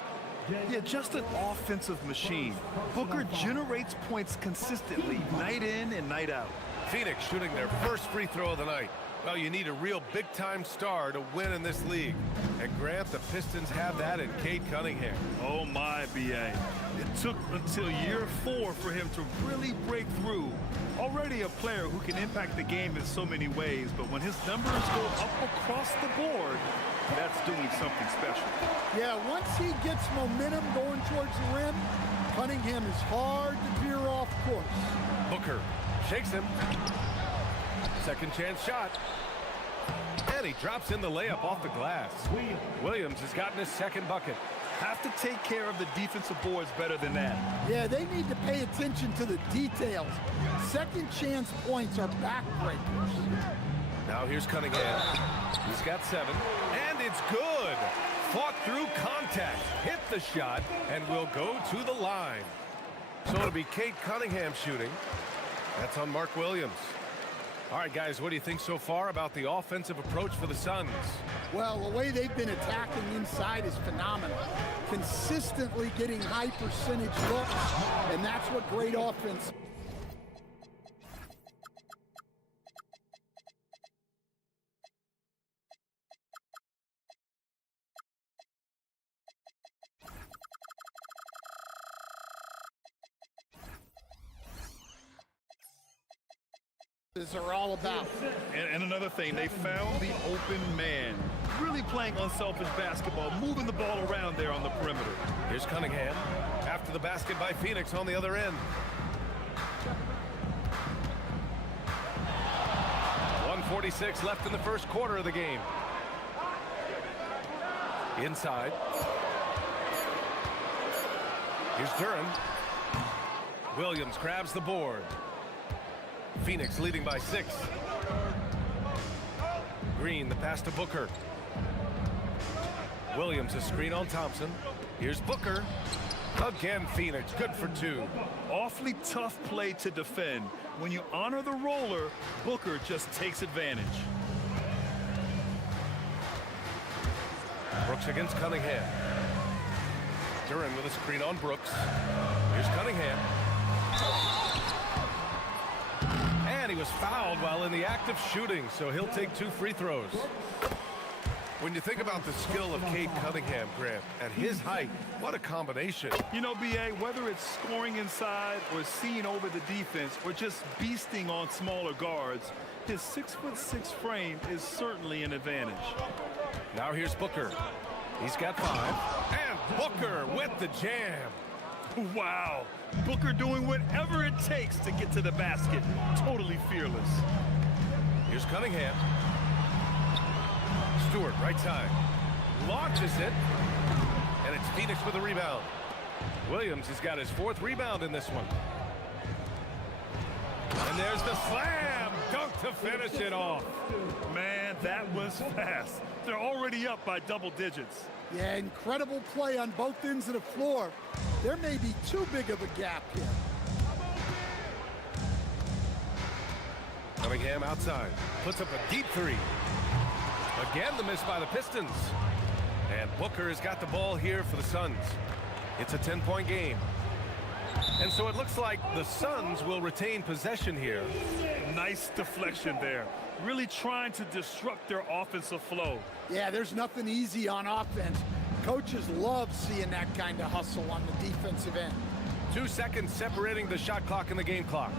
Yeah, just an offensive machine. Booker generates points consistently, night in and night out. Phoenix shooting their first free throw of the night. Well, you need a real big-time star to win in this league. And Grant, the Pistons have that in Cade Cunningham. Oh my, B.A. It took until year 4 for him to really break through. Already a player who can impact the game in so many ways, but when his numbers go up across the board, that's doing something special. Yeah, once he gets momentum going towards the rim, Cunningham is hard to veer off course. Booker shakes him. Second chance shot. And he drops in the layup off the glass. Williams has gotten his second bucket. Have to take care of the defensive boards better than that. Yeah, they need to pay attention to the details. Second chance points are backbreakers. Now here's Cunningham. He's got 7. And it's good. Fought through contact. Hit the shot and will go to the line. So it'll be Cade Cunningham shooting. That's on Mark Williams. All right, guys, what do you think so far about the offensive approach for the Suns? Well, the way they've been attacking inside is phenomenal. Consistently getting high percentage looks, and that's what great offense. Are all about. And another thing, they found the open man. Really playing unselfish basketball, moving the ball around there on the perimeter. Here's Cunningham after the basket by Phoenix on the other end. 1:46 left in the first quarter of the game. Inside. Here's Duran. Williams grabs the board. Phoenix leading by 6. Green, the pass to Booker. Williams, a screen on Thompson. Here's Booker. Again, Phoenix, good for 2. Awfully tough play to defend. When you honor the roller, Booker just takes advantage. Brooks against Cunningham. Duran with a screen on Brooks. Here's Cunningham. And he was fouled while in the act of shooting, so he'll take 2 free throws. When you think about the skill of Cade Cunningham, Grant, at his height, what a combination. You know, B.A., whether it's scoring inside or seeing over the defense or just beasting on smaller guards, his 6'6" frame is certainly an advantage. Now here's Booker. He's got 5. And Booker with the jam. Wow. Booker doing whatever it takes to get to the basket. Totally fearless. Here's Cunningham. Stewart, right side. Launches it. And it's Phoenix with a rebound. Williams has got his 4th rebound in this one. And there's the slam dunk to finish it off. Man, that was fast. They're already up by double digits. Yeah, incredible play on both ends of the floor. There may be too big of a gap here. Cunningham outside. Puts up a deep 3. Again, the miss by the Pistons. And Booker has got the ball here for the Suns. It's a 10-point game. And so it looks like the Suns will retain possession here. Nice deflection there. Really trying to disrupt their offensive flow. Yeah, there's nothing easy on offense. Coaches love seeing that kind of hustle on the defensive end. 2 seconds separating the shot clock and the game clock.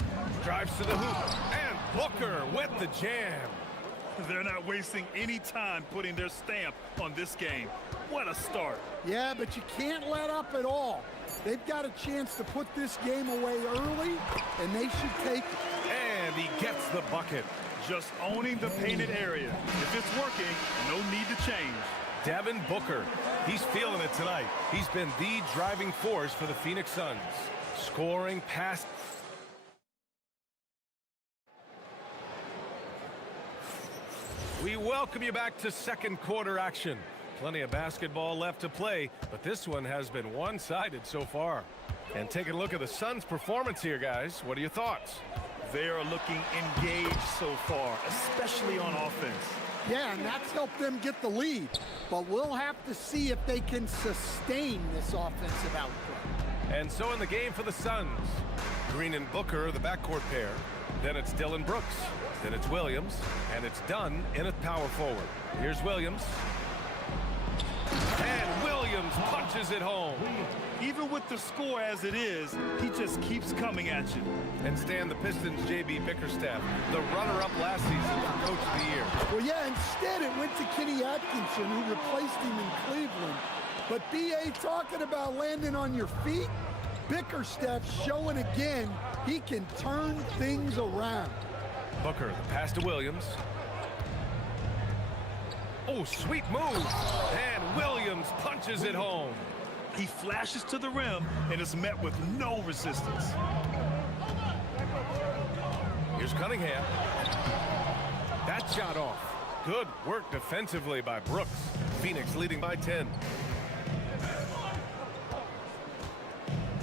Drives to the hoop. And Booker with the jam. They're not wasting any time putting their stamp on this game. What a start. Yeah, but you can't let up at all. They've got a chance to put this game away early, and they should take it. And he gets the bucket. Just owning the painted area. If it's working, no need to change. Devin Booker, he's feeling it tonight. He's been the driving force for the Phoenix Suns. Scoring past. We welcome you back to second quarter action. Plenty of basketball left to play, but this one has been one-sided so far. And taking a look at the Suns' performance here, guys. What are your thoughts? They are looking engaged so far, especially on offense. Yeah, and that's helped them get the lead. But we'll have to see if they can sustain this offensive output. And so in the game for the Suns, Green and Booker, the backcourt pair. Then it's Dylan Brooks. Then it's Williams. And it's Dunn in at power forward. Here's Williams. And Williams punches it home. Even with the score as it is, he just keeps coming at you. And Stan, the Pistons' J.B. Bickerstaff, the runner-up last season for Coach of the Year. Well, yeah, instead it went to Kenny Atkinson, who replaced him in Cleveland. But B.A. talking about landing on your feet, Bickerstaff showing again he can turn things around. Booker, the pass to Williams. Oh, sweet move. And Williams punches it home. He flashes to the rim and is met with no resistance. Here's Cunningham. That shot off. Good work defensively by Brooks. Phoenix leading by 10.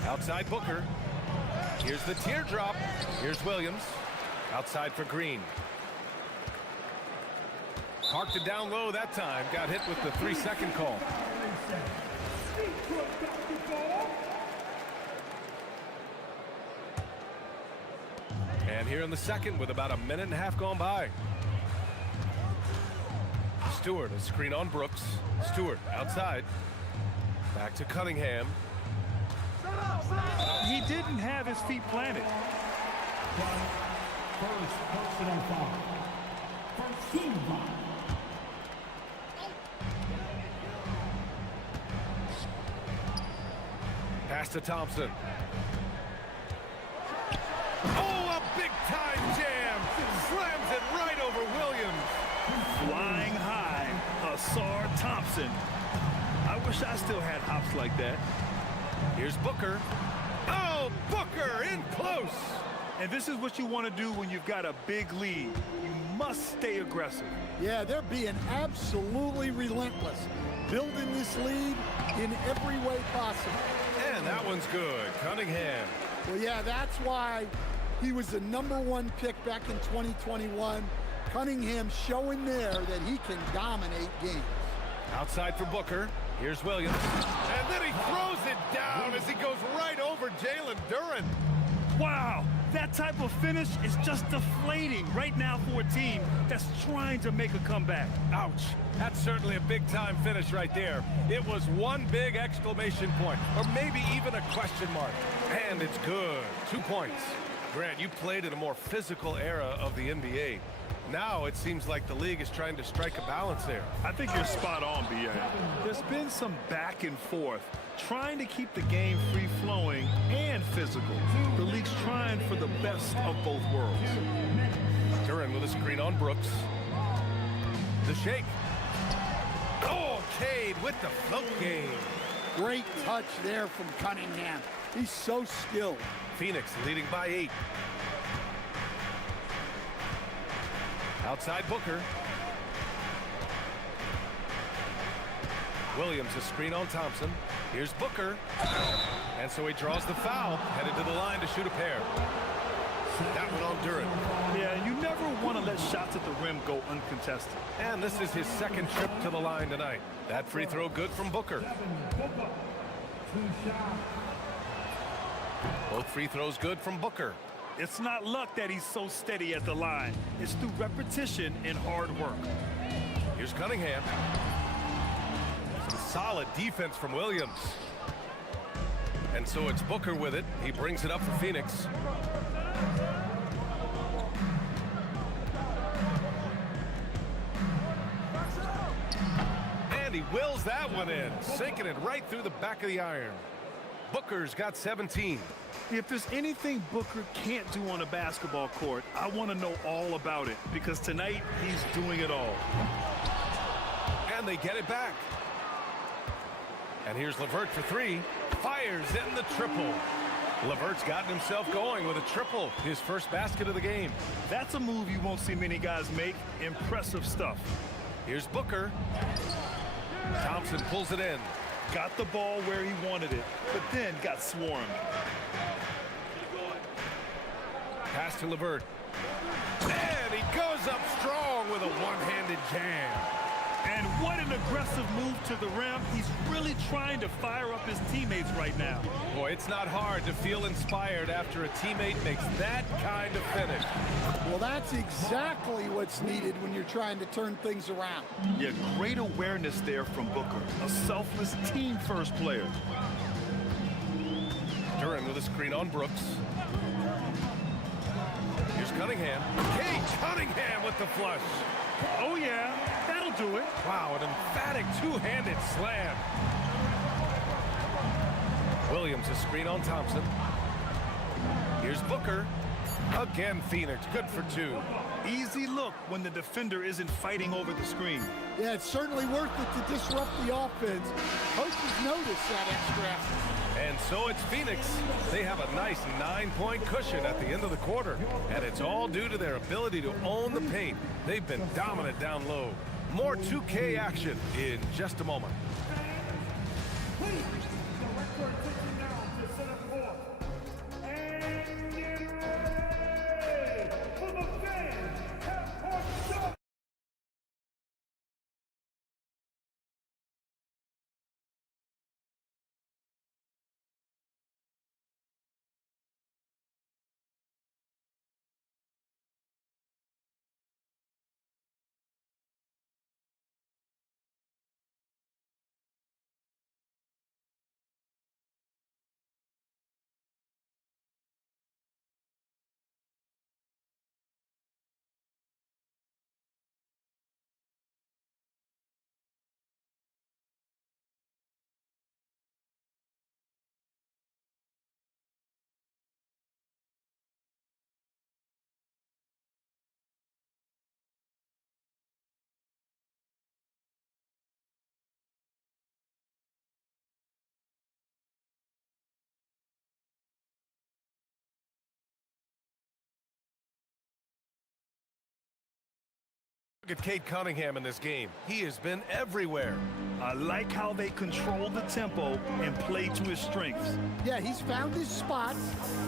Outside Booker. Here's the teardrop. Here's Williams. Outside for Green. Parked it down low that time. Got hit with the 3-second call. And here in the second with about a minute and a half gone by. Stewart, a screen on Brooks. Stewart outside. Back to Cunningham. He didn't have his feet planted. First personal foul. First team foul. Pass to Thompson. Oh, a big-time jam! Slams it right over Williams. Flying high, Asar Thompson. I wish I still had hops like that. Here's Booker. Oh, Booker in close. And this is what you want to do when you've got a big lead. You must stay aggressive. Yeah, they're being absolutely relentless, building this lead in every way possible. And that one's good. Cunningham. Well, yeah, that's why he was the #1 pick back in 2021. Cunningham showing there that he can dominate games. Outside for Booker. Here's Williams. And then he throws it down as he goes right over Jalen Duren. Wow, That type of finish is just deflating right now for a team that's trying to make a comeback. Ouch. That's certainly a big-time finish right there. It was one big exclamation point, or maybe even a question mark. And it's good. 2 points. Grant, you played in a more physical era of the NBA. Now it seems like the league is trying to strike a balance there. I think you're spot on, B.A. There's been some back and forth, trying to keep the game free-flowing and physical. The league's trying for the best of both worlds. Duran with a screen on Brooks. The shake. Oh, Cade with the float game. Great touch there from Cunningham. He's so skilled. Phoenix leading by 8. Outside Booker. Williams a screen on Thompson. Here's Booker. And so he draws the foul, headed to the line to shoot a pair. That one on Duran. Yeah, you never want to let shots at the rim go uncontested. And this is his second trip to the line tonight. That free throw good from Booker. Both free throws good from Booker. It's not luck that he's so steady at the line. It's through repetition and hard work. Here's Cunningham. Some solid defense from Williams. And so it's Booker with it. He brings it up for Phoenix. And he wills that one in, sinking it right through the back of the iron. Booker's got 17. If there's anything Booker can't do on a basketball court, I want to know all about it, because tonight he's doing it all. And they get it back. And here's LeVert for 3. Fires in the triple. LeVert's gotten himself going with a triple, his first basket of the game. That's a move you won't see many guys make. Impressive stuff. Here's Booker. Thompson pulls it in. Got the ball where he wanted it, but then got swarmed. Pass to LeVert. And he goes up strong with a one-handed jam. And what an aggressive move to the rim. He's really trying to fire up his teammates right now. Boy, it's not hard to feel inspired after a teammate makes that kind of finish. Well, that's exactly what's needed when you're trying to turn things around. Yeah, great awareness there from Booker. A selfless team-first player. Duran with a screen on Brooks. Here's Cunningham. Kate Cunningham with the flush. Oh, yeah, that'll do it. Wow, an emphatic two-handed slam. Williams a screen on Thompson. Here's Booker. Again, Phoenix, good for 2. Easy look when the defender isn't fighting over the screen. Yeah, it's certainly worth it to disrupt the offense. Coaches notice that extra effort. And so it's Phoenix. They have a nice 9-point cushion at the end of the quarter. And it's all due to their ability to own the paint. They've been dominant down low. More 2K action in just a moment. Look at Cade Cunningham in this game. He has been everywhere. I like how they control the tempo and play to his strengths. Yeah, he's found his spots,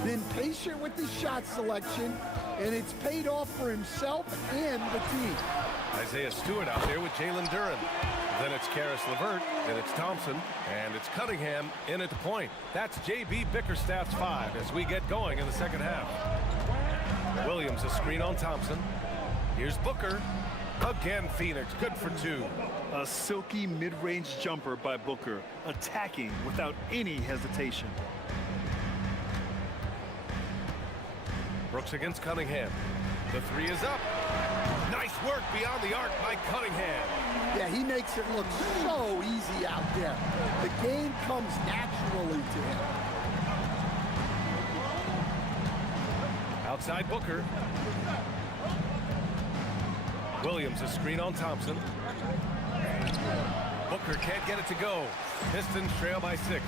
been patient with his shot selection, and it's paid off for himself and the team. Isaiah Stewart out there with Jalen Duran. Then it's Karis LeVert, and it's Thompson, and it's Cunningham in at the point. That's J.B. Bickerstaff's 5 as we get going in the second half. Williams a screen on Thompson. Here's Booker. Again, Phoenix, good for 2. A silky mid-range jumper by Booker, attacking without any hesitation. Brooks against Cunningham. The 3 is up. Nice work beyond the arc by Cunningham. Yeah, he makes it look so easy out there. The game comes naturally to him. Outside Booker. Williams a screen on Thompson. Booker can't get it to go. Pistons trail by 6.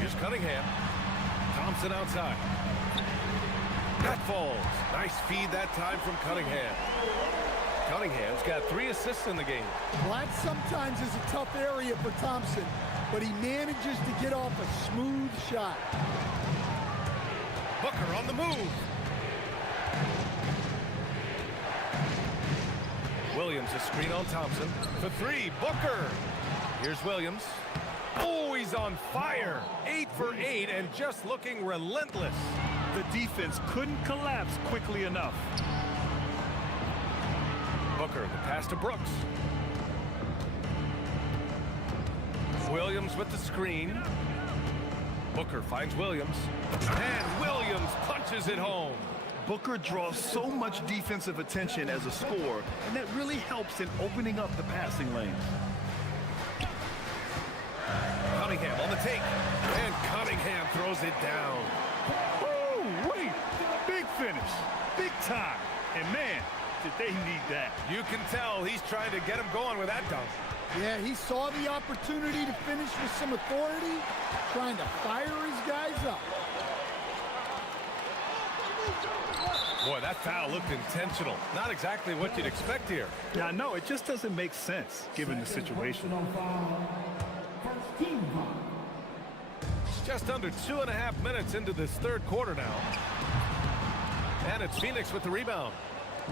Here's Cunningham. Thompson outside. That falls. Nice feed that time from Cunningham. Cunningham's got 3 assists in the game. Well, that sometimes is a tough area for Thompson, but he manages to get off a smooth shot. Booker on the move. Williams a screen on Thompson. For 3, Booker. Here's Williams. Oh, he's on fire. 8 for 8 and just looking relentless. The defense couldn't collapse quickly enough. Booker, the pass to Brooks. Williams with the screen. Booker finds Williams. And Williams punches it home. Booker draws so much defensive attention as a scorer, and that really helps in opening up the passing lanes. Cunningham on the take. And Cunningham throws it down. Oh, wait! Big finish. Big time. And man, did they need that. You can tell he's trying to get him going with that dunk. Yeah, he saw the opportunity to finish with some authority, trying to fire his guys up. Boy, that foul looked intentional. Not exactly what you'd expect here. Yeah, I know. It just doesn't make sense, given the situation. It's just under 2.5 minutes into this third quarter now. And it's Phoenix with the rebound.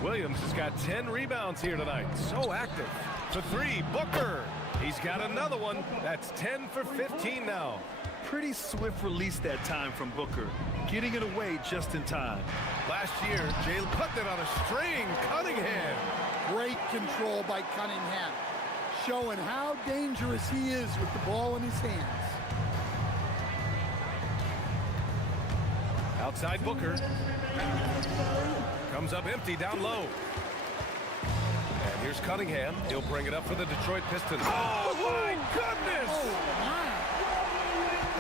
Williams has got 10 rebounds here tonight. So active. For 3, Booker. He's got another one. That's 10 for 15 now. Pretty swift release that time from Booker, getting it away just in time. Last year, Jalen put it on a string. Cunningham. Great control by Cunningham, showing how dangerous he is with the ball in his hands. Outside Booker. Comes up empty down low. And here's Cunningham. He'll bring it up for the Detroit Pistons. Oh, my goodness! Oh, my.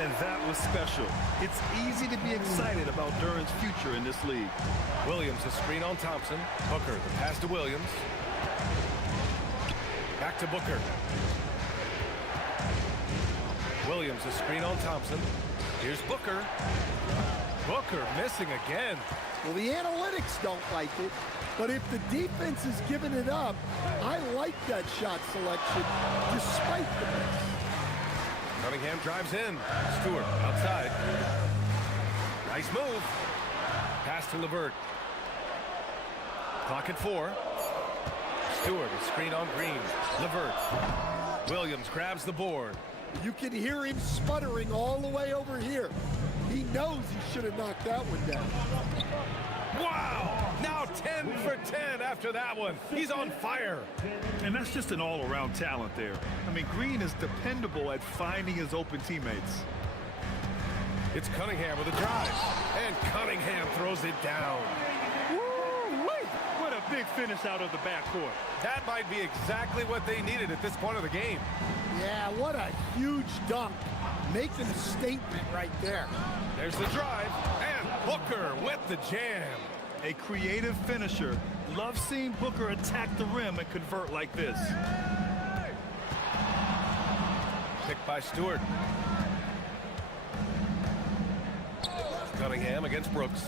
And that was special. It's easy to be excited about Duran's future in this league. Williams a screen on Thompson. Booker, the pass to Williams. Back to Booker. Williams a screen on Thompson. Here's Booker. Booker missing again. Well, the analytics don't like it, but if the defense is giving it up, I like that shot selection despite the miss. Cunningham drives in. Stewart outside. Nice move. Pass to LeVert. Clock at 4. Stewart, a screen on Green. LeVert. Williams grabs the board. You can hear him sputtering all the way over here. He knows he should have knocked that one down. Wow! Now 10 for 10 after that one. He's on fire. And that's just an all-around talent there. I mean, Green is dependable at finding his open teammates. It's Cunningham with a drive. And Cunningham throws it down. Woo-wee! What a big finish out of the backcourt. That might be exactly what they needed at this point of the game. Yeah, what a huge dunk. Making a statement right there. There's the drive. And Booker with the jam. A creative finisher. Love seeing Booker attack the rim and convert like this. Picked by Stewart. Cunningham against Brooks.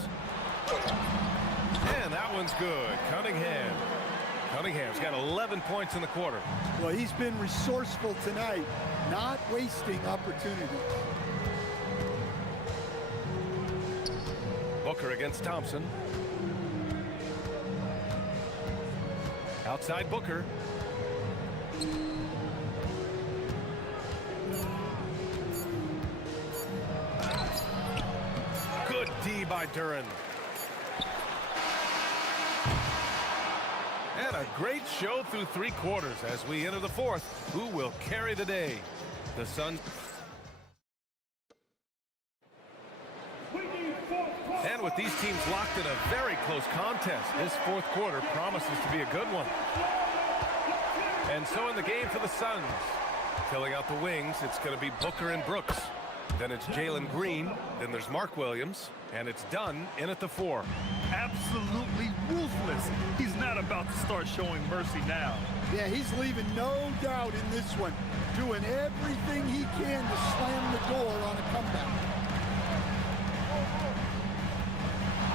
And that one's good. Cunningham's got 11 points in the quarter. Well, he's been resourceful tonight, not wasting opportunities. Booker against Thompson. Outside Booker. Good D by Duran. And a great show through 3 quarters as we enter the 4th. Who will carry the day? The Suns. And with these teams locked in a very close contest, this 4th quarter promises to be a good one. And so in the game for the Suns, filling out the wings, it's going to be Booker and Brooks. Then it's Jalen Green. Then there's Mark Williams. And it's Dunn in at the 4. Absolutely ruthless. He's not about to start showing mercy now. Yeah, he's leaving no doubt in this one. Doing everything he can to slam the door on a comeback.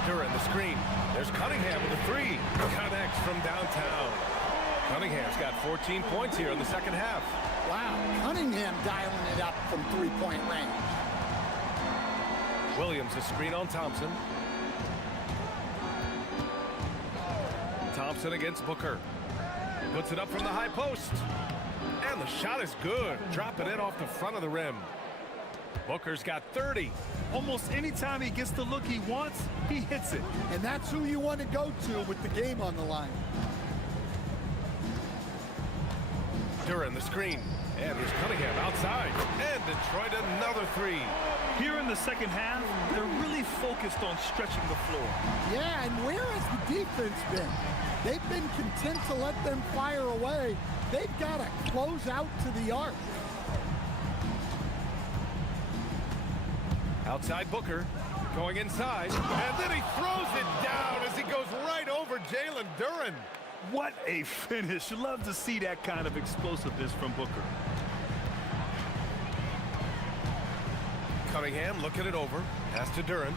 Duran the screen. There's Cunningham with a 3. Connects from downtown. Cunningham's got 14 points here in the second half. Wow, Cunningham dialing it up from 3-point range. Williams a screen on Thompson. Thompson against Booker. Puts it up from the high post. And the shot is good. Drop it in off the front of the rim. Booker's got 30. Almost any time he gets the look he wants, he hits it. And that's who you want to go to with the game on the line. Duran the screen. And here's Cunningham outside. And Detroit another 3. Here in the second half, they're really focused on stretching the floor. Yeah, and where has the defense been? They've been content to let them fire away. They've got to close out to the arc. Outside Booker, going inside, and then he throws it down as he goes right over Jalen Duran. What a finish. Love to see that kind of explosiveness from Booker. Cunningham looking it over, pass to Duran.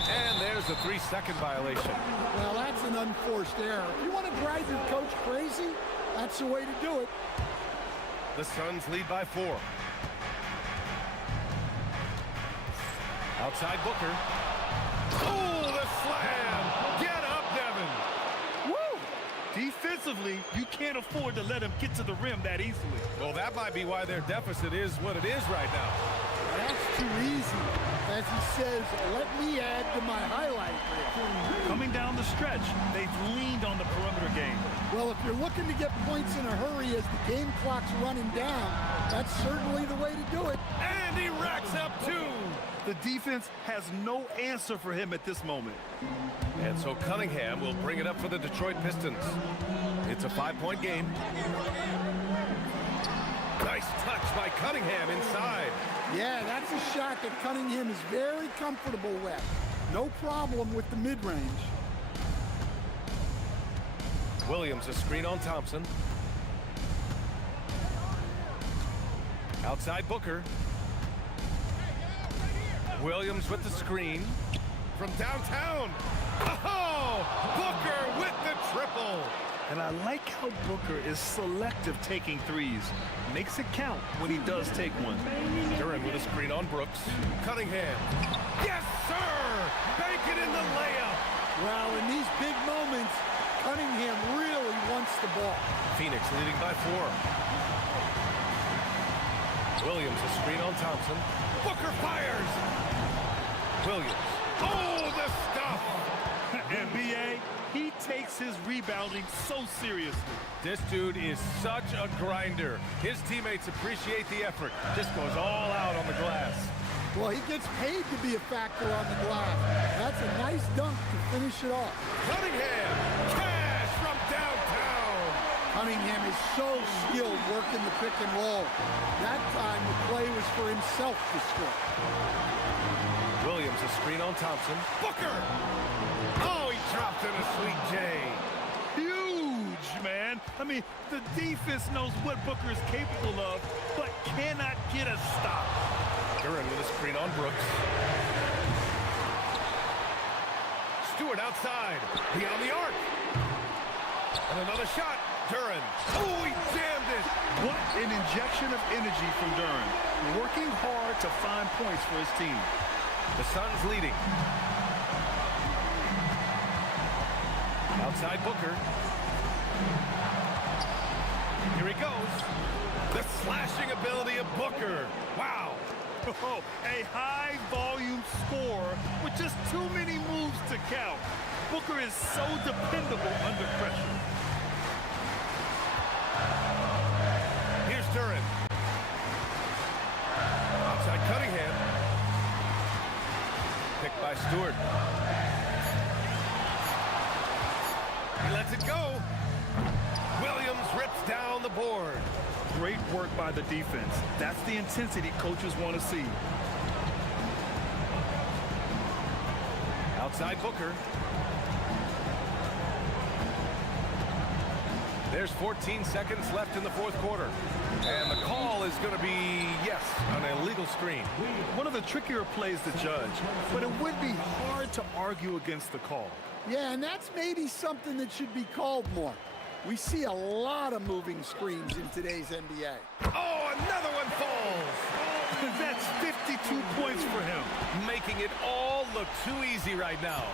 And there's a 3-second violation. Well, that's an unforced error. If you want to drive your coach crazy, that's the way to do it. The Suns lead by 4. Outside Booker. Oh, the slam! Get up, Devin! Woo! Defensively, you can't afford to let him get to the rim that easily. Well, that might be why their deficit is what it is right now. That's too easy. As he says, let me add to my highlight reel. Coming down the stretch, they've leaned on the perimeter game. Well, if you're looking to get points in a hurry as the game clock's running down, that's certainly the way to do it. And he racks up 2. The defense has no answer for him at this moment. And so Cunningham will bring it up for the Detroit Pistons. It's a 5-point game. Nice touch by Cunningham inside. Yeah, that's a shot that Cunningham is very comfortable with. No problem with the mid-range. Williams a screen on Thompson. Outside Booker. Williams with the screen from downtown. Oh, Booker with the triple. And I like how Booker is selective taking threes. Makes it count when he does take one. Duran with a screen on Brooks. Cunningham. Yes, sir! Bank it in the layup. Well, in these big moments, Cunningham really wants the ball. Phoenix leading by 4. Williams a screen on Thompson. Booker fires. Williams. Oh, the stuff! NBA, he takes his rebounding so seriously. This dude is such a grinder. His teammates appreciate the effort. Just goes all out on the glass. Well, he gets paid to be a factor on the glass. That's a nice dunk to finish it off. Cunningham, cash from downtown. Cunningham is so skilled working the pick and roll. That time the play was for himself to score. Williams a screen on Thompson. Booker! Oh, he dropped in a sweet J. Huge, man. I mean, the defense knows what Booker is capable of, but cannot get a stop. Duran with a screen on Brooks. Stewart outside. Beyond the arc. And another shot. Duran. Oh, he jammed it. What an injection of energy from Duran. Working hard to find points for his team. The Suns leading. Outside Booker. Here he goes. The slashing ability of Booker. Wow. Oh, a high-volume score with just too many moves to count. Booker is so dependable under pressure. Here's Duran. Outside Cunningham. Picked by Stewart. He lets it go. Williams rips down the board. Great work by the defense. That's the intensity coaches want to see. Outside Booker. There's 14 seconds left in the fourth quarter. And the call is going to be, yes, an illegal screen. One of the trickier plays to judge, but it would be hard to argue against the call. Yeah, and that's maybe something that should be called more. We see a lot of moving screens in today's NBA. Oh, another one falls. That's 52 points for him. Making it all look too easy right now.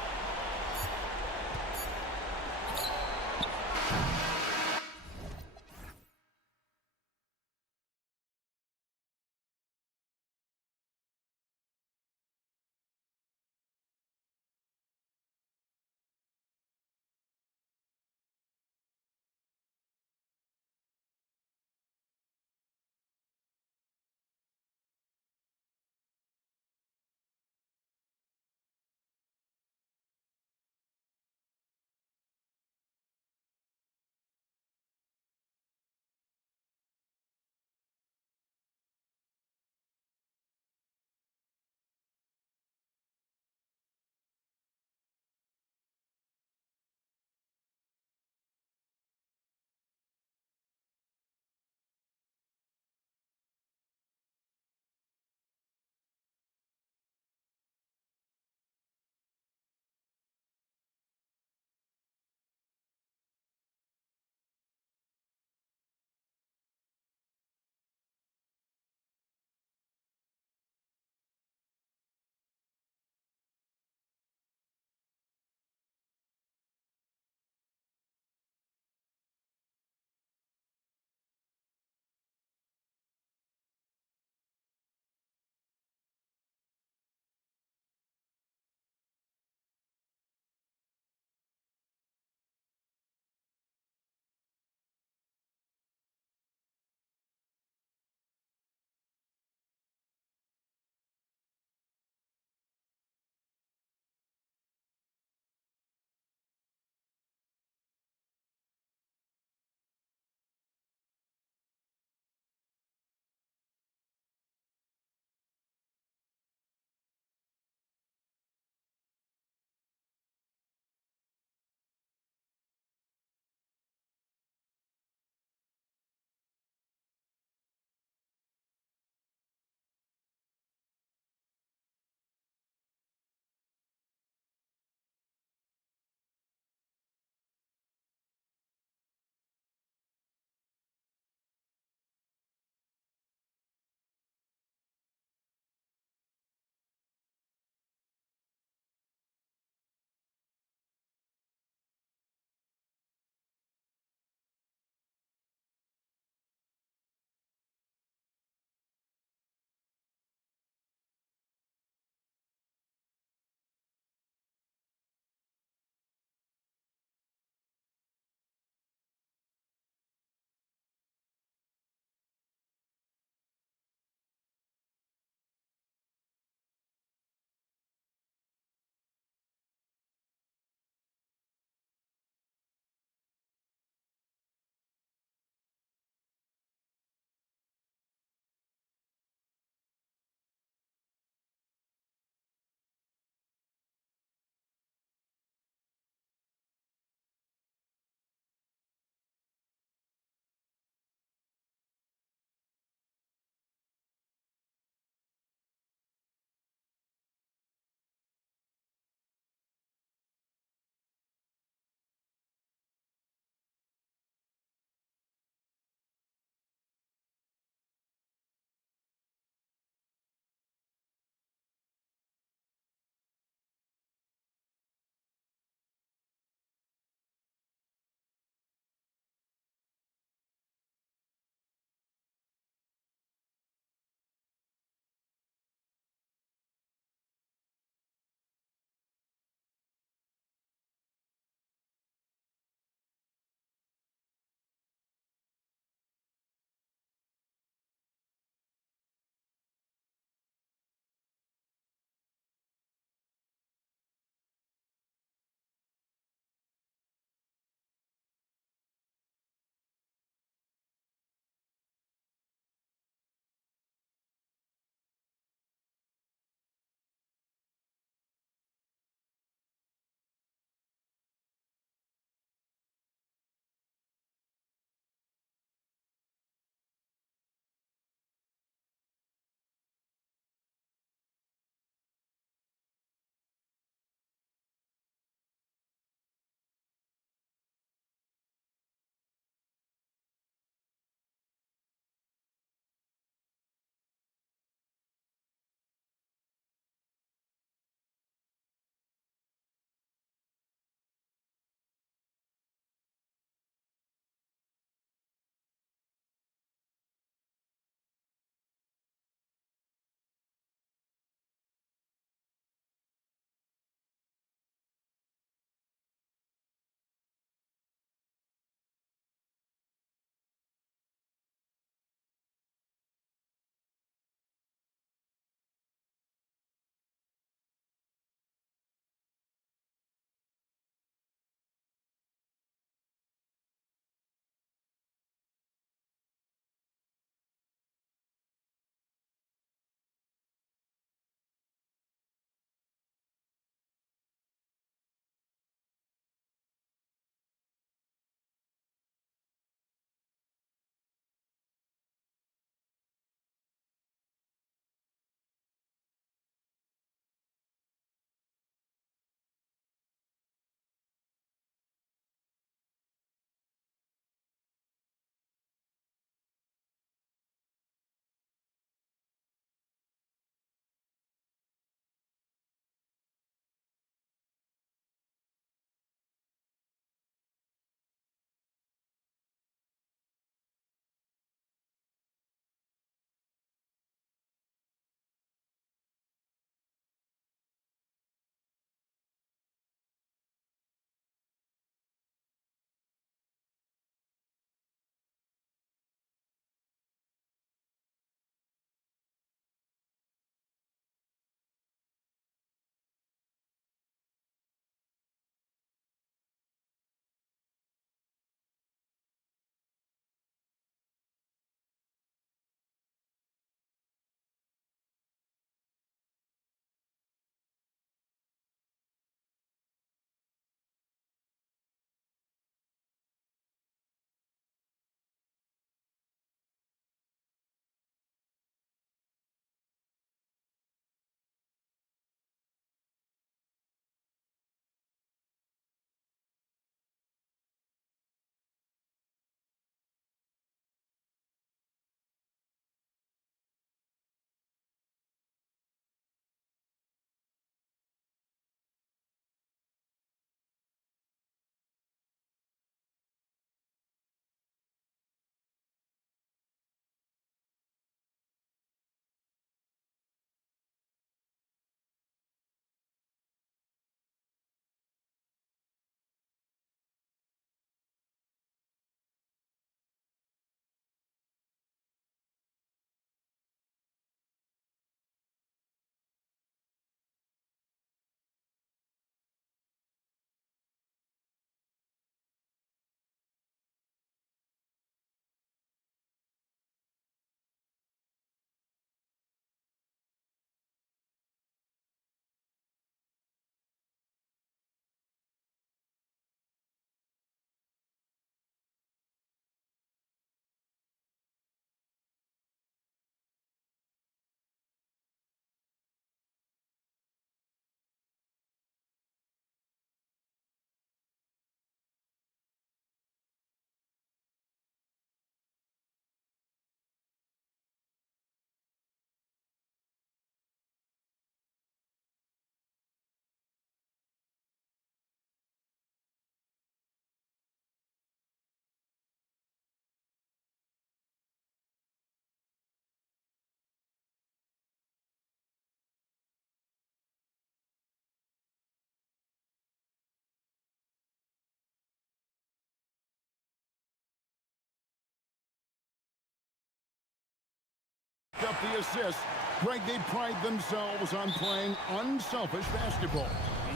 Up the assist. Greg, they pride themselves on playing unselfish basketball.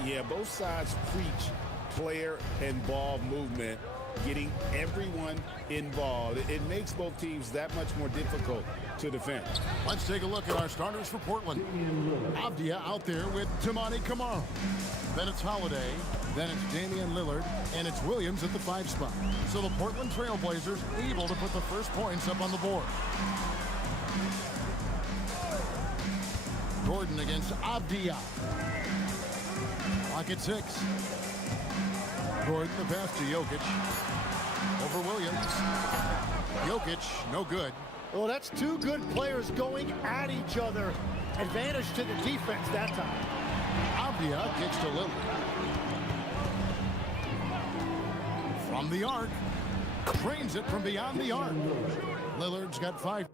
Yeah, both sides preach player and ball movement, getting everyone involved. It makes both teams that much more difficult to defend. Let's take a look at our starters for Portland. Avdia out there with Tamani Kamara. Then it's Holiday. Then it's Damian Lillard. And it's Williams at the 5 spot. So the Portland Trailblazers able to put the first points up on the board. Gordon against Avdia. Clock at 6. Gordon the pass to Jokic. Over Williams. Jokic, no good. Well, that's two good players going at each other. Advantage to the defense that time. Avdia kicks to Lillard. From the arc. Trains it from beyond the arc. Lillard's got 5.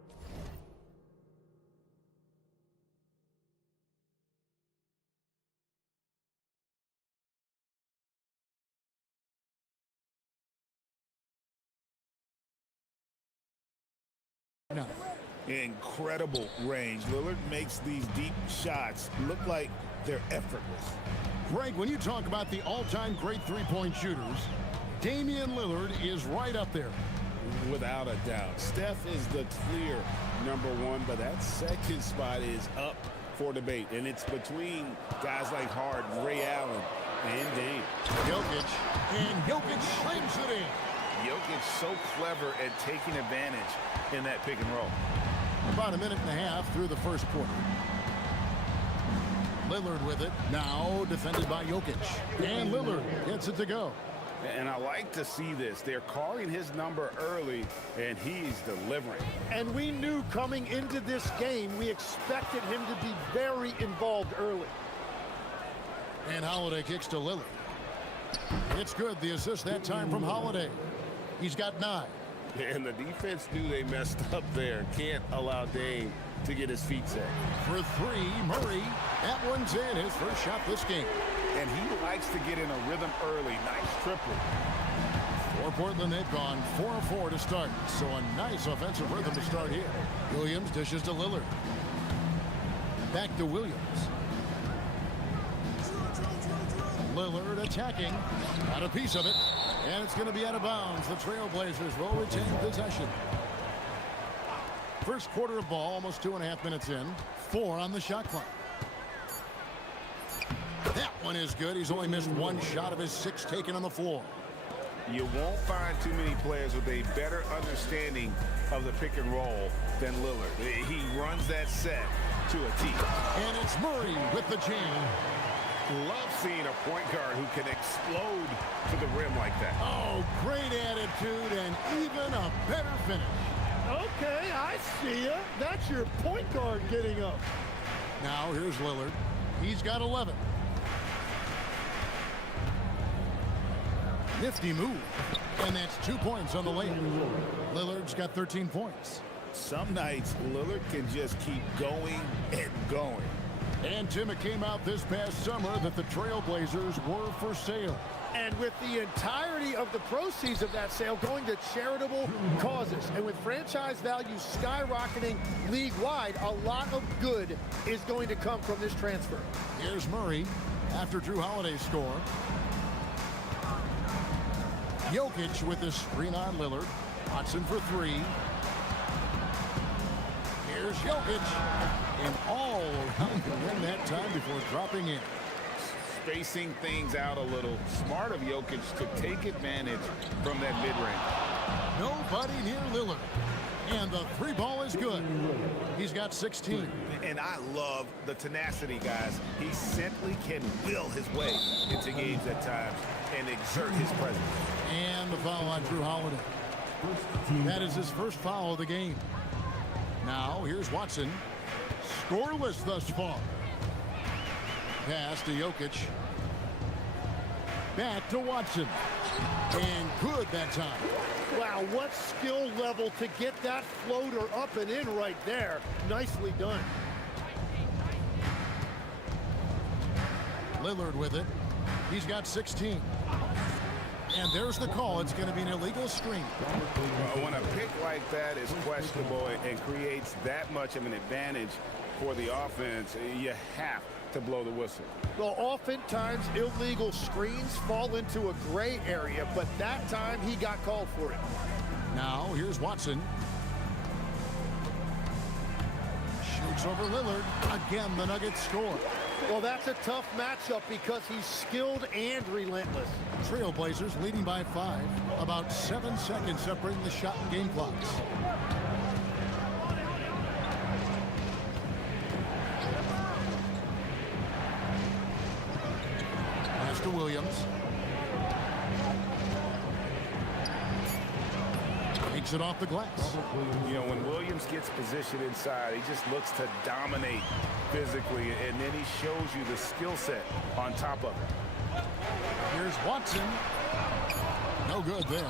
No. Incredible range. Lillard makes these deep shots look like they're effortless. Greg, when you talk about the all-time great three-point shooters, Damian Lillard is right up there. Without a doubt. Steph is the clear #1, but that second spot is up for debate. And it's between guys like Harden, Ray Allen, and Dame. Jokic, and Jokic slams it in. Jokic so clever at taking advantage in that pick and roll. About a minute and a half through the first quarter. Lillard with it. Now defended by Jokic. And Lillard gets it to go. And I like to see this. They're calling his number early, and he's delivering. And we knew coming into this game, we expected him to be very involved early. And Holiday kicks to Lillard. It's good. The assist that time from Holiday. He's got 9. And the defense knew they messed up there. Can't allow Dame to get his feet set. For 3, Murray. That one's in. His first shot this game. And he likes to get in a rhythm early. Nice triple. For Portland, they've gone 4 of 4 to start. So a nice offensive rhythm to start here. Williams dishes to Lillard. Back to Williams. Lillard attacking. Got a piece of it. And it's going to be out of bounds. The Trailblazers will retain possession. First quarter of ball, almost 2.5 minutes in. 4 on the shot clock. That one is good. He's only missed 1 shot of his 6 taken on the floor. You won't find too many players with a better understanding of the pick and roll than Lillard. He runs that set to a T. And it's Murray with the jam. Love seeing a point guard who can explode to the rim like that. Oh, great attitude and even a better finish. Okay, I see ya. That's your point guard getting up. Now here's Lillard. He's got 11. Nifty move. And that's 2 points on the layup. Lillard's got 13 points. Some nights, Lillard can just keep going and going. And Tim, it came out this past summer that the Trailblazers were for sale. And with the entirety of the proceeds of that sale going to charitable causes, and with franchise values skyrocketing league-wide, a lot of good is going to come from this transfer. Here's Murray after Drew Holiday's score. Jokic with the screen on Lillard. Watson for 3. Here's Jokic. And all around the rim that time before dropping in. Spacing things out a little. Smart of Jokic to take advantage from that mid-range. Nobody near Lillard. And the 3 ball is good. He's got 16. And I love the tenacity, guys. He simply can will his way into games at times and exert his presence. And the foul on Drew Holiday. That is his first foul of the game. Now here's Watson. Scoreless thus far. Pass to Jokic. Back to Watson. And good that time. Wow, what skill level to get that floater up and in right there. Nicely done. Lillard with it. He's got 16. And there's the call. It's going to be an illegal screen. When a pick like that is questionable and creates that much of an advantage for the offense, you have to blow the whistle. Well, oftentimes illegal screens fall into a gray area, but that time he got called for it. Now, here's Watson. Shoots over Lillard. Again, the Nuggets score. Well, that's a tough matchup because he's skilled and relentless. Trailblazers leading by 5. About 7 seconds separating the shot and game clocks. Pass to Williams. Takes it off the glass. You know, when Williams gets positioned inside, he just looks to dominate physically, and then he shows you the skill set on top of it. Here's Watson. No good there.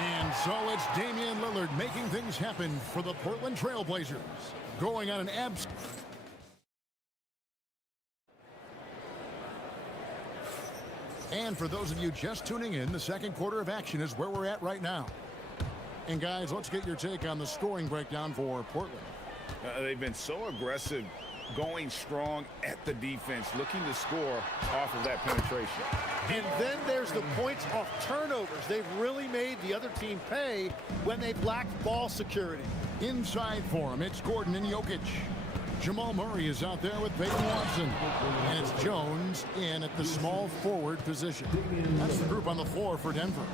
And so it's Damian Lillard making things happen for the Portland Trailblazers. Going on an abs... And for those of you just tuning in, the second quarter of action is where we're at right now. And guys, let's get your take on the scoring breakdown for Portland. They've been so aggressive, going strong at the defense, looking to score off of that penetration. And then there's the points off turnovers. They've really made the other team pay when they've lacked ball security. Inside for him, it's Gordon and Jokic. Jamal Murray is out there with Peyton Watson. And it's Jones in at the small forward position. That's the group on the floor for Denver.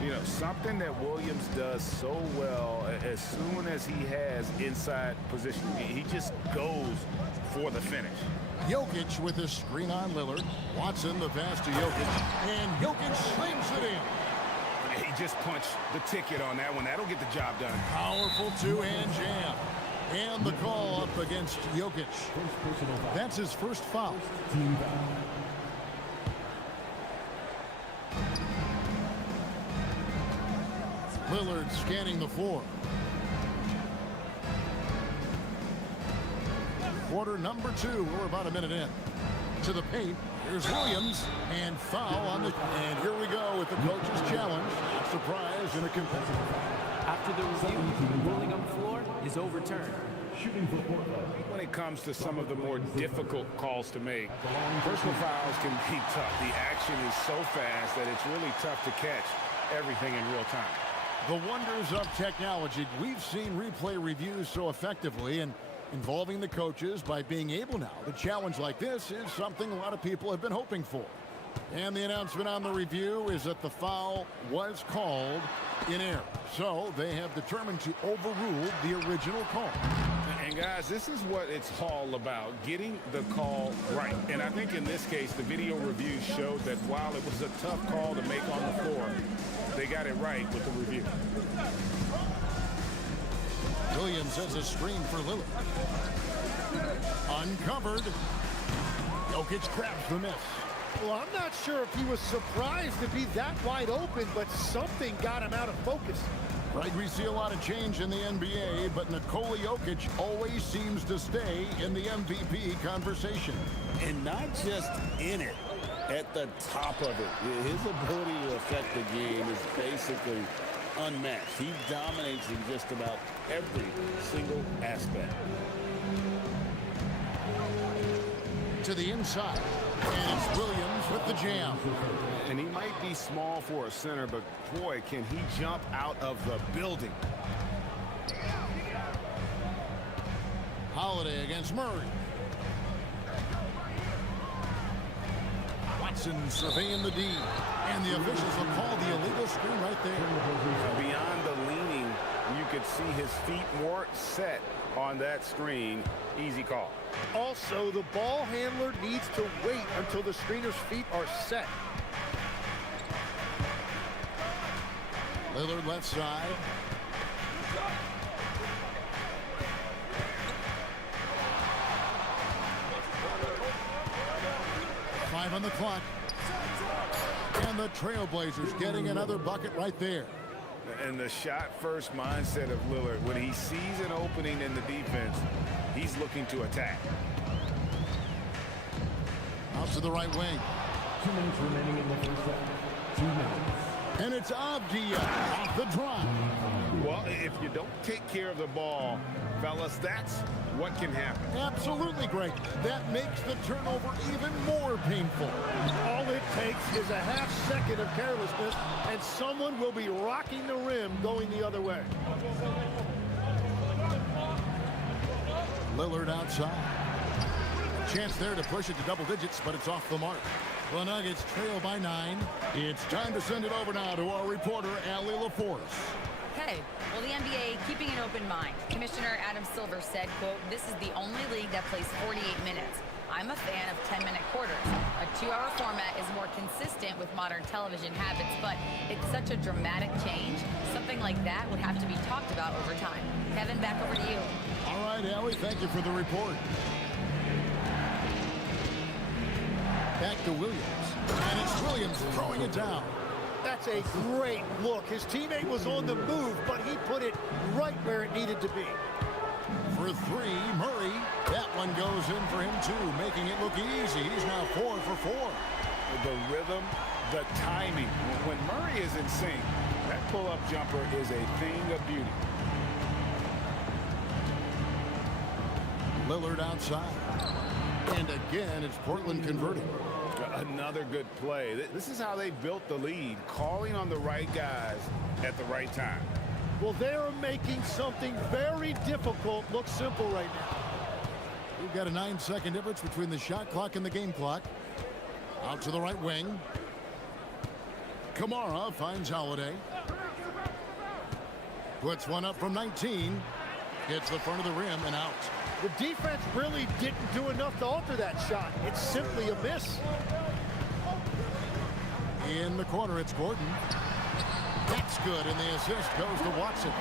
You know, something that Williams does so well, as soon as he has inside position, he just goes for the finish. Jokic with a screen on Lillard. Watson the pass to Jokic. And Jokic slings it in. He just punched the ticket on that one. That'll get the job done. Powerful two-hand jam. And the call up against Jokic. That's his first foul. Lillard scanning the floor. Quarter number 2. We're about a minute in. To the paint. Here's Williams. And foul on the... And here we go with the coach's challenge. Surprise and a competitive. After the review, the ruling on the floor is overturned. When it comes to some of the more difficult calls to make, personal fouls can be tough. The action is so fast that it's really tough to catch everything in real time. The wonders of technology. We've seen replay reviews so effectively, and involving the coaches by being able now to challenge like this is something a lot of people have been hoping for. And the announcement on the review is that the foul was called in error. So they have determined to overrule the original call. And guys, this is what it's all about, getting the call right. And I think in this case, the video review showed that while it was a tough call to make on the floor, they got it right with the review. Williams has a screen for Lillard. Uncovered. Jokic grabs the miss. Well, I'm not sure if he was surprised to be that wide open, but something got him out of focus. Right, we see a lot of change in the NBA, but Nikola Jokic always seems to stay in the MVP conversation. And not just in it, at the top of it. His ability to affect the game is basically unmatched. He dominates in just about every single aspect. To the inside, and it's Williams with the jam. And he might be small for a center, but boy, can he jump out of the building. Holiday against Murray. Watson surveying the D, and the officials will call the illegal screen right there. Beyond the leaning, you could see his feet more set on that screen. Easy call. Also, the ball handler needs to wait until the screener's feet are set. Lillard left side. Five on the clock. And the Trailblazers getting another bucket right there. And the shot-first mindset of Lillard, when he sees an opening in the defense, he's looking to attack. Out to the right wing. 2 minutes remaining in the first half. 2 minutes. And it's Avdia off the drop. Well, if you don't take care of the ball, fellas, that's what can happen. Absolutely, Greg. That makes the turnover even more painful. All it takes is a half second of carelessness, and someone will be rocking the rim going the other way. Lillard outside. Chance there to push it to double digits, but it's off the mark. The Nuggets trail by 9. It's time to send it over now to our reporter, Allie LaForce. Okay, well, the NBA keeping an open mind. Commissioner Adam Silver said, quote, "This is the only league that plays 48 minutes. I'm a fan of 10-minute quarters. A 2-hour format is more consistent with modern television habits, but it's such a dramatic change. Something like that would have to be talked about over time." Kevin, back over to you. All right, Allie, thank you for the report. Back to Williams. And it's Williams throwing it down. That's a great look. His teammate was on the move, but he put it right where it needed to be. For 3, Murray. That one goes in for him, too, making it look easy. He's now 4 for 4. The rhythm, the timing. When Murray is in sync, that pull-up jumper is a thing of beauty. Lillard outside. And again, it's Portland converting. Another good play. This is how they built the lead, calling on the right guys at the right time. Well, they're making something very difficult look simple right now. We've got a 9-second difference between the shot clock and the game clock. Out to the right wing. Kamara finds Holiday. Puts one up from 19. Hits the front of the rim and out. The defense really didn't do enough to alter that shot. It's simply a miss. In the corner, it's Gordon. That's good, and the assist goes to Watson.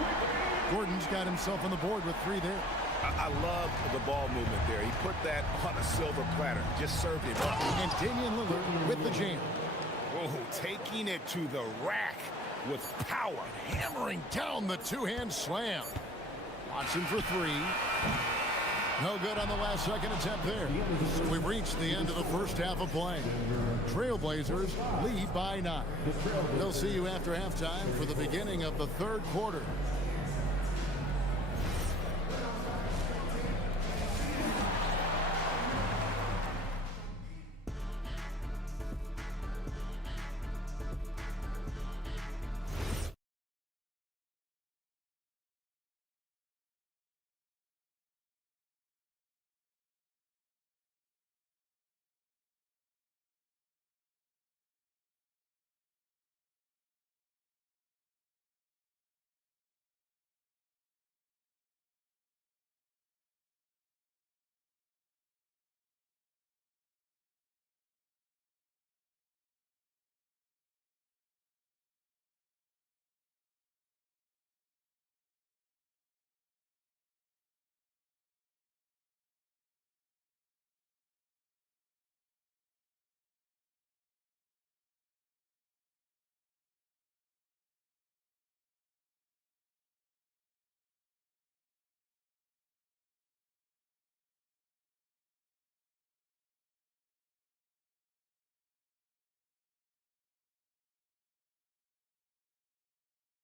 Gordon's got himself on the board with 3 there. I love the ball movement there. He put that on a silver platter. Just served it up. And Damian Lillard with the jam. Oh, taking it to the rack with power. Hammering down the two-hand slam. Watson for 3. No good on the last second attempt there. So we've reached the end of the first half of play. Trailblazers lead by 9. We'll see you after halftime for the beginning of the third quarter.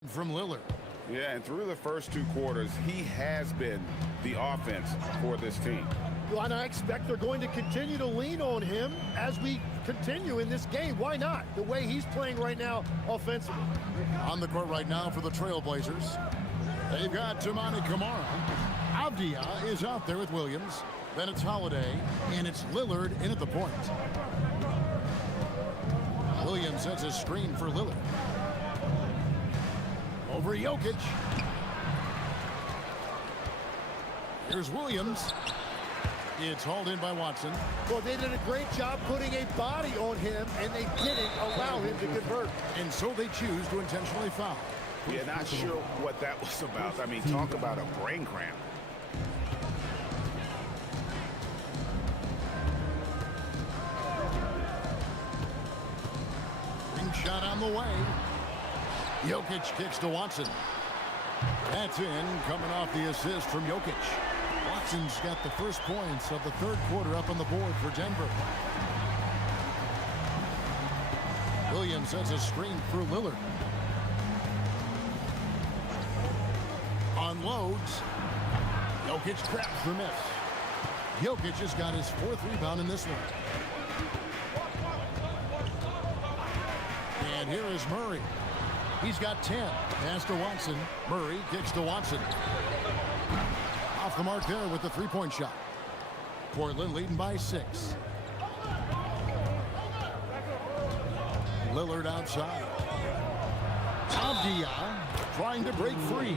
From Lillard. Yeah, and through the first 2 quarters, he has been the offense for this team. Well, and I expect they're going to continue to lean on him as we continue in this game. Why not? The way he's playing right now offensively. On the court right now for the Trailblazers. They've got Toumani Camara. Avdia is out there with Williams. Then it's Holiday, and it's Lillard in at the point. Williams sets a screen for Lillard. Over Jokic. Here's Williams. It's hauled in by Watson. Well, they did a great job putting a body on him, and they didn't allow him to convert. And so they choose to intentionally foul. Yeah, not sure what that was about. I mean, talk about a brain cramp. Ring shot on the way. Jokic kicks to Watson. That's in, coming off the assist from Jokic. Watson's got the first points of the third quarter up on the board for Denver. Williams sends a screen through Lillard. Unloads. Jokic grabs the miss. Jokic has got his 4th rebound in this one. And here is Murray. He's got 10. Pass to Watson. Murray kicks to Watson. Off the mark there with the three-point shot. Portland leading by 6. Lillard outside. Avdia trying to break free.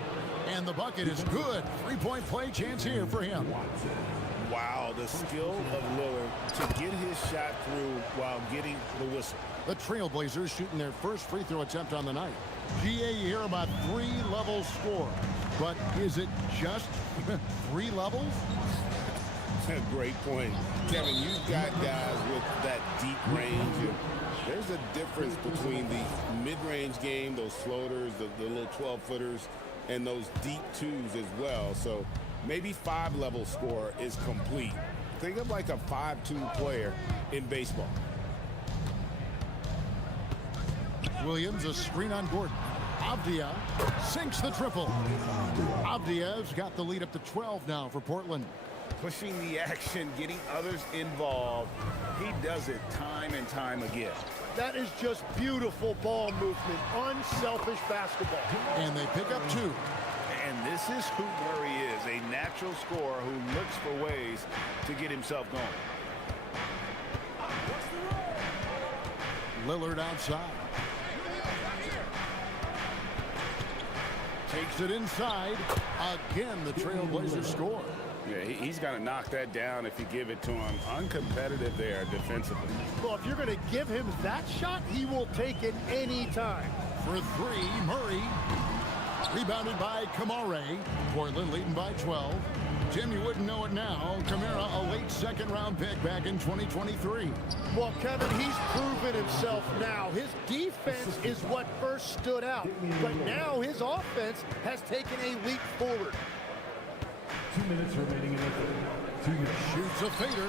And the bucket is good. Three-point play chance here for him. Wow, the skill of Lillard to get his shot through while getting the whistle. The Trailblazers shooting their first free throw attempt on the night. GA, you hear about 3-level score. But is it just 3 levels? Great point. Kevin, you've got guys with that deep range. And there's a difference between the mid-range game, those floaters, the little 12-footers, and those deep 2s as well. So maybe 5-level score is complete. Think of like a 5-2 player in baseball. Williams, a screen on Gordon. Avdia sinks the triple. Avdia's got the lead up to 12 now for Portland. Pushing the action, getting others involved. He does it time and time again. That is just beautiful ball movement, unselfish basketball. And they pick up 2. And this is who Murray is, a natural scorer who looks for ways to get himself going. Lillard outside. Takes it inside. Again, the Trailblazers score. Yeah, he's got to knock that down if you give it to him. Uncompetitive there defensively. Well, if you're going to give him that shot, he will take it any time. For 3, Murray. Rebounded by Kamare. Portland leading by 12. Tim, you wouldn't know it now. Kamara, a late second-round pick back in 2023. Well, Kevin, he's proven himself now. His defense is what first stood out. But now his offense has taken a leap forward. 2 minutes remaining in the third. 2 minutes. Shoots a fader.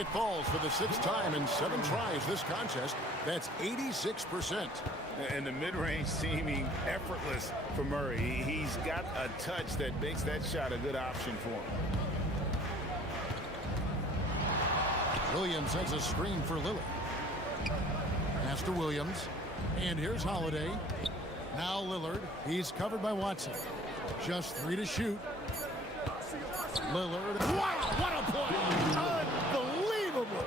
It falls for the 6th time in 7 tries this contest. That's 86%. And the mid-range seeming effortless for Murray. He's got a touch that makes that shot a good option for him. Williams has a screen for Lillard. Pass to Williams. And here's Holiday. Now Lillard. He's covered by Watson. Just 3 to shoot. Lillard. Wow, what a play! Unbelievable!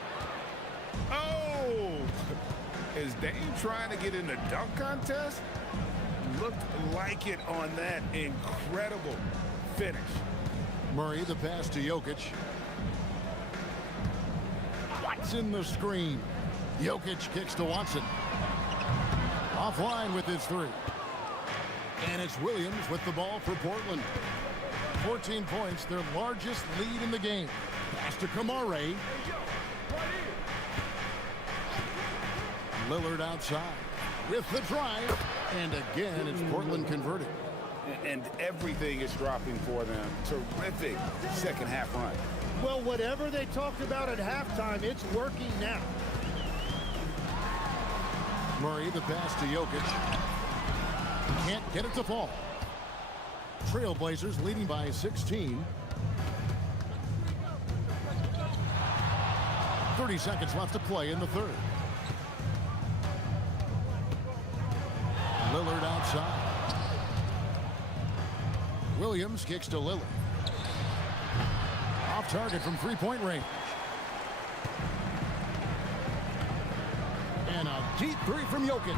Oh! Is Dame trying to get in the dunk contest? Looked like it on that incredible finish. Murray, the pass to Jokic. Watson the screen. Jokic kicks to Watson. Offline with his 3. And it's Williams with the ball for Portland. 14 points, their largest lead in the game. Pass to Kamare. Lillard outside with the drive. And again, it's Portland converting. And everything is dropping for them. Terrific second half run. Well, whatever they talked about at halftime, it's working now. Murray, the pass to Jokic. Can't get it to fall. Trailblazers leading by 16. 30 seconds left to play in the third. Lillard outside. Williams kicks to Lillard. Off target from three-point range. And a deep 3 from Jokic.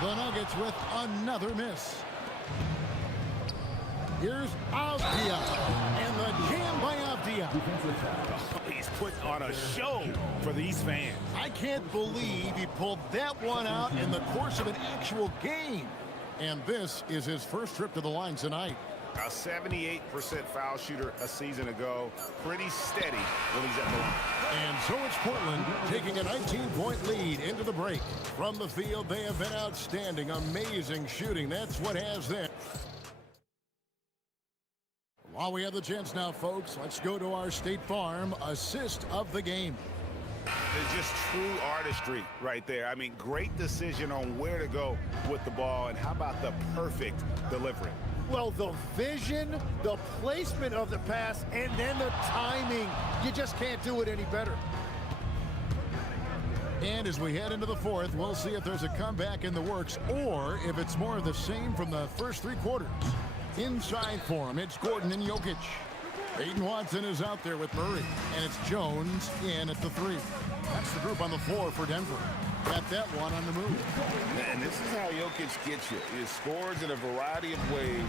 The Nuggets with another miss. Here's Avdia, and the jam by Avdia. He's put on a show for these fans. I can't believe he pulled that one out in the course of an actual game. And this is his first trip to the line tonight. A 78% foul shooter a season ago. Pretty steady when he's at the line. And so it's Portland taking a 19-point lead into the break. From the field, they have been outstanding. Amazing shooting. That's what has them. While we have the chance now, folks, let's go to our State Farm assist of the game. It's just true artistry right there. I mean, great decision on where to go with the ball, and how about the perfect delivery? Well, the vision, the placement of the pass, and then the timing. You just can't do it any better. And as we head into the fourth, we'll see if there's a comeback in the works or if it's more of the same from the first three quarters. Inside for him, it's Gordon and Jokic. Peyton Watson is out there with Murray, and it's Jones in at the three. That's the group on the floor for Denver. Got that one on the move. And this is how Jokic gets you. He scores in a variety of ways.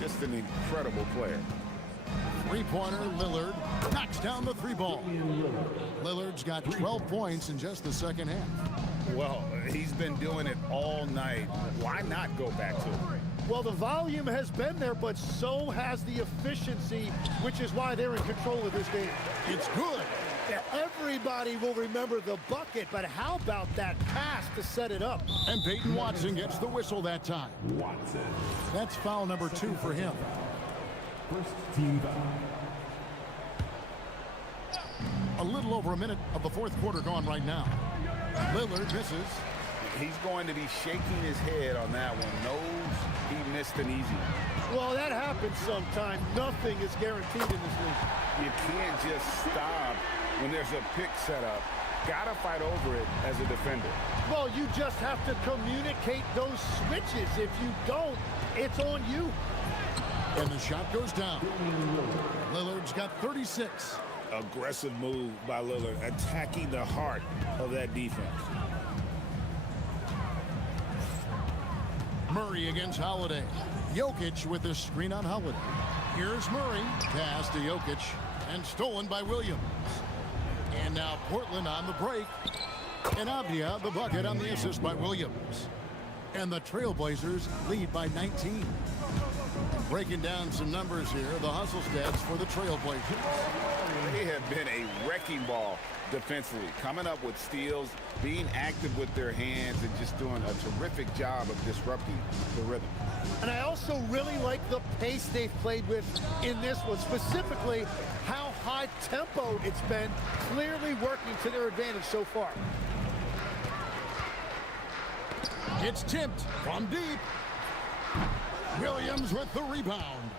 Just an incredible player. Three-pointer, Lillard knocks down the three ball. Lillard's got 12 points in just the second half. Well, he's been doing it all night. Why not go back to it? Well, the volume has been there, but so has the efficiency, which is why they're in control of this game. It's good. Yeah, everybody will remember the bucket, but how about that pass to set it up? And Peyton Watson gets the whistle that time. Watson. That's foul number 2 for him. First team foul. A little over a minute of the fourth quarter gone right now. Lillard misses. He's going to be shaking his head on that one. Knows he missed an easy one. Well, that happens sometime. Nothing is guaranteed in this league. You can't just stop when there's a pick set up. Gotta fight over it as a defender. Well, you just have to communicate those switches. If you don't, it's on you. And the shot goes down. Lillard's got 36. Aggressive move by Lillard, attacking the heart of that defense. Murray against Holiday. Jokic with the screen on Holiday. Here's Murray. Pass to Jokic. And stolen by Williams. And now Portland on the break. And Avdia the bucket on the assist by Williams. And the Trailblazers lead by 19. Breaking down some numbers here, the hustle stats for the Trailblazers. They have been a wrecking ball defensively, coming up with steals, being active with their hands, and just doing a terrific job of disrupting the rhythm. And I also really like the pace they've played with in this one, specifically how high tempo it's been, clearly working to their advantage so far. It's tipped from deep. Williams with the rebound.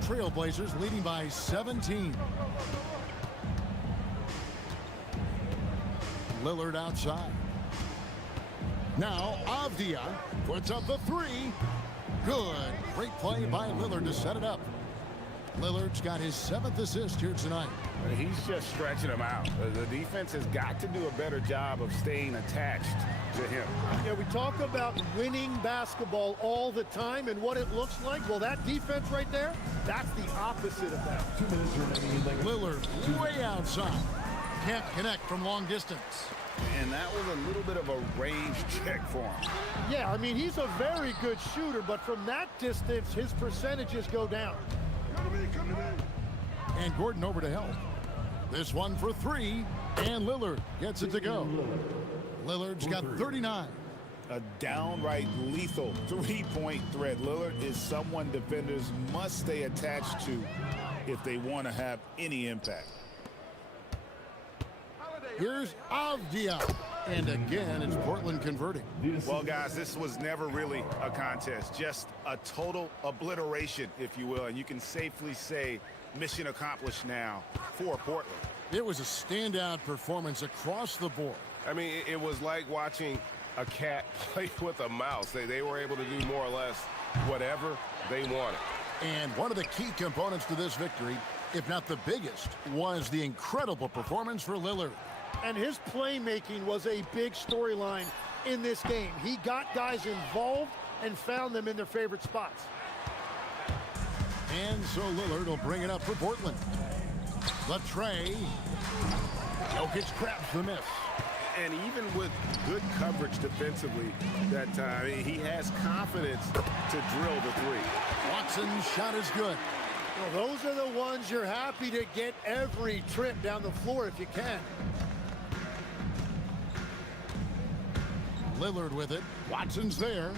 Trailblazers leading by 17. Lillard outside. Now Avdia puts up the three. Good. Great play by Lillard to set it up. Lillard's got his 7th assist here tonight. He's just stretching them out. The defense has got to do a better job of staying attached to him. Yeah, we talk about winning basketball all the time and what it looks like. Well, that defense right there, that's the opposite of that. 2 minutes remaining. Lillard way outside. Can't connect from long distance. And that was a little bit of a range check for him. Yeah, I mean, he's a very good shooter, but from that distance, his percentages go down. And Gordon over to help. This one for 3, and Lillard gets it to go. Lillard's got 39. A downright lethal three-point threat. Lillard is someone defenders must stay attached to if they want to have any impact. Here's Avdia. And again, it's Portland converting. Well, guys, this was never really a contest. Just a total obliteration, if you will. And you can safely say mission accomplished now for Portland. It was a standout performance across the board. I mean, it was like watching a cat play with a mouse. They were able to do more or less whatever they wanted. And one of the key components to this victory, if not the biggest, was the incredible performance for Lillard. And his playmaking was a big storyline in this game. He got guys involved and found them in their favorite spots. And so Lillard will bring it up for Portland. The tray. Jokic grabs the miss. And even with good coverage defensively that time, he has confidence to drill the three. Watson's shot is good. Well, those are the ones you're happy to get every trip down the floor if you can. Lillard with it. Watson's there.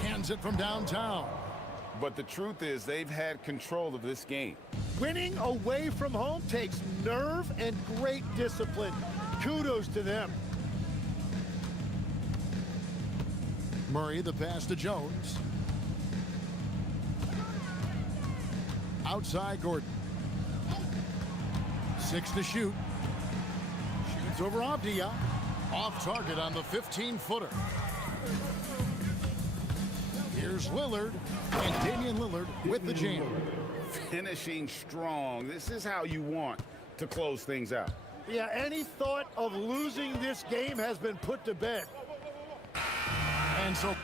Hands it from downtown. But the truth is they've had control of this game. Winning away from home takes nerve and great discipline. Kudos to them. Murray, the pass to Jones. Outside Gordon. 6 to shoot. Shoots over Avdia. Off target on the 15-footer. Here's Lillard, and Damian Lillard with the jam. Finishing strong. This is how you want to close things out. Yeah, any thought of losing this game has been put to bed. And so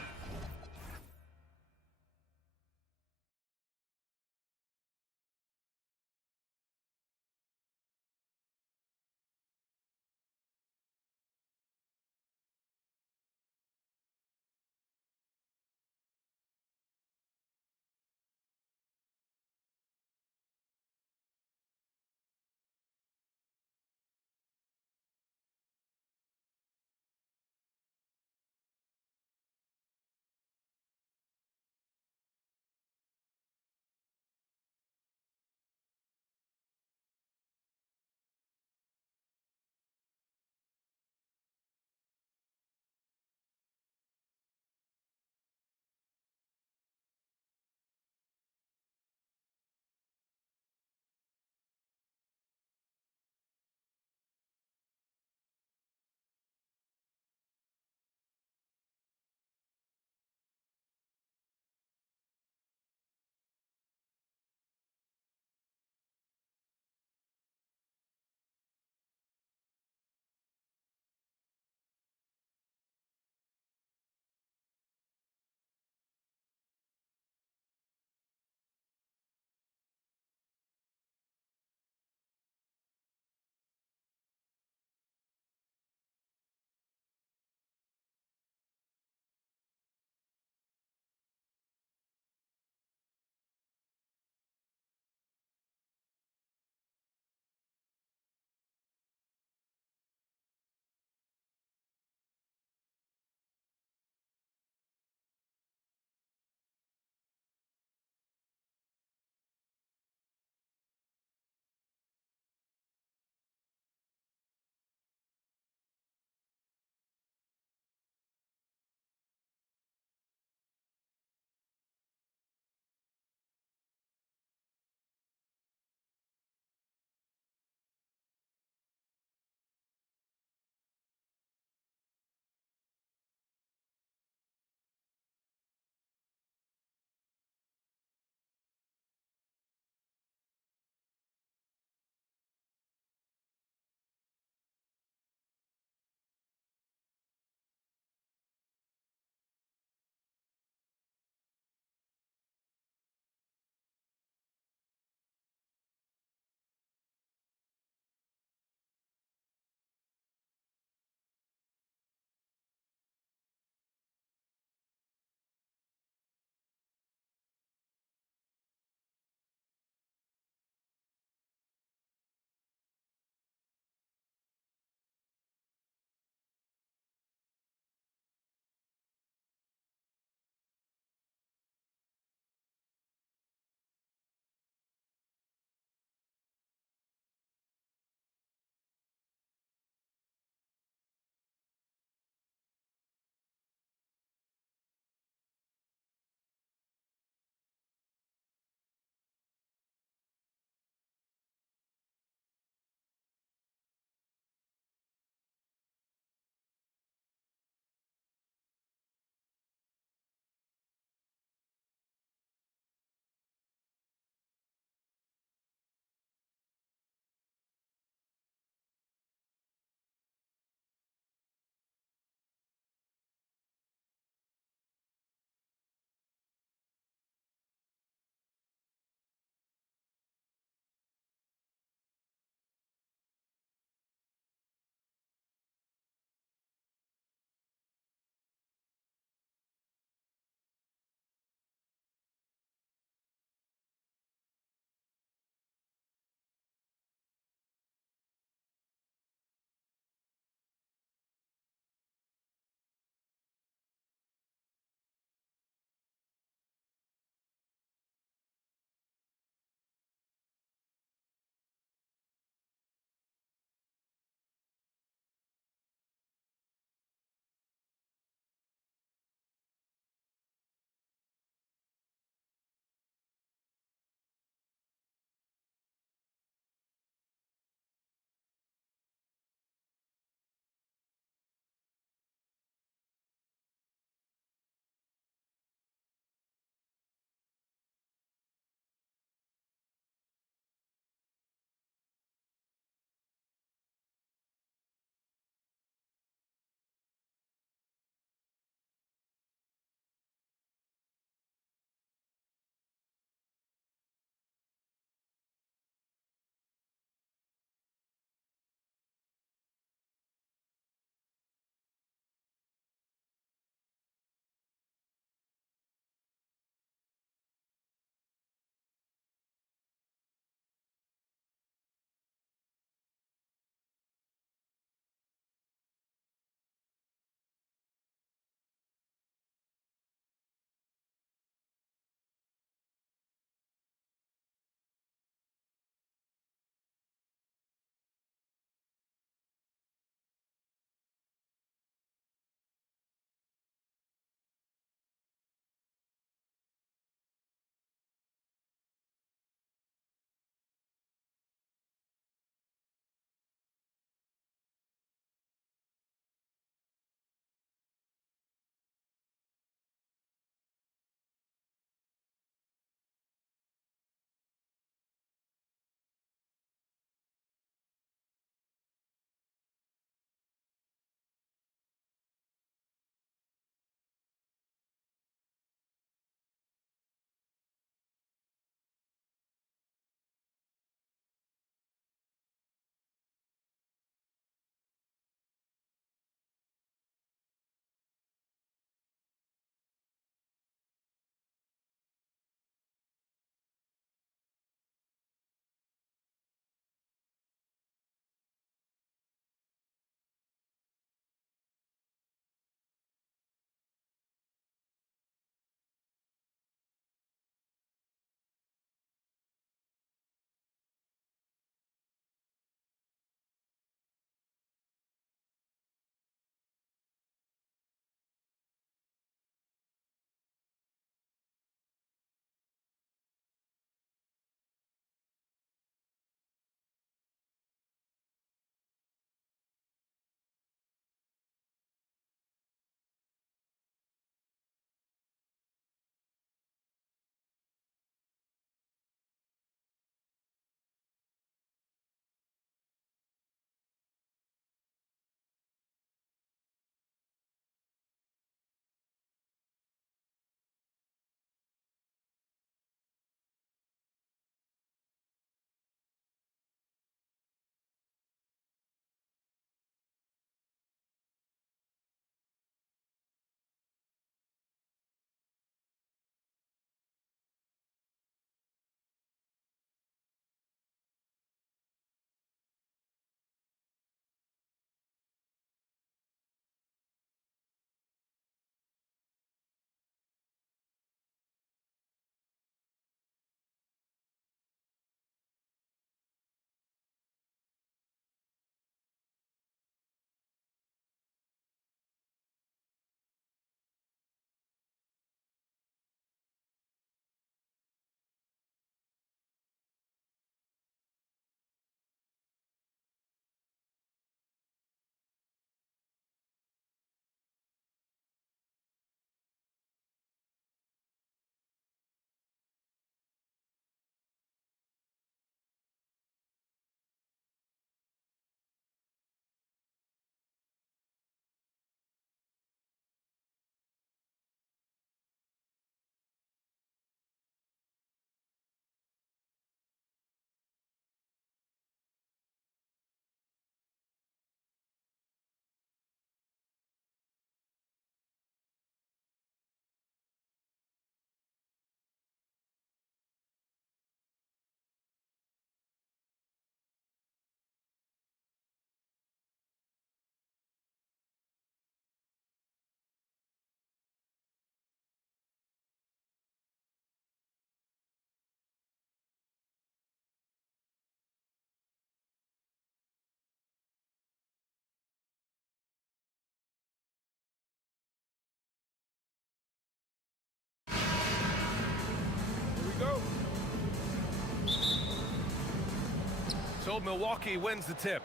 So Milwaukee wins the tip.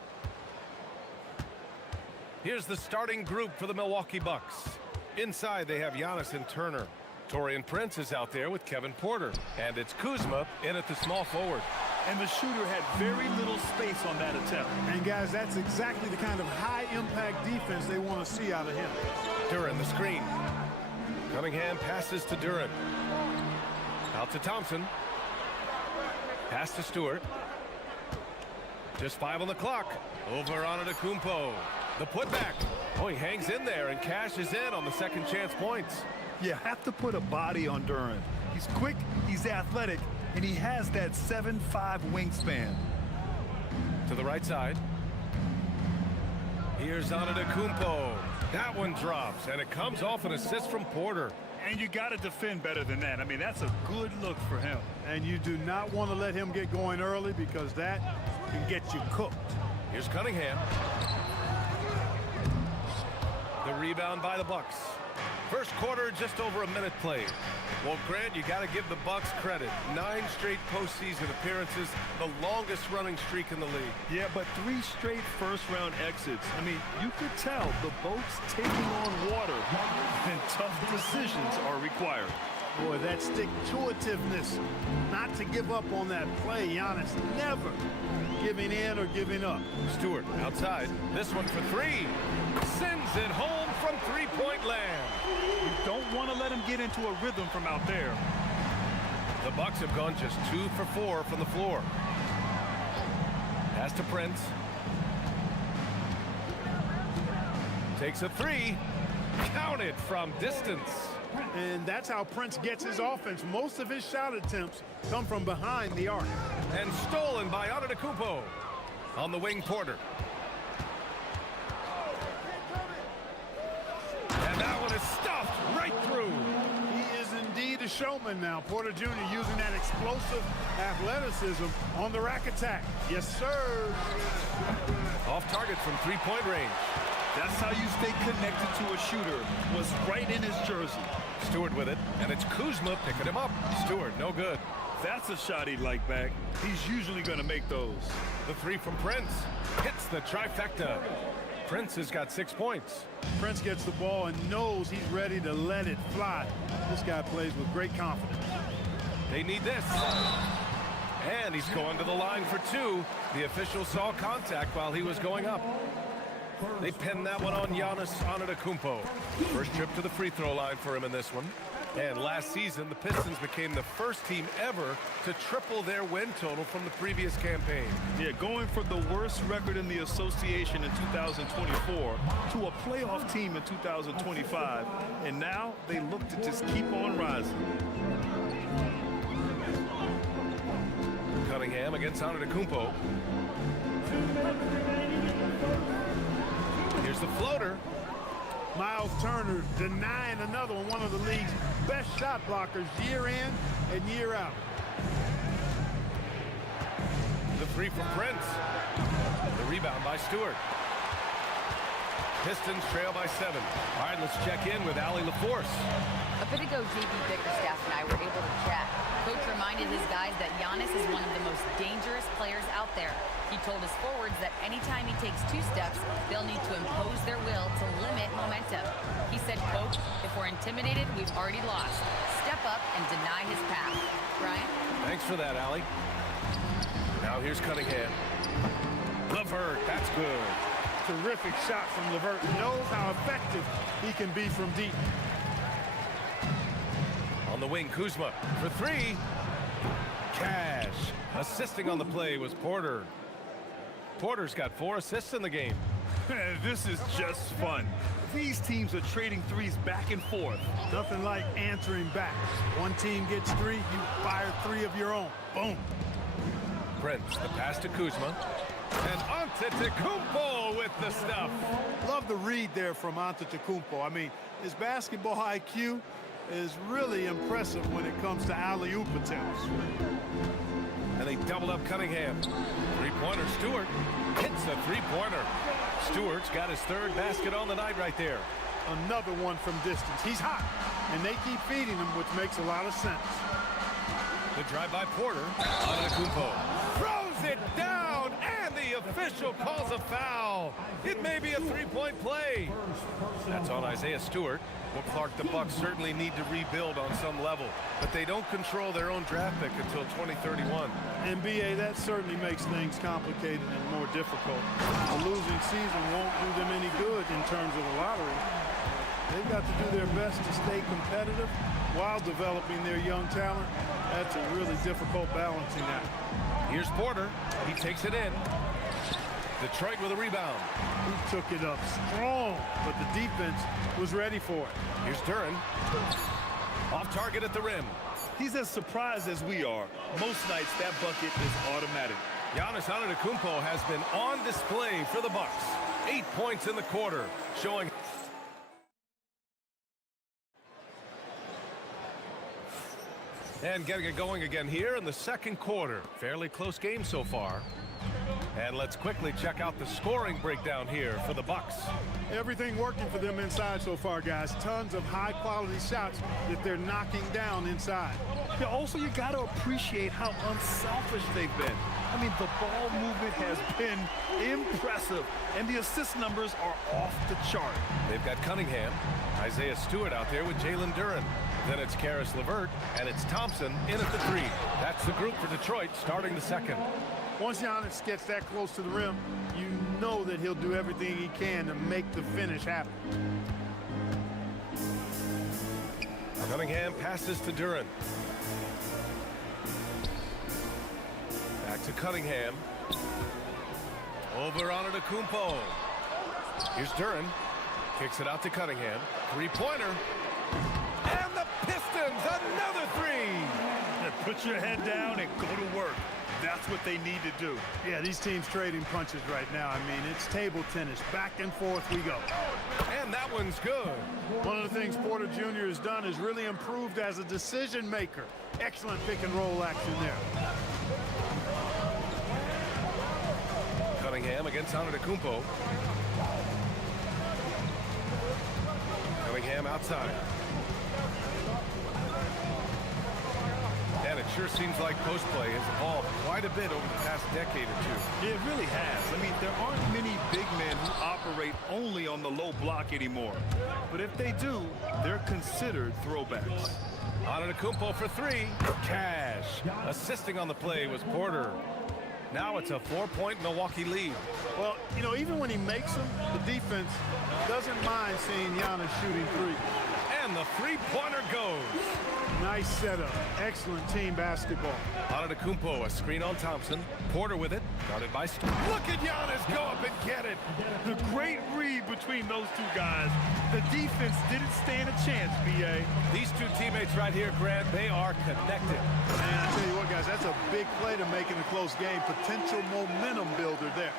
Here's the starting group for the Milwaukee Bucks. Inside, they have Giannis and Turner. Taurean Prince is out there with Kevin Porter. And it's Kuzma in at the small forward. And the shooter had very little space on that attempt. And guys, that's exactly the kind of high-impact defense they want to see out of him. Duran, the screen. Cunningham passes to Duran. Out to Thompson. Pass to Stewart. Just 5 on the clock. Over on Antetokounmpo. The putback. Oh, he hangs in there and cashes in on the second chance points. You have to put a body on Duran. He's quick, he's athletic, and he has that 7'5" wingspan. To the right side. Here's Antetokounmpo. That one drops, and it comes off an assist from Porter. And you got to defend better than that. I mean, that's a good look for him. And you do not want to let him get going early because that can get you cooked. Here's Cunningham. The rebound by the Bucks. First quarter, just over a minute played. Well, Grant, you got to give the Bucks credit. 9 straight postseason appearances, the longest running streak in the league. Yeah, but 3 straight first-round exits. I mean, you could tell the boat's taking on water, and tough decisions are required. Boy, that stick-to-itiveness, not to give up on that play. Giannis never giving in or giving up. Stewart outside. This one for 3. Sends it home from three-point land. You don't want to let him get into a rhythm from out there. The Bucks have gone just 2 for 4 from the floor. Pass to Prince. Takes a 3. Count it from distance. And that's how Prince gets his offense. Most of his shot attempts come from behind the arc. And stolen by Antetokounmpo. On the wing, Porter. And that one is stuffed right through. He is indeed a showman now. Porter Jr. using that explosive athleticism on the rack attack. Yes, sir. Off target from three-point range. That's how you stay connected to a shooter. Was right in his jersey. Stewart with it, and it's Kuzma picking him up. Stewart, no good. That's a shot he'd like back. He's usually going to make those. The 3 from Prince. Hits the trifecta. Prince has got 6 points. Prince gets the ball and knows he's ready to let it fly. This guy plays with great confidence. They need this. And he's going to the line for 2. The official saw contact while he was going up. They pinned that one on Giannis Antetokounmpo. First trip to the free throw line for him in this one. And last season, the Pistons became the first team ever to triple their win total from the previous campaign. Yeah, going from the worst record in the association in 2024 to a playoff team in 2025. And now they look to just keep on rising. Cunningham against Antetokounmpo. Here's the floater. Miles Turner denying another one of the league's best shot blockers year in and year out. The 3 from Prince. The rebound by Stewart. Pistons trail by 7. All right, let's check in with Allie LaForce. A bit ago, JB Bickerstaff and I were able to chat. Coach reminded his guys that Giannis is one of the most dangerous players out there. He told his forwards that anytime he takes 2 steps, they'll need to impose their will to limit momentum. He said, quote, if we're intimidated, we've already lost. Step up and deny his path. Ryan? Thanks for that, Allie. Now here's Cunningham. LeVert, that's good. Terrific shot from LeVert. Knows how effective he can be from deep. On the wing, Kuzma for 3. Cash. Assisting on the play was Porter. Porter's got 4 assists in the game. This is just fun. These teams are trading threes back and forth. Nothing like answering back. One team gets 3, you fire 3 of your own. Boom. Prince, the pass to Kuzma. And Antetokounmpo with the stuff. Love the read there from Antetokounmpo. I mean, his basketball IQ is really impressive when it comes to alley-oop attempts. And they doubled up Cunningham. Three-pointer, Stewart hits a three-pointer. Stewart's got his 3rd basket on the night right there. Another one from distance. He's hot, and they keep feeding him, which makes a lot of sense. The drive by Porter. Antetokounmpo throws it down and official calls a foul. It may be a three-point play. That's on Isaiah Stewart. Well, Clark, the Bucks certainly need to rebuild on some level, but they don't control their own draft pick until 2031. And BA, that certainly makes things complicated and more difficult. A losing season won't do them any good in terms of the lottery. They've got to do their best to stay competitive while developing their young talent. That's a really difficult balancing act. Here's Porter. He takes it in. Detroit with a rebound. He took it up strong, but the defense was ready for it. Here's Duren. Off target at the rim. He's as surprised as we are. Most nights, that bucket is automatic. Giannis Antetokounmpo has been on display for the Bucks. 8 points in the quarter, showing... And getting it going again here in the second quarter. Fairly close game so far. And let's quickly check out the scoring breakdown here for the Bucks. Everything working for them inside so far, guys. Tons of high-quality shots that they're knocking down inside. Yeah, also, you got to appreciate how unselfish they've been. I mean, the ball movement has been impressive, and the assist numbers are off the chart. They've got Cunningham, Isaiah Stewart out there with Jalen Duren. Then it's Karis LeVert, and it's Thompson in at the three. That's the group for Detroit starting the second. Once Giannis gets that close to the rim, you know that he'll do everything he can to make the finish happen. Cunningham passes to Duren. Back to Cunningham. Over on Antetokounmpo. Here's Duren. Kicks it out to Cunningham. Three-pointer. And the Pistons, another three. Yeah, put your head down and go to work. That's what they need to do. Yeah, these teams trading punches right now. I mean, it's table tennis. Back and forth we go. And that one's good. One of the things Porter Jr. has done is really improved as a decision maker. Excellent pick and roll action there. Cunningham against Antetokounmpo. Cunningham outside. And it sure seems like post play has evolved quite a bit over the past decade or two. It really has. I mean, there aren't many big men who operate only on the low block anymore. But if they do, they're considered throwbacks. Antetokounmpo for three. Cash. Assisting on the play was Porter. Now it's a 4-point Milwaukee lead. Well, you know, even when he makes them, the defense doesn't mind seeing Giannis shooting threes. And the three-pointer goes. Nice setup. Excellent team basketball. Antetokounmpo, a screen on Thompson. Porter with it. Guarded by... Look at Giannis go up and get it. The great read between those two guys. The defense didn't stand a chance, B.A. These two teammates right here, Grant, they are connected. Man, I tell you what, guys, that's a big play to make in a close game. Potential momentum builder there.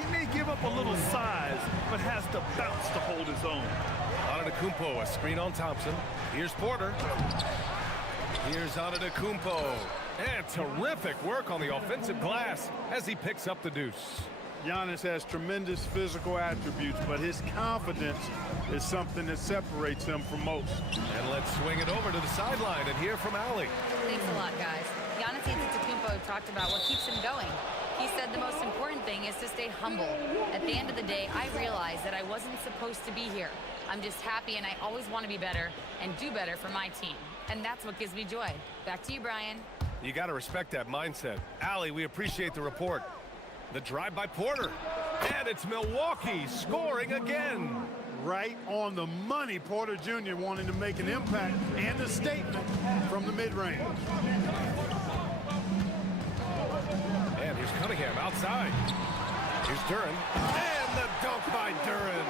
He may give up a little size, but has the bounce to hold his own. Antetokounmpo, a screen on Thompson. Here's Porter. Here's Antetokounmpo. And terrific work on the offensive glass as he picks up the deuce. Giannis has tremendous physical attributes, but his confidence is something that separates him from most. And let's swing it over to the sideline and hear from Allie. Thanks a lot, guys. Giannis Antetokounmpo talked about what keeps him going. He said the most important thing is to stay humble. At the end of the day, I realized that I wasn't supposed to be here. I'm just happy, and I always want to be better and do better for my team. And that's what gives me joy. Back to you, Brian. You got to respect that mindset. Allie, we appreciate the report. The drive by Porter. And it's Milwaukee scoring again. Right on the money. Porter Jr. wanting to make an impact and a statement from the mid-range. And here's Cunningham outside. Here's Duren. And the dunk by Duren.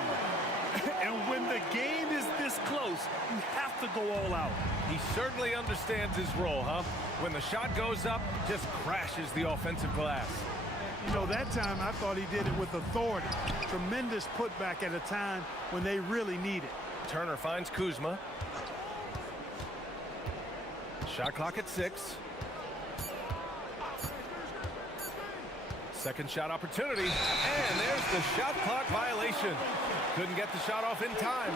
And when the game is this close, you have to go all out. He certainly understands his role, huh? When the shot goes up, just crashes the offensive glass. You know, that time I thought he did it with authority. Tremendous putback at a time when they really need it. Turner finds Kuzma. Shot clock at 6. Second shot opportunity. And there's the shot clock violation. Couldn't get the shot off in time.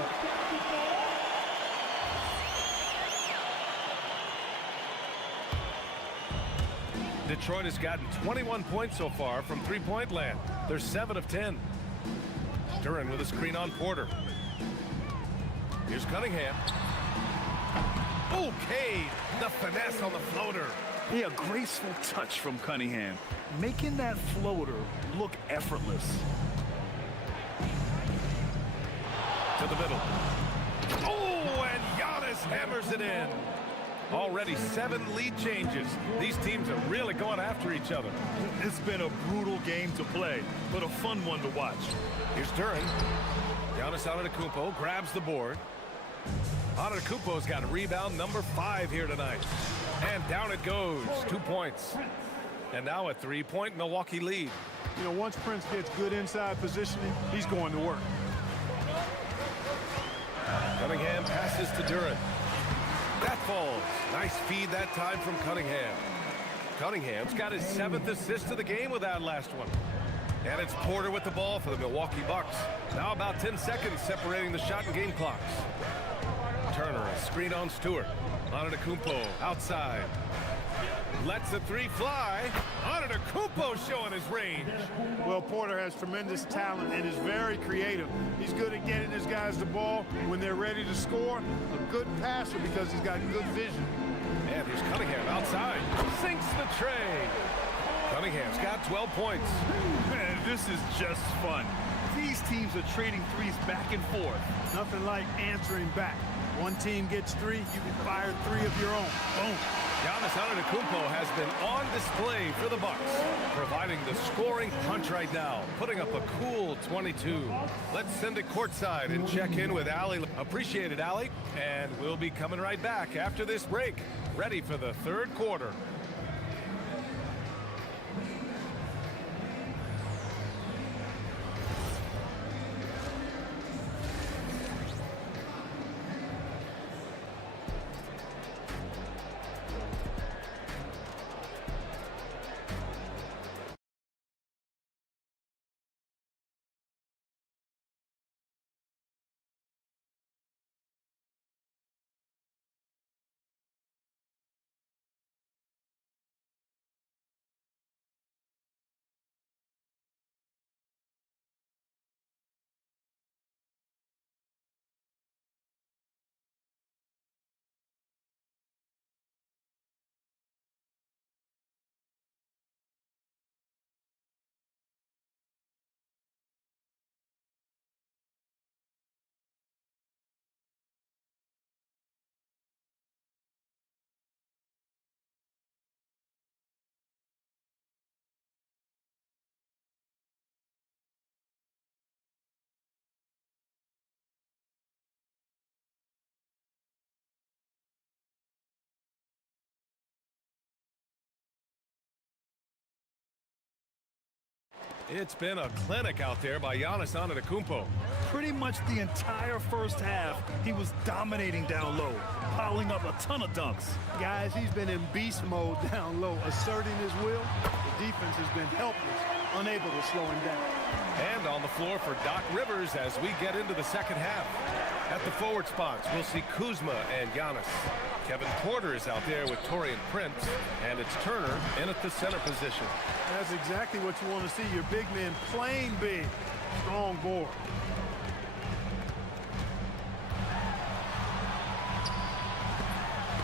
Detroit has gotten 21 points so far from three-point land. They're 7 of 10. Duran with a screen on Porter. Here's Cunningham. Okay, the finesse on the floater. Yeah, graceful touch from Cunningham, making that floater look effortless. To the middle. Oh, and Giannis hammers it in. Already 7 lead changes. These teams are really going after each other. It's been a brutal game to play, but a fun one to watch. Here's Duran. Giannis Antetokounmpo grabs the board. Antetokounmpo's got rebound number 5 here tonight. And down it goes. 2 points. And now a 3-point Milwaukee lead. You know, once Prince gets good inside positioning, he's going to work. Cunningham passes to Duran. That falls. Nice feed that time from Cunningham. Cunningham's got his 7th assist of the game with that last one. And it's Porter with the ball for the Milwaukee Bucks. Now about 10 seconds separating the shot and game clocks. Turner, a screen on Stewart. Antetokounmpo outside. Lets the 3 fly. Antetokounmpo showing his range. Well, Porter has tremendous talent and is very creative. He's good at getting his guys the ball when they're ready to score. A good passer because he's got good vision. And here's Cunningham outside. Sinks the tray. Cunningham's got 12 points. Man, this is just fun. These teams are trading threes back and forth. Nothing like answering back. One team gets 3, you can fire 3 of your own. Boom. Giannis Antetokounmpo has been on display for the Bucks, providing the scoring punch right now, putting up a cool 22. Let's send it courtside and check in with Allie. Appreciate it, Allie. And we'll be coming right back after this break, ready for the 3rd quarter. It's been a clinic out there by Giannis Antetokounmpo. Pretty much the entire first half, he was dominating down low, piling up a ton of dunks. Guys, he's been in beast mode down low, asserting his will. The defense has been helpless, unable to slow him down. And on the floor for Doc Rivers as we get into the second half. At the forward spots, we'll see Kuzma and Giannis. Kevin Porter is out there with Taurean Prince, and it's Turner in at the center position. That's exactly what you want to see, your big men playing big. Strong board.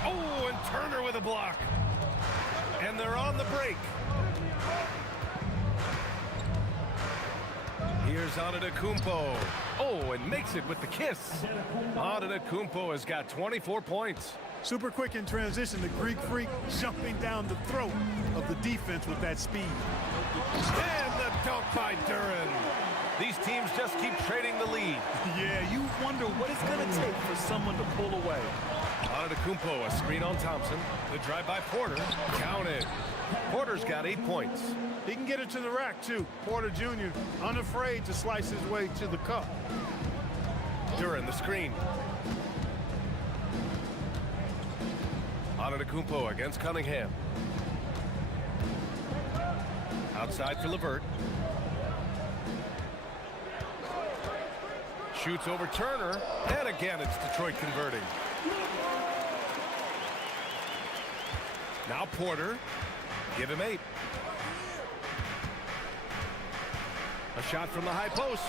Oh, and Turner with a block. And they're on the break. Here's Antetokounmpo. Oh, and makes it with the kiss. Antetokounmpo has got 24 points. Super quick in transition, the Greek freak jumping down the throat of the defense with that speed. And the dunk by Duran. These teams just keep trading the lead. Yeah, you wonder what it's going to take for someone to pull away. Antetokounmpo, a screen on Thompson. The drive by Porter. Counted. Porter's got 8 points. He can get it to the rack, too. Porter Jr., unafraid to slice his way to the cup. Duran, the screen. Antetokounmpo against Cunningham. Outside for LeVert. Shoots over Turner. And again, it's Detroit converting. Now Porter. Give him 8. A shot from the high post.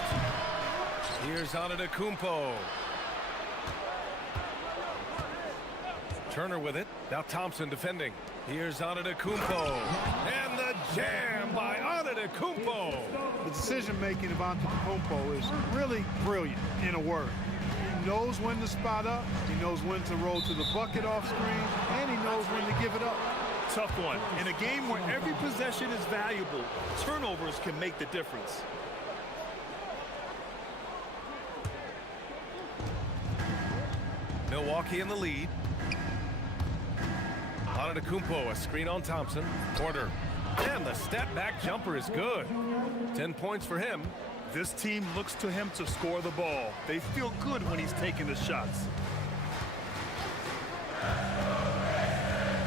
Here's Antetokounmpo. Turner with it. Now Thompson defending. Here's Antetokounmpo. And the jam by Antetokounmpo. The decision-making of Antetokounmpo is really brilliant, in a word. He knows when to spot up, he knows when to roll to the bucket off screen, and he knows when to give it up. Tough one. In a game where every possession is valuable, turnovers can make the difference. Milwaukee in the lead. Antetokounmpo, a screen on Thompson. Porter. And the step-back jumper is good. 10 points for him. This team looks to him to score the ball. They feel good when he's taking the shots.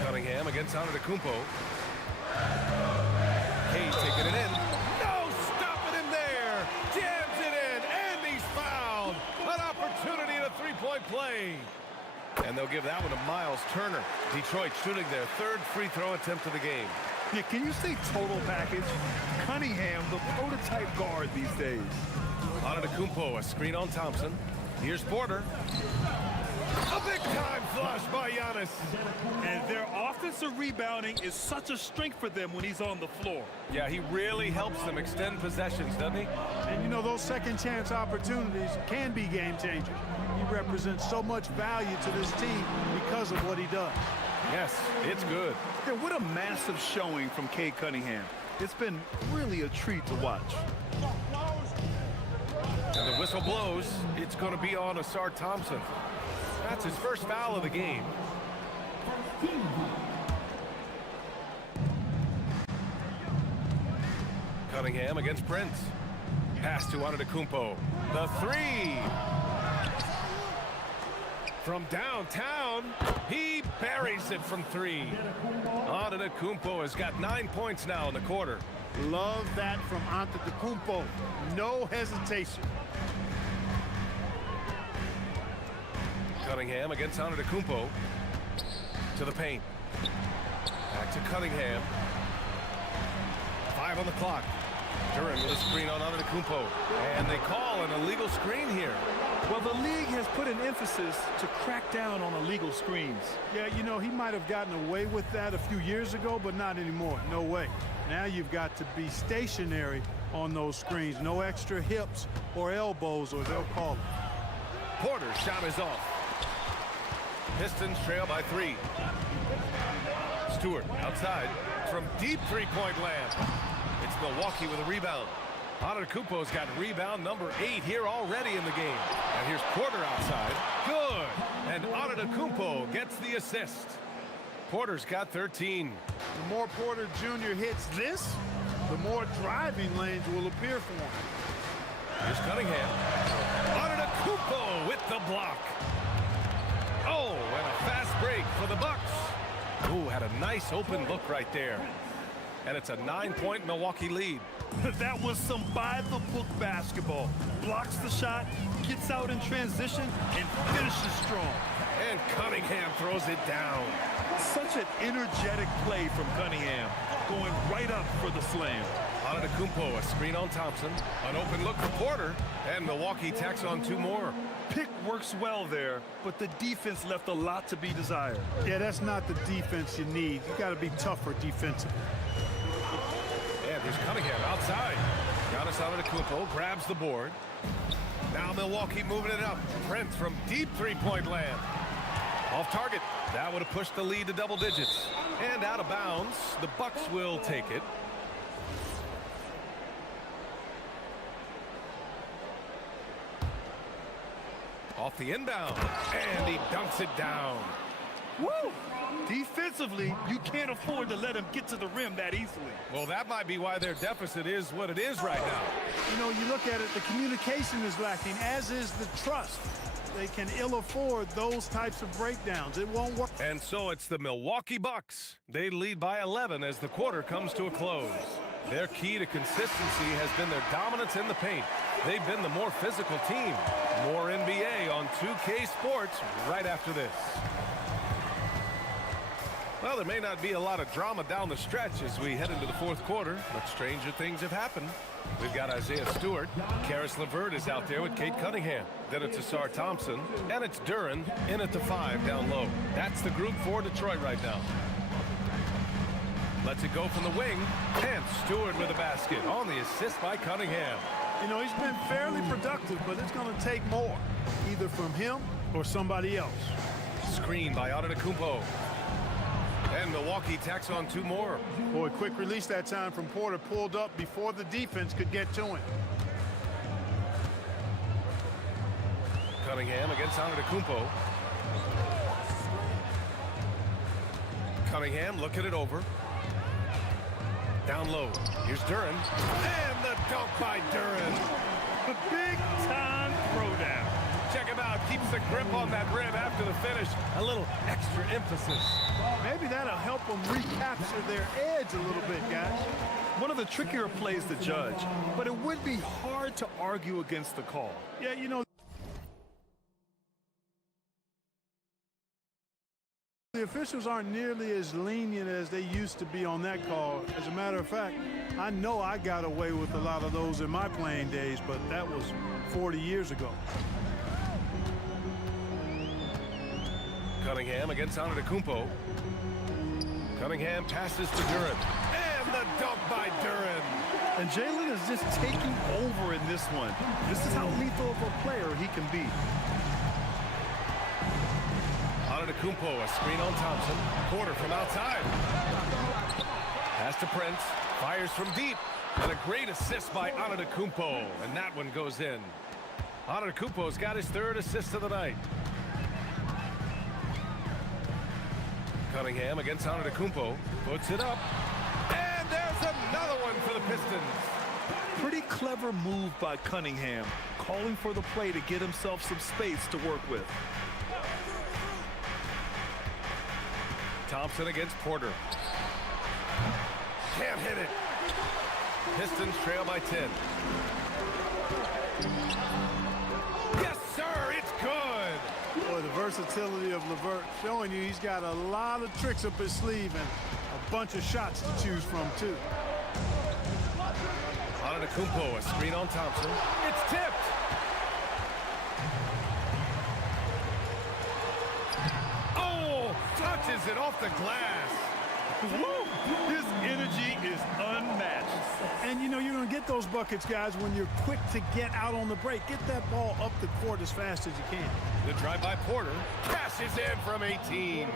Cunningham against Antetokounmpo. Cade taking it in. No, stopping him there. Jams it in, and he's fouled. An opportunity in a three-point play. And they'll give that one to Miles Turner. Detroit shooting their 3rd free throw attempt of the game. Yeah, can you say total package? Cunningham, the prototype guard these days. Antetokounmpo, a screen on Thompson. Here's Porter. A big-time flush by Giannis. And their offensive rebounding is such a strength for them when he's on the floor. Yeah, he really helps them extend possessions, doesn't he? And you know, those second-chance opportunities can be game-changers. He represents so much value to this team because of what he does. Yes, it's good. Yeah, what a massive showing from Cade Cunningham. It's been really a treat to watch. And the whistle blows. It's going to be on Asar Thompson. That's his first foul of the game. Cunningham against Prince. Pass to Antetokounmpo. The 3. From downtown, he buries it from 3. Antetokounmpo has got 9 points now in the quarter. Love that from Antetokounmpo. No hesitation. Cunningham against Antetokounmpo. To the paint. Back to Cunningham. 5 on the clock. Duran with a screen on Antetokounmpo. And they call an illegal screen here. Well, the league has put an emphasis to crack down on illegal screens. Yeah, you know, he might have gotten away with that a few years ago, but not anymore. No way. Now you've got to be stationary on those screens. No extra hips or elbows, or they'll call it. Porter's shot is off. Pistons trail by 3. Stewart outside from deep three-point land. It's Milwaukee with a rebound. Antetokounmpo's got rebound number 8 here already in the game. And here's Porter outside. Good. And Antetokounmpo gets the assist. Porter's got 13. The more Porter Jr. hits this, the more driving lanes will appear for him. Here's Cunningham. Antetokounmpo with the block. Oh, and a fast break for the Bucks. Ooh, had a nice open look right there. And it's a 9-point Milwaukee lead. That was some by-the-book basketball. Blocks the shot, gets out in transition, and finishes strong. And Cunningham throws it down. Such an energetic play from Cunningham, going right up for the slam. Antetokounmpo, a screen on Thompson. An open look for Porter. And Milwaukee tacks on 2 more. Pick works well there, but the defense left a lot to be desired. Yeah, that's not the defense you need. You got to be tougher defensively. And here's Cunningham outside. Giannis Antetokounmpo grabs the board. Now Milwaukee moving it up. Prince from deep three-point land. Off target. That would have pushed the lead to double digits. And out of bounds. The Bucks will take it. Off the inbound. And he dunks it down. Woo! Defensively, you can't afford to let him get to the rim that easily. Well, that might be why their deficit is what it is right now. You know, you look at it, the communication is lacking, as is the trust. They can ill afford those types of breakdowns. It won't work. And so it's the Milwaukee Bucks. They lead by 11 as the quarter comes to a close. Their key to consistency has been their dominance in the paint. They've been the more physical team. More NBA on 2K Sports right after this. Well, there may not be a lot of drama down the stretch as we head into the fourth quarter, but stranger things have happened. We've got Isaiah Stewart. Karis LeVert is out there with Kate Cunningham. Then it's Asar Thompson. And it's Duran in at the 5 down low. That's the group for Detroit right now. Lets it go from the wing. Pence, Stewart with a basket on the assist by Cunningham. You know, he's been fairly productive, but it's going to take more, either from him or somebody else. Screen by Antetokounmpo. And Milwaukee tacks on 2 more. Boy, quick release that time from Porter, pulled up before the defense could get to him. Cunningham against Antetokounmpo. Cunningham looking it over. Down low. Here's Duran. And the dunk by Duran. The big-time throwdown. Check him out. Keeps the grip on that rim after the finish. A little extra emphasis. Maybe that'll help them recapture their edge a little bit, guys. One of the trickier plays to judge, but it would be hard to argue against the call. Yeah, you know, the officials aren't nearly as lenient as they used to be on that call. As a matter of fact, I know I got away with a lot of those in my playing days, but that was 40 years ago. Cunningham against Antetokounmpo. Cunningham passes to Duran. And the dunk by Duran. And Jalen is just taking over in this one. This is how lethal of a player he can be. Antetokounmpo, a screen on Thompson. Porter from outside. Pass to Prince. Fires from deep. And a great assist by Antetokounmpo. And that one goes in. Antetokounmpo's got his 3rd assist of the night. Cunningham against Antetokounmpo. Puts it up. And there's another one for the Pistons. Pretty clever move by Cunningham, calling for the play to get himself some space to work with. Thompson against Porter. Can't hit it. Pistons trail by 10. Yes, sir, it's good. Boy, the versatility of LeVert showing you he's got a lot of tricks up his sleeve and a bunch of shots to choose from, too. Antetokounmpo, a screen on Thompson. It's tipped. Oh, touches it off the glass. Woo! His energy is unmatched. And, you know, you're going to get those buckets, guys, when you're quick to get out on the break. Get that ball up the court as fast as you can. The drive by Porter. Cashes in from 18.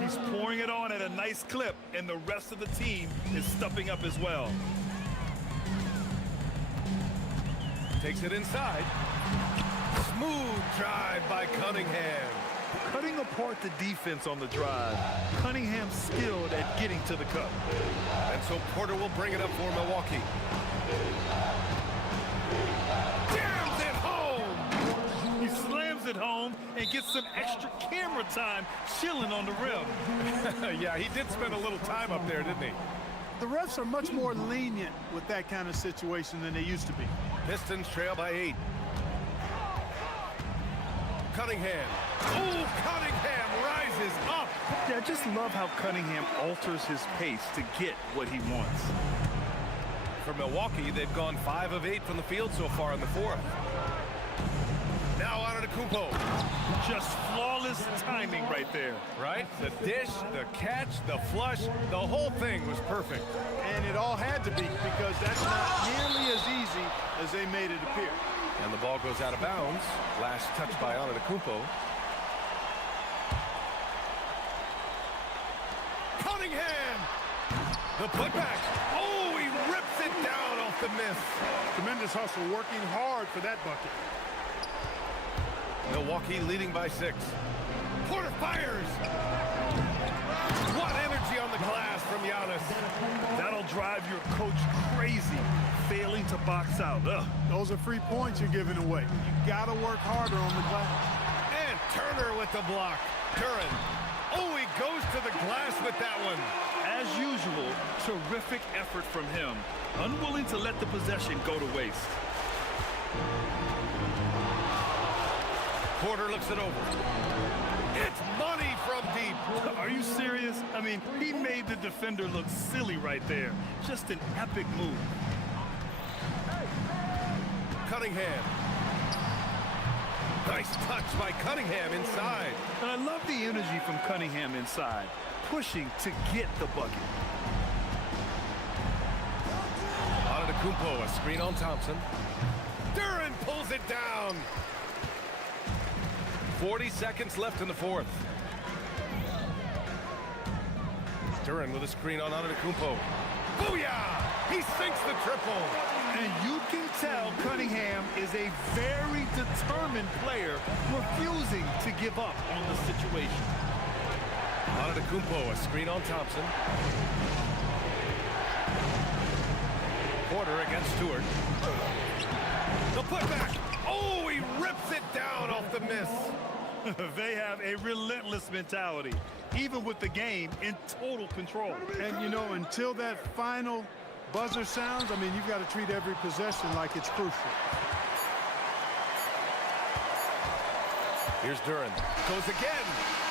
He's pouring it on at a nice clip, and the rest of the team is stepping up as well. Takes it inside. Smooth drive by Cunningham. Cutting apart the defense on the drive. Cunningham skilled at getting to the cup. And so Porter will bring it up for Milwaukee. Jams it home! He slams it home and gets some extra camera time chilling on the rim. Yeah, he did spend a little time up there, didn't he? The refs are much more lenient with that kind of situation than they used to be. Pistons trail by 8. Cunningham. Oh, Cunningham rises up. Yeah, I just love how Cunningham alters his pace to get what he wants. For Milwaukee, they've gone 5 of 8 from the field so far in the 4th. Now Antetokounmpo. Just flawless timing right there. Right? The dish, the catch, the flush, the whole thing was perfect. And it all had to be, because that's not nearly as easy as they made it appear. And the ball goes out of bounds. Last touch by Antetokounmpo. Cunningham! The putback. Oh, he rips it down off the miss. Tremendous hustle, working hard for that bucket. Milwaukee leading by 6. Porter fires. What energy on the glass from Giannis. That'll drive your coach crazy, failing to box out. Ugh. Those are free points you're giving away. You got to work harder on the glass. And Turner with the block. Duran. Oh, he goes to the glass with that one. As usual, terrific effort from him. Unwilling to let the possession go to waste. Porter looks it over. It's money from deep. Are you serious? I mean, mean, he made the defender look silly right there. Just an epic move. Cunningham. Nice touch by Cunningham inside. And I love the energy from Cunningham inside, pushing to get the bucket. Antetokounmpo, a screen on Thompson. Duran pulls it down. 40 seconds left in the fourth. Duran with a screen on Antetokounmpo. Booyah! He sinks the triple. And you can tell Cunningham is a very determined player, refusing to give up on the situation. Antetokounmpo, a screen on Thompson. Porter against Stewart. The putback. Oh, he rips it down off the miss. They have a relentless mentality, even with the game in total control. And, you know, until that final buzzer sounds, I mean, you've got to treat every possession like it's crucial. Here's Duran. Goes again.